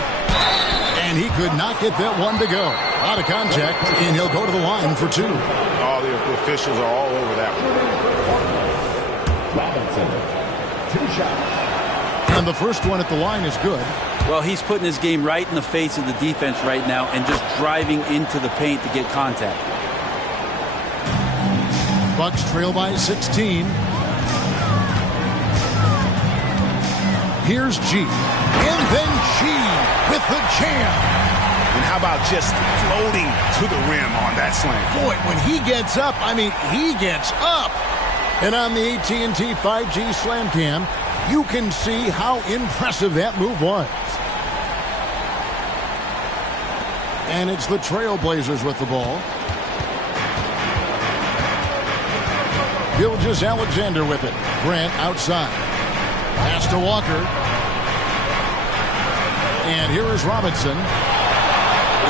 And he could not get that one to go. Out of contact, and he'll go to the line for 2. All the officials are all over that one. Robinson, 2 shots. And the first one at the line is good. Well, he's putting his game right in the face of the defense right now and just driving into the paint to get contact. Bucks trail by 16. Here's G. And then G with the jam. And how about just floating to the rim on that slam? Boy, when he gets up, I mean, he gets up. And on the AT&T 5G Slam Cam, you can see how impressive that move was. And it's the Trailblazers with the ball. Gilgeous-Alexander with it. Grant outside. Pass to Walker. And here is Robinson.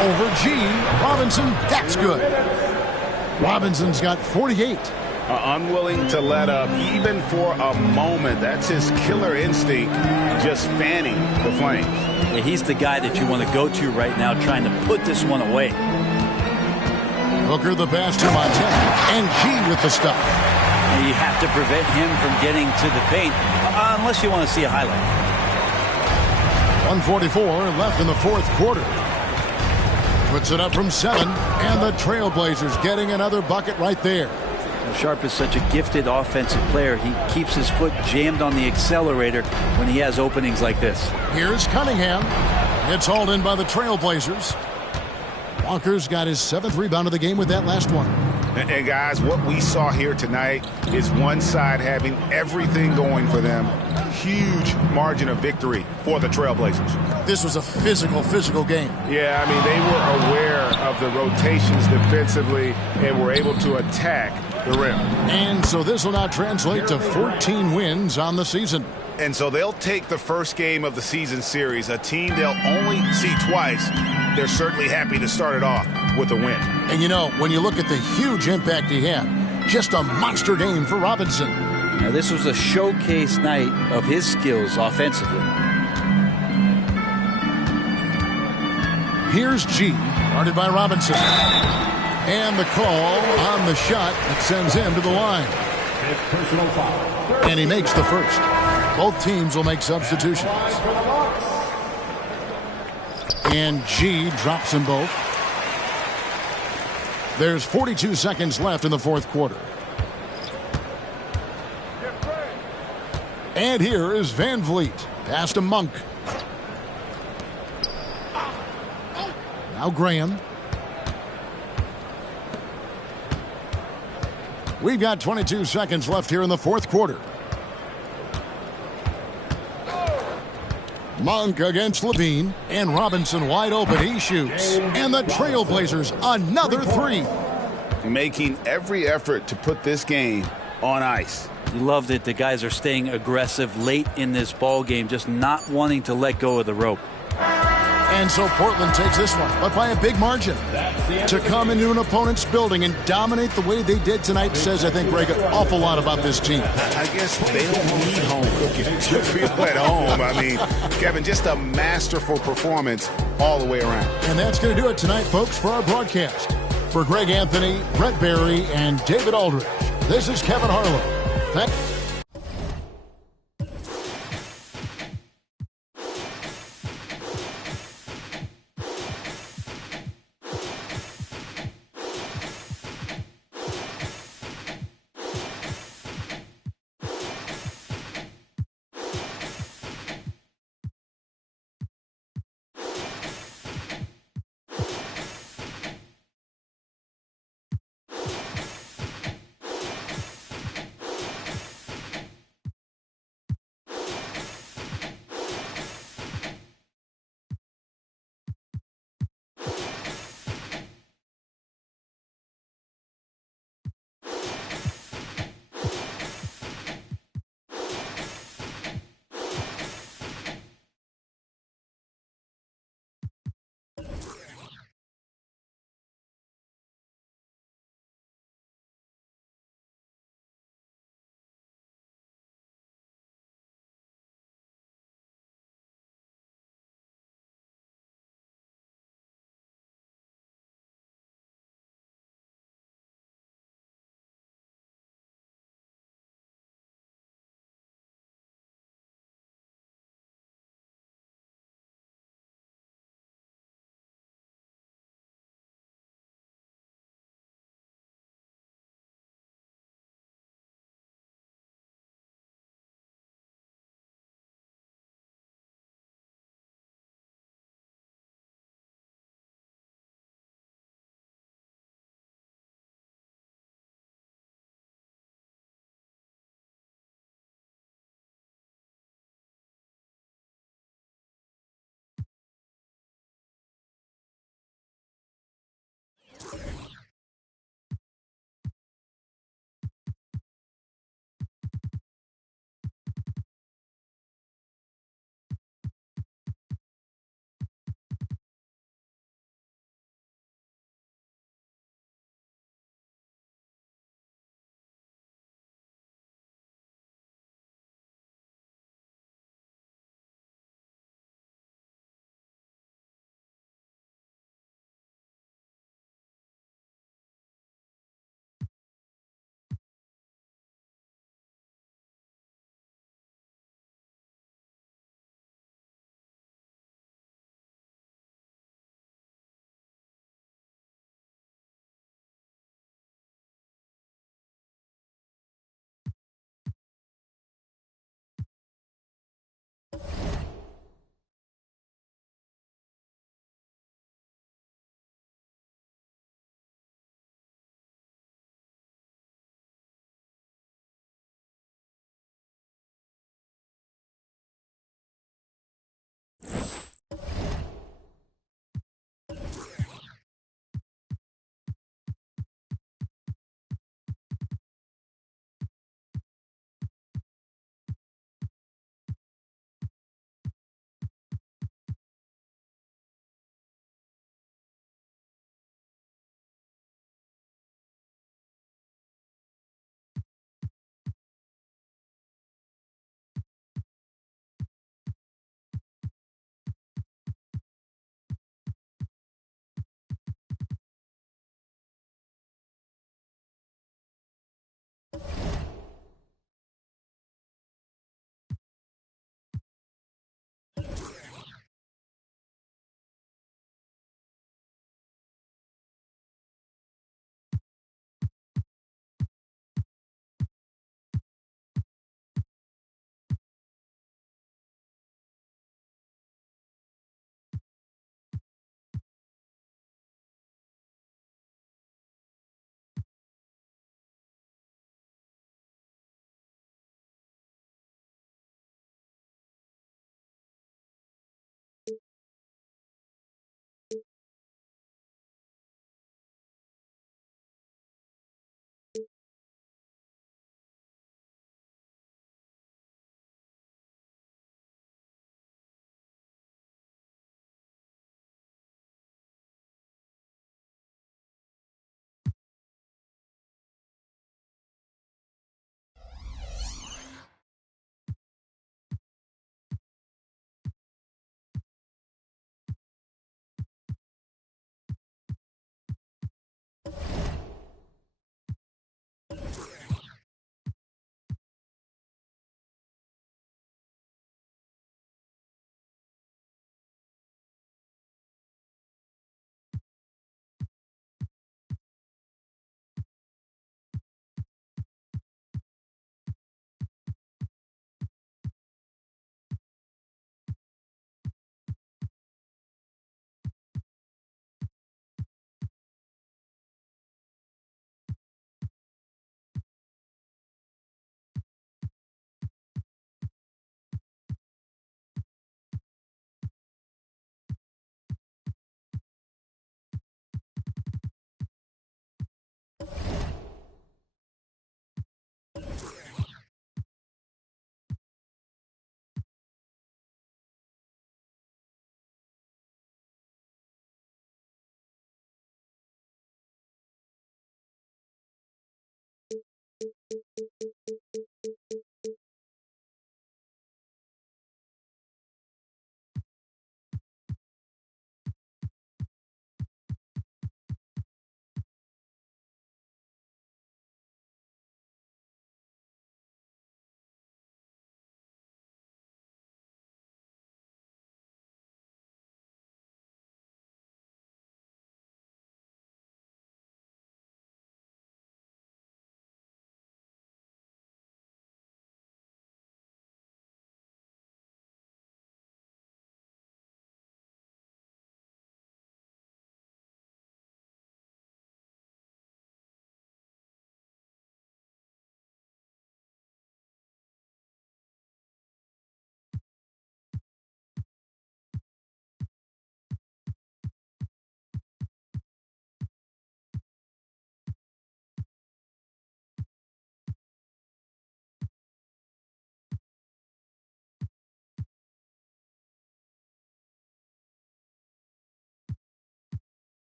Over G. Robinson, that's good. Robinson's got 48. Unwilling to let up even for a moment. That's his killer instinct, just fanning the flames. Yeah, he's the guy that you want to go to right now, trying to put this one away. Hooker the pass to Montana. And G with the stuff. And you have to prevent him from getting to the paint, unless you want to see a highlight. 1:44 left in the fourth quarter. Puts it up from 7, and the Trailblazers getting another bucket right there. Sharp is such a gifted offensive player. He keeps his foot jammed on the accelerator when he has openings like this. Here's Cunningham. It's hauled in by the Trailblazers. Walker's got his 7th rebound of the game with that last one. And guys, what we saw here tonight is one side having everything going for them. Huge margin of victory for the Trailblazers. This was a physical game. Yeah, I mean, they were aware of the rotations defensively and were able to attack the rim. And so this will now translate to 14 wins on the season. And so they'll take the first game of the season series, a team they'll only see twice. They're certainly happy to start it off with a win. And you know, when you look at the huge impact he had, just a monster game for Robinson. Now, this was a showcase night of his skills offensively. Here's G, guarded by Robinson. And the call on the shot that sends him to the line. And he makes the first. Both teams will make substitutions. And G drops them both. There's 42 seconds left in the fourth quarter. And here is Van Vliet. Pass to Monk. Now Graham. We've got 22 seconds left here in the fourth quarter. Monk against Levine, and Robinson wide open. He shoots. And the Trailblazers, another three. Making every effort to put this game on ice. You love that the guys are staying aggressive late in this ball game, just not wanting to let go of the rope. And so Portland takes this one, but by a big margin. To come into an opponent's building and dominate the way they did tonight says, I think, Greg, an awful lot about this team. I guess they don't need home cooking to feel at home. I mean, Kevin, just a masterful performance all the way around. And that's going to do it tonight, folks, for our broadcast. For Greg Anthony, Brett Barry, and David Aldridge, this is Kevin Harlan.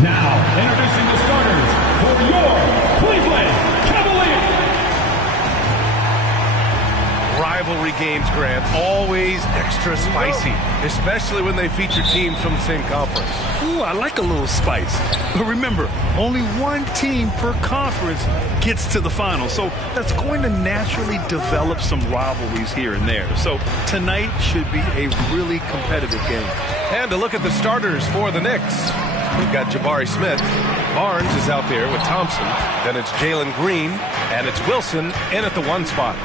Now, introducing the starters for your Cleveland Cavaliers. Rivalry games, Grant, always extra spicy, especially when they feature teams from the same conference. Ooh, I like a little spice. But remember, only one team per conference gets to the final, so that's going to naturally develop some rivalries here and there. So tonight should be a really competitive game. And to look at the starters for the Knicks. We've got Jabari Smith. Barnes is out there with Thompson. Then it's Jalen Green, and it's Wilson in at the 1 spot.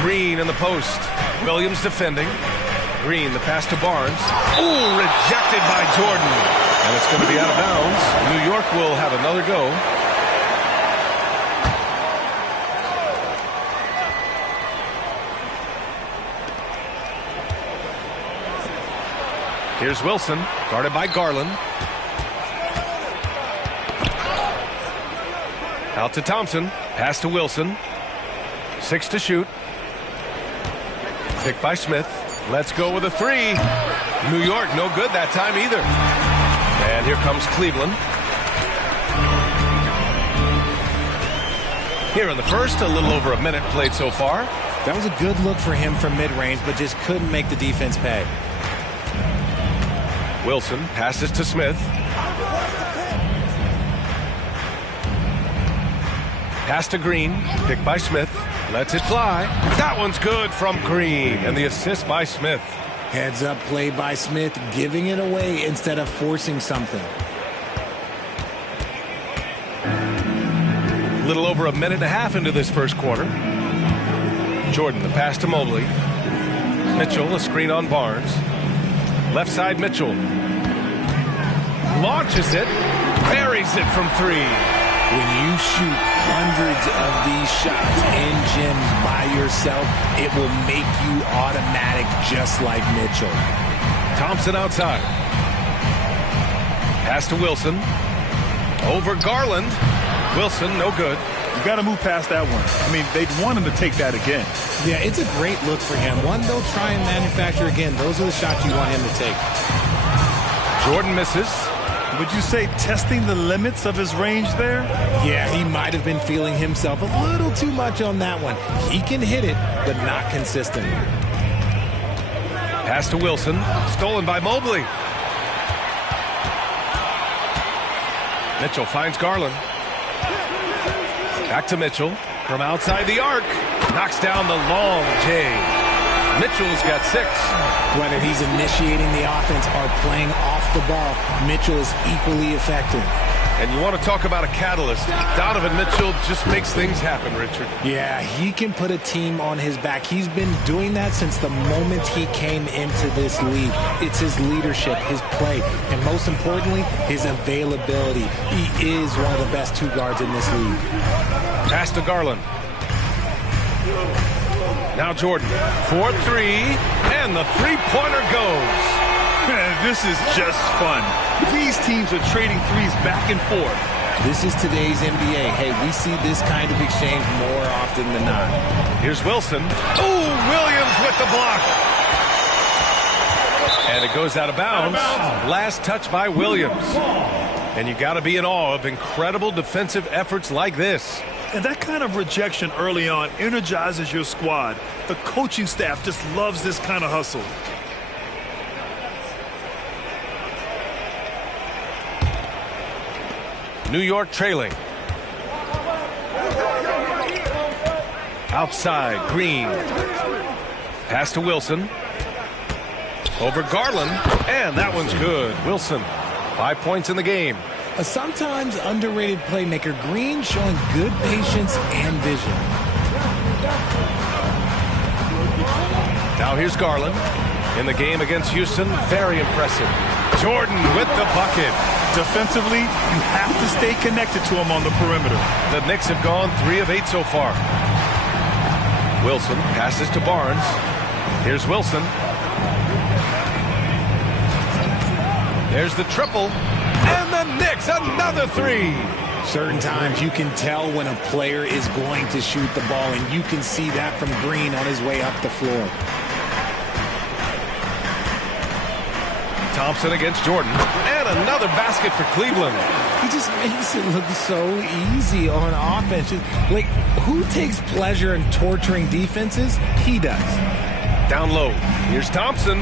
Green in the post. Williams defending. Green, the pass to Barnes. Ooh, rejected by Jordan. And it's going to be out of bounds. New York will have another go. Here's Wilson, guarded by Garland. Out to Thompson. Pass to Wilson. 6 to shoot. Picked by Smith. Let's go with a 3. New York, no good that time either. And here comes Cleveland. Here in the first, a little over a minute played so far. That was a good look for him from mid-range, but just couldn't make the defense pay. Wilson passes to Smith. Pass to Green, picked by Smith. Lets it fly. That one's good from Green, and the assist by Smith. Heads up play by Smith, giving it away instead of forcing something. A little over a minute and a half into this first quarter. Jordan, the pass to Mobley. Mitchell, a screen on Barnes. Left side, Mitchell. Launches it. Buries it from 3. When you shoot hundreds of these shots in gyms by yourself, it will make you automatic just like Mitchell. Thompson outside. Pass to Wilson. Over Garland. Wilson, no good. You got to move past that one. I mean, they'd want him to take that again. Yeah, it's a great look for him. One they'll try and manufacture again. Those are the shots you want him to take. Jordan misses. Would you say testing the limits of his range there? Yeah, he might have been feeling himself a little too much on that one. He can hit it, but not consistently. Pass to Wilson. Stolen by Mobley. Mitchell finds Garland. Back to Mitchell. From outside the arc. Knocks down the long J. Mitchell's got 6. Whether he's initiating the offense or playing off the ball, Mitchell is equally effective. And you want to talk about a catalyst. Donovan Mitchell just makes things happen, Richard. Yeah, he can put a team on his back. He's been doing that since the moment he came into this league. It's his leadership, his play, and most importantly, his availability. He is one of the best 2 guards in this league. Pass to Garland. Now Jordan, 4-3, and the 3-pointer goes. Man, this is just fun. These teams are trading threes back and forth. This is today's NBA. Hey, we see this kind of exchange more often than not. Here's Wilson. Ooh, Williams with the block. And it goes out of bounds. Last touch by Williams. And you got to be in awe of incredible defensive efforts like this. And that kind of rejection early on energizes your squad. The coaching staff just loves this kind of hustle. New York trailing. Outside, Green. Pass to Wilson. Over Garland. And that one's good. Wilson, 5 points in the game. A sometimes underrated playmaker, Green showing good patience and vision. Now here's Garland. In the game against Houston, very impressive. Jordan with the bucket. Defensively, you have to stay connected to him on the perimeter. The Knicks have gone 3 of 8 so far. Wilson passes to Barnes. Here's Wilson. There's the triple. And the Knicks, another 3. Certain times you can tell when a player is going to shoot the ball, and you can see that from Green on his way up the floor. Thompson against Jordan. And another basket for Cleveland. He just makes it look so easy on offense. Like, who takes pleasure in torturing defenses? He does. Down low. Here's Thompson.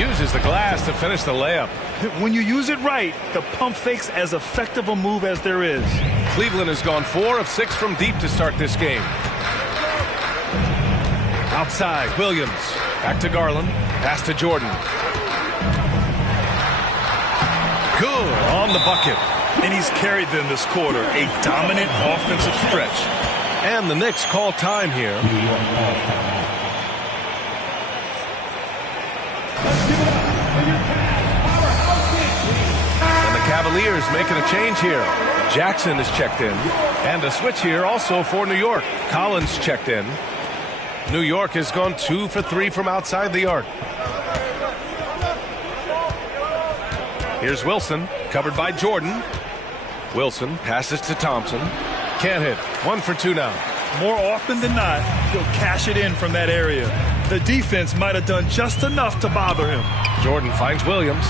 Uses the glass to finish the layup. When you use it right, the pump fake's as effective a move as there is. Cleveland has gone 4 of 6 from deep to start this game. Outside, Williams. Back to Garland. Pass to Jordan. Good on the bucket. And he's carried them this quarter. A dominant offensive stretch. And the Knicks call time here. And the Cavaliers making a change here. Jackson is checked in. And a switch here also for New York. Collins checked in. New York has gone 2 for 3 from outside the arc. Here's Wilson, covered by Jordan. Wilson passes to Thompson. Can't hit. 1 for 2 now. More often than not, he'll cash it in from that area. The defense might have done just enough to bother him. Jordan finds Williams.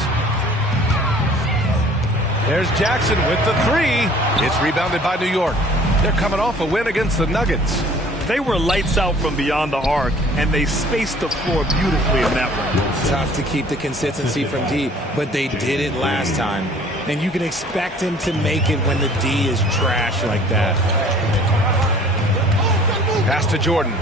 There's Jackson with the 3. It's rebounded by New York. They're coming off a win against the Nuggets. They were lights out from beyond the arc, and they spaced the floor beautifully in that one. Tough to keep the consistency from D, but they did it last time. And you can expect him to make it when the D is trash like that. Pass to Jordan.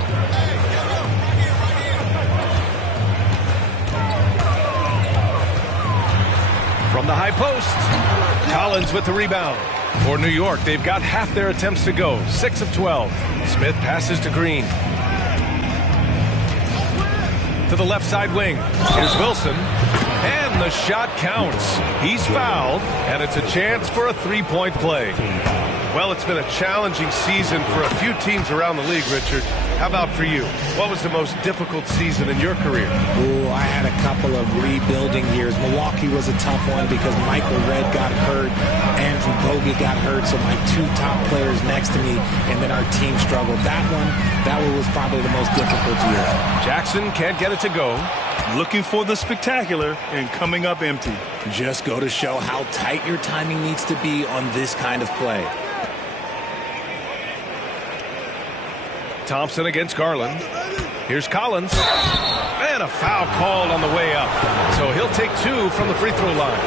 From the high post, Collins with the rebound. For New York, they've got half their attempts to go, 6 of 12. Smith passes to Green. To the left side wing. Here's Wilson. And the shot counts. He's fouled, and it's a chance for a three-point play. Well, it's been a challenging season for a few teams around the league, Richard. How about for you? What was the most difficult season in your career? Oh, I had a couple of rebuilding years. Milwaukee was a tough one because Michael Redd got hurt, Andrew Bogut got hurt, so my 2 top players next to me, and then our team struggled. That one was probably the most difficult year. Jackson can't get it to go. Looking for the spectacular and coming up empty. Just go to show how tight your timing needs to be on this kind of play. Thompson against Garland. Here's Collins. And a foul called on the way up. So he'll take 2 from the free throw line.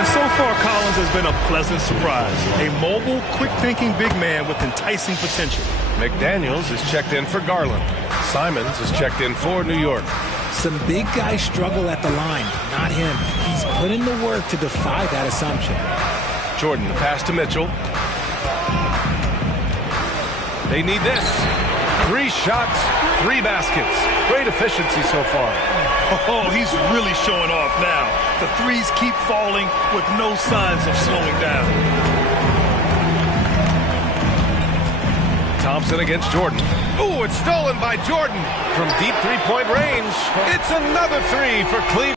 And so far, Collins has been a pleasant surprise. A mobile, quick-thinking big man with enticing potential. McDaniels is checked in for Garland. Simons is checked in for New York. Some big guys struggle at the line. Not him. He's put in the work to defy that assumption. Jordan, the pass to Mitchell. They need this. 3 shots, 3 baskets. Great efficiency so far. Oh, he's really showing off now. The threes keep falling with no signs of slowing down. Thompson against Jordan. Ooh, it's stolen by Jordan from deep three-point range. It's another 3 for Cleveland.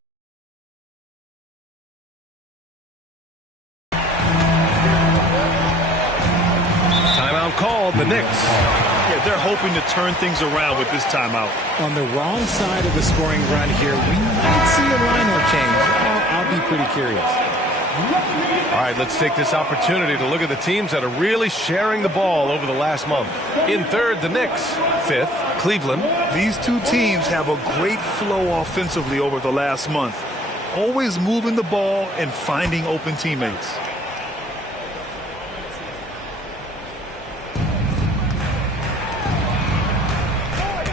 Called the Knicks. Yeah, they're hoping to turn things around with this timeout. On the wrong side of the scoring run here, we might see a lineup change. I'll be pretty curious. All right, let's take this opportunity to look at the teams that are really sharing the ball over the last month. In third, the Knicks. 5th, Cleveland. These 2 teams have a great flow offensively over the last month. Always moving the ball and finding open teammates.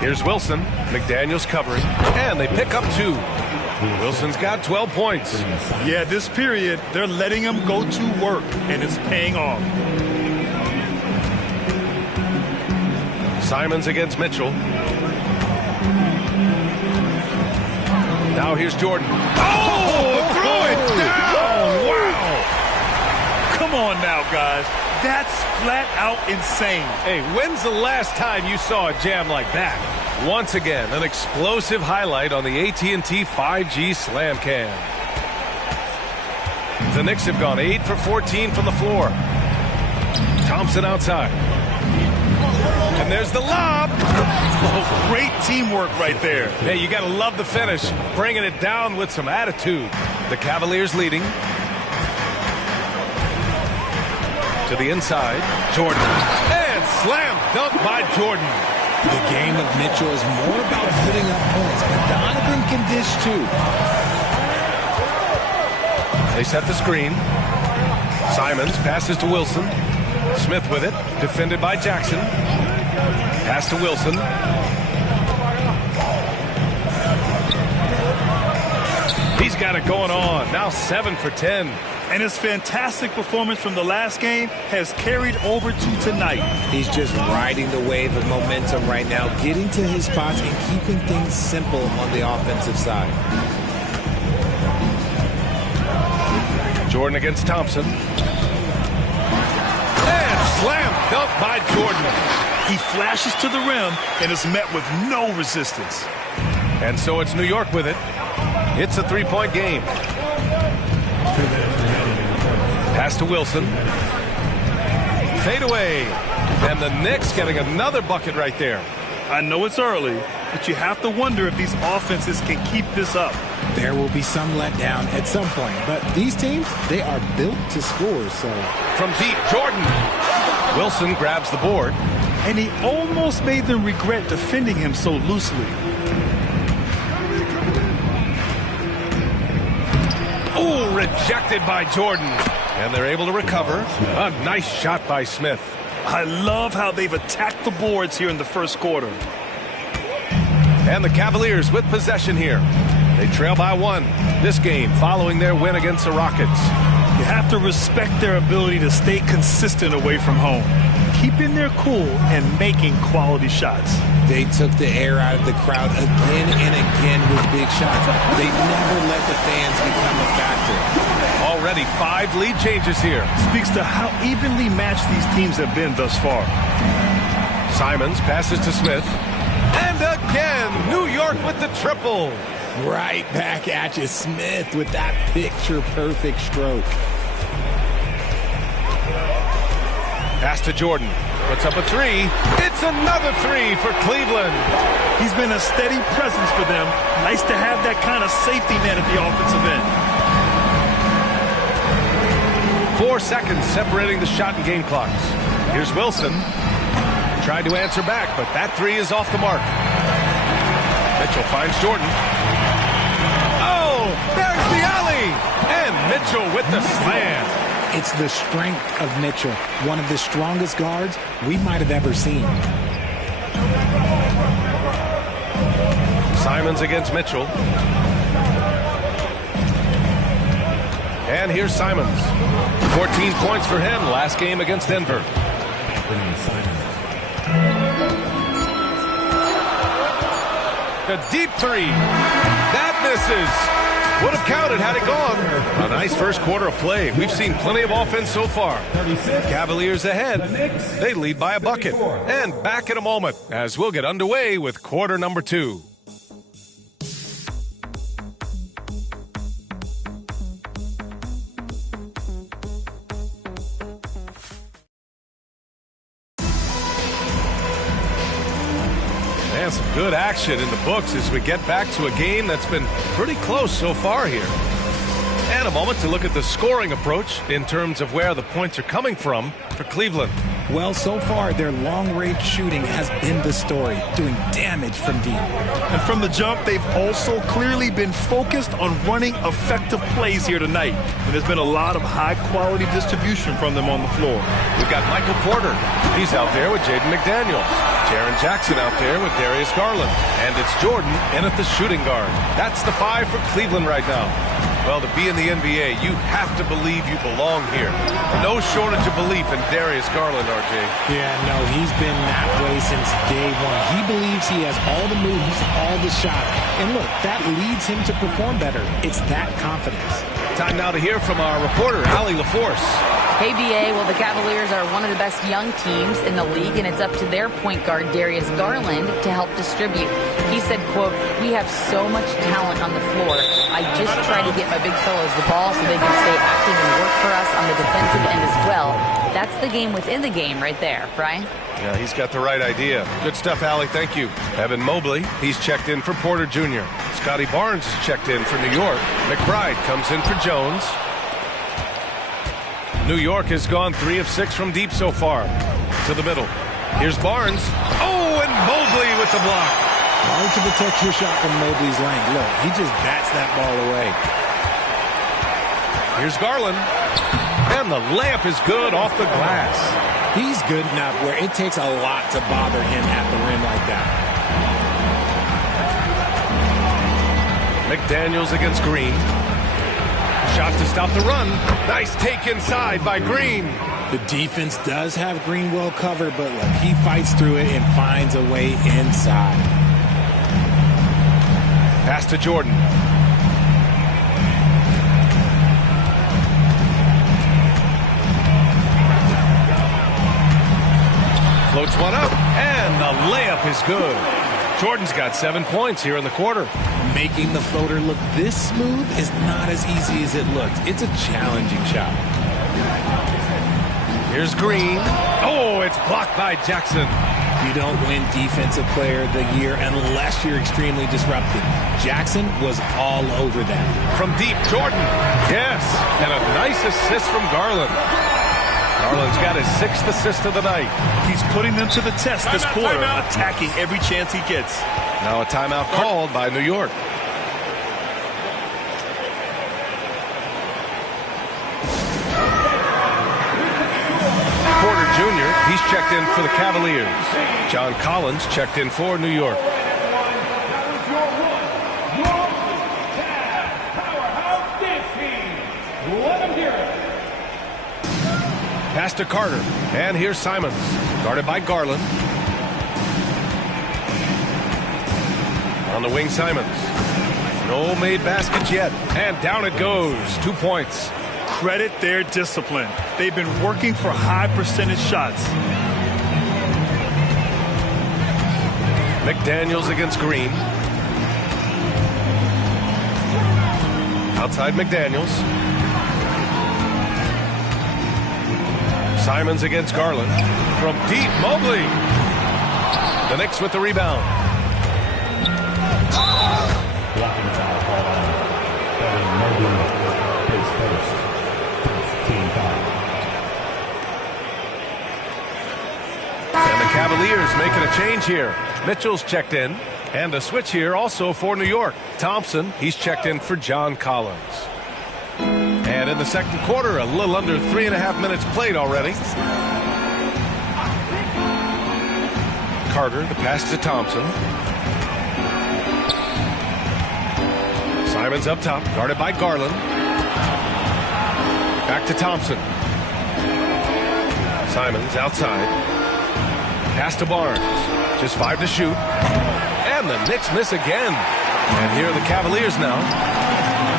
Here's Wilson. McDaniels covering. And they pick up 2. Wilson's got 12 points. Yeah, this period, they're letting him go to work, and it's paying off. Simons against Mitchell. Now here's Jordan. Oh, threw it down. Wow. Come on now, guys. That's flat out insane. Hey, when's the last time you saw a jam like that? Once again, an explosive highlight on the AT&T 5G Slam Cam. The Knicks have gone 8 for 14 from the floor. Thompson outside. And there's the lob. Oh, great teamwork right there. Hey, you got to love the finish. Bringing it down with some attitude. The Cavaliers leading. To the inside. Jordan. And slam dunk by Jordan. The game of Mitchell is more about putting up points, but Donovan can dish too. They set the screen. Simons passes to Wilson. Smith with it. Defended by Jackson. Pass to Wilson. He's got it going on. Now 7 for 10. And his fantastic performance from the last game has carried over to tonight. He's just riding the wave of momentum right now, getting to his spots and keeping things simple on the offensive side. Jordan against Thompson. And slam dunk by Jordan. He flashes to the rim and is met with no resistance. And so it's New York with it. It's a three-point game. Pass to Wilson. Fade away. And the Knicks getting another bucket right there. I know it's early, but you have to wonder if these offenses can keep this up. There will be some letdown at some point, but these teams, they are built to score. So from deep, Jordan. Wilson grabs the board. And he almost made them regret defending him so loosely. Ooh, rejected by Jordan. And they're able to recover. A nice shot by Smith. I love how they've attacked the boards here in the first quarter. And the Cavaliers with possession here. They trail by 1 this game following their win against the Rockets. You have to respect their ability to stay consistent away from home, keeping their cool and making quality shots. They took the air out of the crowd again and again with big shots. They never let the fans become a factor. Already 5 lead changes here. Speaks to how evenly matched these teams have been thus far. Simons passes to Smith. And again, New York with the triple. Right back at you, Smith, with that picture-perfect stroke. Pass to Jordan. Puts up a 3. It's another 3 for Cleveland. He's been a steady presence for them. Nice to have that kind of safety net at the offensive end. 4 seconds separating the shot and game clocks. Here's Wilson. Tried to answer back, but that 3 is off the mark. Mitchell finds Jordan. Oh, there's the alley. And Mitchell with the slam. It's the strength of Mitchell, one of the strongest guards we might have ever seen. Simons against Mitchell. And here's Simons. 14 points for him last game against Denver. A deep 3. That misses. Would have counted had it gone. A nice first quarter of play. We've seen plenty of offense so far. Cavaliers ahead. They lead by a bucket. And back in a moment as we'll get underway with quarter number 2. And some good action in the books as we get back to a game that's been pretty close so far here. And a moment to look at the scoring approach in terms of where the points are coming from for Cleveland. Well, so far, their long-range shooting has been the story, doing damage from deep. And from the jump, they've also clearly been focused on running effective plays here tonight. And there's been a lot of high-quality distribution from them on the floor. We've got Michael Porter. He's out there with Jaden McDaniels. Jaren Jackson out there with Darius Garland. And it's Jordan in at the shooting guard. That's the 5 for Cleveland right now. Well, to be in the NBA, you have to believe you belong here. No shortage of belief in Darius Garland, RJ. Yeah, no, he's been that way since day one. He believes he has all the moves, all the shots. And look, that leads him to perform better. It's that confidence. Time now to hear from our reporter, Allie LaForce. Hey, BA, well, the Cavaliers are one of the best young teams in the league, and it's up to their point guard, Darius Garland, to help distribute. He said, quote, "We have so much talent on the floor. I just try to get my big fellows the ball so they can stay active and work for us on the defensive end as well. That's the game within the game right there, Brian. Yeah, he's got the right idea. Good stuff, Allie. Thank you. Evan Mobley, he's checked in for Porter Jr. Scotty Barnes is checked in for New York. McBride comes in for Jones. New York has gone 3 of 6 from deep so far. To the middle. Here's Barnes. Oh, and Mobley with the block. Hard to protect your shot from Mobley's length. Look, he just bats that ball away. Here's Garland. And the layup is good off the glass. He's good enough where it takes a lot to bother him at the rim like that. McDaniels against Green. Shot to stop the run. Nice take inside by Green. The defense does have Green well covered, but look, he fights through it and finds a way inside. Pass to Jordan. Floats one up, and the layup is good. Jordan's got 7 points here in the quarter. Making the floater look this smooth is not as easy as it looks. It's a challenging shot. Here's Green. Oh, it's blocked by Jackson. You don't win Defensive Player of the Year unless you're extremely disruptive. Jackson was all over that. From deep, Jordan. Yes, and a nice assist from Garland. Garland's got his 6th assist of the night. He's putting them to the test this quarter, attacking every chance he gets. Now a timeout called by New York. Porter Jr., he's checked in for the Cavaliers. John Collins checked in for New York. Pass to Carter, and here's Simons, guarded by Garland. On the wing, Simons. No made baskets yet, and down it goes. 2 points. Credit their discipline. They've been working for high percentage shots. McDaniels against Green. Outside McDaniels. Simons against Garland. From deep, Mobley. The Knicks with the rebound. Blocking foul called on Evan Mobley. His first team foul. And the Cavaliers making a change here. Mitchell's checked in. And a switch here also for New York. Thompson, he's checked in for John Collins. And in the second quarter, a little under 3.5 minutes played already. Carter, the pass to Thompson. Simons up top, guarded by Garland. Back to Thompson. Simons outside. Pass to Barnes. Just 5 to shoot. And the Knicks miss again. And here are the Cavaliers now.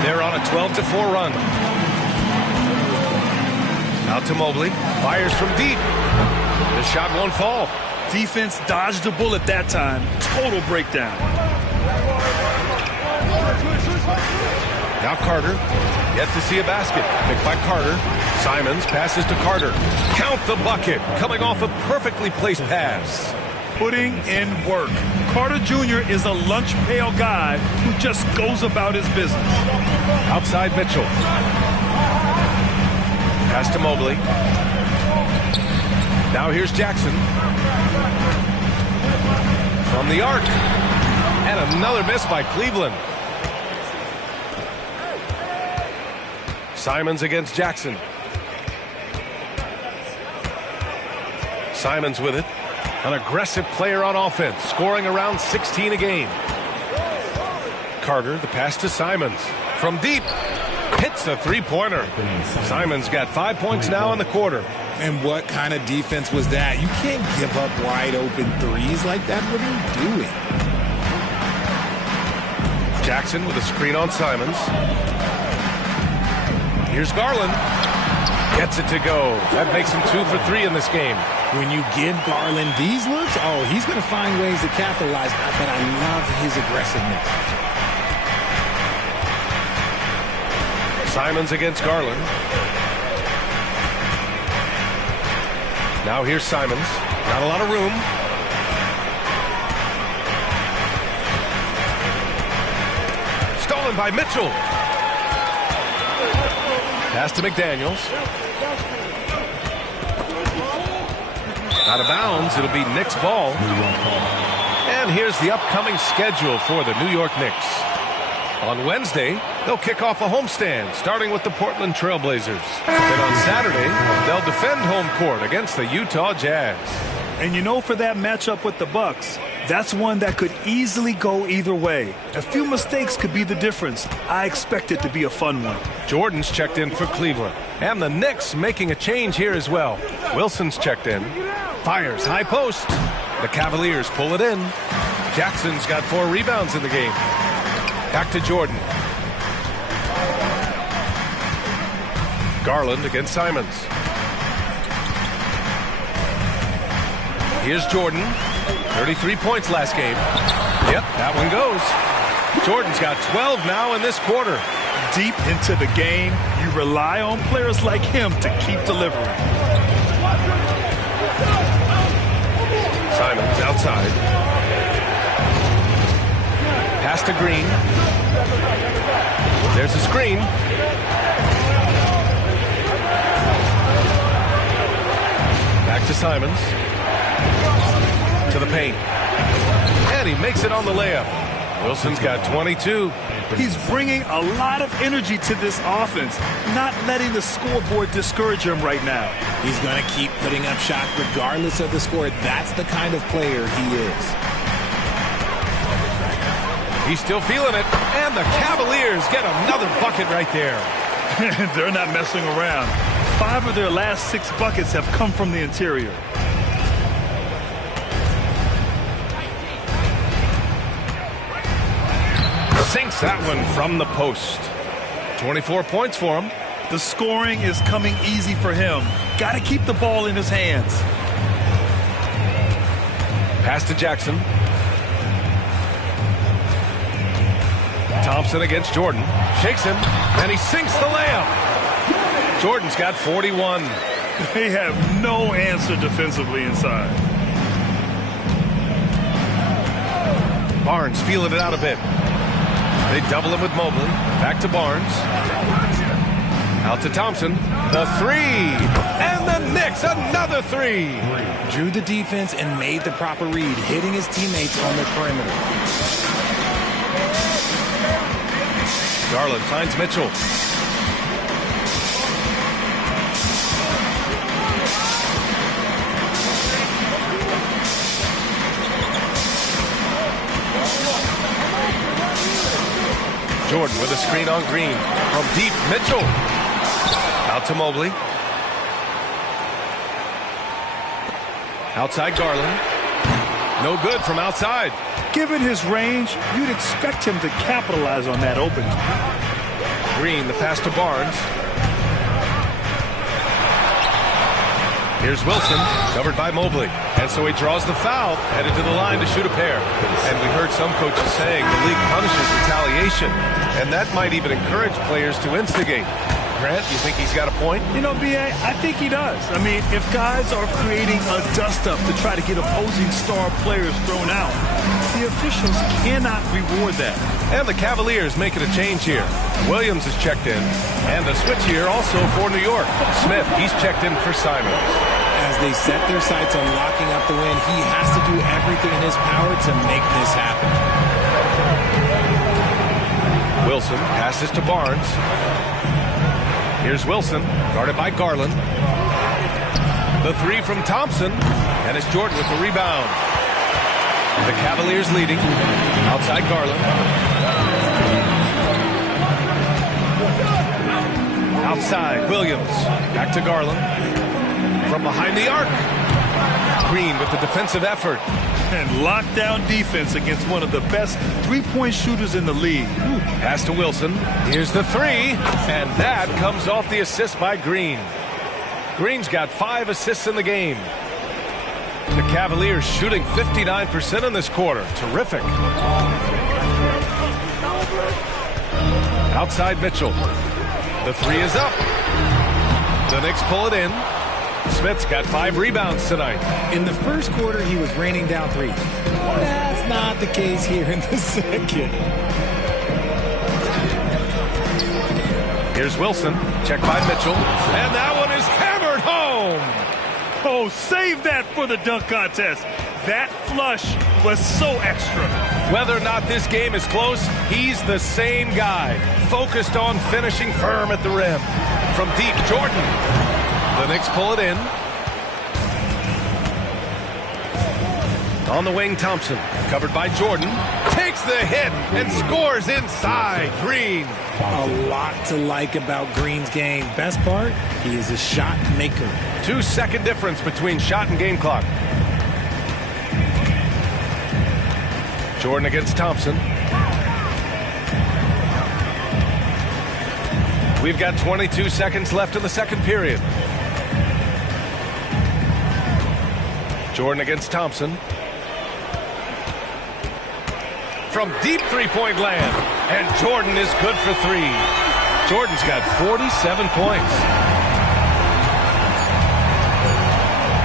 They're on a 12-4 run. Out to Mobley. Fires from deep. The shot won't fall. Defense dodged the bullet that time. Total breakdown. Now Carter. Yet to see a basket. Picked by Carter. Simons passes to Carter. Count the bucket. Coming off a perfectly placed pass. Putting in work. Carter Jr. is a lunch pail guy who just goes about his business. Outside Mitchell. Pass to Mobley. Now here's Jackson. From the arc. And another miss by Cleveland. Simons against Jackson. Simons with it. An aggressive player on offense, scoring around 16 a game. Carter, the pass to Simons. From deep, hits a three-pointer. Simons got 5 points now in the quarter. And what kind of defense was that? You can't give up wide open threes like that. What are you doing? Jackson with a screen on Simons. Here's Garland. Gets it to go. That makes him 2 for 3 in this game. When you give Garland these looks, oh, he's going to find ways to capitalize. But I love his aggressiveness. Simons against Garland. Now here's Simons. Not a lot of room. Stolen by Mitchell. Pass to McDaniels. Out of bounds. It'll be Knicks ball. And here's the upcoming schedule for the New York Knicks. On Wednesday, they'll kick off a homestand, starting with the Portland Trailblazers. Then on Saturday, they'll defend home court against the Utah Jazz. And you know, for that matchup with the Bucks, that's one that could easily go either way. A few mistakes could be the difference. I expect it to be a fun one. Jordan's checked in for Cleveland. And the Knicks making a change here as well. Wilson's checked in. Fires high post. The Cavaliers pull it in. Jackson's got 4 rebounds in the game. Back to Jordan. Garland against Simons. Here's Jordan. 33 points last game. Yep, that one goes. Jordan's got 12 now in this quarter. Deep into the game, you rely on players like him to keep delivering. Simons outside. Pass to Green. There's a screen. Back to Simons. To the paint. And he makes it on the layup. Wilson's got 22. He's bringing a lot of energy to this offense, not letting the scoreboard discourage him right now. He's going to keep putting up shots regardless of the score. That's the kind of player he is. He's still feeling it, and the Cavaliers get another bucket right there. They're not messing around. 5 of their last 6 buckets have come from the interior. Sinks that one from the post. 24 points for him. The scoring is coming easy for him. Got to keep the ball in his hands. Pass to Jackson. Thompson against Jordan. Shakes him, and he sinks the layup. Jordan's got 41. They have no answer defensively inside. Barnes feeling it out a bit. They double him with Mobley. Back to Barnes. Out to Thompson. The 3. And the Knicks, another 3. Drew the defense and made the proper read, hitting his teammates on the perimeter. Garland finds Mitchell. Jordan with a screen on Green. From deep, Mitchell. Out to Mobley. Outside Garland. No good from outside. Given his range, you'd expect him to capitalize on that opening. Green, the pass to Barnes. Here's Wilson, covered by Mobley. And so he draws the foul, headed to the line to shoot a pair. And we heard some coaches saying the league punishes retaliation. And that might even encourage players to instigate. Grant, you think he's got a point? You know, B.A., I think he does. I mean, if guys are creating a dust-up to try to get opposing star players thrown out, the officials cannot reward that. And the Cavaliers making a change here. Williams is checked in. And a switch here also for New York. Smith, he's checked in for Simons. As they set their sights on locking up the win, he has to do everything in his power to make this happen. Wilson passes to Barnes. Here's Wilson, guarded by Garland. The 3 from Thompson, and it's Jordan with the rebound. The Cavaliers leading. Outside Garland. Outside, Williams. Back to Garland. From behind the arc. Green with the defensive effort. And lockdown defense against one of the best three-point shooters in the league. Pass to Wilson. Here's the 3. And that comes off the assist by Green. Green's got 5 assists in the game. The Cavaliers shooting 59% in this quarter. Terrific. Outside Mitchell. The 3 is up. The Knicks pull it in. Smith's got 5 rebounds tonight. In the first quarter, he was raining down 3. That's not the case here in the second. Here's Wilson. Check by Mitchell. And that one is hammered home. Oh, save that for the dunk contest. That flush was so extra. Whether or not this game is close, he's the same guy. Focused on finishing firm at the rim. From deep, Jordan. The Knicks pull it in. On the wing, Thompson. Covered by Jordan. Takes the hit and scores inside. Green. A lot to like about Green's game. Best part, he is a shot maker. 2-second difference between shot and game clock. Jordan against Thompson. We've got 22 seconds left in the second period. Jordan against Thompson. From deep three-point land. And Jordan is good for 3. Jordan's got 47 points.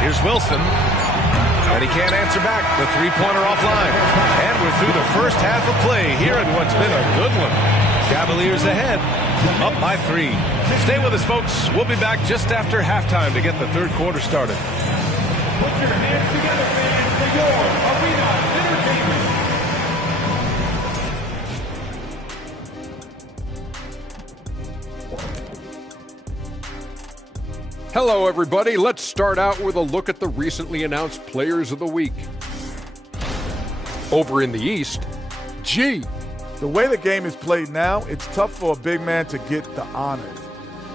Here's Wilson. And he can't answer back. The three-pointer offline. And we're through the first half of play here in what's been a good one. Cavaliers ahead. Up by 3. Stay with us, folks. We'll be back just after halftime to get the third quarter started. Put your hands together, fans, for your arena entertainment. Hello, everybody. Let's start out with a look at the recently announced Players of the Week. Over in the East, G. The way the game is played now, it's tough for a big man to get the honors.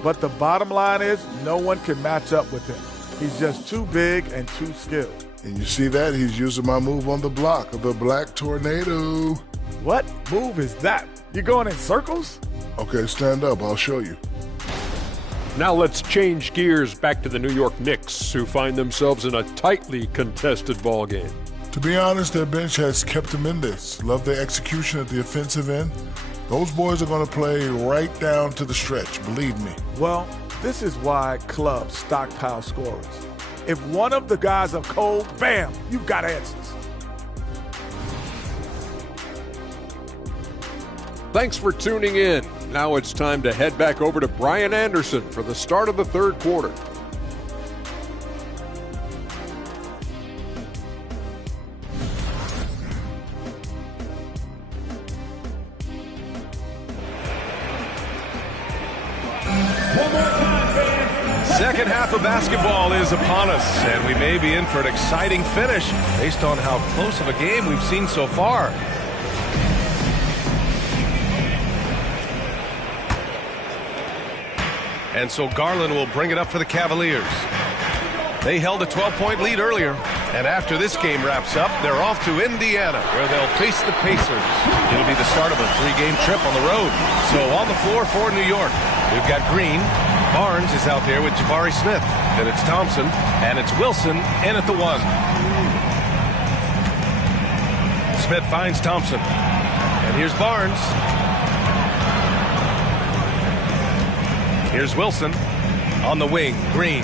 But the bottom line is no one can match up with him. He's just too big and too skilled. And you see that? He's using my move on the block of the Black Tornado. What move is that? You going in circles? Okay, stand up. I'll show you. Now let's change gears back to the New York Knicks, who find themselves in a tightly contested ball game. To be honest, their bench has kept them in this. Love their execution at the offensive end. Those boys are going to play right down to the stretch, believe me. Well, this is why clubs stockpile scorers. If one of the guys are cold, bam, you've got answers. Thanks for tuning in. Now it's time to head back over to Brian Anderson for the start of the third quarter. Second half of basketball is upon us, and we may be in for an exciting finish based on how close of a game we've seen so far. And so Garland will bring it up for the Cavaliers. They held a 12-point lead earlier, and after this game wraps up, they're off to Indiana, where they'll face the Pacers. It'll be the start of a 3-game trip on the road. So on the floor for New York, we've got Green. Barnes is out there with Jabari Smith. Then it's Thompson, and it's Wilson in at the 1. Smith finds Thompson. And here's Barnes. Here's Wilson on the wing. Green.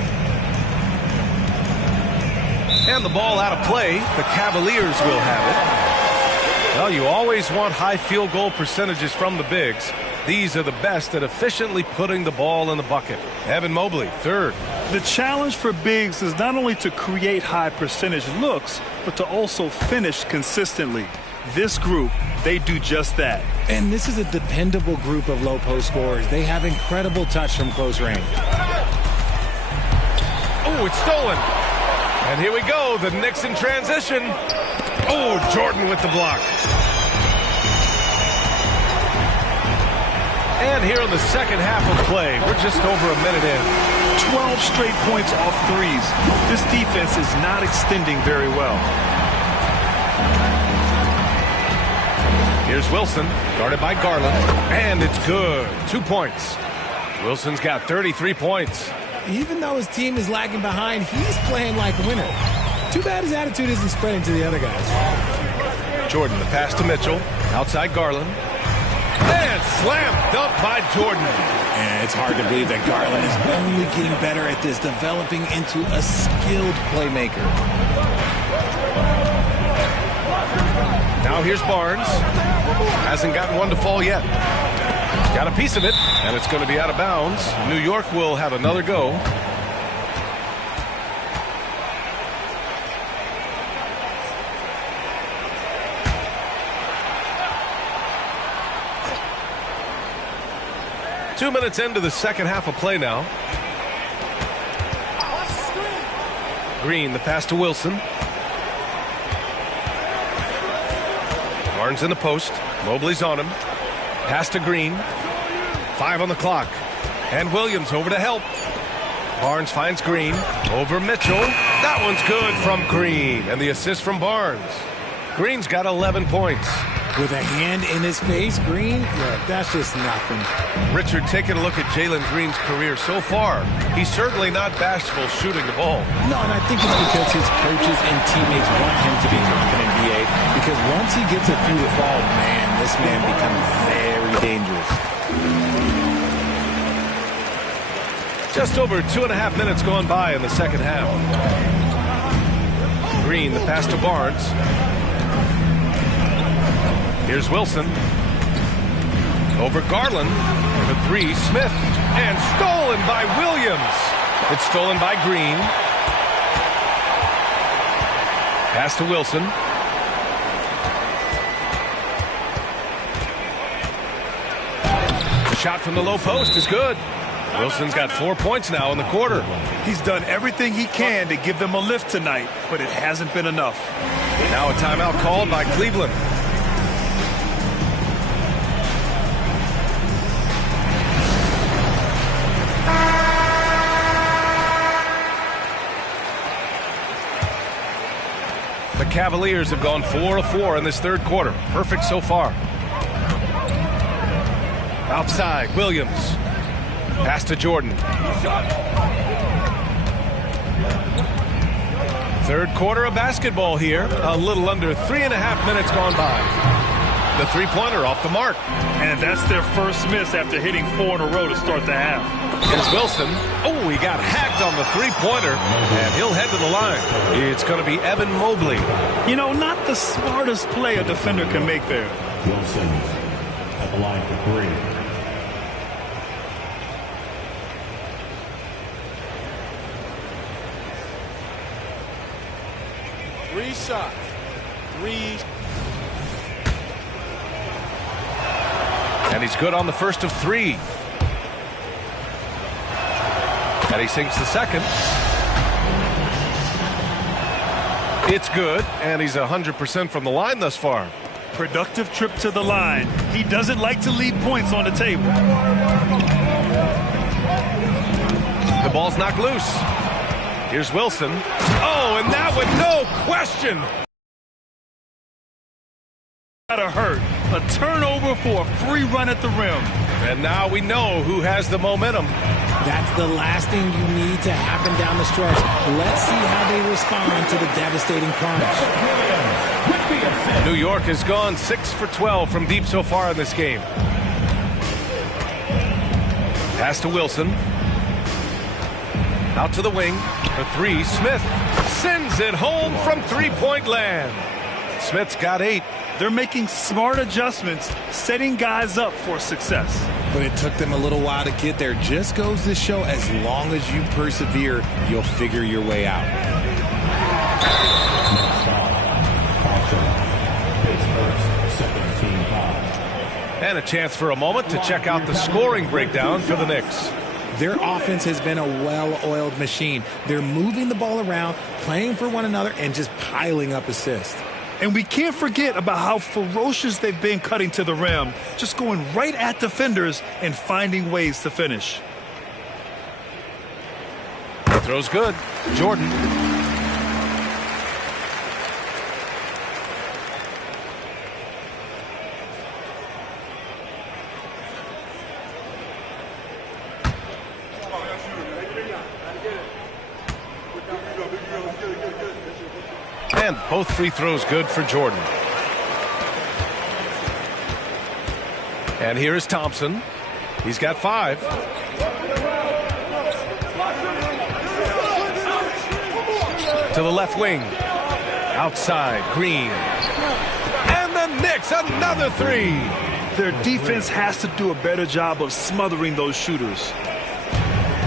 And the ball out of play. The Cavaliers will have it. Well, you always want high field goal percentages from the bigs. These are the best at efficiently putting the ball in the bucket. Evan Mobley, third. The challenge for bigs is not only to create high percentage looks, but to also finish consistently. This group, they do just that. And this is a dependable group of low post scorers. They have incredible touch from close range. Oh, it's stolen. And here we go, the Knicks in transition. Oh, Jordan with the block. And here in the second half of play, we're just over a minute in. 12 straight points off threes. This defense is not extending very well. Here's Wilson, guarded by Garland, and it's good. 2 points. Wilson's got 33 points. Even though his team is lagging behind, he's playing like a winner. Too bad his attitude isn't spreading to the other guys. Jordan, the pass to Mitchell, outside Garland. And And slam dunk by Jordan. And it's hard to believe that Garland is only getting better at this, developing into a skilled playmaker. Now here's Barnes. Hasn't gotten one to fall yet. Got a piece of it, and it's going to be out of bounds. New York will have another go. Two minutes into the second half of play now. Green, the pass to Wilson. Barnes in the post. Mobley's on him. Pass to Green. 5 on the clock. And Williams over to help. Barnes finds Green. Over Mitchell. That one's good from Green. And the assist from Barnes. Green's got 11 points. With a hand in his face, Green, yeah, that's just nothing. Richard, taking a look at Jalen Green's career so far, he's certainly not bashful shooting the ball. No, and I think it's because his coaches and teammates want him to be confident, BA, because once he gets a few to fall, man, this man becomes very dangerous. Just over 2.5 minutes gone by in the second half. Green, the pass to Barnes. Here's Wilson. Over Garland. The 3, Smith. And stolen by Williams. It's stolen by Green. Pass to Wilson. The shot from the low post is good. Wilson's got 4 points now in the quarter. He's done everything he can to give them a lift tonight, but it hasn't been enough. Now a timeout called by Cleveland. The Cavaliers have gone 4 of 4 in this third quarter. Perfect so far. Outside, Williams. Pass to Jordan. Third quarter of basketball here. A little under 3.5 minutes gone by. The three-pointer off the mark. And that's their first miss after hitting 4 in a row to start the half. Here's Wilson. Oh, he got hacked on the three-pointer, and he'll head to the line. It's going to be Evan Mobley. You know, not the smartest play a defender can make there. Wilson at the line for 3. Three shots. 3. And he's good on the first of 3. And he sinks the second. It's good, and he's 100% from the line thus far. Productive trip to the line. He doesn't like to leave points on the table. The ball's knocked loose. Here's Wilson. Oh, and that one, no question. Gotta hurt. A turnover for a free run at the rim. And now we know who has the momentum. That's the last thing you need to happen down the stretch. Let's see how they respond to the devastating punch. New York has gone 6 for 12 from deep so far in this game. Pass to Wilson. Out to the wing. The 3, Smith sends it home from three-point land. Smith's got 8. They're making smart adjustments, setting guys up for success. But it took them a little while to get there. Just goes to show, as long as you persevere, you'll figure your way out. And a chance for a moment to check out the scoring breakdown for the Knicks. Their offense has been a well-oiled machine. They're moving the ball around, playing for one another, and just piling up assists. And we can't forget about how ferocious they've been cutting to the rim, just going right at defenders and finding ways to finish. Throws good. Jordan. And both free throws good for Jordan. And here is Thompson. He's got 5. To the left wing. Outside, Green. And the Knicks, another 3. Their defense has to do a better job of smothering those shooters.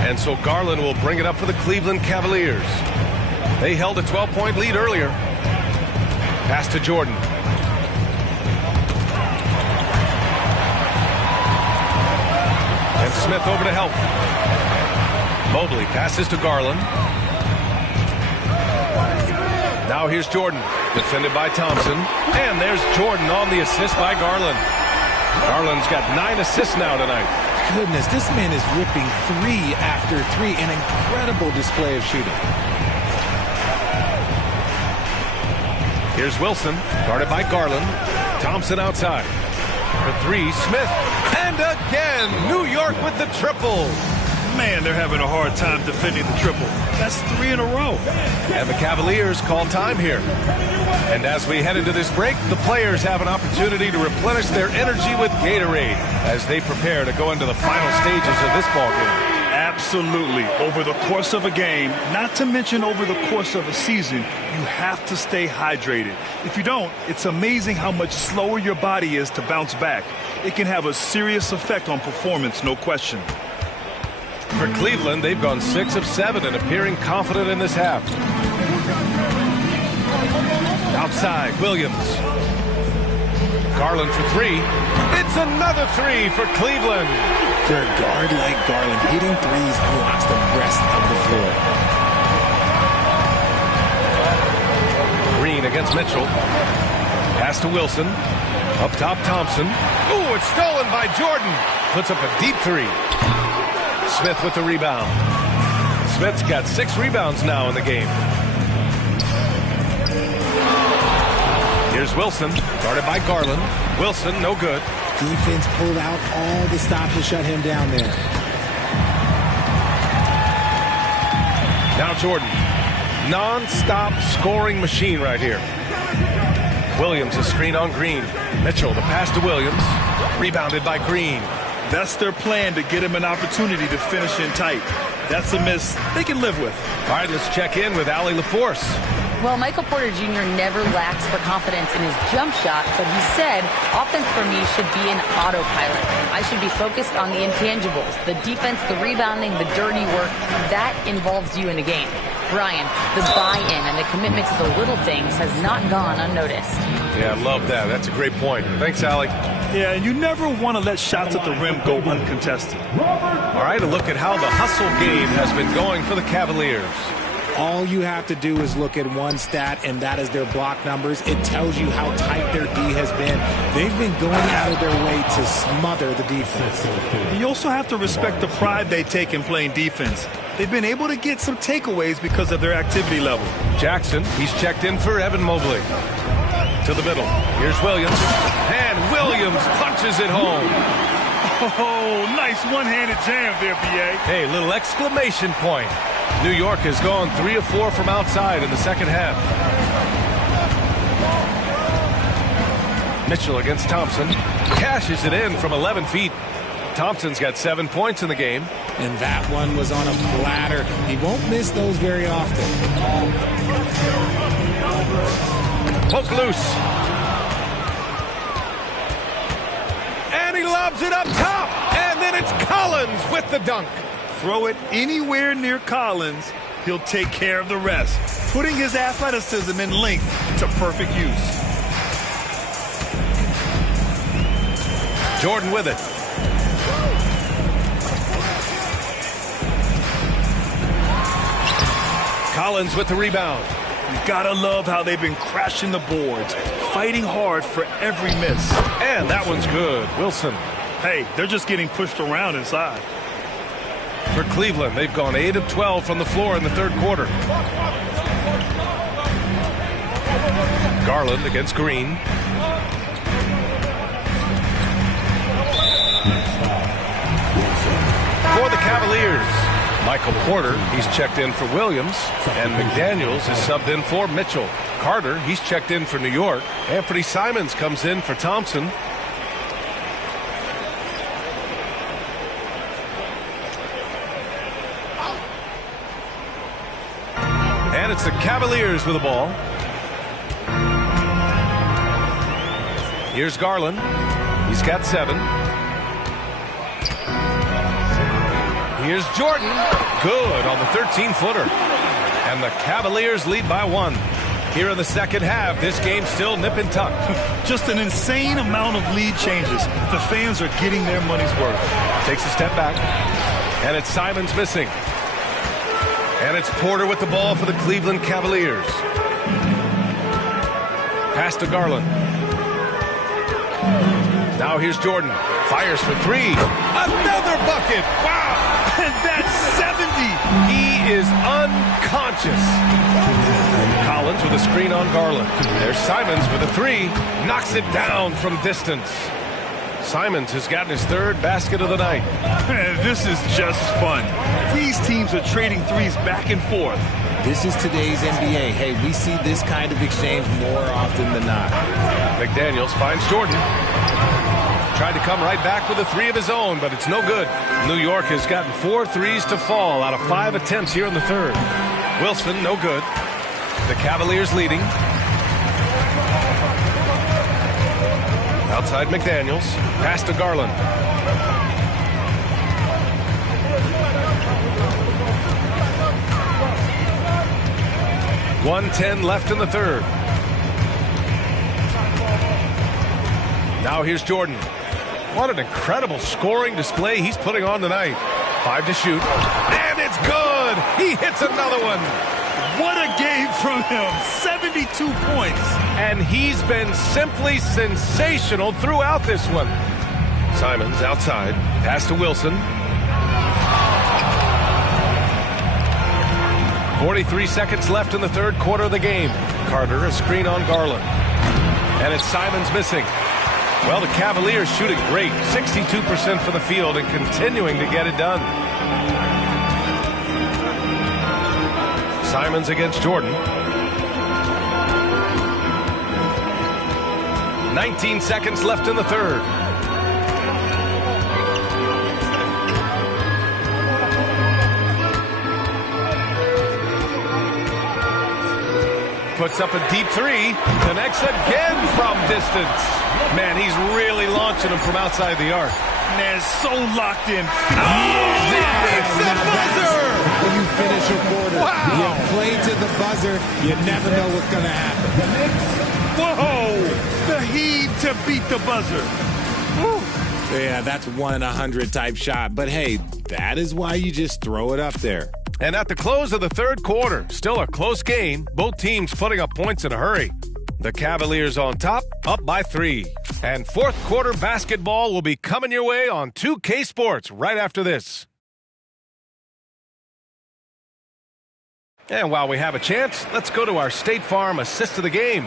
And so Garland will bring it up for the Cleveland Cavaliers. They held a 12-point lead earlier. Pass to Jordan. And Smith over to help. Mobley passes to Garland. Now here's Jordan, defended by Thompson. And there's Jordan on the assist by Garland. Garland's got 9 assists now tonight. Goodness, this man is ripping 3 after 3. An incredible display of shooting. Here's Wilson, guarded by Garland. Thompson outside. For 3, Smith. And again, New York with the triple. Man, they're having a hard time defending the triple. That's 3 in a row. And the Cavaliers call time here. And as we head into this break, the players have an opportunity to replenish their energy with Gatorade as they prepare to go into the final stages of this ball game. Absolutely. Over the course of a game, not to mention over the course of a season, you have to stay hydrated. If you don't, it's amazing how much slower your body is to bounce back. It can have a serious effect on performance, no question. For Cleveland, they've gone 6 of 7 and appearing confident in this half. Outside, Williams. Garland for 3. It's another 3 for Cleveland. For a guard like Garland, hitting 3s unlocks the rest of the floor. Green against Mitchell. Pass to Wilson. Up top, Thompson. Ooh, it's stolen by Jordan. Puts up a deep 3. Smith with the rebound. Smith's got 6 rebounds now in the game. Here's Wilson, guarded by Garland. Wilson, no good. Defense pulled out all the stops to shut him down there. Now Jordan. Non-stop scoring machine right here. Williams, a screen on Green. Mitchell, the pass to Williams. Rebounded by Green. That's their plan, to get him an opportunity to finish in tight. That's a miss they can live with. All right, let's check in with Allie LaForce. Well, Michael Porter Jr. never lacks for confidence in his jump shot, but he said, offense for me should be an autopilot. I should be focused on the intangibles, the defense, the rebounding, the dirty work. That involves you in a game. Brian, the buy-in and the commitment to the little things has not gone unnoticed. Yeah, I love that. That's a great point. Thanks, Allie. Yeah, and you never want to let shots at the rim go uncontested. All right, a look at how the hustle game has been going for the Cavaliers. All you have to do is look at one stat, and that is their block numbers. It tells you how tight their D has been. They've been going out of their way to smother the defense. You also have to respect the pride they take in playing defense. They've been able to get some takeaways because of their activity level. Jackson, he's checked in for Evan Mobley. To the middle. Here's Williams. And Williams punches it home. Oh, nice one-handed jam there, B.A. Hey, little exclamation point. New York has gone 3 of 4 from outside in the second half. Mitchell against Thompson. Cashes it in from 11 feet. Thompson's got 7 points in the game. And that one was on a platter. He won't miss those very often. Poke loose. And he lobs it up top. And then it's Collins with the dunk. Throw it anywhere near Collins, he'll take care of the rest, putting his athleticism and length to perfect use. Jordan with it. Collins with the rebound. You gotta love how they've been crashing the boards, fighting hard for every miss. And that one's good. Wilson. Hey, they're just getting pushed around inside. For Cleveland, they've gone 8 of 12 from the floor in the third quarter. Garland against Green. For the Cavaliers, Michael Porter, he's checked in for Williams, and McDaniels is subbed in for Mitchell. Carter, he's checked in for New York. Anthony Simons comes in for Thompson. And it's the Cavaliers with the ball. Here's Garland. He's got 7. Here's Jordan. Good on the 13-footer. And the Cavaliers lead by 1. Here in the second half, this game still nip and tuck. Just an insane amount of lead changes. The fans are getting their money's worth. Takes a step back. And it's Simons missing. And it's Porter with the ball for the Cleveland Cavaliers. Pass to Garland. Now here's Jordan. Fires for 3. Another bucket. Wow. And that's 70. He is unconscious. Collins with a screen on Garland. There's Simons with a 3. Knocks it down from distance. Simons has gotten his 3rd basket of the night. This is just fun. These teams are trading threes back and forth. This is today's NBA. Hey, we see this kind of exchange more often than not. McDaniels finds Jordan. Tried to come right back with a 3 of his own, but it's no good. New York has gotten 4 threes to fall out of 5 attempts here in the 3rd. Wilson, no good. The Cavaliers leading. Outside McDaniels. Pass to Garland. .110 left in the 3rd. Now here's Jordan. What an incredible scoring display he's putting on tonight. 5 to shoot. And it's good! He hits another one. What a game from him. 72 points. And he's been simply sensational throughout this one. Simons outside. Pass to Wilson. 43 seconds left in the 3rd quarter of the game. Carter, a screen on Garland. And it's Simons missing. Well, the Cavaliers shooting great. 62% for the field and continuing to get it done. Simons against Jordan. 19 seconds left in the 3rd. Puts up a deep 3. Connects again from distance. Man, he's really launching them from outside the arc. Man, so locked in. Oh, he beats the buzzer! When you finish a quarter, wow. You play to the buzzer, you never know what's going to happen. Whoa! The heave to beat the buzzer. Woo. Yeah, that's 1 in 100 type shot. But hey, that is why you just throw it up there. And at the close of the 3rd quarter, still a close game. Both teams putting up points in a hurry. The Cavaliers on top, up by 3. And 4th quarter basketball will be coming your way on 2K Sports right after this. And while we have a chance, let's go to our State Farm assist of the game.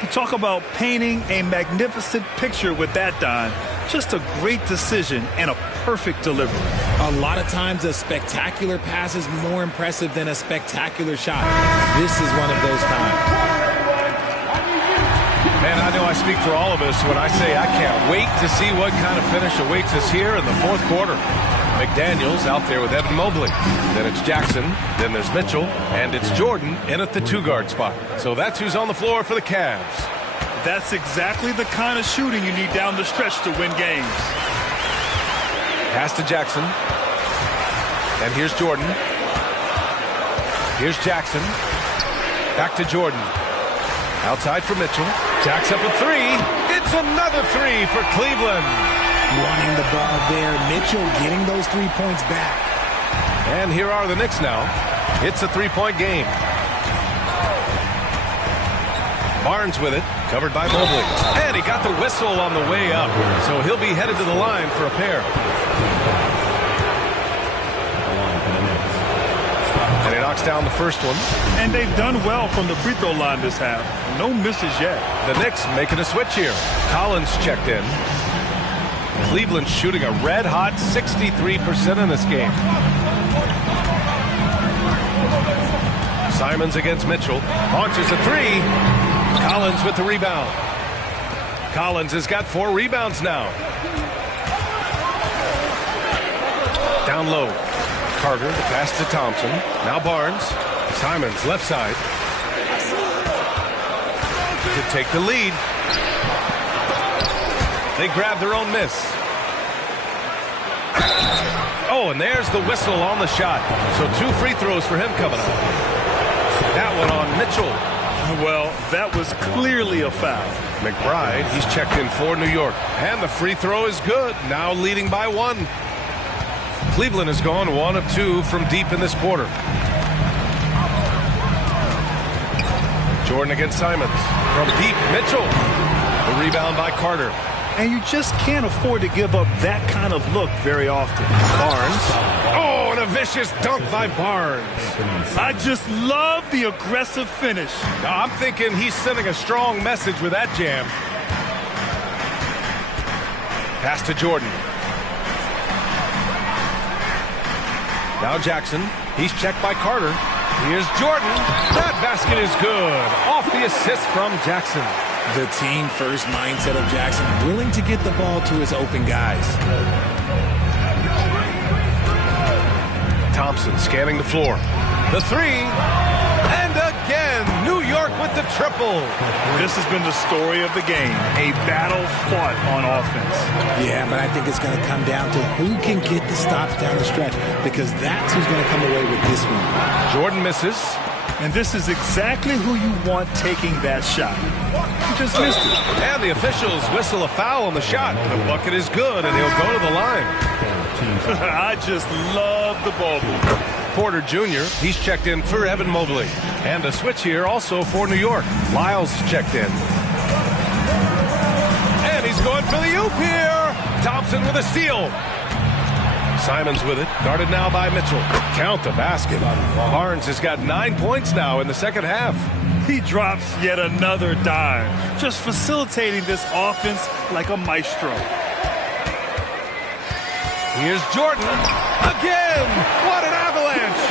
You talk about painting a magnificent picture with that, Don. Just a great decision and a perfect delivery. A lot of times a spectacular pass is more impressive than a spectacular shot. This is one of those times. Man, I know I speak for all of us when I say I can't wait to see what kind of finish awaits us here in the 4th quarter. McDaniels out there with Evan Mobley. Then it's Jackson. Then there's Mitchell. And it's Jordan in at the 2-guard spot. So that's who's on the floor for the Cavs. That's exactly the kind of shooting you need down the stretch to win games. Pass to Jackson. And here's Jordan. Here's Jackson. Back to Jordan. Outside for Mitchell. Jacks up a 3. It's another 3 for Cleveland. Wanting the ball there. Mitchell getting those 3 points back. And here are the Knicks now. It's a 3-point game. Barnes with it. Covered by Mobley. And he got the whistle on the way up. So he'll be headed to the line for a pair. And he knocks down the first one. And they've done well from the free throw line this half. No misses yet. The Knicks making a switch here. Collins checked in. Cleveland shooting a red-hot 63% in this game. Simons against Mitchell. Launches a 3. Collins with the rebound. Collins has got 4 rebounds now. Down low. Carter, the pass to Thompson. Now Barnes. Simons, left side. To take the lead. They grab their own miss. Oh, and there's the whistle on the shot. So 2 free throws for him coming up. That one on Mitchell. Well, that was clearly a foul. McBride, he's checked in for New York. And the free throw is good. Now leading by 1. Cleveland has gone 1 of 2 from deep in this quarter. Jordan against Simons. From deep, Mitchell. The rebound by Carter. And you just can't afford to give up that kind of look very often. Barnes. Oh, and a vicious dunk by Barnes. I just love the aggressive finish. I'm thinking he's sending a strong message with that jam. Pass to Jordan. Now Jackson. He's checked by Carter. Here's Jordan. That basket is good. Off the assist from Jackson. The team-first mindset of Jackson, willing to get the ball to his open guys. Thompson scanning the floor. The 3. And again, New York with the triple. This has been the story of the game. A battle fought on offense. Yeah, but I think it's going to come down to who can get the stops down the stretch, because that's who's going to come away with this one. Jordan misses. And this is exactly who you want taking that shot. He just missed it. And the officials whistle a foul on the shot. The bucket is good, and he'll go to the line. I just love the ball movement. Porter Jr., he's checked in for Evan Mobley. And a switch here also for New York. Lyles checked in. And he's going for the oop here. Thompson with a steal. Simons with it, guarded now by Mitchell. Count the basket. Barnes has got 9 points now in the second half. He drops yet another dime, just facilitating this offense like a maestro. Here's Jordan again. What an avalanche.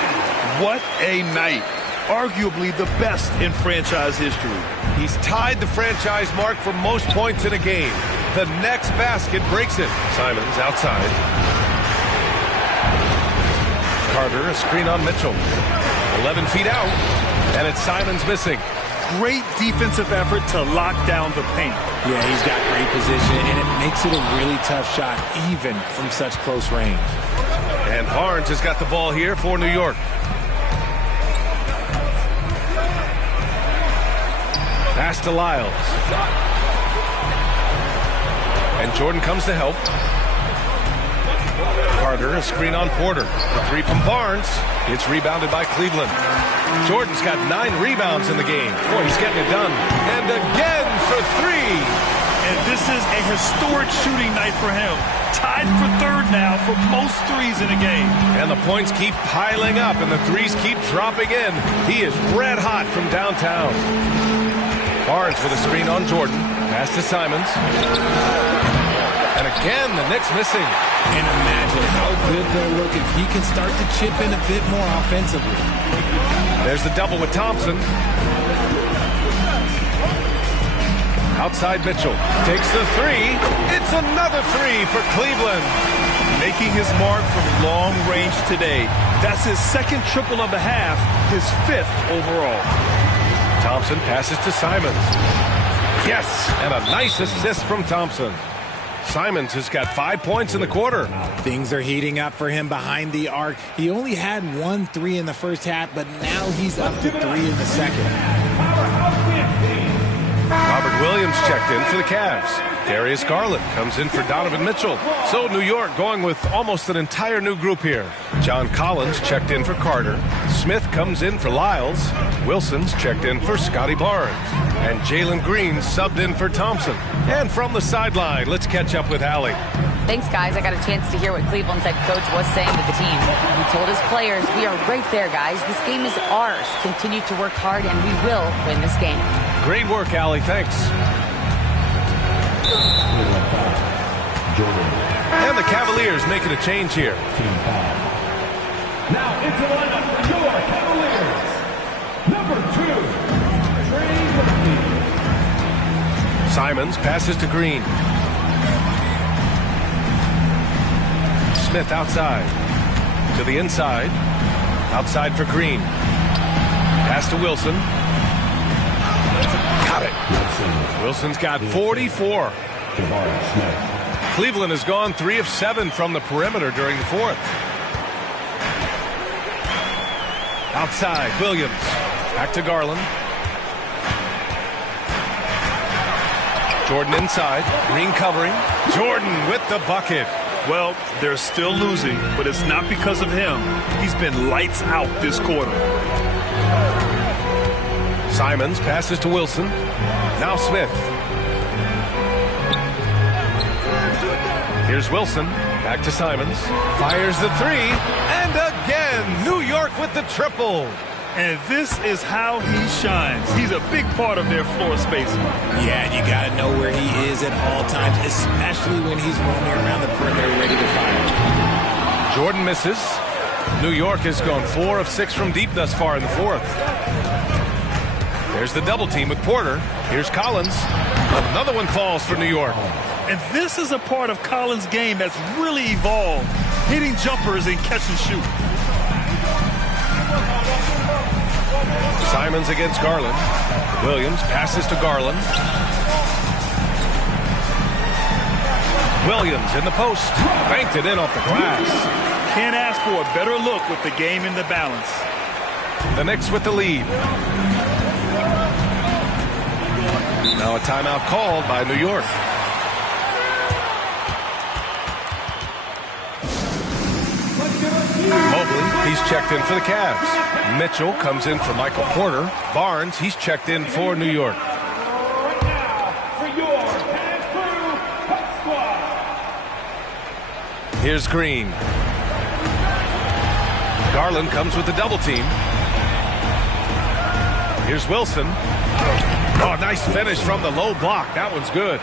What a night. Arguably the best in franchise history. He's tied the franchise mark for most points in a game. The next basket breaks it. Simons outside. Carter, a screen on Mitchell. 11 feet out, and it's Simons missing. Great defensive effort to lock down the paint. Yeah, he's got great position, and it makes it a really tough shot, even from such close range. And Barnes has got the ball here for New York. Pass to Lyles. And Jordan comes to help. Carter, a screen on Porter. The 3 from Barnes. It's rebounded by Cleveland. Jordan's got 9 rebounds in the game. Boy, he's getting it done. And again for 3. And this is a historic shooting night for him. Tied for 3rd now for most threes in a game. And the points keep piling up, and the threes keep dropping in. He is red hot from downtown. Barnes with a screen on Jordan. Pass to Simons. And again, the Knicks missing. And imagine how good they'll look if he can start to chip in a bit more offensively. There's the double with Thompson. Outside Mitchell. Takes the 3. It's another 3 for Cleveland. Making his mark from long range today. That's his 2nd triple of the half, his 5th overall. Thompson passes to Simons. Yes, and a nice assist from Thompson. Simons has got 5 points in the quarter. Things are heating up for him behind the arc. He only had 1 3 in the first half, but now he's up to 3 in the second. Robert Williams checked in for the Cavs. Darius Garland comes in for Donovan Mitchell. So New York going with almost an entire new group here. John Collins checked in for Carter. Smith comes in for Lyles. Wilson's checked in for Scotty Barnes. And Jalen Green subbed in for Thompson. And from the sideline, let's catch up with Allie. Thanks, guys. I got a chance to hear what Cleveland's head coach was saying to the team. He told his players, we are right there, guys. This game is ours. Continue to work hard, and we will win this game. Great work, Allie. Thanks. And the Cavaliers making a change here. Now into the lineup for your Cavaliers. Number 2, Simons passes to Green. Smith outside. To the inside. Outside for Green. Pass to Wilson. Got it. Wilson's got 44. Cleveland has gone 3 of 7 from the perimeter during the fourth. Outside, Williams. Back to Garland. Jordan inside. Green covering. Jordan with the bucket. Well, they're still losing, but it's not because of him. He's been lights out this quarter. Simons passes to Wilson. Now Smith. Here's Wilson. Back to Simons. Fires the three. And again, New York with the triple. And this is how he shines. He's a big part of their floor spacing. Yeah, and you got to know where he is at all times, especially when he's roaming around the perimeter ready to fire. Jordan misses. New York has gone 4 of 6 from deep thus far in the fourth. There's the double team with Porter. Here's Collins. Another one falls for New York. And this is a part of Collins' game that's really evolved, hitting jumpers and catch and shoot. Simons against Garland. Williams passes to Garland. Williams in the post. Banked it in off the glass. Can't ask for a better look with the game in the balance. The Knicks with the lead. Now a timeout called by New York. Mobley, he's checked in for the Cavs. Mitchell comes in for Michael Porter. Barnes, he's checked in for New York. Here's Green. Garland comes with the double team. Here's Wilson. Oh, nice finish from the low block. That one's good.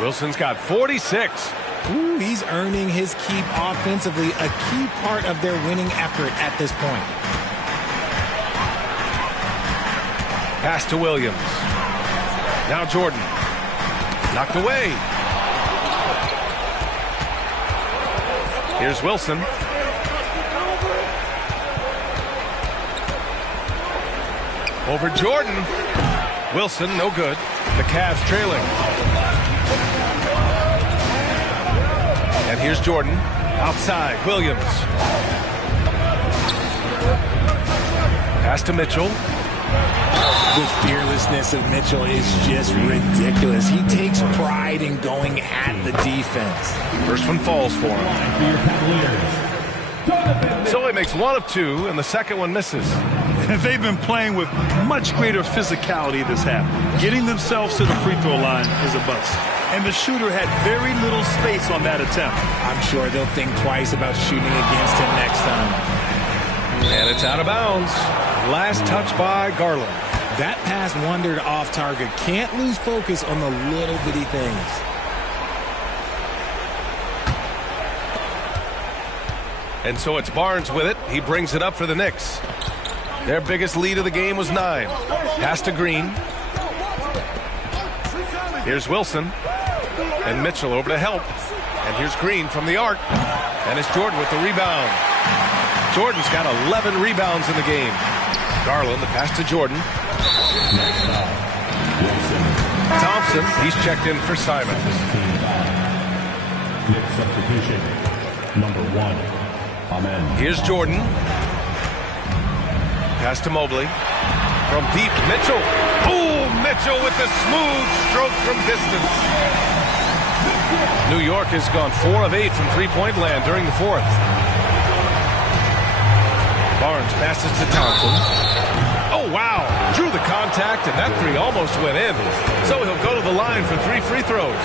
Wilson's got 46. Ooh, he's earning his keep offensively, a key part of their winning effort at this point. Pass to Williams. Now Jordan. Knocked away. Here's Wilson. Over Jordan. Wilson, no good. The Cavs trailing. And here's Jordan. Outside, Williams. Pass to Mitchell. The fearlessness of Mitchell is just ridiculous. He takes pride in going at the defense. First one falls for him. So he makes 1 of 2, and the second one misses. And they've been playing with much greater physicality this half. Getting themselves to the free throw line is a bust. And the shooter had very little space on that attempt. I'm sure they'll think twice about shooting against him next time. And it's out of bounds. Last touch by Garland. That pass wandered off target. Can't lose focus on the little bitty things. And so it's Barnes with it. He brings it up for the Knicks. Their biggest lead of the game was 9. Pass to Green. Here's Wilson. And Mitchell over to help. And here's Green from the arc. And it's Jordan with the rebound. Jordan's got 11 rebounds in the game. Garland, the pass to Jordan. Thompson, he's checked in for Simons. Substitution number 1. Amen. Here's Jordan. Pass to Mobley. From deep, Mitchell. Oh, Mitchell with the smooth stroke from distance. New York has gone 4 of 8 from three-point land during the fourth. Barnes passes to Thompson. Oh, wow. Drew the contact, and that three almost went in. So he'll go to the line for 3 free throws.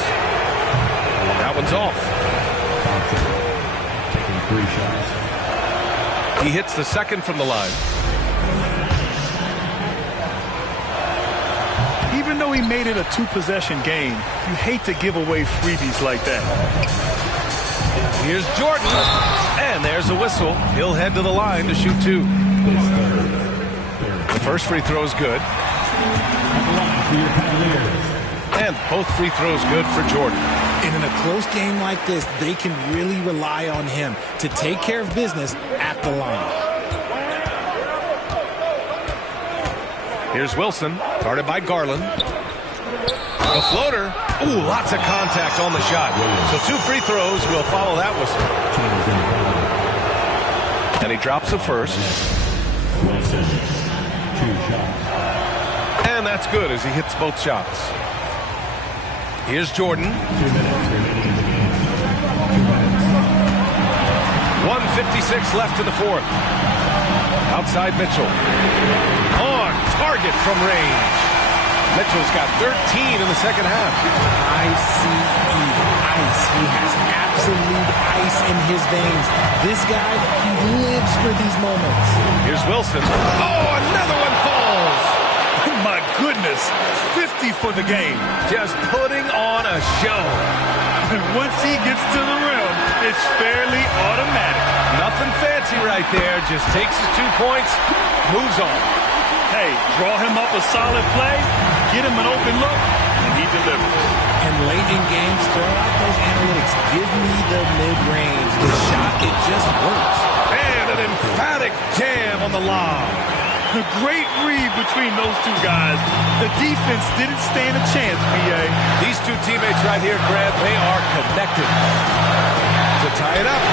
That one's off. Thompson taking 3 shots. He hits the second from the line. Even though he made it a 2-possession game, you hate to give away freebies like that. Here's Jordan. And there's a whistle. He'll head to the line to shoot 2. The first free throw is good. And both free throws good for Jordan. And in a close game like this, they can really rely on him to take care of business at the line. Here's Wilson, guarded by Garland. The floater. Ooh, lots of contact on the shot. So 2 free throws will follow that whistle. And he drops the first. And that's good as he hits both shots. Here's Jordan. 1:56 left in the fourth. Outside Mitchell. On target from range. Mitchell's got 13 in the second half. ICE. He has absolute ice in his veins. This guy, he lives for these moments. Here's Wilson. Oh, another one falls. Oh, my goodness. 50 for the game. Just putting on a show. And once he gets to the rim, it's fairly automatic. Nothing fancy right there. Just takes his 2 points, moves on. Hey, draw him up a solid play, get him an open look, and he delivers. And late in games, throw out those analytics. Give me the mid-range. The shot, it just works. And an emphatic jam on the lob. A great read between those two guys. The defense didn't stand a chance, B.A. These two teammates right here, Grant, they are connected. To tie it up.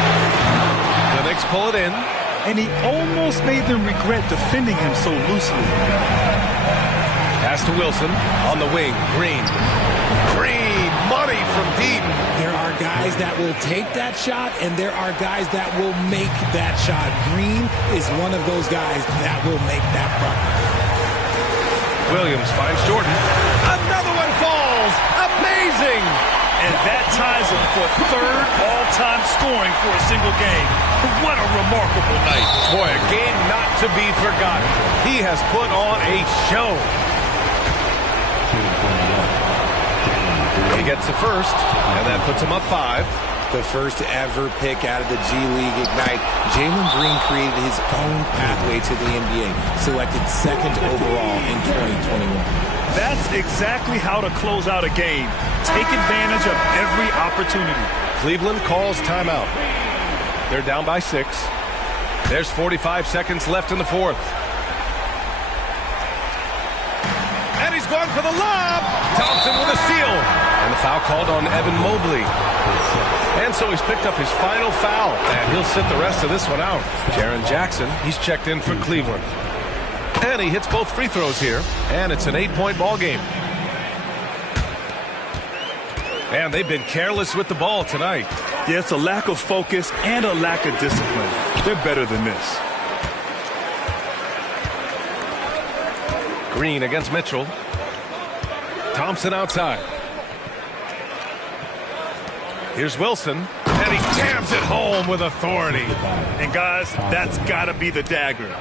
The Knicks pull it in. And he almost made them regret defending him so loosely. Pass to Wilson on the wing. Green. Money from deep. There are guys that will take that shot, and there are guys that will make that shot. Green is one of those guys that will make that bucket. Williams finds Jordan. Another one falls. Amazing. And that ties him for 3rd all-time scoring for a single game. What a remarkable night. Boy, a game not to be forgotten. He has put on a show. He gets the first, and that puts him up 5. The first ever pick out of the G League Ignite. Jalen Green created his own pathway to the NBA, selected 2nd overall in 2021. That's exactly how to close out a game. Take advantage of every opportunity. Cleveland calls timeout. They're down by 6. There's 45 seconds left in the fourth. And he's going for the lob. Thompson with a steal. And the foul called on Evan Mobley. And so he's picked up his final foul. And he'll sit the rest of this one out. Jaren Jackson, he's checked in for Cleveland. And he hits both free throws here. And it's an 8-point ball game. And they've been careless with the ball tonight. Yeah, it's a lack of focus and a lack of discipline. They're better than this. Green against Mitchell. Thompson outside. Here's Wilson. And he jams it home with authority. And guys, that's got to be the dagger.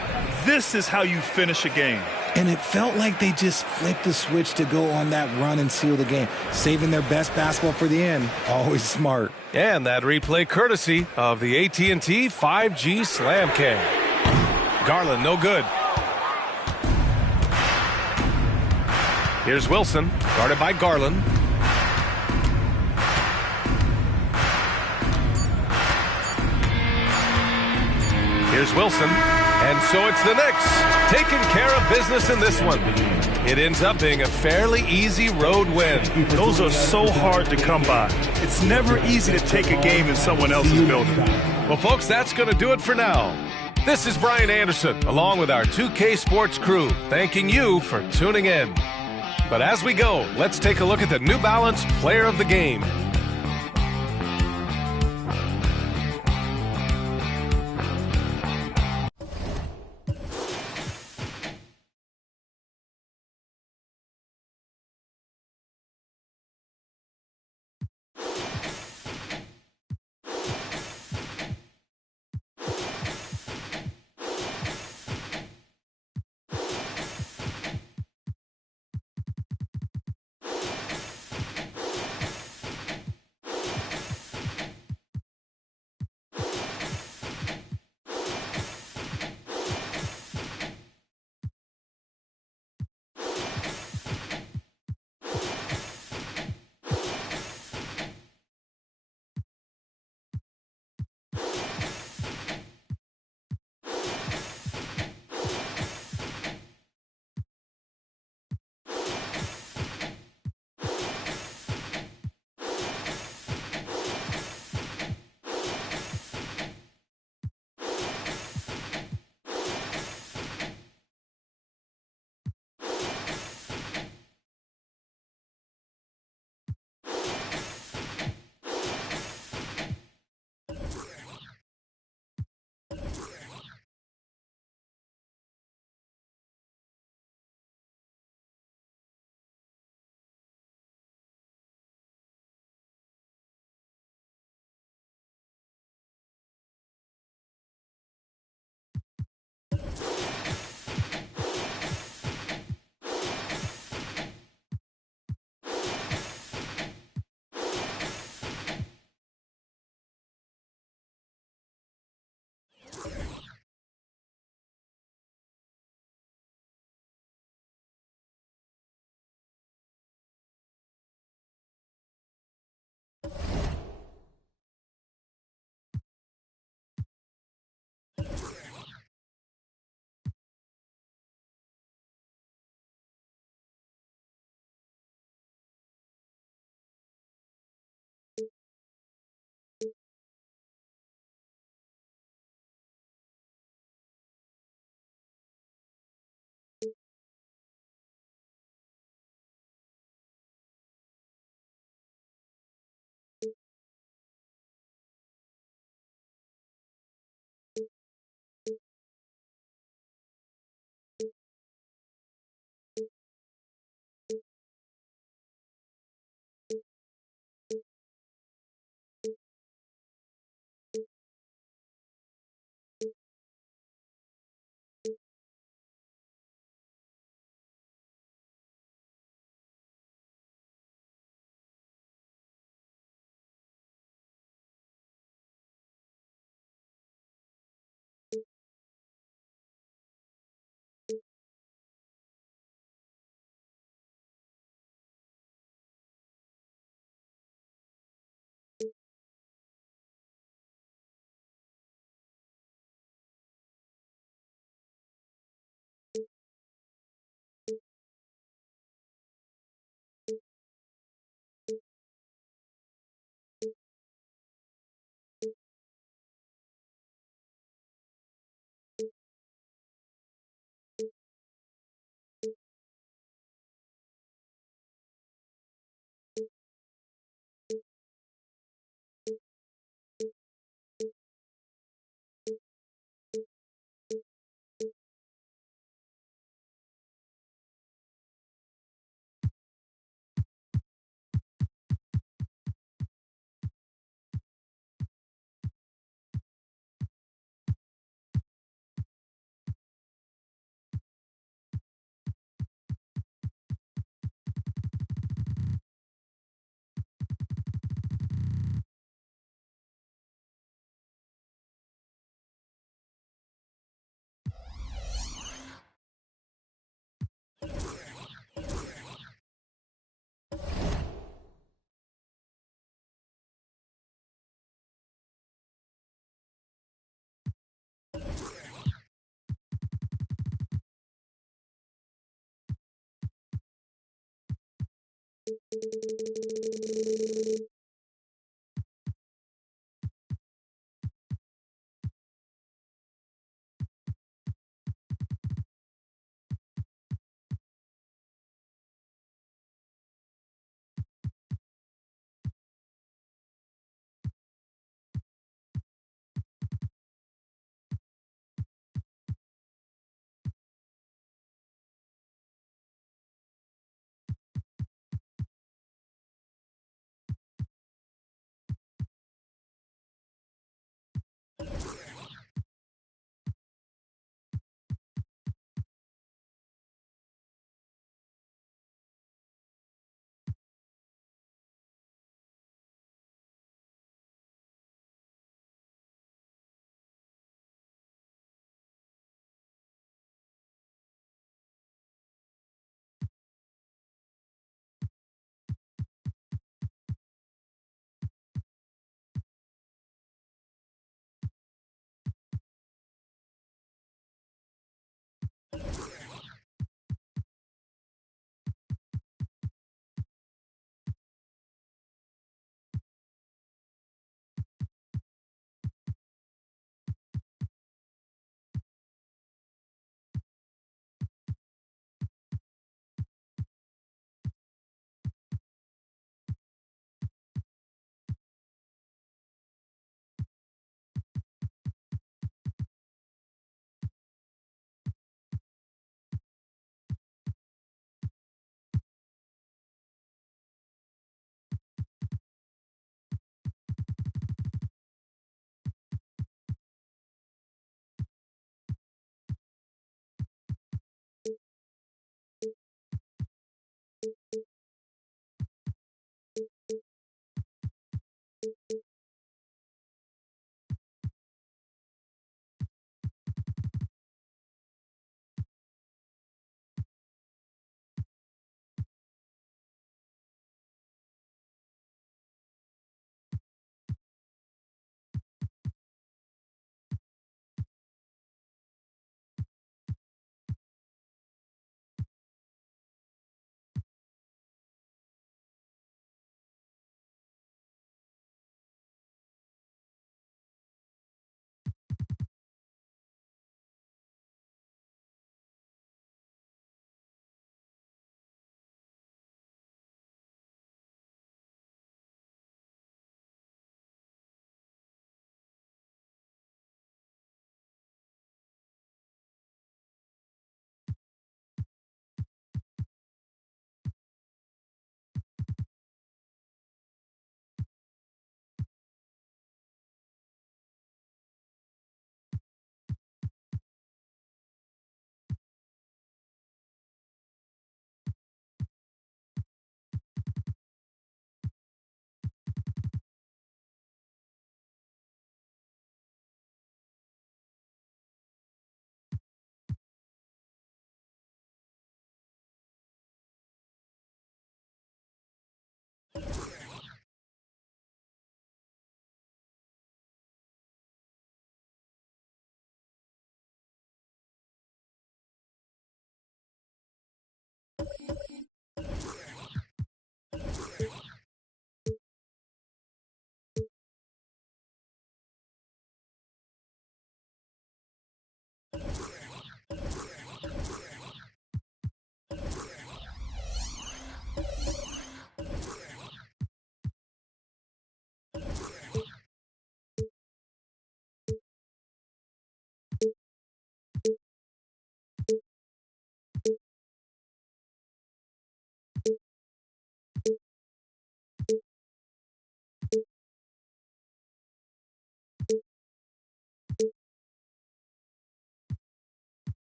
This is how you finish a game. And it felt like they just flipped the switch to go on that run and seal the game. Saving their best basketball for the end. Always smart. And that replay courtesy of the AT&T 5G Slam King. Garland, no good. Here's Wilson, guarded by Garland. Here's Wilson. And so it's the Knicks taking care of business in this one. It ends up being a fairly easy road win. Those are so hard to come by. It's never easy to take a game in someone else's building. Well, folks, that's going to do it for now. This is Brian Anderson, along with our 2K Sports crew, thanking you for tuning in. But as we go, let's take a look at the New Balance Player of the Game.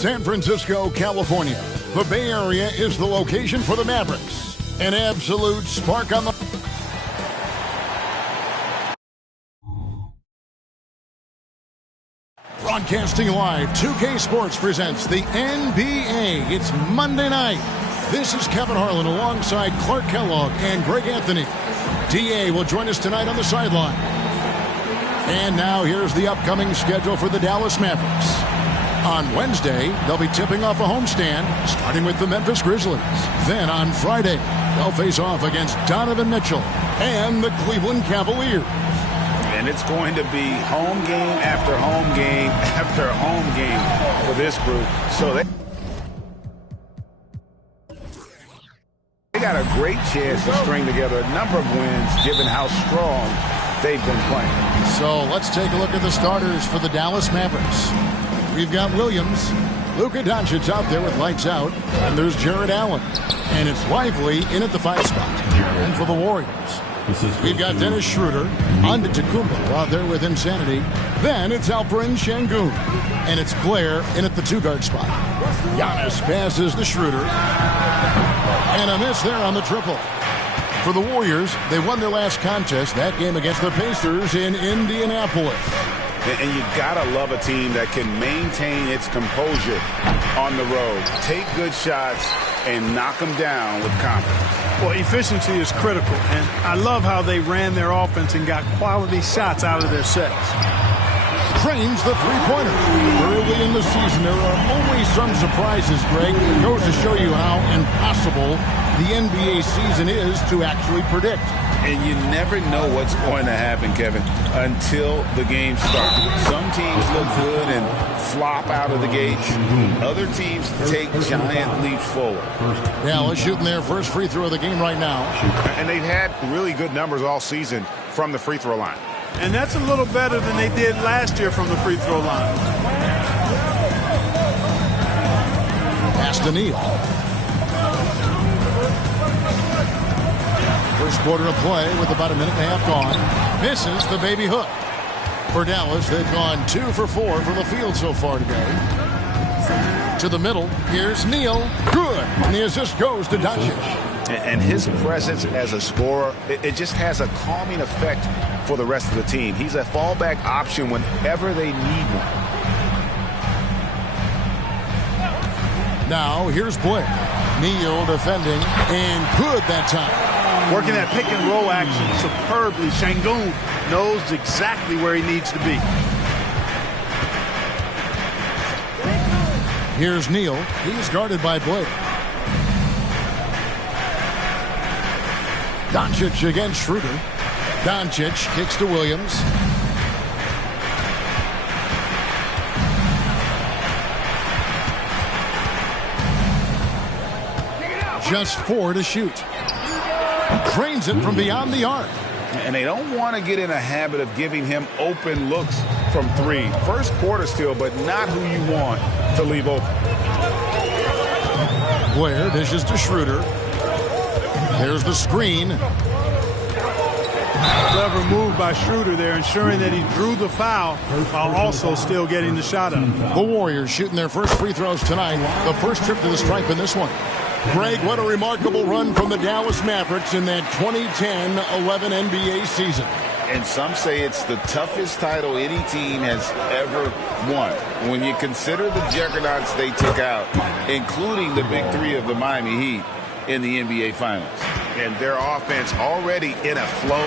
San Francisco, California. The Bay Area is the location for the Mavericks. An absolute spark on the... Broadcasting live, 2K Sports presents the NBA. It's Monday night. This is Kevin Harlan alongside Clark Kellogg and Greg Anthony. DA will join us tonight on the sideline. And now here's the upcoming schedule for the Dallas Mavericks. On Wednesday, they'll be tipping off a homestand, starting with the Memphis Grizzlies. Then on Friday, they'll face off against Donovan Mitchell and the Cleveland Cavaliers. And it's going to be home game after home game after home game for this group. So they got a great chance to string together a number of wins given how strong they've been playing. So let's take a look at the starters for the Dallas Mavericks. We've got Williams, Luka Doncic out there with lights out, and there's Jared Allen. And it's Lively in at the 5 spot. And for the Warriors, we've got Dennis Schroeder, Antetokounmpo out there with Insanity. Then it's Alperen Şengün, and it's Blair in at the 2-guard spot. Giannis passes to Schroeder, and a miss there on the triple. For the Warriors, they won their last contest, that game against the Pacers in Indianapolis. And you gotta love a team that can maintain its composure on the road, take good shots, and knock them down with confidence. Well, efficiency is critical, and I love how they ran their offense and got quality shots out of their sets. Trains the three-pointer. Early in the season, there are always some surprises, Greg. It goes to show you how impossible the NBA season is to actually predict. And you never know what's going to happen, Kevin, until the game starts. Some teams look good and flop out of the gates. Other teams take giant leaps forward. Dallas shooting their first free throw of the game right now. And they've had really good numbers all season from the free throw line. And that's a little better than they did last year from the free throw line. Pass to Neal. First quarter of play with about a minute and a half gone. Misses the baby hook. For Dallas, they've gone 2 for 4 from the field so far today. To the middle, here's Neal. Good. And the assist goes to Doncic. And his presence as a scorer, it just has a calming effect for the rest of the team. He's a fallback option whenever they need one. Now, here's Blair. Neal defending, and good that time. Working that pick and roll action superbly. Şengün knows exactly where he needs to be. Here's Neal. He's guarded by Blair. Doncic against Schroeder. Doncic kicks to Williams. Just 4 to shoot. Cranes it from beyond the arc. And they don't want to get in a habit of giving him open looks from 3. First quarter still, but not who you want to leave open. Blair dishes to Schroeder. There's the screen. Clever move by Schroeder there, ensuring that he drew the foul while also still getting the shot up. The Warriors shooting their first free throws tonight. The first trip to the stripe in this one. Greg, what a remarkable run from the Dallas Mavericks in that 2010-11 NBA season. And some say it's the toughest title any team has ever won. When you consider the juggernauts they took out, including the big three of the Miami Heat in the NBA Finals. And their offense already in a flow.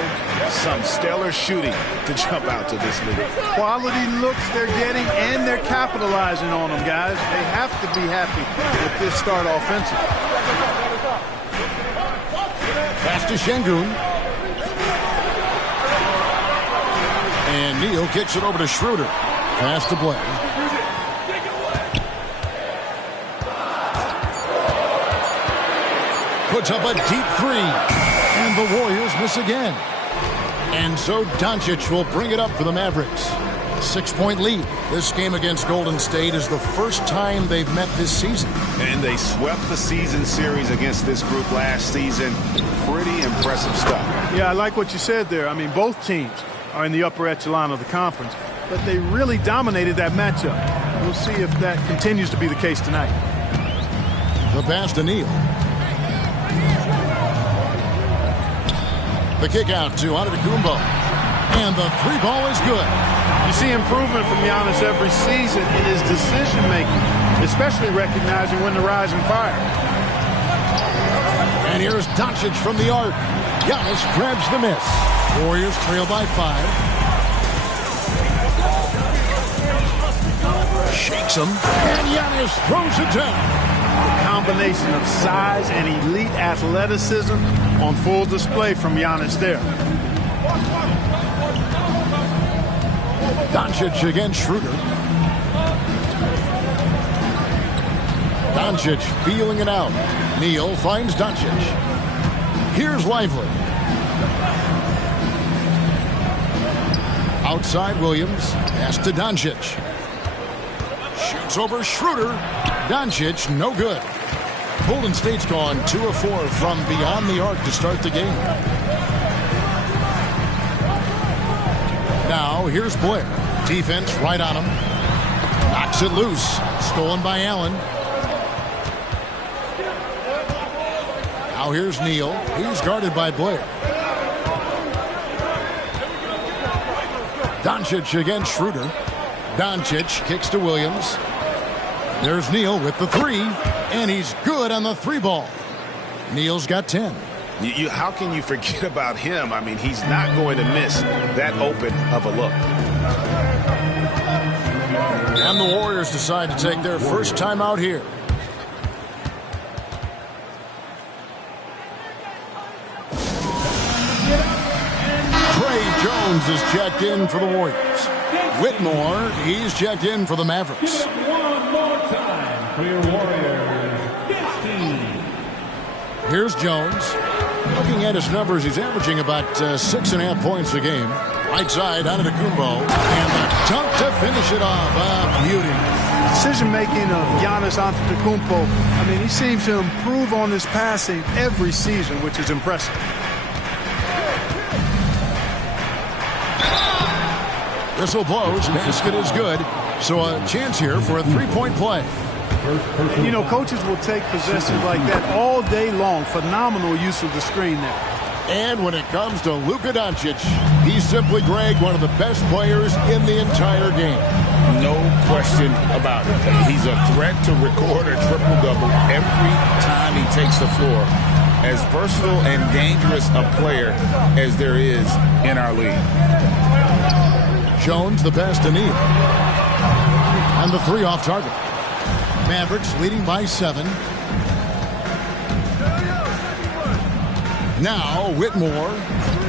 Some stellar shooting to jump out to this league. Quality looks they're getting, and they're capitalizing on them, guys. They have to be happy with this start offensively. Pass to Şengün. And Neal kicks it over to Schroeder. Pass to Blair. Puts up a deep three. And the Warriors miss again. And so Doncic will bring it up for the Mavericks. 6-point lead. This game against Golden State is the first time they've met this season. And they swept the season series against this group last season. Pretty impressive stuff. Yeah, I like what you said there. I mean, both teams are in the upper echelon of the conference, but they really dominated that matchup. We'll see if that continues to be the case tonight. The pass to Neal. The kick out to Antetokounmpo. And the three ball is good. You see improvement from Giannis every season in his decision-making, especially recognizing when to rise and fire. And here's Doncic from the arc. Giannis grabs the miss. Warriors trail by 5. Shakes him. And Giannis throws it down. The combination of size and elite athleticism on full display from Giannis there. Doncic against Schroeder. Doncic feeling it out. Neal finds Doncic. Here's Lively. Outside Williams. Pass to Doncic. Shoots over Schroeder. Doncic, no good. Golden State's gone 2 of 4 from beyond the arc to start the game. Now, here's Blair. Defense right on him. Knocks it loose. Stolen by Allen. Now here's Neal. He's guarded by Blair. Doncic against Schroeder. Doncic kicks to Williams. There's Neal with the three, and he's good on the three ball. Neal's got 10. How can you forget about him? I mean, he's not going to miss that open of a look. And the Warriors decide to take their first time out here. Trey Jones is checked in for the Warriors. Whitmore, he's checked in for the Mavericks. One more time for your Warriors. 15. Here's Jones. Looking at his numbers, he's averaging about 6.5 points a game. Right side, Antetokounmpo. And the dunk to finish it off. Beauty. Decision-making of Giannis Antetokounmpo, I mean, he seems to improve on his passing every season, which is impressive. Whistle blows. Basket is good. So a chance here for a three-point play. And, you know, coaches will take possessions like that all day long. Phenomenal use of the screen there. And when it comes to Luka Doncic, he's simply, Greg, one of the best players in the entire game. No question about it. He's a threat to record a triple-double every time he takes the floor. As versatile and dangerous a player as there is in our league. Jones, the pass to Neal. And the three off target. Mavericks leading by 7. Now, Whitmore.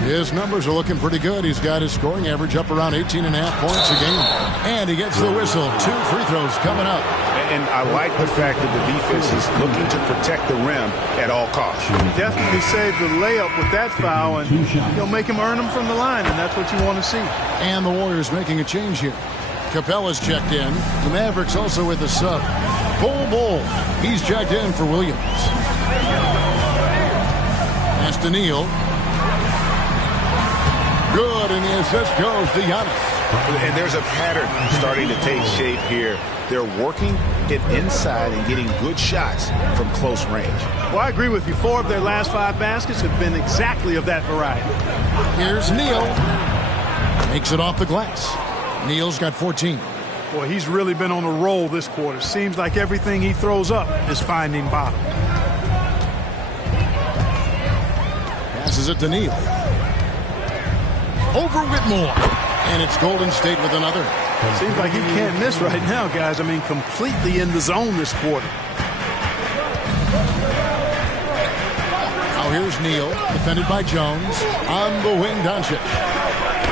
His numbers are looking pretty good. He's got his scoring average up around 18.5 points a game. And he gets the whistle. 2 free throws coming up. And I like the fact that the defense is looking to protect the rim at all costs. Definitely saved the layup with that foul, and he'll make him earn them from the line, and that's what you want to see. And the Warriors making a change here. Capella's checked in. The Mavericks also with a sub. Bull. He's checked in for Williams. Pass to Neal. Good, and the assist goes to Giannis. And there's a pattern starting to take shape here. They're working it inside and getting good shots from close range. Well, I agree with you. 4 of their last 5 baskets have been exactly of that variety. Here's Neal. Takes it off the glass. Neal's got 14. Boy, he's really been on a roll this quarter. Seems like everything he throws up is finding bottom. Passes it to Neal. Over Whitmore. And it's Golden State with another. Seems like he can't miss right now, guys. I mean, completely in the zone this quarter. Now here's Neal, defended by Jones. On the wing, Doncic.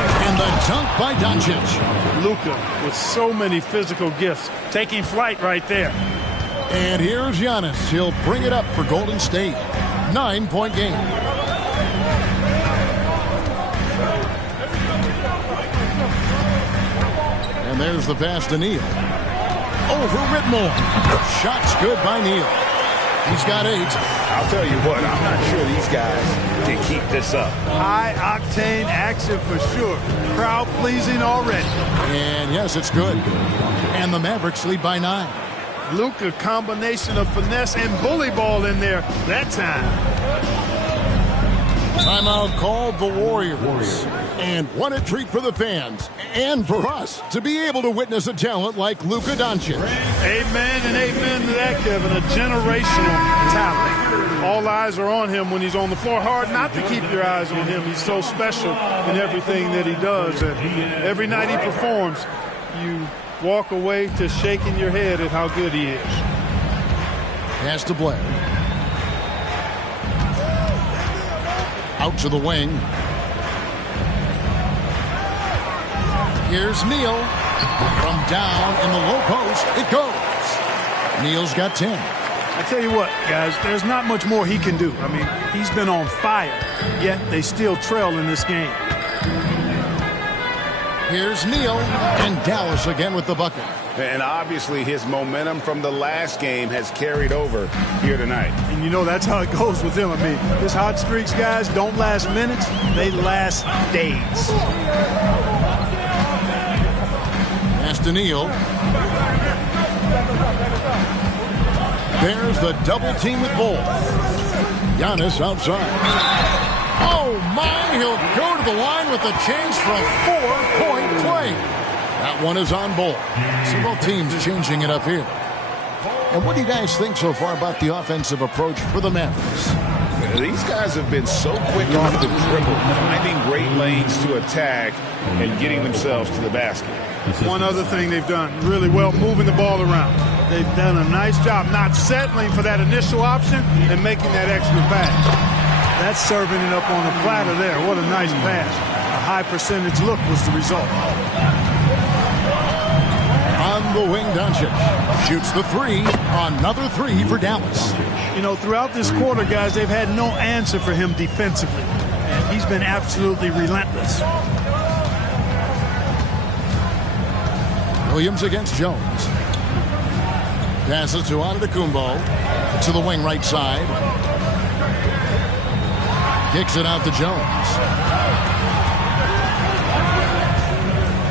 And the dunk by Doncic. Luka with so many physical gifts. Taking flight right there. And here's Giannis. He'll bring it up for Golden State. 9-point game. And there's the pass to Neal. Over Whitmore. Shot's good by Neal. He's got 8. I'll tell you what, I'm not sure these guys can keep this up. High-octane action for sure. Crowd-pleasing already. And yes, it's good. And the Mavericks lead by 9. Luka, combination of finesse and bully ball in there that time. Timeout called the Warriors. And what a treat for the fans and for us to be able to witness a talent like Luka Doncic. Amen and amen to that, Kevin. A generational talent. All eyes are on him when he's on the floor. Hard not to keep your eyes on him. He's so special in everything that he does. And every night he performs, you walk away to shaking your head at how good he is. Pass to Blair. Out to the wing. Here's Neal. From down in the low post, it goes. Neal's got 10. I tell you what, guys, there's not much more he can do. I mean, he's been on fire, yet they still trail in this game. Here's Neal, and Dallas again with the bucket. And obviously his momentum from the last game has carried over here tonight. And you know that's how it goes with him. I mean, his hot streaks, guys, don't last minutes. They last days. Pass to Neal. There's the double team with Bull. Giannis outside. Oh, my, he'll go to the line with a chance for a 4-point play. That one is on Bull. See both teams changing it up here. And what do you guys think so far about the offensive approach for the Mavericks? These guys have been so quick off the dribble, finding great lanes to attack and getting themselves to the basket. One other thing they've done really well, moving the ball around. They've done a nice job not settling for that initial option and making that extra pass. That's serving it up on a platter there. What a nice pass. A high percentage look was the result. On the wing, Doncic shoots the 3. Another 3 for Dallas. You know, throughout this quarter, guys, they've had no answer for him defensively. And he's been absolutely relentless. Williams against Jones. Passes to Antetokounmpo. To the wing right side. Kicks it out to Jones.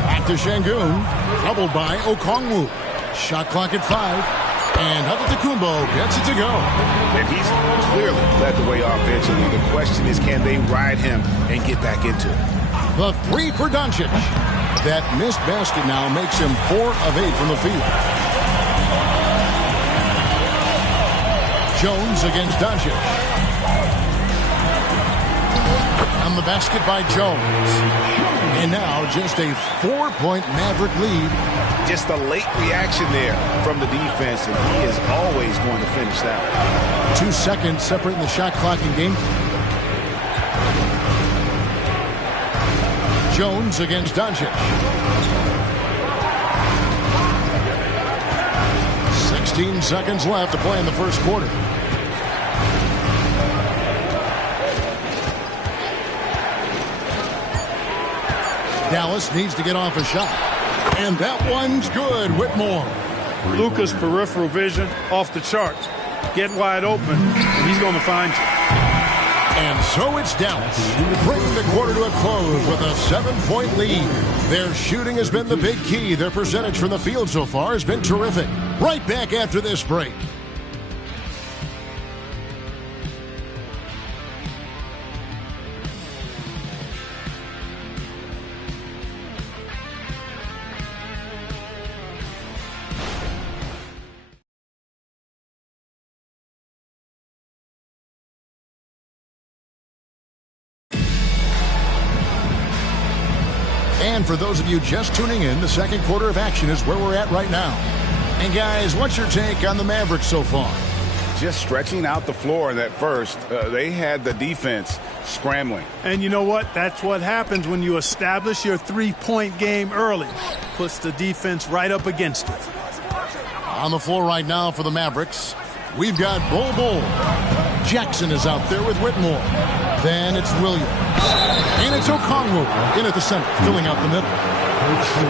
Back to Şengün. Doubled by Okongwu. Shot clock at 5. And Antetokounmpo gets it to go. And he's clearly led the way offensively. The question is, can they ride him and get back into it? The 3 for Doncic. That missed basket now makes him 4 of 8 from the field. Jones against Doncic. On the basket by Jones. And now just a 4-point Maverick lead. Just a late reaction there from the defense, and he is always going to finish that. 2 seconds separating the shot clock in game. Jones against Doncic. 16 seconds left to play in the first quarter. Dallas needs to get off a shot. And that one's good. Whitmore. Luka's peripheral vision off the charts. Get wide open, and he's going to find you. And so it's Dallas, bringing the quarter to a close with a 7-point lead. Their shooting has been the big key. Their percentage from the field so far has been terrific. Right back after this break. And for those of you just tuning in, the second quarter of action is where we're at right now. And guys, what's your take on the Mavericks so far? Just stretching out the floor in that first. They had the defense scrambling. And you know what? That's what happens when you establish your three-point game early. Puts the defense right up against it. On the floor right now for the Mavericks, we've got Bol. Jackson is out there with Whitmore. Then it's Williams. And it's Okongwu in at the center, filling out the middle.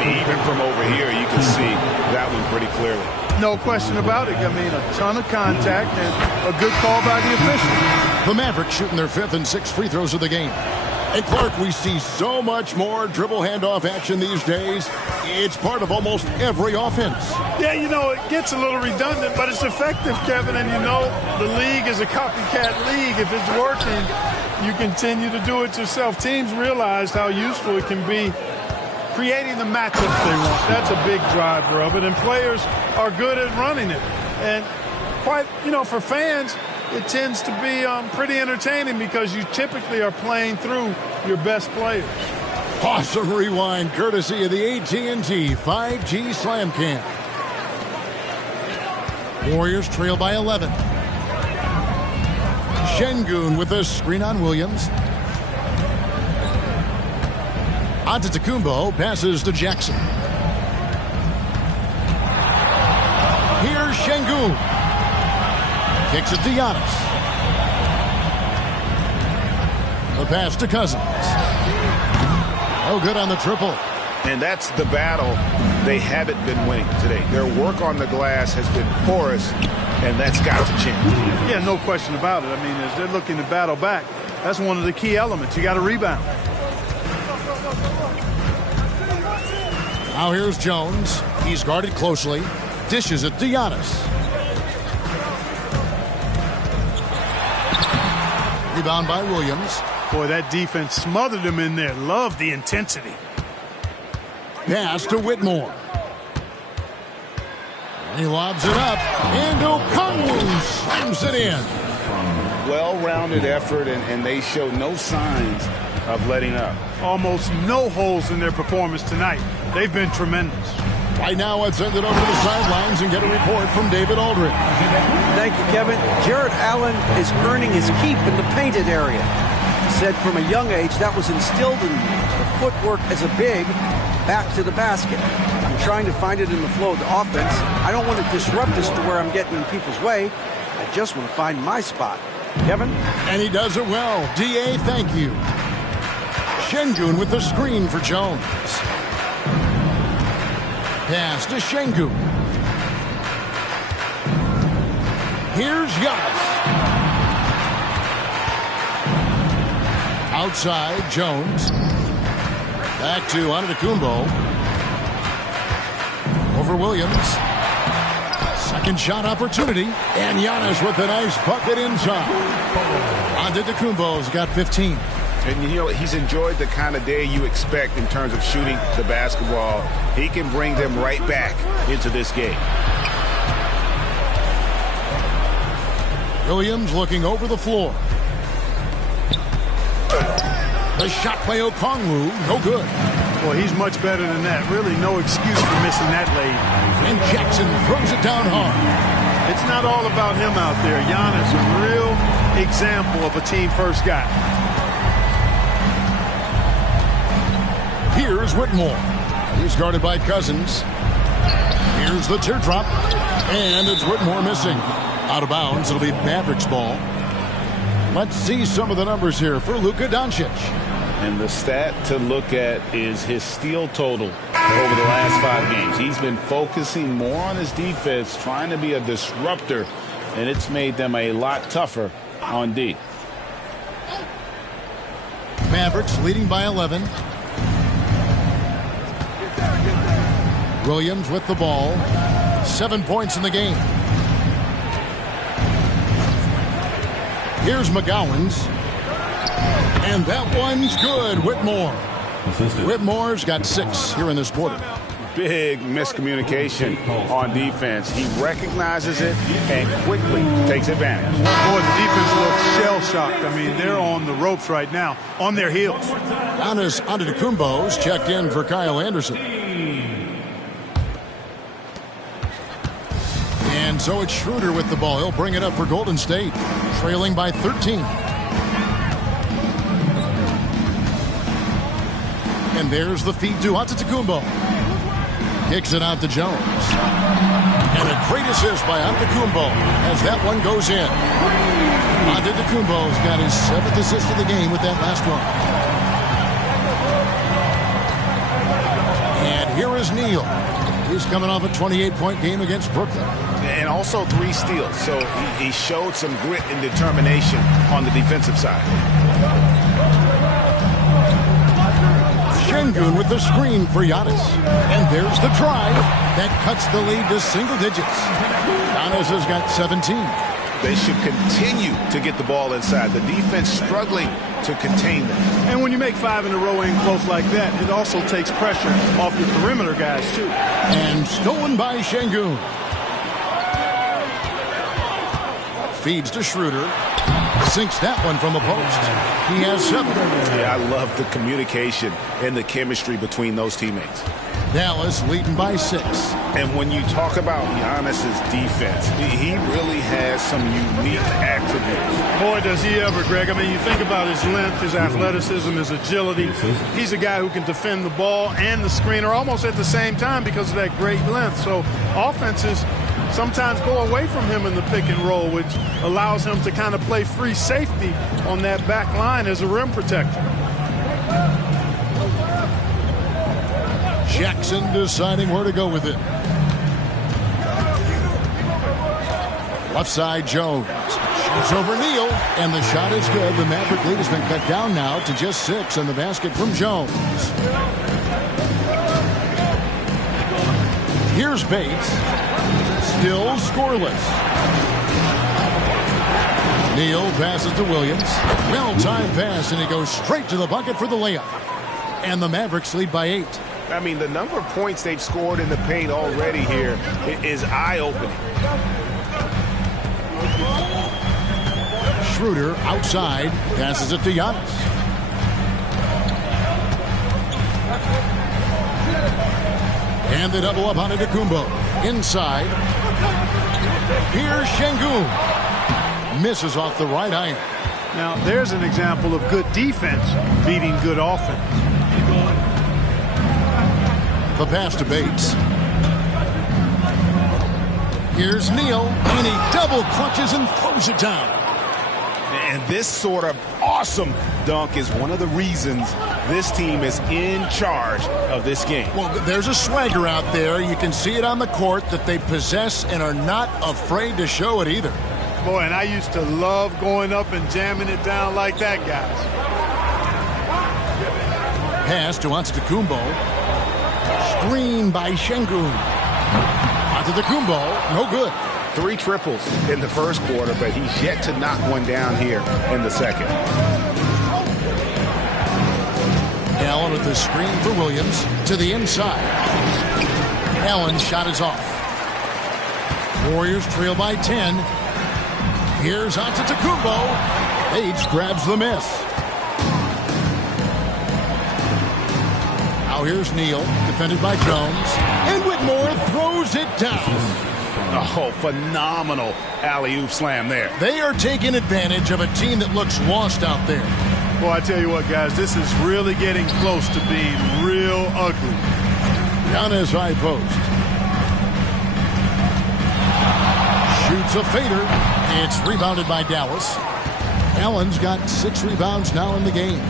Even from over here, you can see that one pretty clearly. No question about it. I mean, a ton of contact and a good call by the official. The Mavericks shooting their 5th and 6th free throws of the game. And Clark, we see so much more dribble handoff action these days. It's part of almost every offense. Yeah, you know, it gets a little redundant, but it's effective, Kevin. And you know, the league is a copycat league. If it's working, you continue to do it yourself. Teams realize how useful it can be creating the matchups they want. That's a big driver of it, and players are good at running it. And quite, you know, for fans, it tends to be pretty entertaining because you typically are playing through your best players. Awesome rewind, courtesy of the AT&T 5G Slam Cam. Warriors trail by 11. Şengün with a screen on Williams. Antetokounmpo passes to Jackson. Here's Şengün. Kicks it to Giannis. The pass to Cousins. No good on the triple. And that's the battle they haven't been winning today. Their work on the glass has been porous, and that's got to change. Yeah, no question about it. I mean, as they're looking to battle back, that's one of the key elements. You got to rebound. Now here's Jones. He's guarded closely. Dishes it to Giannis. Rebound by Williams. Boy, that defense smothered him in there. Love the intensity. Pass to Whitmore. He lobs it up. And Okongwu slams it in. Well-rounded effort, and they show no signs of letting up. Almost no holes in their performance tonight. They've been tremendous. Right now, let's send it over to the sidelines and get a report from David Aldridge. Thank you, Kevin. Jarrett Allen is earning his keep in the painted area. He said from a young age that was instilled in me. The footwork as a big, back to the basket. I'm trying to find it in the flow of the offense. I don't want to disrupt this to where I'm getting in people's way. I just want to find my spot. Kevin? And he does it well. D.A., thank you. Şengün with the screen for Jones. Pass to Şengün. Here's Giannis. Outside, Jones. Back to Antetokounmpo. Over Williams. Second shot opportunity. And Giannis with a nice bucket inside. Antetokounmpo's got 15. And, you know, he's enjoyed the kind of day you expect in terms of shooting the basketball. He can bring them right back into this game. Williams looking over the floor. The shot by Okongwu, no good. Well, he's much better than that. Really no excuse for missing that lane. And Jackson throws it down hard. It's not all about him out there. Giannis, a real example of a team-first guy. Here's Whitmore. He's guarded by Cousins. Here's the teardrop. And it's Whitmore missing. Out of bounds. It'll be Mavericks ball. Let's see some of the numbers here for Luka Doncic. And the stat to look at is his steal total over the last 5 games. He's been focusing more on his defense, trying to be a disruptor, and it's made them a lot tougher on D. Mavericks leading by 11. Williams with the ball. 7 points in the game. Here's McGowan's. And that one's good. Whitmore. Whitmore's got 6 here in this quarter. big miscommunication on defense. He recognizes it and quickly takes advantage. Boy, the defense looks shell-shocked. I mean, they're on the ropes right now, on their heels. Giannis Antetokounmpo's checked in for Kyle Anderson. And so it's Schroeder with the ball. He'll bring it up for Golden State, trailing by 13. And there's the feed to Antetokounmpo. Kicks it out to Jones. And a great assist by Antetokounmpo as that one goes in. Antetokounmpo's got his 7th assist of the game with that last one. And here is Neal. He's coming off a 28-point game against Brooklyn. And also 3 steals. So he showed some grit and determination on the defensive side. Şengün with the screen for Giannis. And there's the drive. That cuts the lead to single digits. Giannis has got 17. They should continue to get the ball inside. The defense struggling to contain them. And when you make 5 in a row in close like that, it also takes pressure off your perimeter guys, too. And stolen by Şengün. Feeds to Schroeder. Sinks that one from the post. He has 7. Yeah, I love the communication and the chemistry between those teammates. Dallas leading by 6. And when you talk about Giannis's defense, he really has some unique attributes. Boy, does he ever, Greg. I mean, you think about his length, his athleticism, his agility. He's a guy who can defend the ball and the screener almost at the same time because of that great length. So offenses sometimes go away from him in the pick and roll, which allows him to kind of play free safety on that back line as a rim protector. Jackson deciding where to go with it. Left side, Jones. Shoots over Neal, and the shot is good. The Maverick lead has been cut down now to just 6 in the basket from Jones. Here's Bates. Still scoreless. Neal passes to Williams. Well-timed pass, and he goes straight to the bucket for the layup. And the Mavericks lead by 8. I mean, the number of points they've scored in the paint already here is eye-opening. Schroeder outside, passes it to Giannis. And the double up on Antetokounmpo. Inside. Here's Şengün. Misses off the right iron. Now, there's an example of good defense beating good offense. The pass to Bates. Here's Neal, and he double clutches and throws it down. And this sort of awesome dunk is one of the reasons this team is in charge of this game. Well, there's a swagger out there. You can see it on the court that they possess and are not afraid to show it either. Boy, and I used to love going up and jamming it down like that, guys. Pass to Antetokounmpo. Screen by Şengün. Antetokounmpo, no good. 3 triples in the first quarter, but he's yet to knock one down here in the second. Allen with the screen for Williams to the inside. Allen's shot is off. Warriors trail by 10. Here's Antetokounmpo. Bates grabs the miss. Now here's Neal, defended by Jones. And Whitmore throws it down. Oh, phenomenal alley-oop slam there. They are taking advantage of a team that looks lost out there. Well, I tell you what, guys, this is really getting close to being real ugly. Giannis high post. Shoots a fader. It's rebounded by Dallas. Allen's got 6 rebounds now in the game.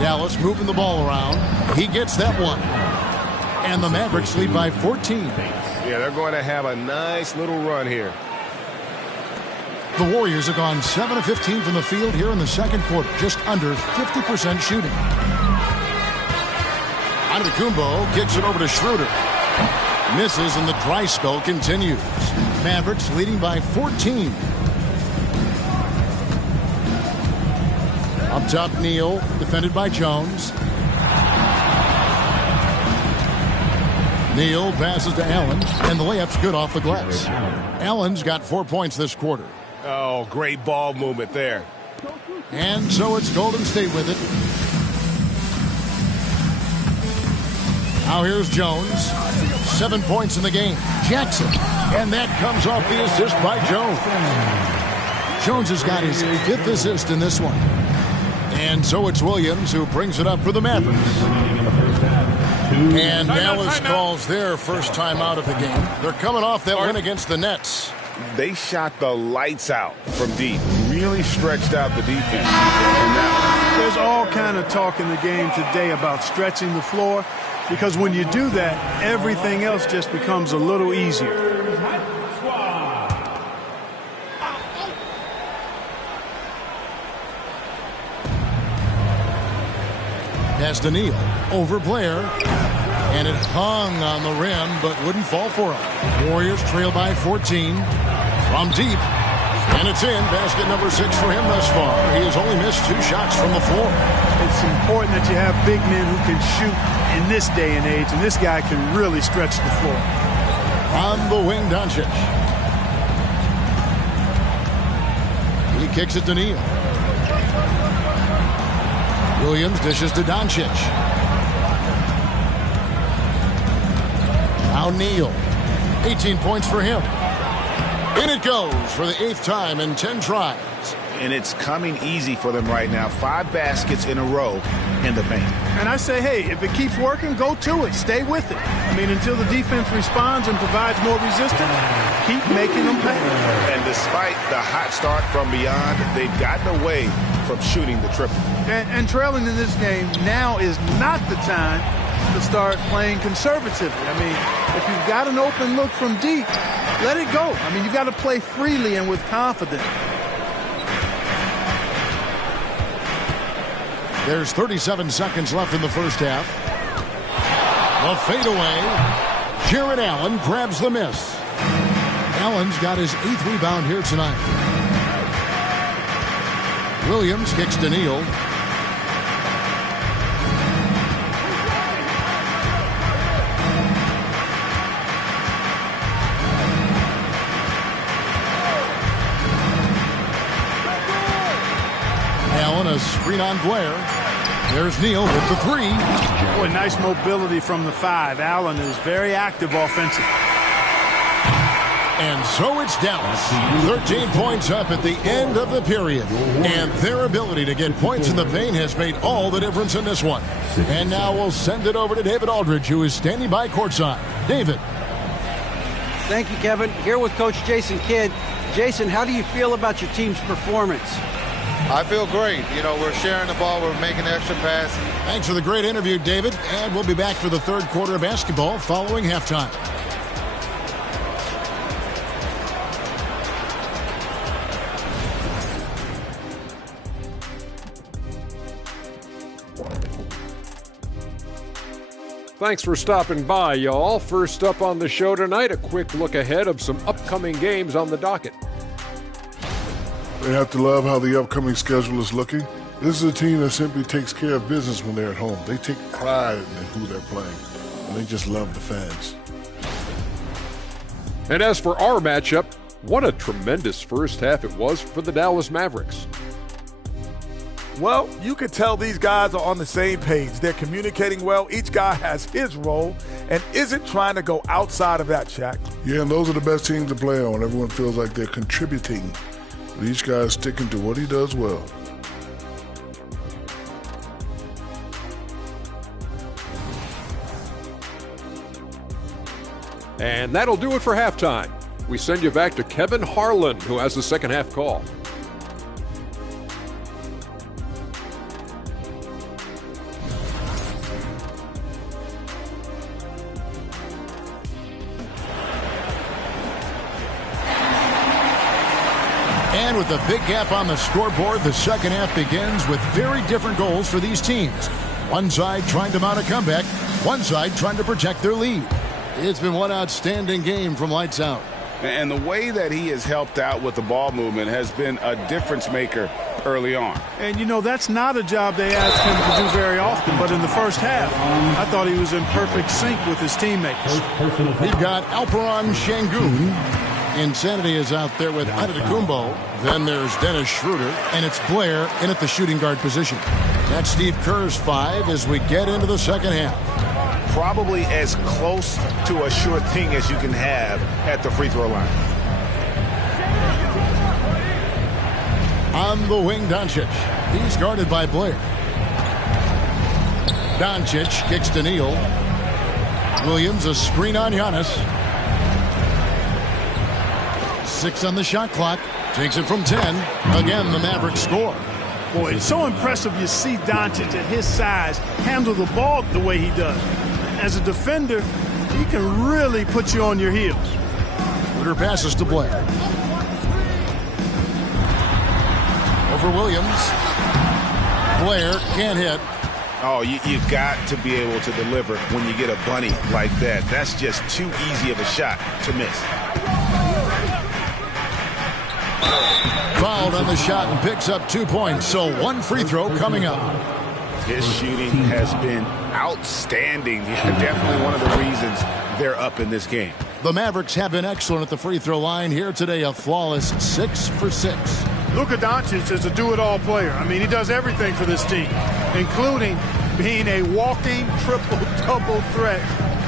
Dallas moving the ball around. He gets that one. And the Mavericks lead by 14. Yeah, they're going to have a nice little run here. The Warriors have gone 7 of 15 from the field here in the second quarter. Just under 50% shooting. Antetokounmpo kicks it over to Schroeder. Misses, and the dry spell continues. Mavericks leading by 14. Up top, Neal, defended by Jones. Neal passes to Allen, and the layup's good off the glass. Allen's got 4 points this quarter. Oh, great ball movement there. And so it's Golden State with it. Now here's Jones. 7 points in the game. Jackson. And that comes off the assist by Jones. Jones has got his 5th assist in this one. And so it's Williams who brings it up for the Mavericks. And Dallas calls their first time out of the game. They're coming off that win against the Nets. They shot the lights out from deep. Really stretched out the defense. There's all kind of talk in the game today about stretching the floor, because when you do that, everything else just becomes a little easier. Pass to Neal. Over Blair. And it hung on the rim, but wouldn't fall for him. Warriors trail by 14. From deep. And it's in. Basket number 6 for him thus far. He has only missed 2 shots from the floor. It's important that you have big men who can shoot in this day and age, and this guy can really stretch the floor. On the wing, Doncic. He kicks it to Neal. Williams dishes to Doncic. Now Neal. 18 points for him. In it goes for the 8th time in 10 tries. And it's coming easy for them right now. 5 baskets in a row in the paint. And I say, hey, if it keeps working, go to it. Stay with it. I mean, until the defense responds and provides more resistance, keep making them pay. And despite the hot start from beyond, they've gotten away from shooting the triple. And trailing in this game, now is not the time to start playing conservatively. I mean, if you've got an open look from deep, let it go. I mean, you've got to play freely and with confidence. There's 37 seconds left in the first half. The fadeaway. Jared Allen grabs the miss. Allen's got his 8th rebound here tonight. Williams kicks to Neal. Allen, a screen on Blair. There's Neal with the 3. Boy, nice mobility from the 5. Allen is very active offensively. And so it's Dallas. 13 points up at the end of the period. And their ability to get points in the paint has made all the difference in this one. And now we'll send it over to David Aldridge, who is standing by courtside. David. Thank you, Kevin. Here with Coach Jason Kidd. Jason, how do you feel about your team's performance? I feel great. You know, we're sharing the ball. We're making extra passes. Thanks for the great interview, David. And we'll be back for the 3rd quarter of basketball following halftime. Thanks for stopping by, y'all. First up on the show tonight, a quick look ahead of some upcoming games on the docket. They have to love how the upcoming schedule is looking. This is a team that simply takes care of business when they're at home. They take pride in who they're playing, and they just love the fans. And as for our matchup, what a tremendous first half it was for the Dallas Mavericks. Well, you can tell these guys are on the same page. They're communicating well. Each guy has his role and isn't trying to go outside of that, Shaq. Yeah, and those are the best teams to play on. Everyone feels like they're contributing. But each guy is sticking to what he does well. And that'll do it for halftime. We send you back to Kevin Harlan, who has the second half call. And with a big gap on the scoreboard, the second half begins with very different goals for these teams. One side trying to mount a comeback, one side trying to protect their lead. It's been one outstanding game from lights out. And the way that he has helped out with the ball movement has been a difference maker early on. And, you know, that's not a job they ask him to do very often. But in the first half, I thought he was in perfect sync with his teammates. We've got Alperon Şengün. Insanity is out there with Antetokounmpo. Then there's Dennis Schroeder. And it's Blair in at the shooting guard position. That's Steve Kerr's 5 as we get into the second half. Probably as close to a sure thing as you can have at the free throw line. On the wing, Doncic. He's guarded by Blair. Doncic kicks to Neal. Williams, a screen on Giannis. 6 on the shot clock. Takes it from 10. Again, the Mavericks score. Boy, it's so impressive you see Doncic at his size handle the ball the way he does. As a defender, he can really put you on your heels. Schroeder passes to Blair. Over Williams. Blair can't hit. Oh, you've got to be able to deliver when you get a bunny like that. That's just too easy of a shot to miss. Fouled on the shot and picks up 2 points. So 1 free throw coming up. His shooting has been outstanding. Definitely one of the reasons they're up in this game. The Mavericks have been excellent at the free throw line here today. A flawless 6 for 6. Luka Doncic is a do-it-all player. I mean, he does everything for this team, including being a walking triple-double threat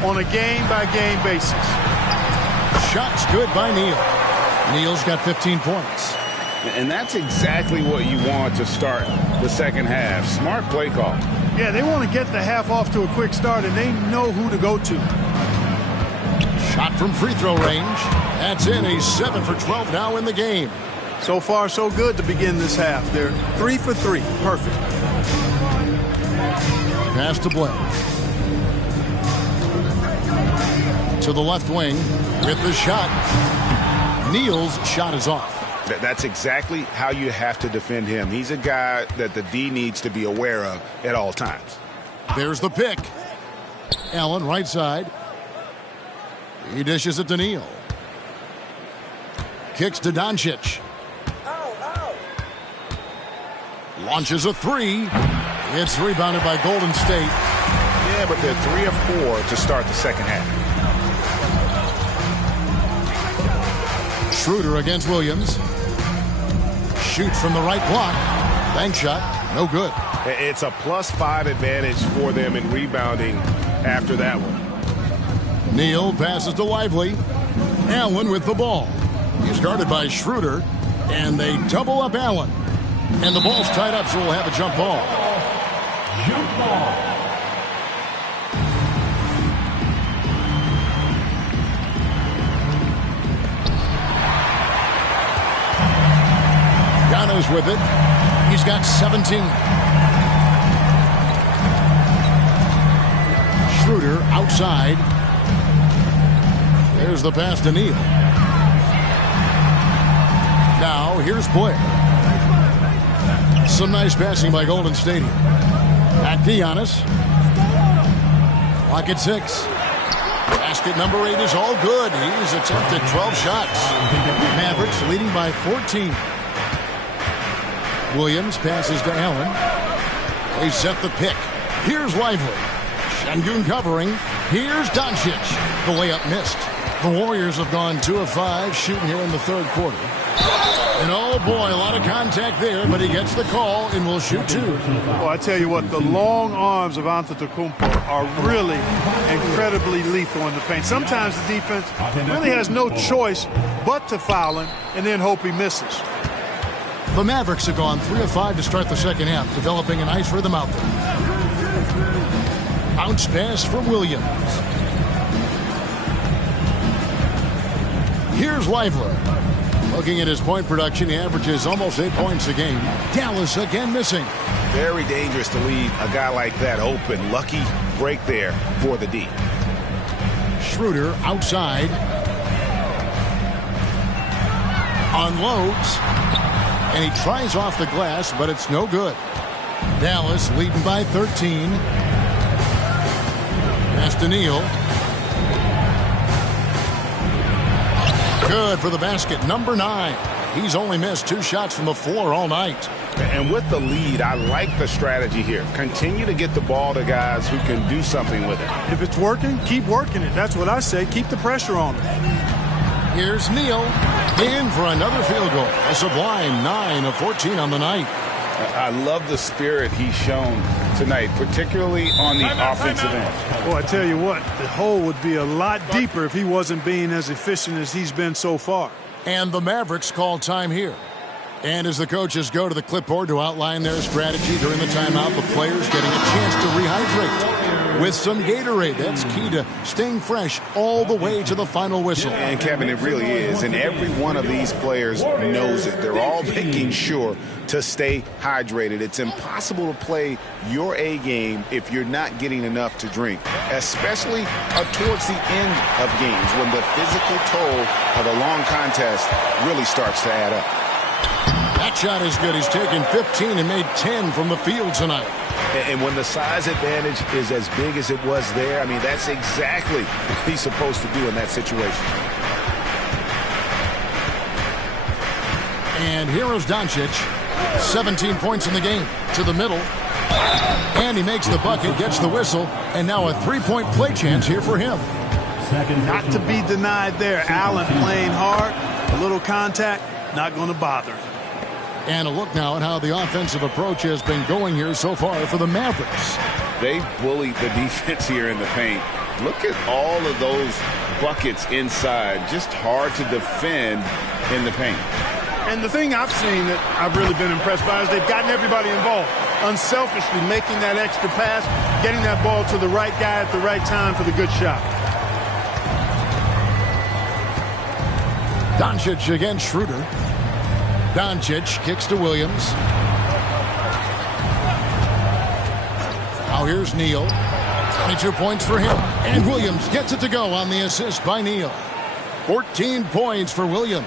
on a game-by-game basis. Shots good by Neal. Neal's got 15 points. And that's exactly what you want to start the second half. Smart play call. Yeah, they want to get the half off to a quick start, and they know who to go to. Shot from free throw range. That's in. He's 7 for 12 now in the game. So far, so good to begin this half. They're 3 for 3. Perfect. Pass to Blair. To the left wing with the shot. Neal's shot is off. That's exactly how you have to defend him. He's a guy that the D needs to be aware of at all times. There's the pick. Allen, right side. He dishes it to Neal. Kicks to Doncic. Launches a 3. It's rebounded by Golden State. Yeah, but they're 3 of 4 to start the second half. Schroeder against Williams. Shoots from the right block. Bank shot. No good. It's a +5 advantage for them in rebounding after that one. Neal passes to Lively. Allen with the ball. He's guarded by Schroeder. And they double up Allen. And the ball's tied up, so we'll have a jump ball. Jump ball. Giannis with it. He's got 17. Schroeder outside. There's the pass to Neal. Now here's Blair. Some nice passing by Golden State. Back to Giannis. Clock at 6. Basket number 8 is all good. He's attempted 12 shots. Mavericks leading by 14. Williams passes to Allen. They set the pick. Here's Lively. Şengün covering. Here's Doncic. The layup missed. The Warriors have gone 2 of 5 shooting here in the third quarter. And oh boy, a lot of contact there, but he gets the call and will shoot 2. Well, I tell you what, the long arms of Antetokounmpo are really incredibly lethal in the paint. Sometimes the defense really has no choice but to foul him and then hope he misses. The Mavericks have gone 3 of 5 to start the second half, developing a nice rhythm out there. Bounce pass for Williams. Here's Lively. Looking at his point production, he averages almost 8 points a game. Dallas again missing. Very dangerous to leave a guy like that open. Lucky break there for the D. Schroeder outside. Unloads. And he tries off the glass, but it's no good. Dallas leading by 13. Pass to Neal. Good for the basket. Number 9. He's only missed 2 shots from the floor all night. And with the lead, I like the strategy here. Continue to get the ball to guys who can do something with it. If it's working, keep working it. That's what I say. Keep the pressure on him. Here's Neal in for another field goal. A sublime 9 of 14 on the night. I love the spirit he's shown tonight, particularly on the offensive end. Boy, I tell you what, the hole would be a lot deeper if he wasn't being as efficient as he's been so far. And the Mavericks call time here. And as the coaches go to the clipboard to outline their strategy during the timeout, the players getting a chance to rehydrate with some Gatorade. That's key to staying fresh all the way to the final whistle. And Kevin, it really is. And every one of these players knows it. They're all making sure to stay hydrated. It's impossible to play your A game if you're not getting enough to drink, especially towards the end of games when the physical toll of a long contest really starts to add up. That shot is good. He's taken 15 and made 10 from the field tonight. And when the size advantage is as big as it was there, I mean, that's exactly what he's supposed to do in that situation. And here's Doncic. 17 points in the game. To the middle. And he makes the bucket, gets the whistle, and now a 3-point play chance here for him. Not to be denied there. Allen playing hard. A little contact, not going to bother him. And a look now at how the offensive approach has been going here so far for the Mavericks. They bullied the defense here in the paint. Look at all of those buckets inside. Just hard to defend in the paint. And the thing I've seen that I've really been impressed by is they've gotten everybody involved. Unselfishly making that extra pass, getting that ball to the right guy at the right time for the good shot. Doncic against Schroeder. Doncic kicks to Williams. Now here's Neal. 22 points for him. And Williams gets it to go on the assist by Neal. 14 points for Williams.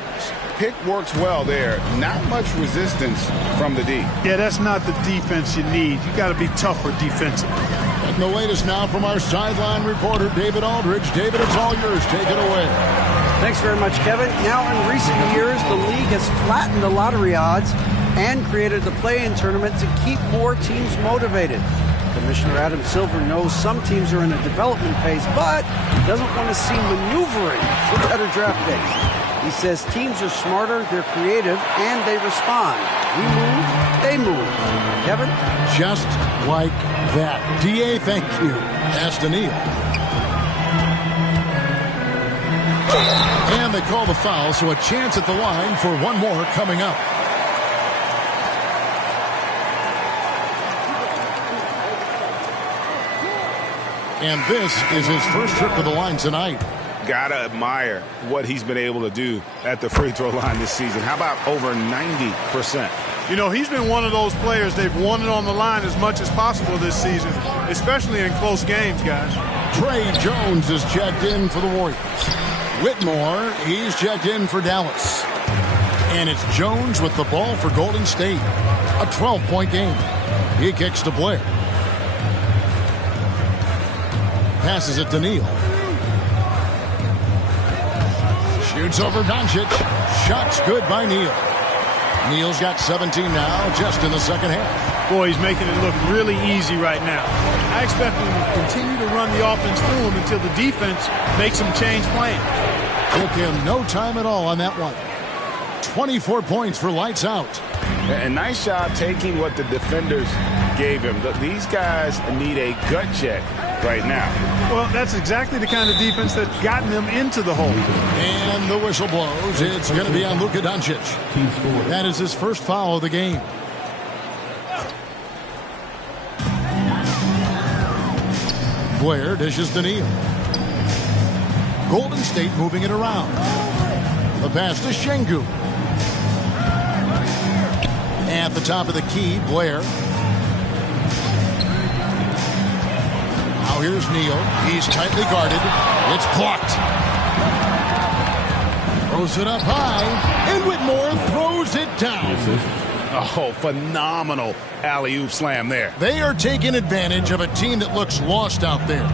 Pick works well there. Not much resistance from the D. Yeah, that's not the defense you need. You got to be tougher defensively. And the latest now from our sideline reporter, David Aldridge. David, it's all yours. Take it away. Thanks very much, Kevin. Now, in recent years, the league has flattened the lottery odds and created the play-in tournament to keep more teams motivated. Commissioner Adam Silver knows some teams are in a development phase, but doesn't want to see maneuvering for better draft picks. He says teams are smarter, they're creative, and they respond. We move, they move. Kevin? Just like that. D.A., thank you. Ask Neal. And they call the foul, so a chance at the line for one more coming up. And this is his first trip to the line tonight. Gotta admire what he's been able to do at the free throw line this season. How about over 90%? You know, he's been one of those players they've wanted on the line as much as possible this season, especially in close games, guys. Trey Jones is checked in for the Warriors. Whitmore, he's checked in for Dallas. And it's Jones with the ball for Golden State. A 12-point game. He kicks to Blair. Passes it to Neal. Shoots over Doncic. Shots good by Neal. Neal's got 17 now, just in the second half. Boy, he's making it look really easy right now. I expect him to continue to run the offense through him until the defense makes him change plans. Took him no time at all on that one. 24 points for lights out. A nice job taking what the defenders gave him. These guys need a gut check right now. Well, that's exactly the kind of defense that's gotten them into the hole. And the whistle blows. It's going to be on Luka Doncic. That is his first foul of the game. Blair dishes to Neal. Golden State moving it around. The pass to Şengün. At the top of the key, Blair. Now here's Neal. He's tightly guarded. It's blocked. Throws it up high. And Whitmore throws it down. Oh, phenomenal alley-oop slam there. They are taking advantage of a team that looks lost out there.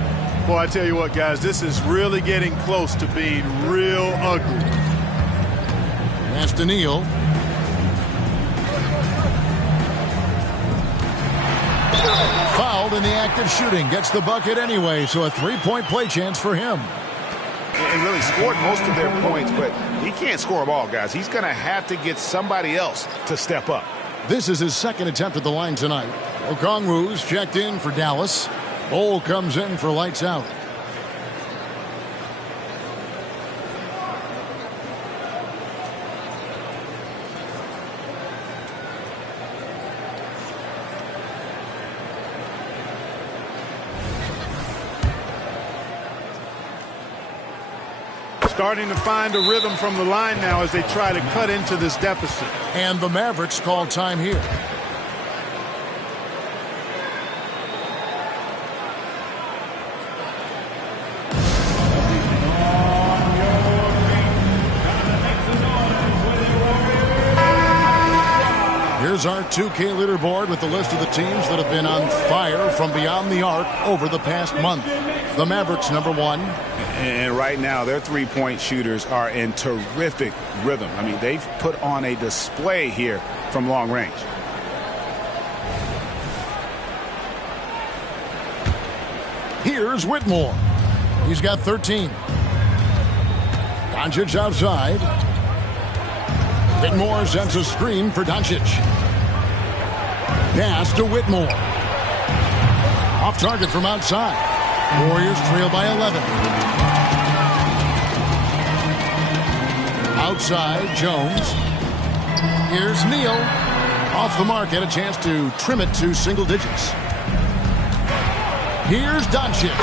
Boy, I tell you what, guys, this is really getting close to being real ugly. Pass to Neal. Fouled in the act of shooting. Gets the bucket anyway, so a three-point play chance for him. And really scored most of their points, but he can't score them all, guys. He's going to have to get somebody else to step up. This is his second attempt at the line tonight. Okongwu's checked in for Dallas. Bol comes in for lights out. Starting to find a rhythm from the line now as they try to cut into this deficit. And the Mavericks call time here. Here's our 2K leaderboard with the list of the teams that have been on fire from beyond the arc over the past month. The Mavericks, number 1. And right now, their three-point shooters are in terrific rhythm. I mean, they've put on a display here from long range. Here's Whitmore. He's got 13. Doncic outside. Whitmore sends a screen for Doncic. Pass to Whitmore. Off target from outside. Warriors trail by 11. Outside, Jones. Here's Neal. Off the mark, had a chance to trim it to single digits. Here's Doncic.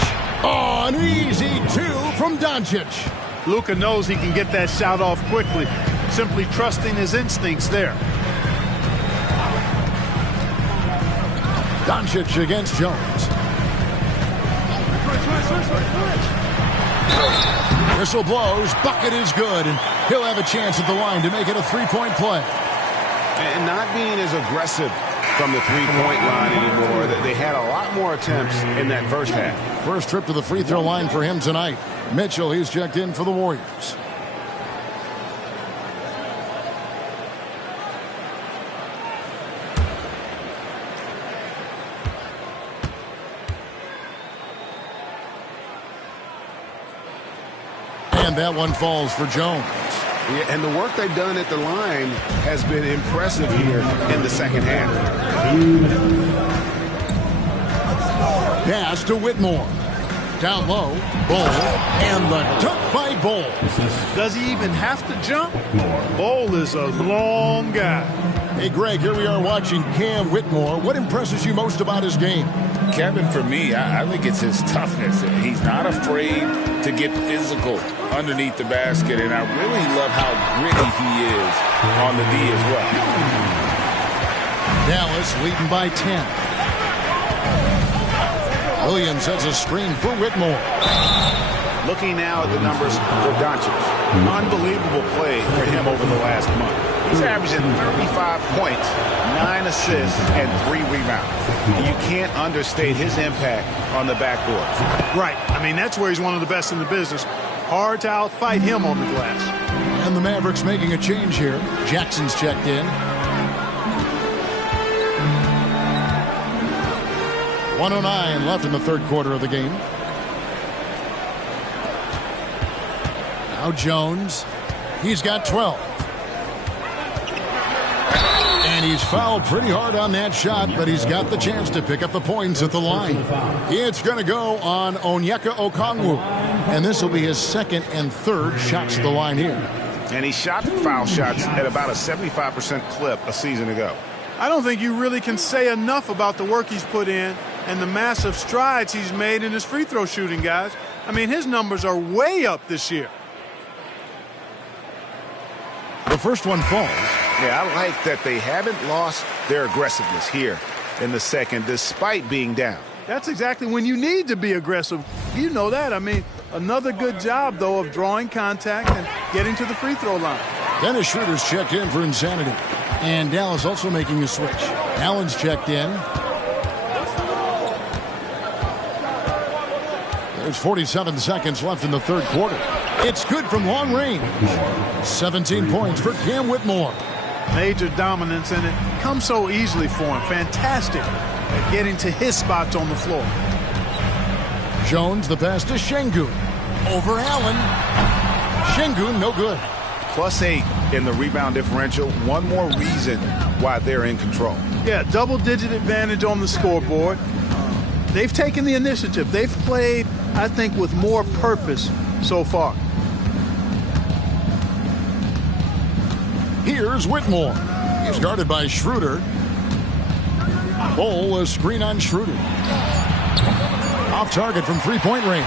Oh, an easy 2 from Doncic. Luka knows he can get that shot off quickly, simply trusting his instincts there. Doncic against Jones. Whistle blows, bucket is good, and he'll have a chance at the line to make it a three-point play. And not being as aggressive from the three-point line anymore. They had a lot more attempts in that first half. First trip to the free throw line for him tonight. Mitchell, he's checked in for the Warriors. And that one falls for Jones. Yeah, and the work they've done at the line has been impressive here in the second half. Pass to Whitmore. Down low, Bol, and the dunk by Bol. Does he even have to jump? Bol is a long guy. Hey, Greg, here we are watching Cam Whitmore. What impresses you most about his game? Kevin, for me, I think it's his toughness. He's not afraid to get physical underneath the basket, and I really love how gritty he is on the D as well. Dallas leading by 10. Williams has a screen for Whitmore. Looking now at the numbers for Doncic. Unbelievable play for him over the last month. He's averaging 35 points, 9 assists, and 3 rebounds. You can't understate his impact on the backboard. Right. I mean, that's where he's one of the best in the business. Hard to outfight him on the glass. And the Mavericks making a change here. Jackson's checked in. 1:09 left in the third quarter of the game. Now Jones. He's got 12. And he's fouled pretty hard on that shot, but he's got the chance to pick up the points at the line. It's going to go on Onyeka Okongwu. And this will be his second and third shots at the line here. And he shot foul shots at about a 75% clip a season ago. I don't think you really can say enough about the work he's put in and the massive strides he's made in his free throw shooting, guys. I mean, his numbers are way up this year. The first one falls. Yeah, I like that they haven't lost their aggressiveness here in the second, despite being down. That's exactly when you need to be aggressive. You know that. I mean, another good job, though, of drawing contact and getting to the free throw line. Dennis Schroeder's checked in for insanity. And Dallas also making a switch. Allen's checked in. There's 47 seconds left in the third quarter. It's good from long range. 17 points for Cam Whitmore. Major dominance, and it comes so easily for him. Fantastic at getting to his spots on the floor. Jones, the pass to Şengün. Over Allen. Şengün, no good. +8 in the rebound differential. One more reason why they're in control. Yeah, double-digit advantage on the scoreboard. They've taken the initiative. They've played, I think, with more purpose so far. Here's Whitmore. He's guarded by Schroeder. Bol, a screen on Schroeder. Off target from three-point range.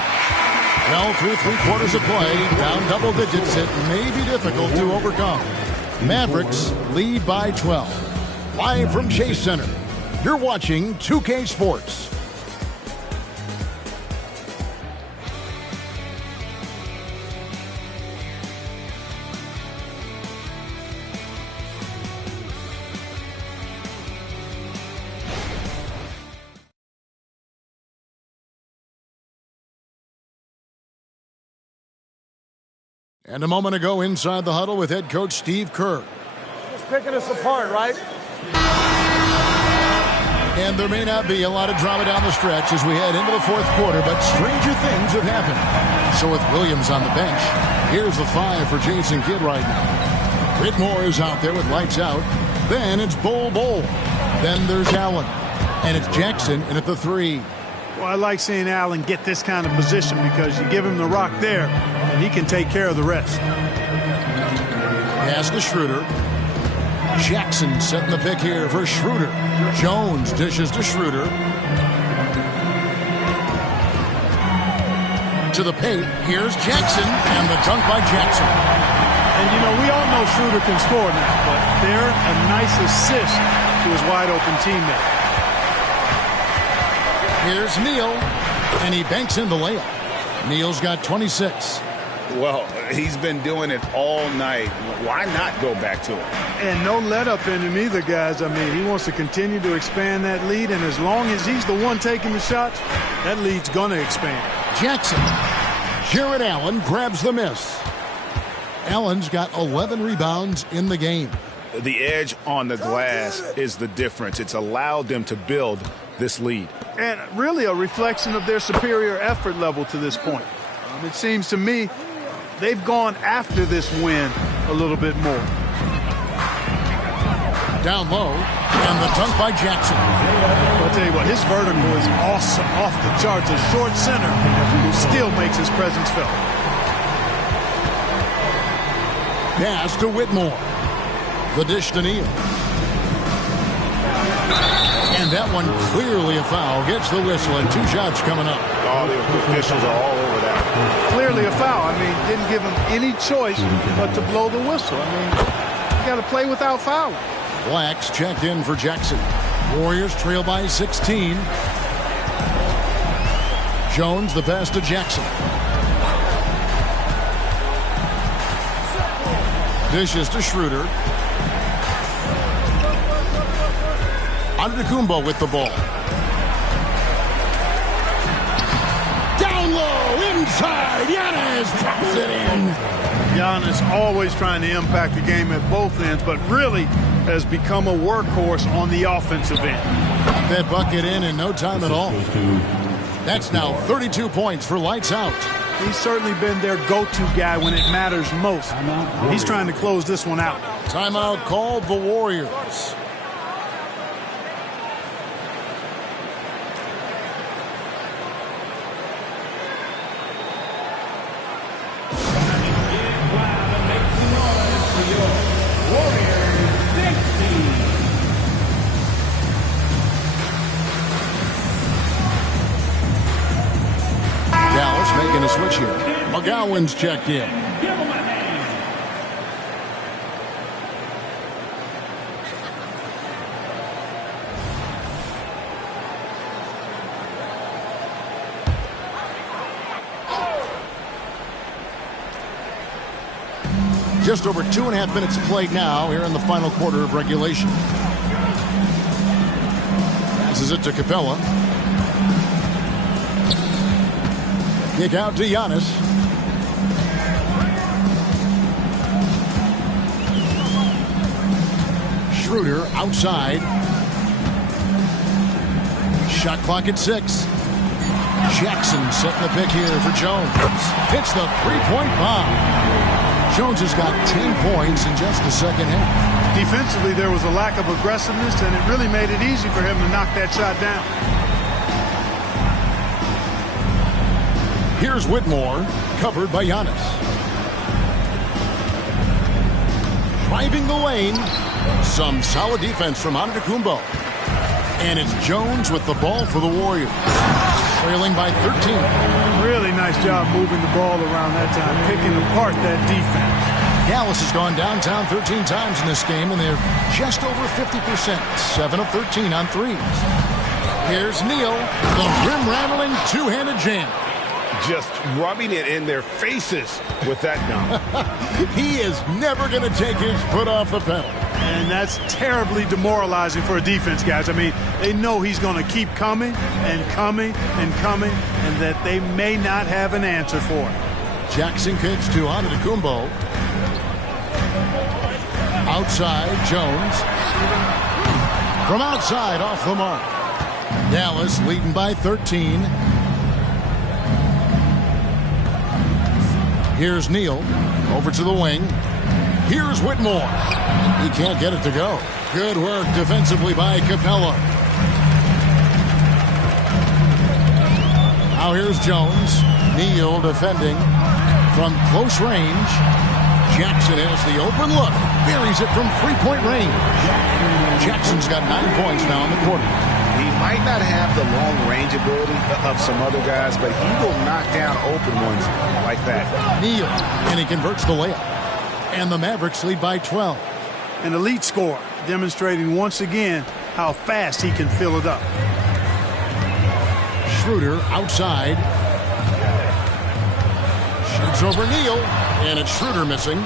Well, through 3/4 of play, down double digits, it may be difficult to overcome. Mavericks lead by 12. Live from Chase Center, you're watching 2K Sports. And a moment ago inside the huddle with head coach Steve Kerr. Just picking us apart, right? And there may not be a lot of drama down the stretch as we head into the fourth quarter, but stranger things have happened. So with Williams on the bench, here's the 5 for Jason Kidd right now. Whitmore is out there with lights out. Then it's Bol. Then there's Allen. And it's Jackson in at the 3. Well, I like seeing Allen get this kind of position because you give him the rock there, and he can take care of the rest. Pass to Schroeder. Jackson setting the pick here for Schroeder. Jones dishes to Schroeder. To the paint. Here's Jackson, and the dunk by Jackson. And, you know, we all know Schroeder can score now, but they're a nice assist to his wide-open teammate. Here's Neal, and he banks in the layup. Neal's got 26. Well, he's been doing it all night. Why not go back to it? And no let-up in him either, guys. I mean, he wants to continue to expand that lead, and as long as he's the one taking the shots, that lead's going to expand. Jackson. Jared Allen grabs the miss. Allen's got 11 rebounds in the game. The edge on the glass is the difference. It's allowed them to build this lead. And really a reflection of their superior effort level to this point. It seems to me they've gone after this win a little bit more. Down low, and the dunk by Jackson. I'll tell you what, his vertical is awesome, off the charts. A short center who still makes his presence felt. Pass to Whitmore. The dish to Neal. And that one clearly a foul. Gets the whistle, and 2 shots coming up. All the officials are all over that. Clearly a foul. I mean, didn't give him any choice but to blow the whistle. I mean, you got to play without fouling. Blacks checked in for Jackson. Warriors trail by 16. Jones, the pass to Jackson. Dishes to Schroeder. Antetokounmpo with the ball. Down low, inside. Giannis drops it in. Giannis always trying to impact the game at both ends, but really has become a workhorse on the offensive end. Got that bucket in no time at all. That's now 32 points for lights out. He's certainly been their go-to guy when it matters most. He's trying to close this one out. Timeout called the Warriors. Making a switch here. McGowan's checked in. Just over 2.5 minutes played now here in the final quarter of regulation. Passes it to Capella. Kick out to Giannis. Schroeder outside. Shot clock at 6. Jackson setting the pick here for Jones. Hits the three-point bomb. Jones has got 10 points in just the second half. Defensively, there was a lack of aggressiveness, and it really made it easy for him to knock that shot down. Here's Whitmore, covered by Giannis. Driving the lane. Some solid defense from Antetokounmpo. And it's Jones with the ball for the Warriors. Trailing by 13. Really nice job moving the ball around that time, picking apart that defense. Dallas has gone downtown 13 times in this game, and they're just over 50%. 7 of 13 on threes. Here's Neal, the rim-rattling two-handed jam. Just rubbing it in their faces with that dunk. He is never going to take his foot off the pedal. And that's terribly demoralizing for a defense, guys. I mean, they know he's going to keep coming and coming and coming, and that they may not have an answer for it. Jackson kicks to Antetokounmpo. Outside, Jones. From outside, off the mark. Dallas leading by 13. Here's Neal. Over to the wing. Here's Whitmore. He can't get it to go. Good work defensively by Capella. Now here's Jones. Neal defending from close range. Jackson has the open look. Buries it from three-point range. Jackson's got 9 points now in the quarter. He might not have the long-range ability of some other guys, but he will knock down open ones like that. Neal, and he converts the layup. And the Mavericks lead by 12. An elite scorer, demonstrating once again how fast he can fill it up. Schroeder outside. Shoots over Neal, and it's Schroeder missing.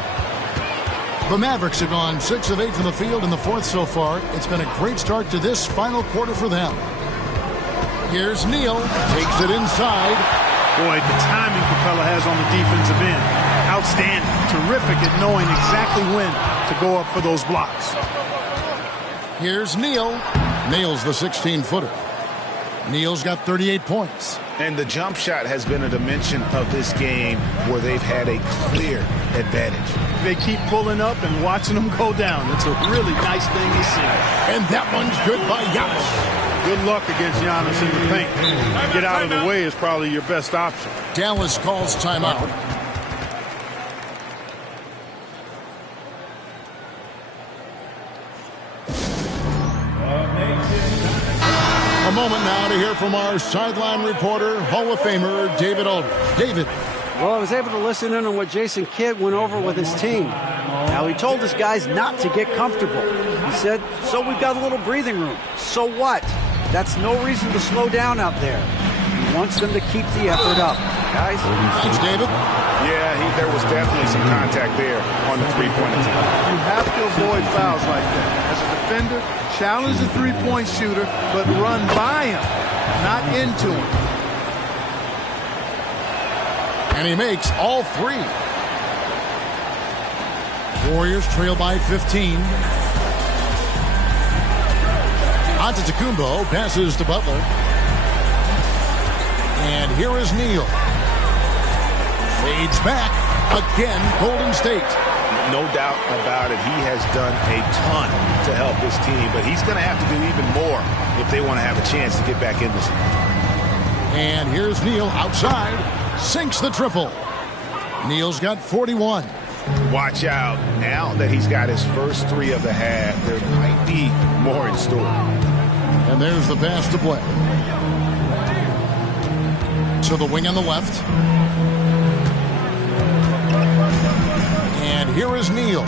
The Mavericks have gone 6 of 8 from the field in the fourth so far. It's been a great start to this final quarter for them. Here's Neal, takes it inside. Boy, the timing Capella has on the defensive end. Outstanding. Terrific at knowing exactly when to go up for those blocks. Here's Neal. Nails the 16-footer. Neal's got 38 points. And the jump shot has been a dimension of this game where they've had a clear advantage. They keep pulling up and watching them go down. It's a really nice thing to see. And that one's good by Giannis. Good luck against Giannis in the paint. Get out of the way is probably your best option. Dallas calls timeout. A moment now to hear from our sideline reporter, Hall of Famer David Aldridge. David. Well, I was able to listen in on what Jason Kidd went over with his team. Now, he told his guys not to get comfortable. He said, so we've got a little breathing room. So what? That's no reason to slow down out there. He wants them to keep the effort up. Guys? Thanks, David. Yeah, there was definitely some contact there on the three-point attempt. You have to avoid fouls like that. As a defender, challenge the three-point shooter, but run by him, not into him. And he makes all 3. Warriors trail by 15. Antetokounmpo passes to Butler. And here is Neal. Fades back. Again, Golden State. No doubt about it. He has done a ton to help his team, but he's going to have to do even more if they want to have a chance to get back in this. And here's Neal outside. Sinks the triple. Neal's got 41. Watch out. Now that he's got his first 3 of the half, there might be more in store. And there's the pass to play. To the wing on the left. And here is Neal.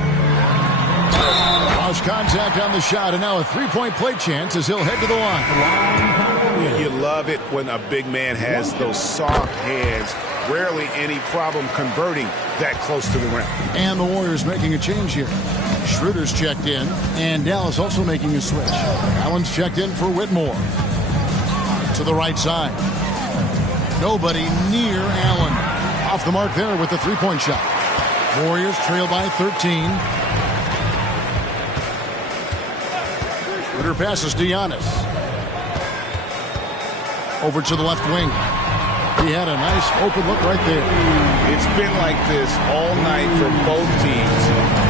Lost contact on the shot, and now a three-point play chance as he'll head to the line. You love it when a big man has those soft hands. Rarely any problem converting that close to the rim. And the Warriors making a change here. Schroeder's checked in, and Dallas also making a switch. Allen's checked in for Whitmore. To the right side. Nobody near Allen. Off the mark there with the three-point shot. Warriors trail by 13. Schroeder passes to Giannis. Over to the left wing. He had a nice open look right there. It's been like this all night for both teams.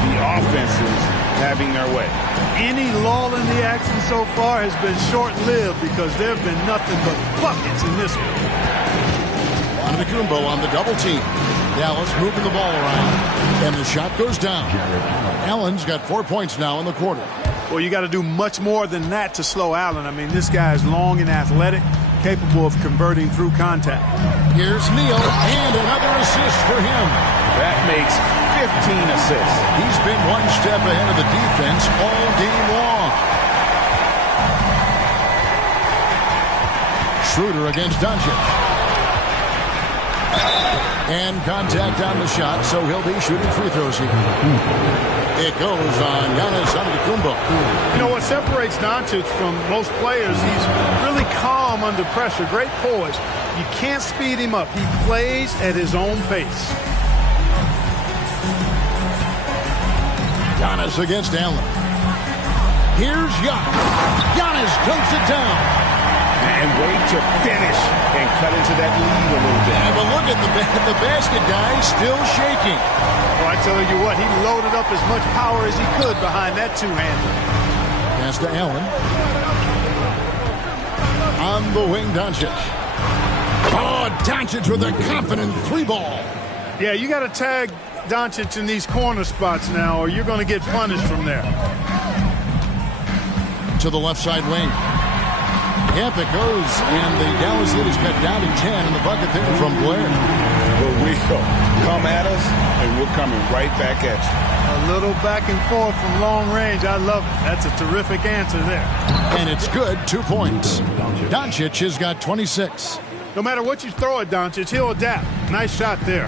The offenses having their way. Any lull in the action so far has been short-lived because there have been nothing but buckets in this one. Antetokounmpo on the double team. Dallas moving the ball around. And the shot goes down. Allen's got 4 points now in the quarter. Well, you got to do much more than that to slow Allen. I mean, this guy is long and athletic, capable of converting through contact. Here's Neal, and another assist for him. That makes 15 assists. He's been one step ahead of the defense all game long. Schroeder against Doncic. And contact on the shot, so he'll be shooting free throws here. It goes on Giannis Antetokounmpo. You know what separates Doncic from most players? He's really calm under pressure, great poise. You can't speed him up. He plays at his own pace. Giannis against Allen. Here's Giannis. Giannis dunks it down. And wait to finish and cut into that lead a little bit. Yeah, but look at the basket guy still shaking. Well, I tell you what, he loaded up as much power as he could behind that two-hander. Pass to Allen. On the wing, Doncic. Oh, Doncic with a confident three ball. Yeah, you got to tag Doncic in these corner spots now, or you're going to get punished from there. To the left side wing. Yep, it goes, and the Dallas lead is cut down to 10 in the bucket there from Blair. But we come at us, and we're coming right back at you. A little back and forth from long range. I love it. That's a terrific answer there. And it's good, 2 points. Doncic has got 26. No matter what you throw at Doncic, he'll adapt. Nice shot there.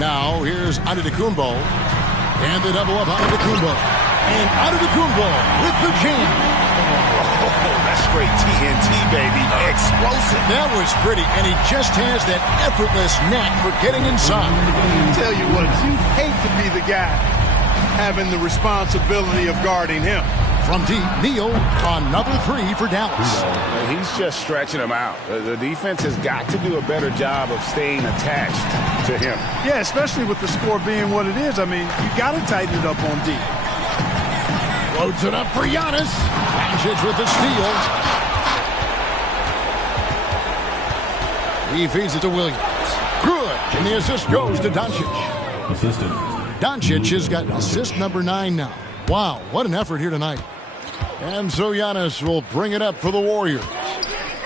Now, here's Antetokounmpo. And the double up Antetokounmpo. And Antetokounmpo with the jam. Oh, that's straight TNT, baby. Explosive. That was pretty, and he just has that effortless knack for getting inside. I tell you what, you hate to be the guy having the responsibility of guarding him. From deep, Neal, another three for Dallas. He's just stretching him out. The defense has got to do a better job of staying attached to him. Yeah, especially with the score being what it is. I mean, you got to tighten it up on deep. Loads it up for Giannis. Doncic with the steal. He feeds it to Williams. Good. And the assist goes to Doncic. Assistant. Doncic has got assist number 9 now. Wow, what an effort here tonight. And so Giannis will bring it up for the Warriors.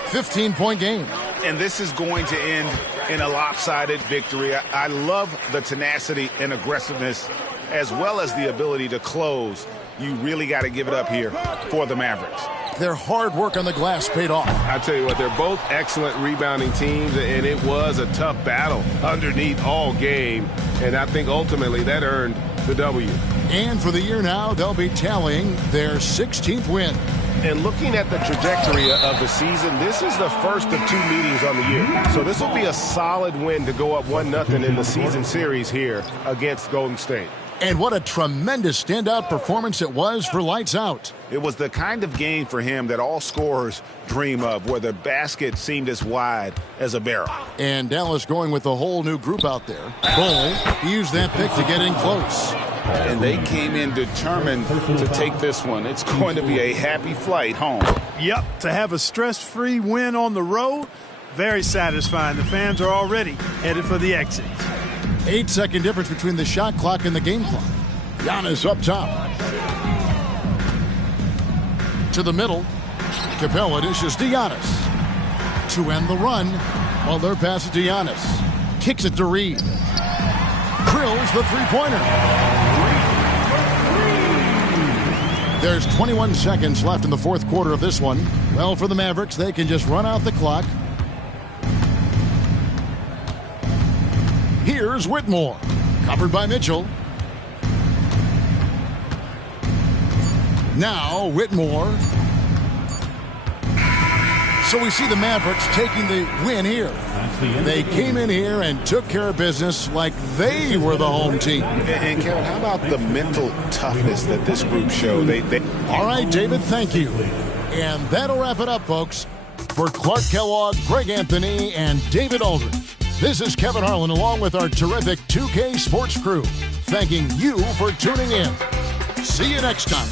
15-point game. And this is going to end in a lopsided victory. I love the tenacity and aggressiveness as well as the ability to close. You really got to give it up here for the Mavericks. Their hard work on the glass paid off. I tell you what, they're both excellent rebounding teams, and it was a tough battle underneath all game. And I think ultimately that earned the W. And for the year now, they'll be tallying their 16th win. And looking at the trajectory of the season, this is the first of 2 meetings on the year. So this will be a solid win to go up 1-0 in the season series here against Golden State. And what a tremendous standout performance it was for Lights Out. It was the kind of game for him that all scorers dream of, where the basket seemed as wide as a barrel. And Dallas going with a whole new group out there. Cole used that pick to get in close. And they came in determined to take this one. It's going to be a happy flight home. Yep, to have a stress-free win on the road, very satisfying. The fans are already headed for the exit. 8-second difference between the shot clock and the game clock. Giannis up top. To the middle. Capella dishes to Giannis. To end the run. While they're passing to Giannis. Kicks it to Reed. Drills the three-pointer. There's 21 seconds left in the fourth quarter of this one. Well, for the Mavericks, they can just run out the clock. Here's Whitmore. Covered by Mitchell. Now Whitmore. So we see the Mavericks taking the win here. They came in here and took care of business like they were the home team. And Kevin, how about the mental toughness that this group showed? All right, David, thank you. And that'll wrap it up, folks. For Clark Kellogg, Greg Anthony, and David Aldridge, this is Kevin Harlan along with our terrific 2K Sports crew, thanking you for tuning in. See you next time.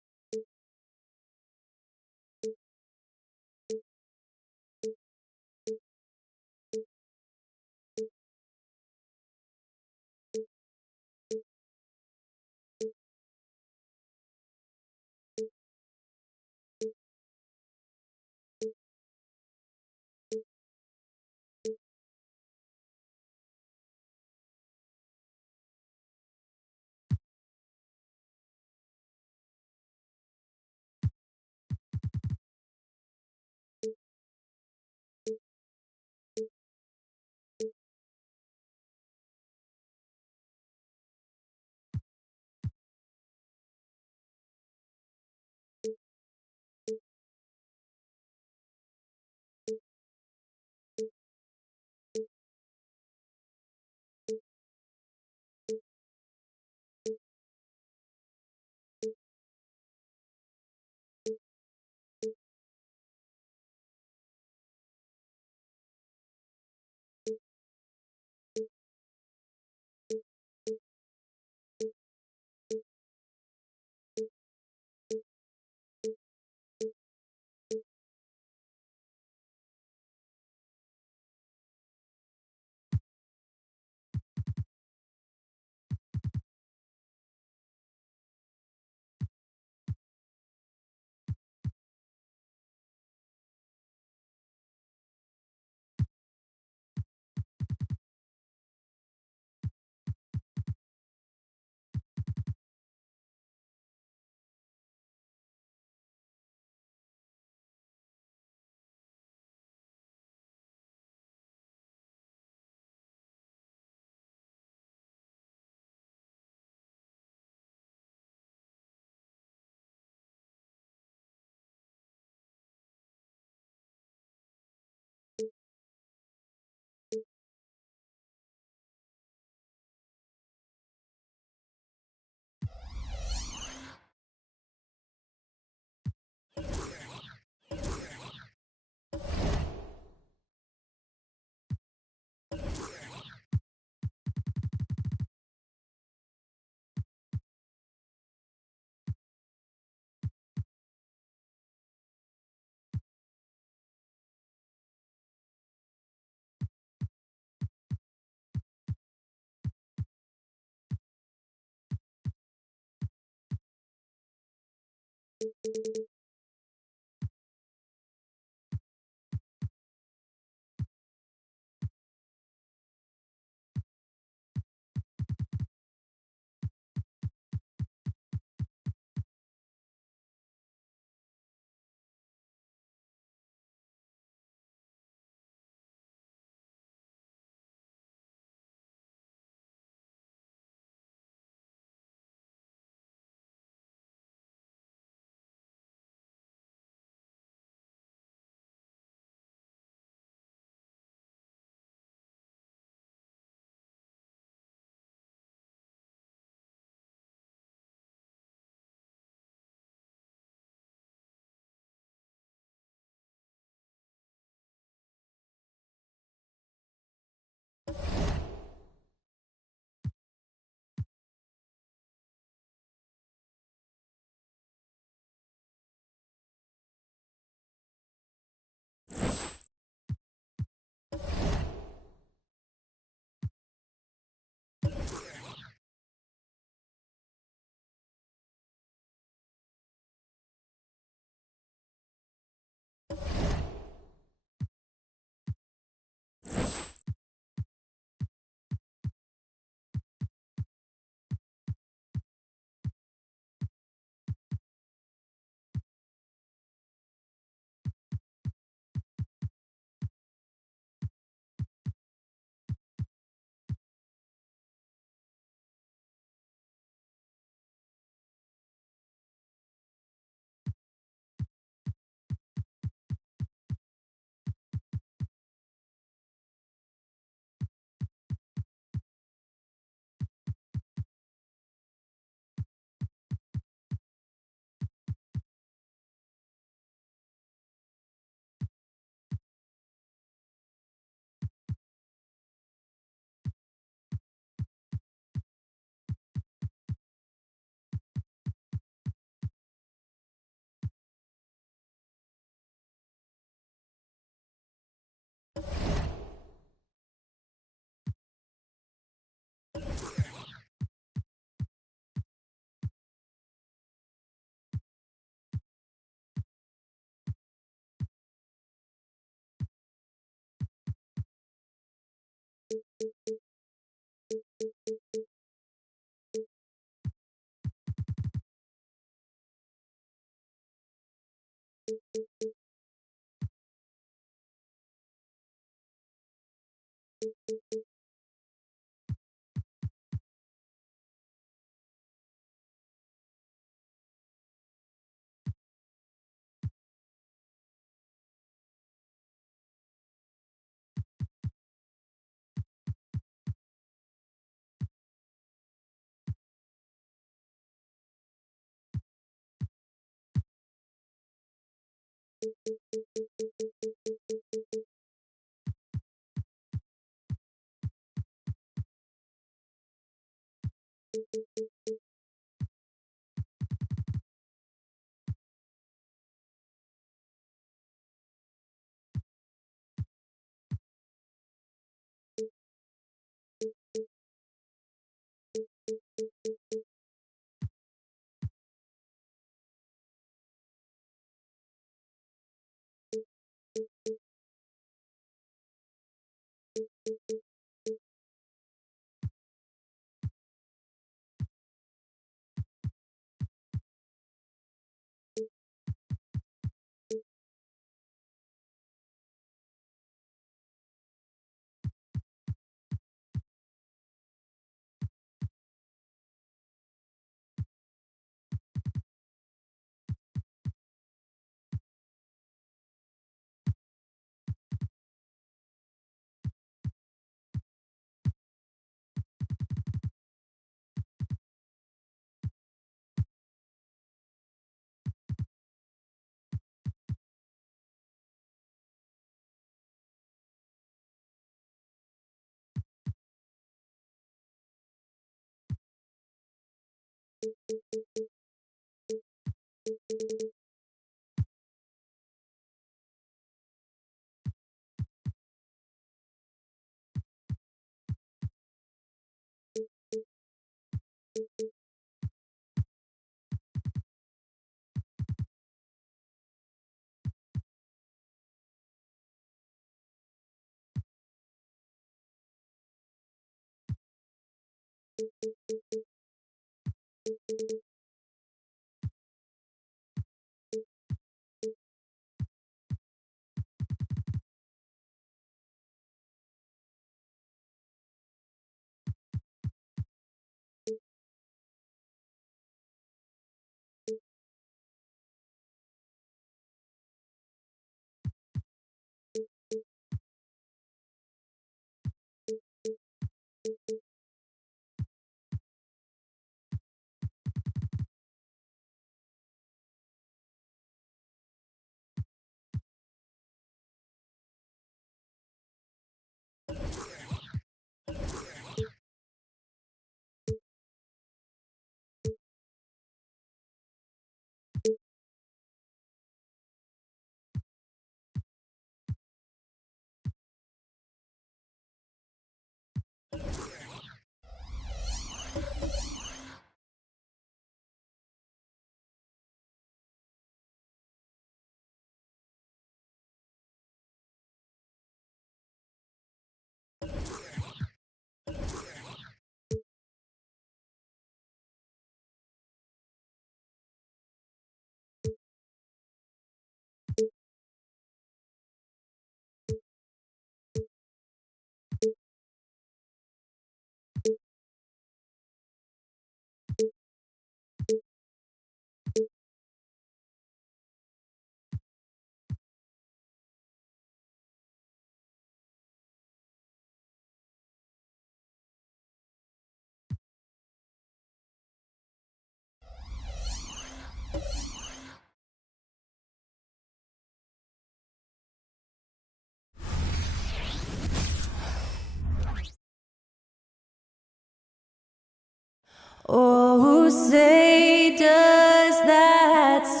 Oh, say does that.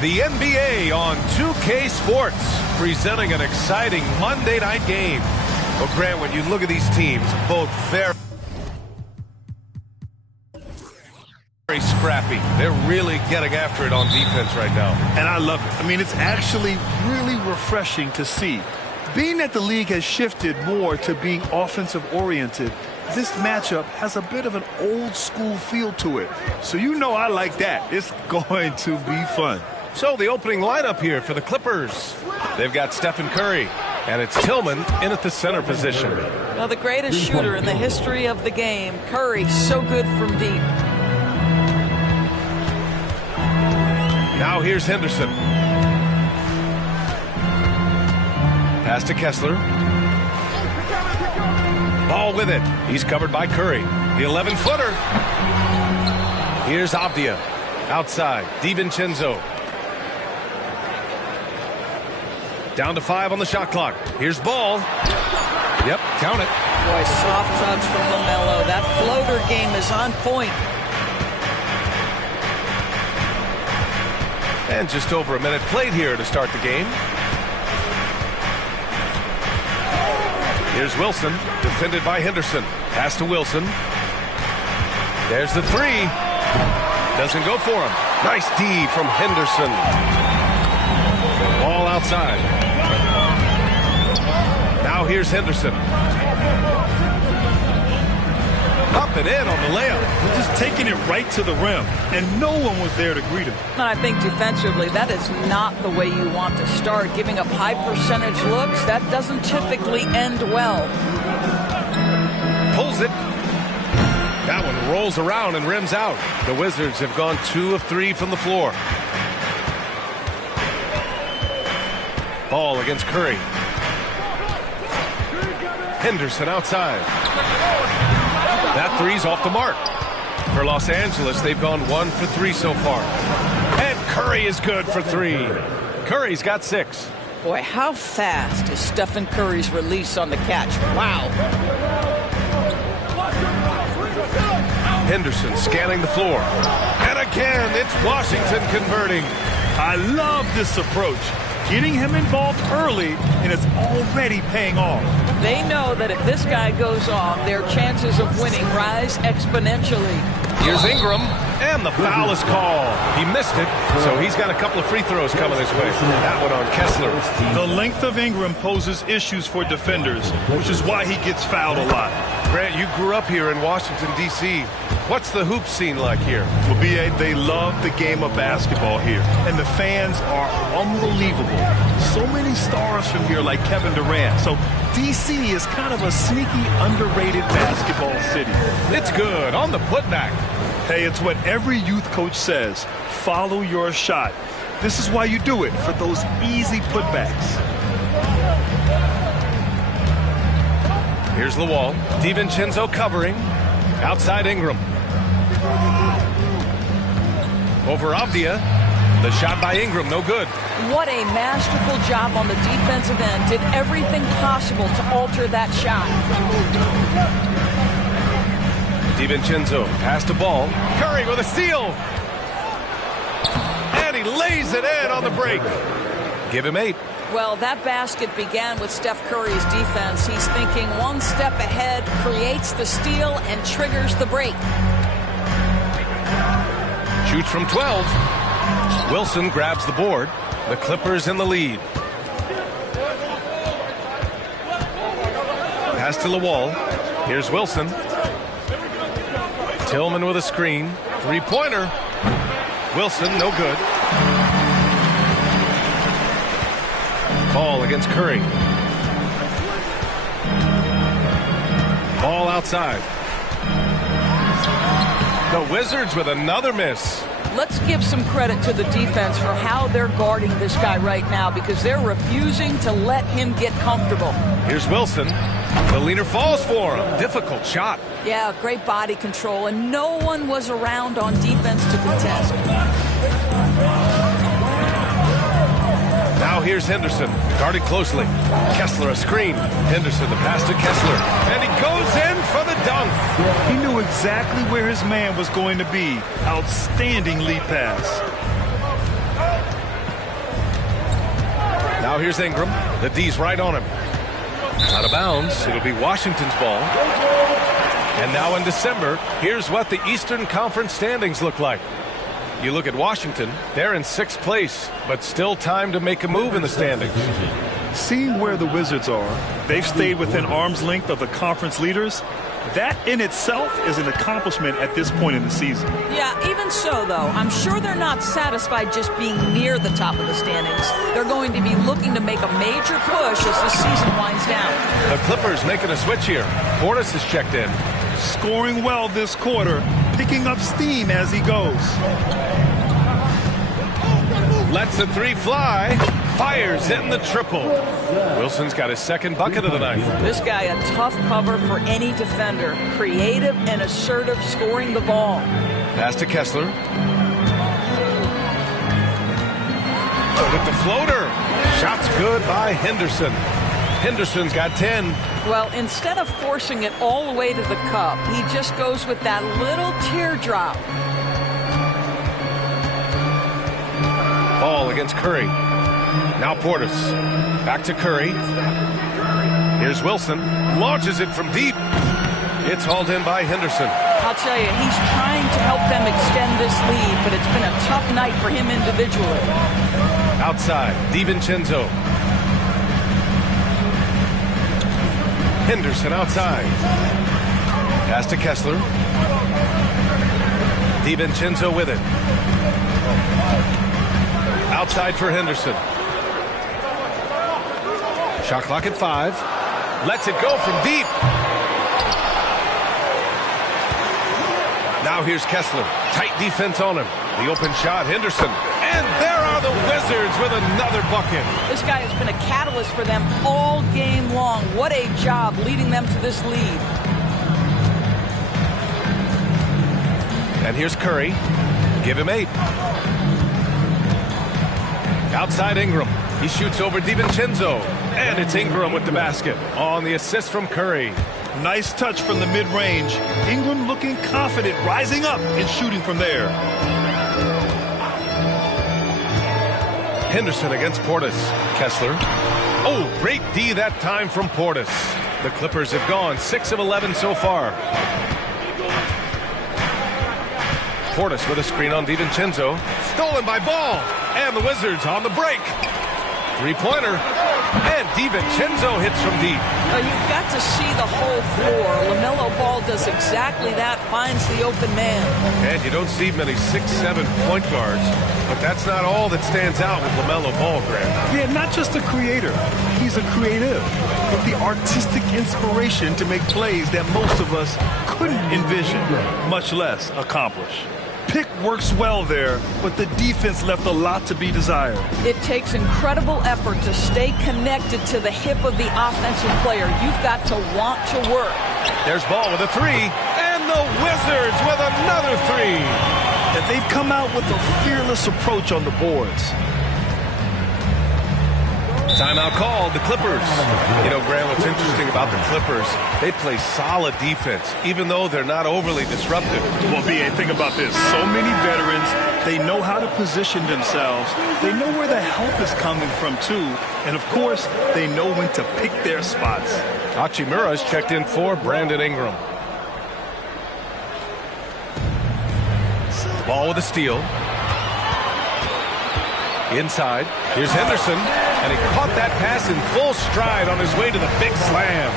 The NBA on 2K Sports, presenting an exciting Monday night game. Well, Grant, when you look at these teams, both very scrappy. They're really getting after it on defense right now. And I love it. I mean, it's actually really refreshing to see. Being that the league has shifted more to being offensive-oriented, this matchup has a bit of an old-school feel to it. So you know I like that. It's going to be fun. So the opening lineup here for the Clippers. They've got Stephen Curry, and it's Tillman in at the center position. Well, the greatest shooter in the history of the game. Curry, so good from deep. Now here's Henderson. Pass to Kessler. Ball with it. He's covered by Curry. The 11-footer. Here's Avdia. Outside. DiVincenzo. Down to 5 on the shot clock. Here's Ball. Yep, count it. Boy, soft touch from LaMelo. That floater game is on point. And just over a minute played here to start the game. Here's Wilson, defended by Henderson. Pass to Wilson. There's the 3. Doesn't go for him. Nice D from Henderson. Ball outside. Now here's Henderson. Up and in on the layup. Just taking it right to the rim, and no one was there to greet him. And I think defensively, that is not the way you want to start. Giving up high percentage looks, that doesn't typically end well. Pulls it. That one rolls around and rims out. The Wizards have gone 2 of 3 from the floor. Ball against Curry. Henderson outside. That 3's off the mark. For Los Angeles, they've gone 1 for 3 so far. And Curry is good for 3. Curry's got 6. Boy, how fast is Stephen Curry's release on the catch? Wow. Henderson scanning the floor. And again, it's Washington converting. I love this approach. Getting him involved early, and it's already paying off. They know that if this guy goes off, their chances of winning rise exponentially. Here's Ingram, and the foul is called. He missed it, so he's got a couple of free throws coming his way. That one on Kessler. The length of Ingram poses issues for defenders, which is why he gets fouled a lot. Grant, you grew up here in Washington, D.C. What's the hoop scene like here? Well, B.A., they love the game of basketball here, and the fans are unbelievable. So many stars from here like Kevin Durant. So D.C. is kind of a sneaky, underrated basketball city. It's good on the putback. Hey, it's what every youth coach says. Follow your shot. This is why you do it, for those easy putbacks. Here's Lawal. DiVincenzo covering. Outside Ingram. Over Avdia. The shot by Ingram, no good. What a masterful job on the defensive end. Did everything possible to alter that shot. DiVincenzo pass to Ball. Curry with a steal. And he lays it in on the break. Give him 8. Well, that basket began with Steph Curry's defense. He's thinking one step ahead, creates the steal, and triggers the break. Shoots from 12. Wilson grabs the board. The Clippers in the lead. Pass to Lawal. Here's Wilson. Tillman with a screen. 3-pointer. Wilson, no good. Ball against Curry. Ball outside. The Wizards with another miss. Let's give some credit to the defense for how they're guarding this guy right now, because they're refusing to let him get comfortable. Here's Wilson. The leader falls for him. Difficult shot. Yeah, great body control, and no one was around on defense to contest. Now here here's Henderson, guarded closely. Kessler a screen. Henderson the pass to Kessler, and he goes in for the dunk. He knew exactly where his man was going to be. Outstanding lead pass. Now here's Ingram. The D's right on him. Out of bounds. It'll be Washington's ball. And now in December, here's what the Eastern Conference standings look like. You look at Washington, they're in 6th place, but still time to make a move in the standings. Seeing where the Wizards are, they've stayed within arm's length of the conference leaders. That in itself is an accomplishment at this point in the season. Yeah, even so, though, I'm sure they're not satisfied just being near the top of the standings. They're going to be looking to make a major push as the season winds down. The Clippers making a switch here. Portis is checked in. Scoring well this quarter, picking up steam as he goes. Lets the three fly. Fires in the triple. Wilson's got his second bucket of the night. This guy a tough cover for any defender. Creative and assertive scoring the ball. Pass to Kessler. With the floater. Shot's good by Henderson. Henderson's got 10. Well, instead of forcing it all the way to the cup, he just goes with that little teardrop. Ball against Curry. Now Portis. Back to Curry. Here's Wilson. Launches it from deep. It's hauled in by Henderson. I'll tell you, he's trying to help them extend this lead, but it's been a tough night for him individually. Outside, DiVincenzo. Henderson outside. Pass to Kessler. DiVincenzo with it. Outside for Henderson. Shot clock at 5. Lets it go from deep. Now here's Kessler. Tight defense on him. The open shot, Henderson. And there are the Wizards with another bucket. This guy has been a catalyst for them all game long. What a job leading them to this lead. And here's Curry. Give him 8. Outside Ingram. He shoots over DiVincenzo. And it's Ingram with the basket on the assist from Curry. Nice touch from the mid-range. Ingram looking confident, rising up and shooting from there. Henderson against Portis. Kessler. Oh, great D that time from Portis. The Clippers have gone 6 of 11 so far. Portis with a screen on DiVincenzo. Stolen by Ball. And the Wizards on the break. Three-pointer. And DiVincenzo hits from deep. You've got to see the whole floor. LaMelo Ball does exactly that, finds the open man. And you don't see many 6'7" point guards, but that's not all that stands out with LaMelo Ball, Grant. Yeah, not just a creator. He's a creative with the artistic inspiration to make plays that most of us couldn't envision, much less accomplish. Pick works well there, but the defense left a lot to be desired. It takes incredible effort to stay connected to the hip of the offensive player. You've got to want to work. There's Ball with a 3, and the Wizards with another 3. And they've come out with a fearless approach on the boards. Timeout called, the Clippers. You know, Grant, what's interesting about the Clippers, they play solid defense, even though they're not overly disruptive. Well, B.A., think about this. So many veterans, they know how to position themselves. They know where the help is coming from, too. And, of course, they know when to pick their spots. Hachimura's checked in for Brandon Ingram. Ball with a steal. Inside. Here's Henderson. And he caught that pass in full stride on his way to the big slam.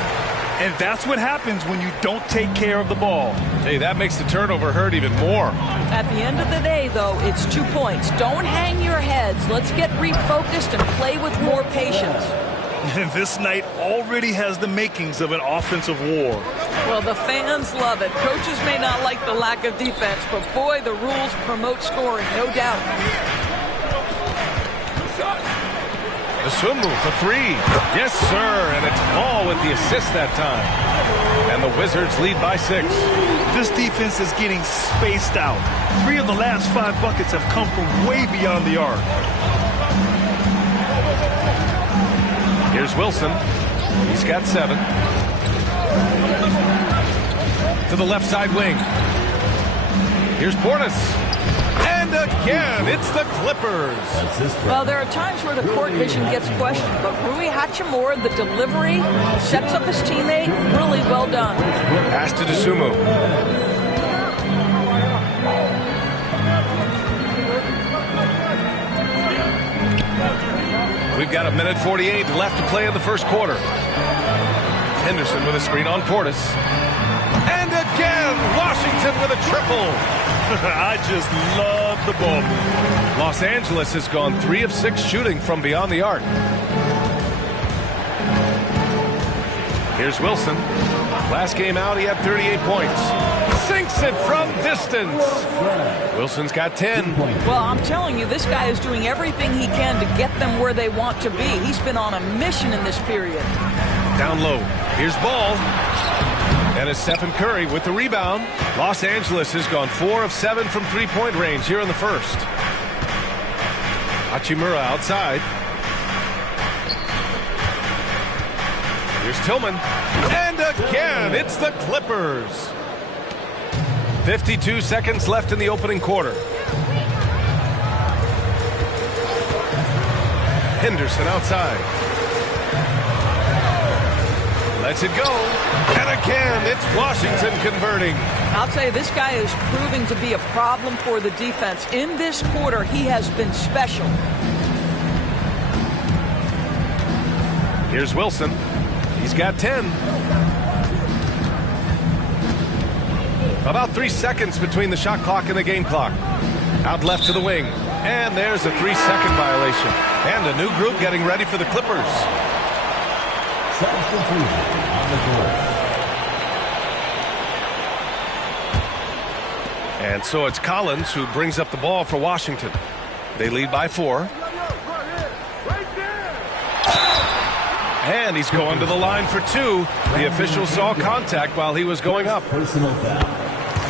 And that's what happens when you don't take care of the ball. Hey, that makes the turnover hurt even more. At the end of the day, though, it's 2 points. Don't hang your heads. Let's get refocused and play with more patience. And this night already has the makings of an offensive war. Well, the fans love it. Coaches may not like the lack of defense, but boy, the rules promote scoring, no doubt. The swim move for 3. Yes, sir. And it's Ball with the assist that time. And the Wizards lead by 6. This defense is getting spaced out. 3 of the last 5 buckets have come from way beyond the arc. Here's Wilson. He's got 7. To the left side wing. Here's Portis. And again, it's the Clippers. Well, there are times where the court vision gets questioned, but Rui Hachimura, the delivery, sets up his teammate. Really well done. Pass to Dosunmu. We've got 1:48 left to play in the first quarter. Henderson with a screen on Portis. And again, Washington with a triple. I just love the ball move. Los Angeles has gone 3 of 6 shooting from beyond the arc. Here's Wilson. Last game out, he had 38 points. Sinks it from distance. Wilson's got 10. Well, I'm telling you, this guy is doing everything he can to get them where they want to be. He's been on a mission in this period. Down low. Here's Ball. And it's Stephen Curry with the rebound. Los Angeles has gone 4 of 7 from three-point range here in the first. Hachimura outside. Here's Tillman. And again, it's the Clippers. 52 seconds left in the opening quarter. Henderson outside. Lets it go. And again, it's Washington converting. I'll tell you, this guy is proving to be a problem for the defense. In this quarter, he has been special. Here's Wilson. He's got 10. About 3 seconds between the shot clock and the game clock. Out left to the wing. And there's a 3-second violation. And a new group getting ready for the Clippers. And so it's Collins who brings up the ball for Washington. They lead by 4. And he's going to the line for 2. The official saw contact while he was going up. Personal foul.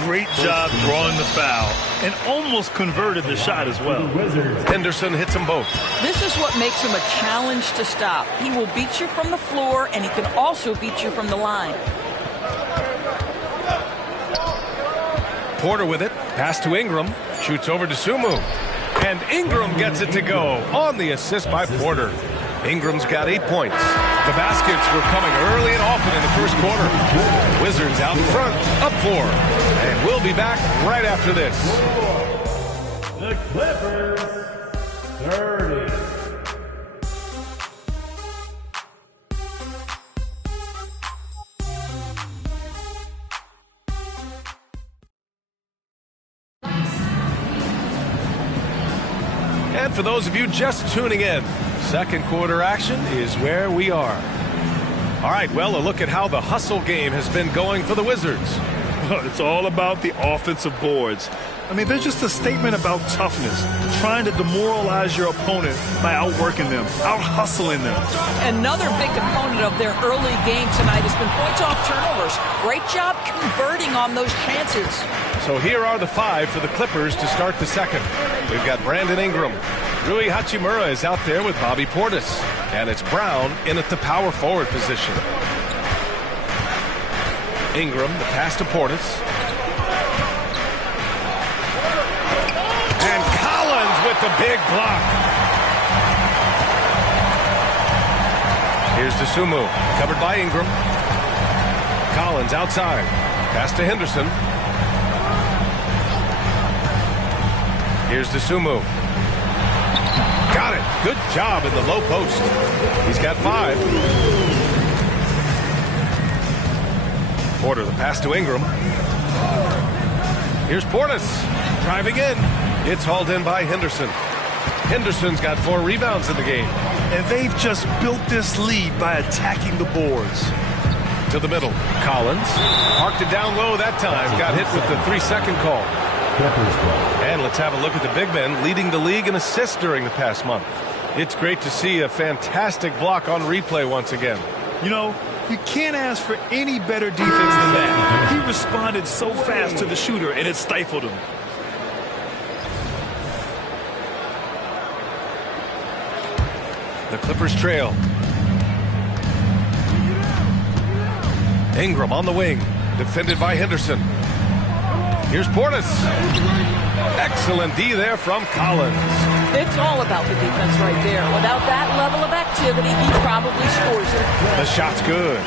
Great job drawing the foul and almost converted the shot as well. Henderson hits them both. This is what makes him a challenge to stop. He will beat you from the floor, and he can also beat you from the line. Porter with it. Pass to Ingram. Shoots over to Sumu. And Ingram gets it to go on the assist by Porter. Ingram's got 8 points. The baskets were coming early and often in the first quarter. Wizards out in front, up 4. And we'll be back right after this. The Clippers, 30. And for those of you just tuning in, second quarter action is where we are. All right, well, a look at how the hustle game has been going for the Wizards. It's all about the offensive boards. I mean, they're just a statement about toughness, trying to demoralize your opponent by outworking them, out-hustling them. Another big component of their early game tonight has been points off turnovers. Great job converting on those chances. So here are the 5 for the Clippers to start the second. We've got Brandon Ingram. Rui Hachimura is out there with Bobby Portis. And it's Brown in at the power forward position. Ingram, the pass to Portis. And Collins with the big block. Here's Dosunmu, covered by Ingram. Collins outside. Pass to Henderson. Here's Dosunmu. Got it. Good job in the low post. He's got 5. Porter, the pass to Ingram. Here's Portis. Driving in. It's hauled in by Henderson. Henderson's got 4 rebounds in the game. And they've just built this lead by attacking the boards. To the middle. Collins. Parked it down low that time. Got hit with the 3-second call. And let's have a look at the big men leading the league in assists during the past month. It's great to see a fantastic block on replay once again. You know, you can't ask for any better defense than that. He responded so fast to the shooter, and it stifled him. The Clippers trail. Ingram on the wing, defended by Henderson. Here's Portis. Excellent D there from Collins. It's all about the defense right there. Without that level of activity, he probably scores it. The shot's good.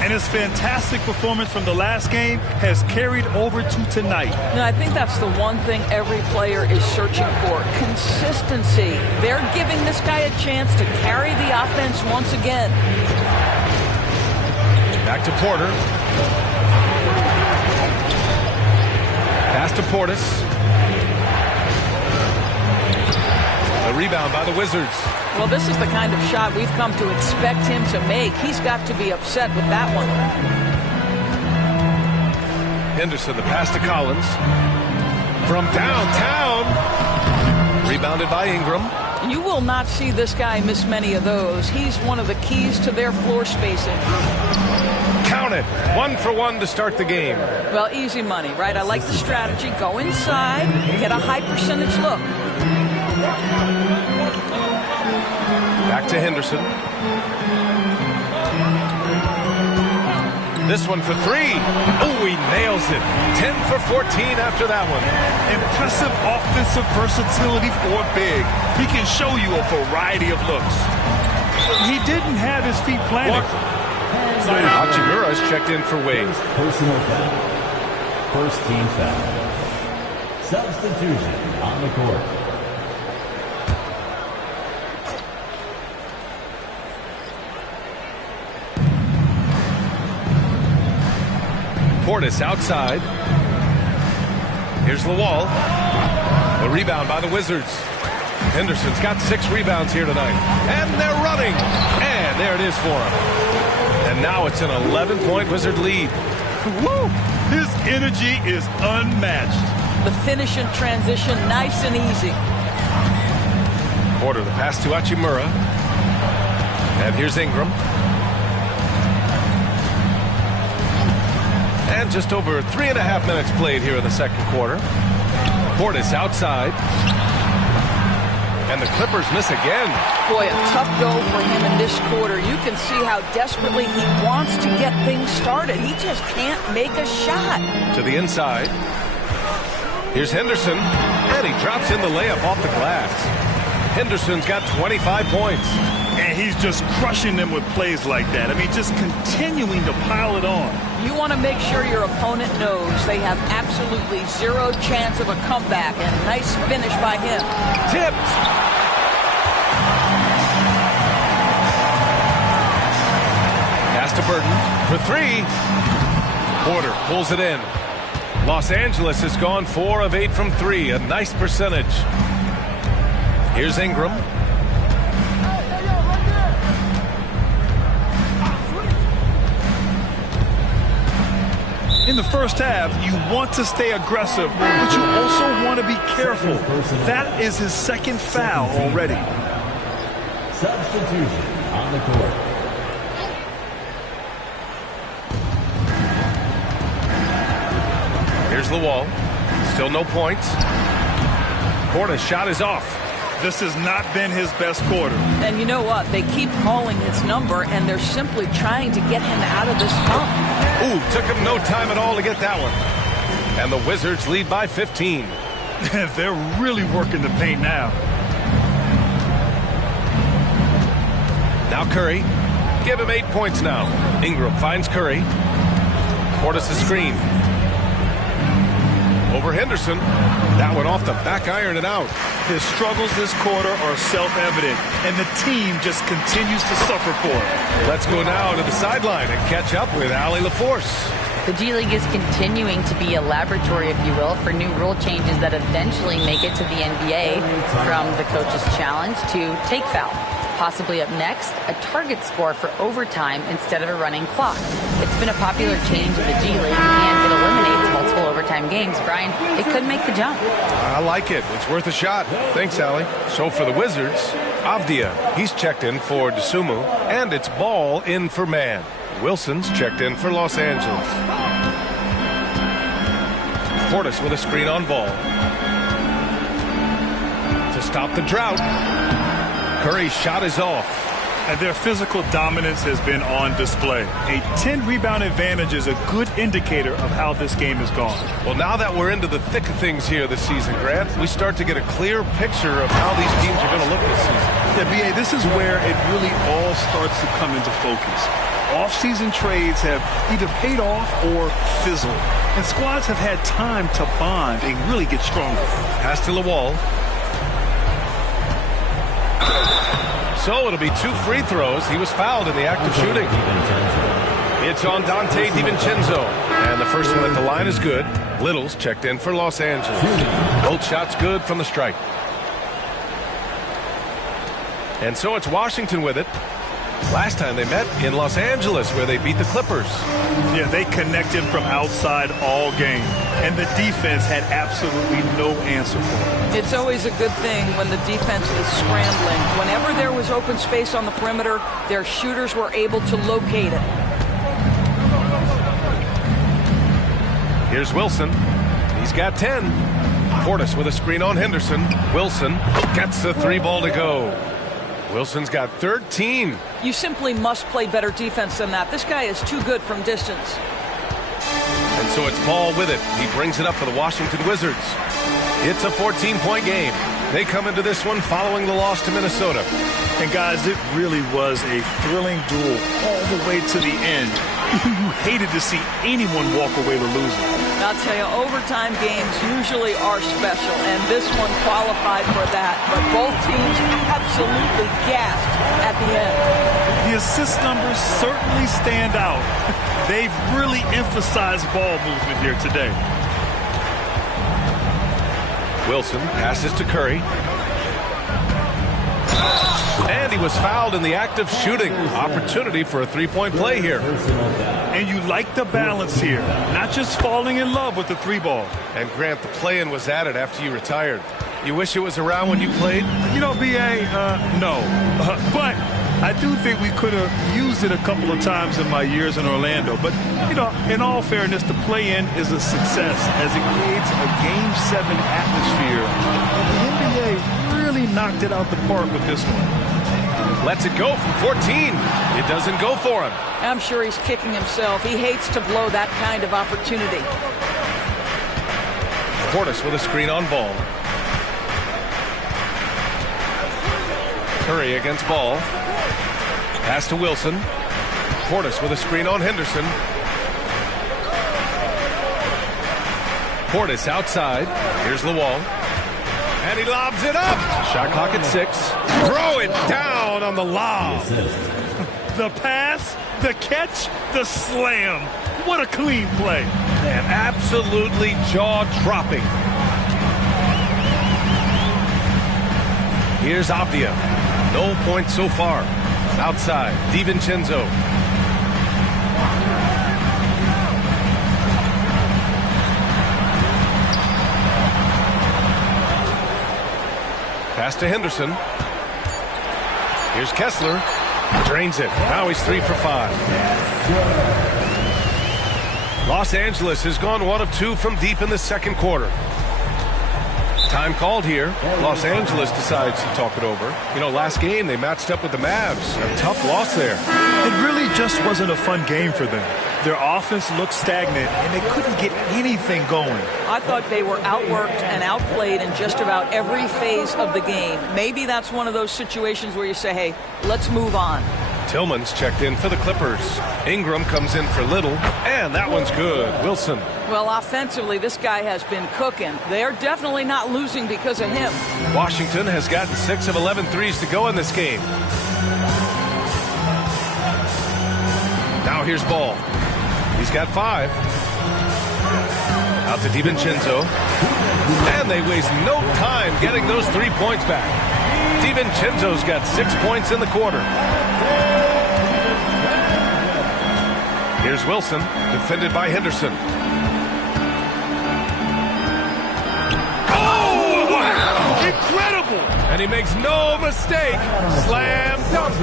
And his fantastic performance from the last game has carried over to tonight. No, I think that's the one thing every player is searching for. Consistency. They're giving this guy a chance to carry the offense once again. Back to Porter. Pass to Portis. The rebound by the Wizards. Well, this is the kind of shot we've come to expect him to make. He's got to be upset with that one. Henderson, the pass to Collins. From downtown. Rebounded by Ingram. You will not see this guy miss many of those. He's one of the keys to their floor spacing. Count it. 1 for 1 to start the game. Well, easy money, right? I like the strategy. Go inside, get a high percentage look. Back to Henderson. This one for 3. Oh, he nails it. 10 for 14 after that one. Impressive offensive versatility for big. He can show you a variety of looks. He didn't have his feet planted. Hachimura's checked in for Wade. Personal foul. First team foul. Substitution on the court. Portis outside. Here's the wall. The rebound by the Wizards. Henderson's got 6 rebounds here tonight. And they're running. And there it is for him. And now it's an 11-point Wizard lead. Woo! His energy is unmatched. The finish in transition, nice and easy. Porter, the pass to Hachimura. And here's Ingram. And just over 3.5 minutes played here in the second quarter. Portis outside. And the Clippers miss again. Boy, a tough go for him in this quarter. You can see how desperately he wants to get things started. He just can't make a shot. To the inside. Here's Henderson. And he drops in the layup off the glass. Henderson's got 25 points. And he's just crushing them with plays like that. I mean, just continuing to pile it on. You want to make sure your opponent knows they have absolutely zero chance of a comeback. And nice finish by him. Tipped. Pass to Burton for 3. Porter pulls it in. Los Angeles has gone 4 of 8 from 3. A nice percentage. Here's Ingram. In the first half, you want to stay aggressive, but you also want to be careful. That is his second foul already. Substitution on the court. Here's the wall. Still no points. Porter's shot is off. This has not been his best quarter. And you know what? They keep calling his number, and they're simply trying to get him out of this funk. Ooh, took him no time at all to get that one. And the Wizards lead by 15. They're really working the paint now. Now Curry. Give him 8 points now. Ingram finds Curry. Portis a screen. Over Henderson. That one off the back iron and out. His struggles this quarter are self-evident, and the team just continues to suffer for it. Let's go now to the sideline and catch up with Allie LaForce. The G League is continuing to be a laboratory, if you will, for new rule changes that eventually make it to the NBA, from the coach's challenge to take foul. Possibly up next, a target score for overtime instead of a running clock. It's been a popular change in the G League, and it eliminates multiple overtime games. Brian, it could make the jump. I like it. It's worth a shot. Thanks, Allie. So for the Wizards, Avdia, he's checked in for Dosunmu, and it's Ball in for Man. Wilson's checked in for Los Angeles. Portis with a screen on Ball. To stop the drought. Curry's shot is off. And their physical dominance has been on display. A 10-rebound advantage is a good indicator of how this game has gone. Well, now that we're into the thick of things here this season, Grant, we start to get a clear picture of how these teams are going to look this season. Yeah, B.A., this is where it really all starts to come into focus. Off-season trades have either paid off or fizzled, and squads have had time to bond and really get stronger. Pass to Lawal. So it'll be 2 free throws. He was fouled in the act of shooting. It's on Dante DiVincenzo. And the first one at the line is good. Little's checked in for Los Angeles. Both shots good from the stripe. And so it's Washington with it. Last time they met in Los Angeles, where they beat the Clippers. Yeah, they connected from outside all game, and the defense had absolutely no answer for it. It's always a good thing when the defense is scrambling. Whenever there was open space on the perimeter, their shooters were able to locate it. Here's Wilson. He's got 10. Portis with a screen on Henderson. Wilson gets the 3-ball to go. Wilson's got 13. You simply must play better defense than that. This guy is too good from distance. And so it's Paul with it. He brings it up for the Washington Wizards. It's a 14-point game. They come into this one following the loss to Minnesota. And guys, it really was a thrilling duel all the way to the end. You hated to see anyone walk away with losing. I'll tell you, overtime games usually are special, and this one qualified for that. But both teams absolutely gasped at the end. The assist numbers certainly stand out. They've really emphasized ball movement here today. Wilson passes to Curry. And he was fouled in the act of shooting. Opportunity for a 3-point play here. And you like the balance here. Not just falling in love with the 3-ball. And Grant, the play-in was added after you retired. You wish it was around when you played? You know, B.A., no. But I do think we could have used it a couple of times in my years in Orlando. But, you know, in all fairness, the play-in is a success as it creates a Game 7 atmosphere. And the NBA really knocked it out the park with this one. Lets it go from 14. It doesn't go for him. I'm sure he's kicking himself. He hates to blow that kind of opportunity. Portis with a screen on Ball. Curry against Ball. Pass to Wilson. Portis with a screen on Henderson. Portis outside. Here's Lawal. And he lobs it up. Shot clock at 6. Throw it down on the lob. The pass, the catch, the slam. What a clean play. Man, absolutely jaw-dropping. Here's Avdia. No points so far. Outside, DiVincenzo. Pass to Henderson. Here's Kessler. Drains it. Now he's 3 for 5. Los Angeles has gone 1 of 2 from deep in the second quarter. Time called here. Los Angeles decides to talk it over. You know, last game they matched up with the Mavs. A tough loss there. It really just wasn't a fun game for them. Their offense looked stagnant, and they couldn't get anything going. I thought they were outworked and outplayed in just about every phase of the game. Maybe that's one of those situations where you say, hey, let's move on. Tillman's checked in for the Clippers. Ingram comes in for Little, and that one's good. Wilson. Well, offensively, this guy has been cooking. They're definitely not losing because of him. Washington has gotten 6 of 11 threes to go in this game. Now here's Ball. He's got 5. Out to DiVincenzo. And they waste no time getting those 3 points back. DiVincenzo's got 6 points in the quarter. Here's Wilson, defended by Henderson. Oh, wow! Incredible! And he makes no mistake. Slam dunk.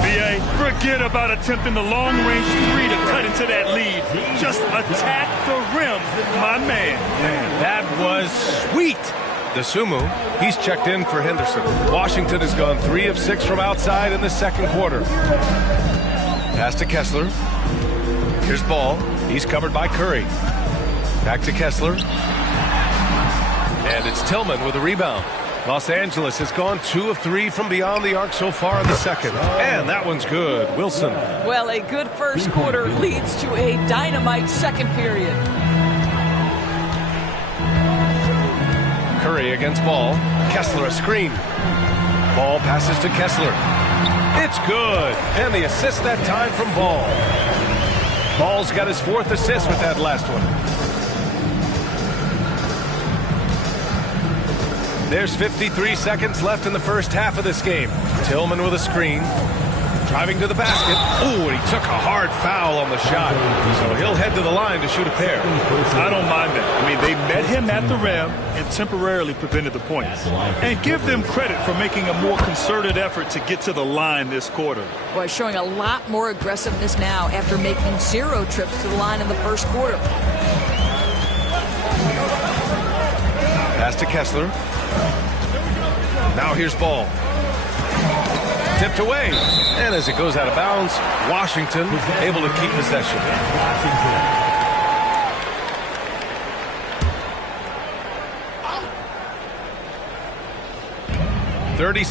B.A., forget about attempting the long-range 3 to cut into that lead. Just attack the rim, my man. That was sweet. DeSumo, he's checked in for Henderson. Washington has gone 3 of 6 from outside in the second quarter. Pass to Kessler. Here's Ball. He's covered by Curry. Back to Kessler. And it's Tillman with a rebound. Los Angeles has gone 2 of 3 from beyond the arc so far in the second. And that one's good. Wilson. Well, a good first quarter leads to a dynamite second period. Curry against Ball. Kessler a screen. Ball passes to Kessler. It's good. And the assist that time from Ball. Ball's got his 4th assist with that last one. There's 53 seconds left in the first half of this game. Tillman with a screen. Driving to the basket. Ooh, and he took a hard foul on the shot. So he'll head to the line to shoot a pair. I don't mind that. I mean, they met him at the rim and temporarily prevented the points. And give them credit for making a more concerted effort to get to the line this quarter. Boy, showing a lot more aggressiveness now after making 0 trips to the line in the first quarter. Pass to Kessler. Now here's Ball. Tipped away. And as it goes out of bounds, Washington able to keep possession. 30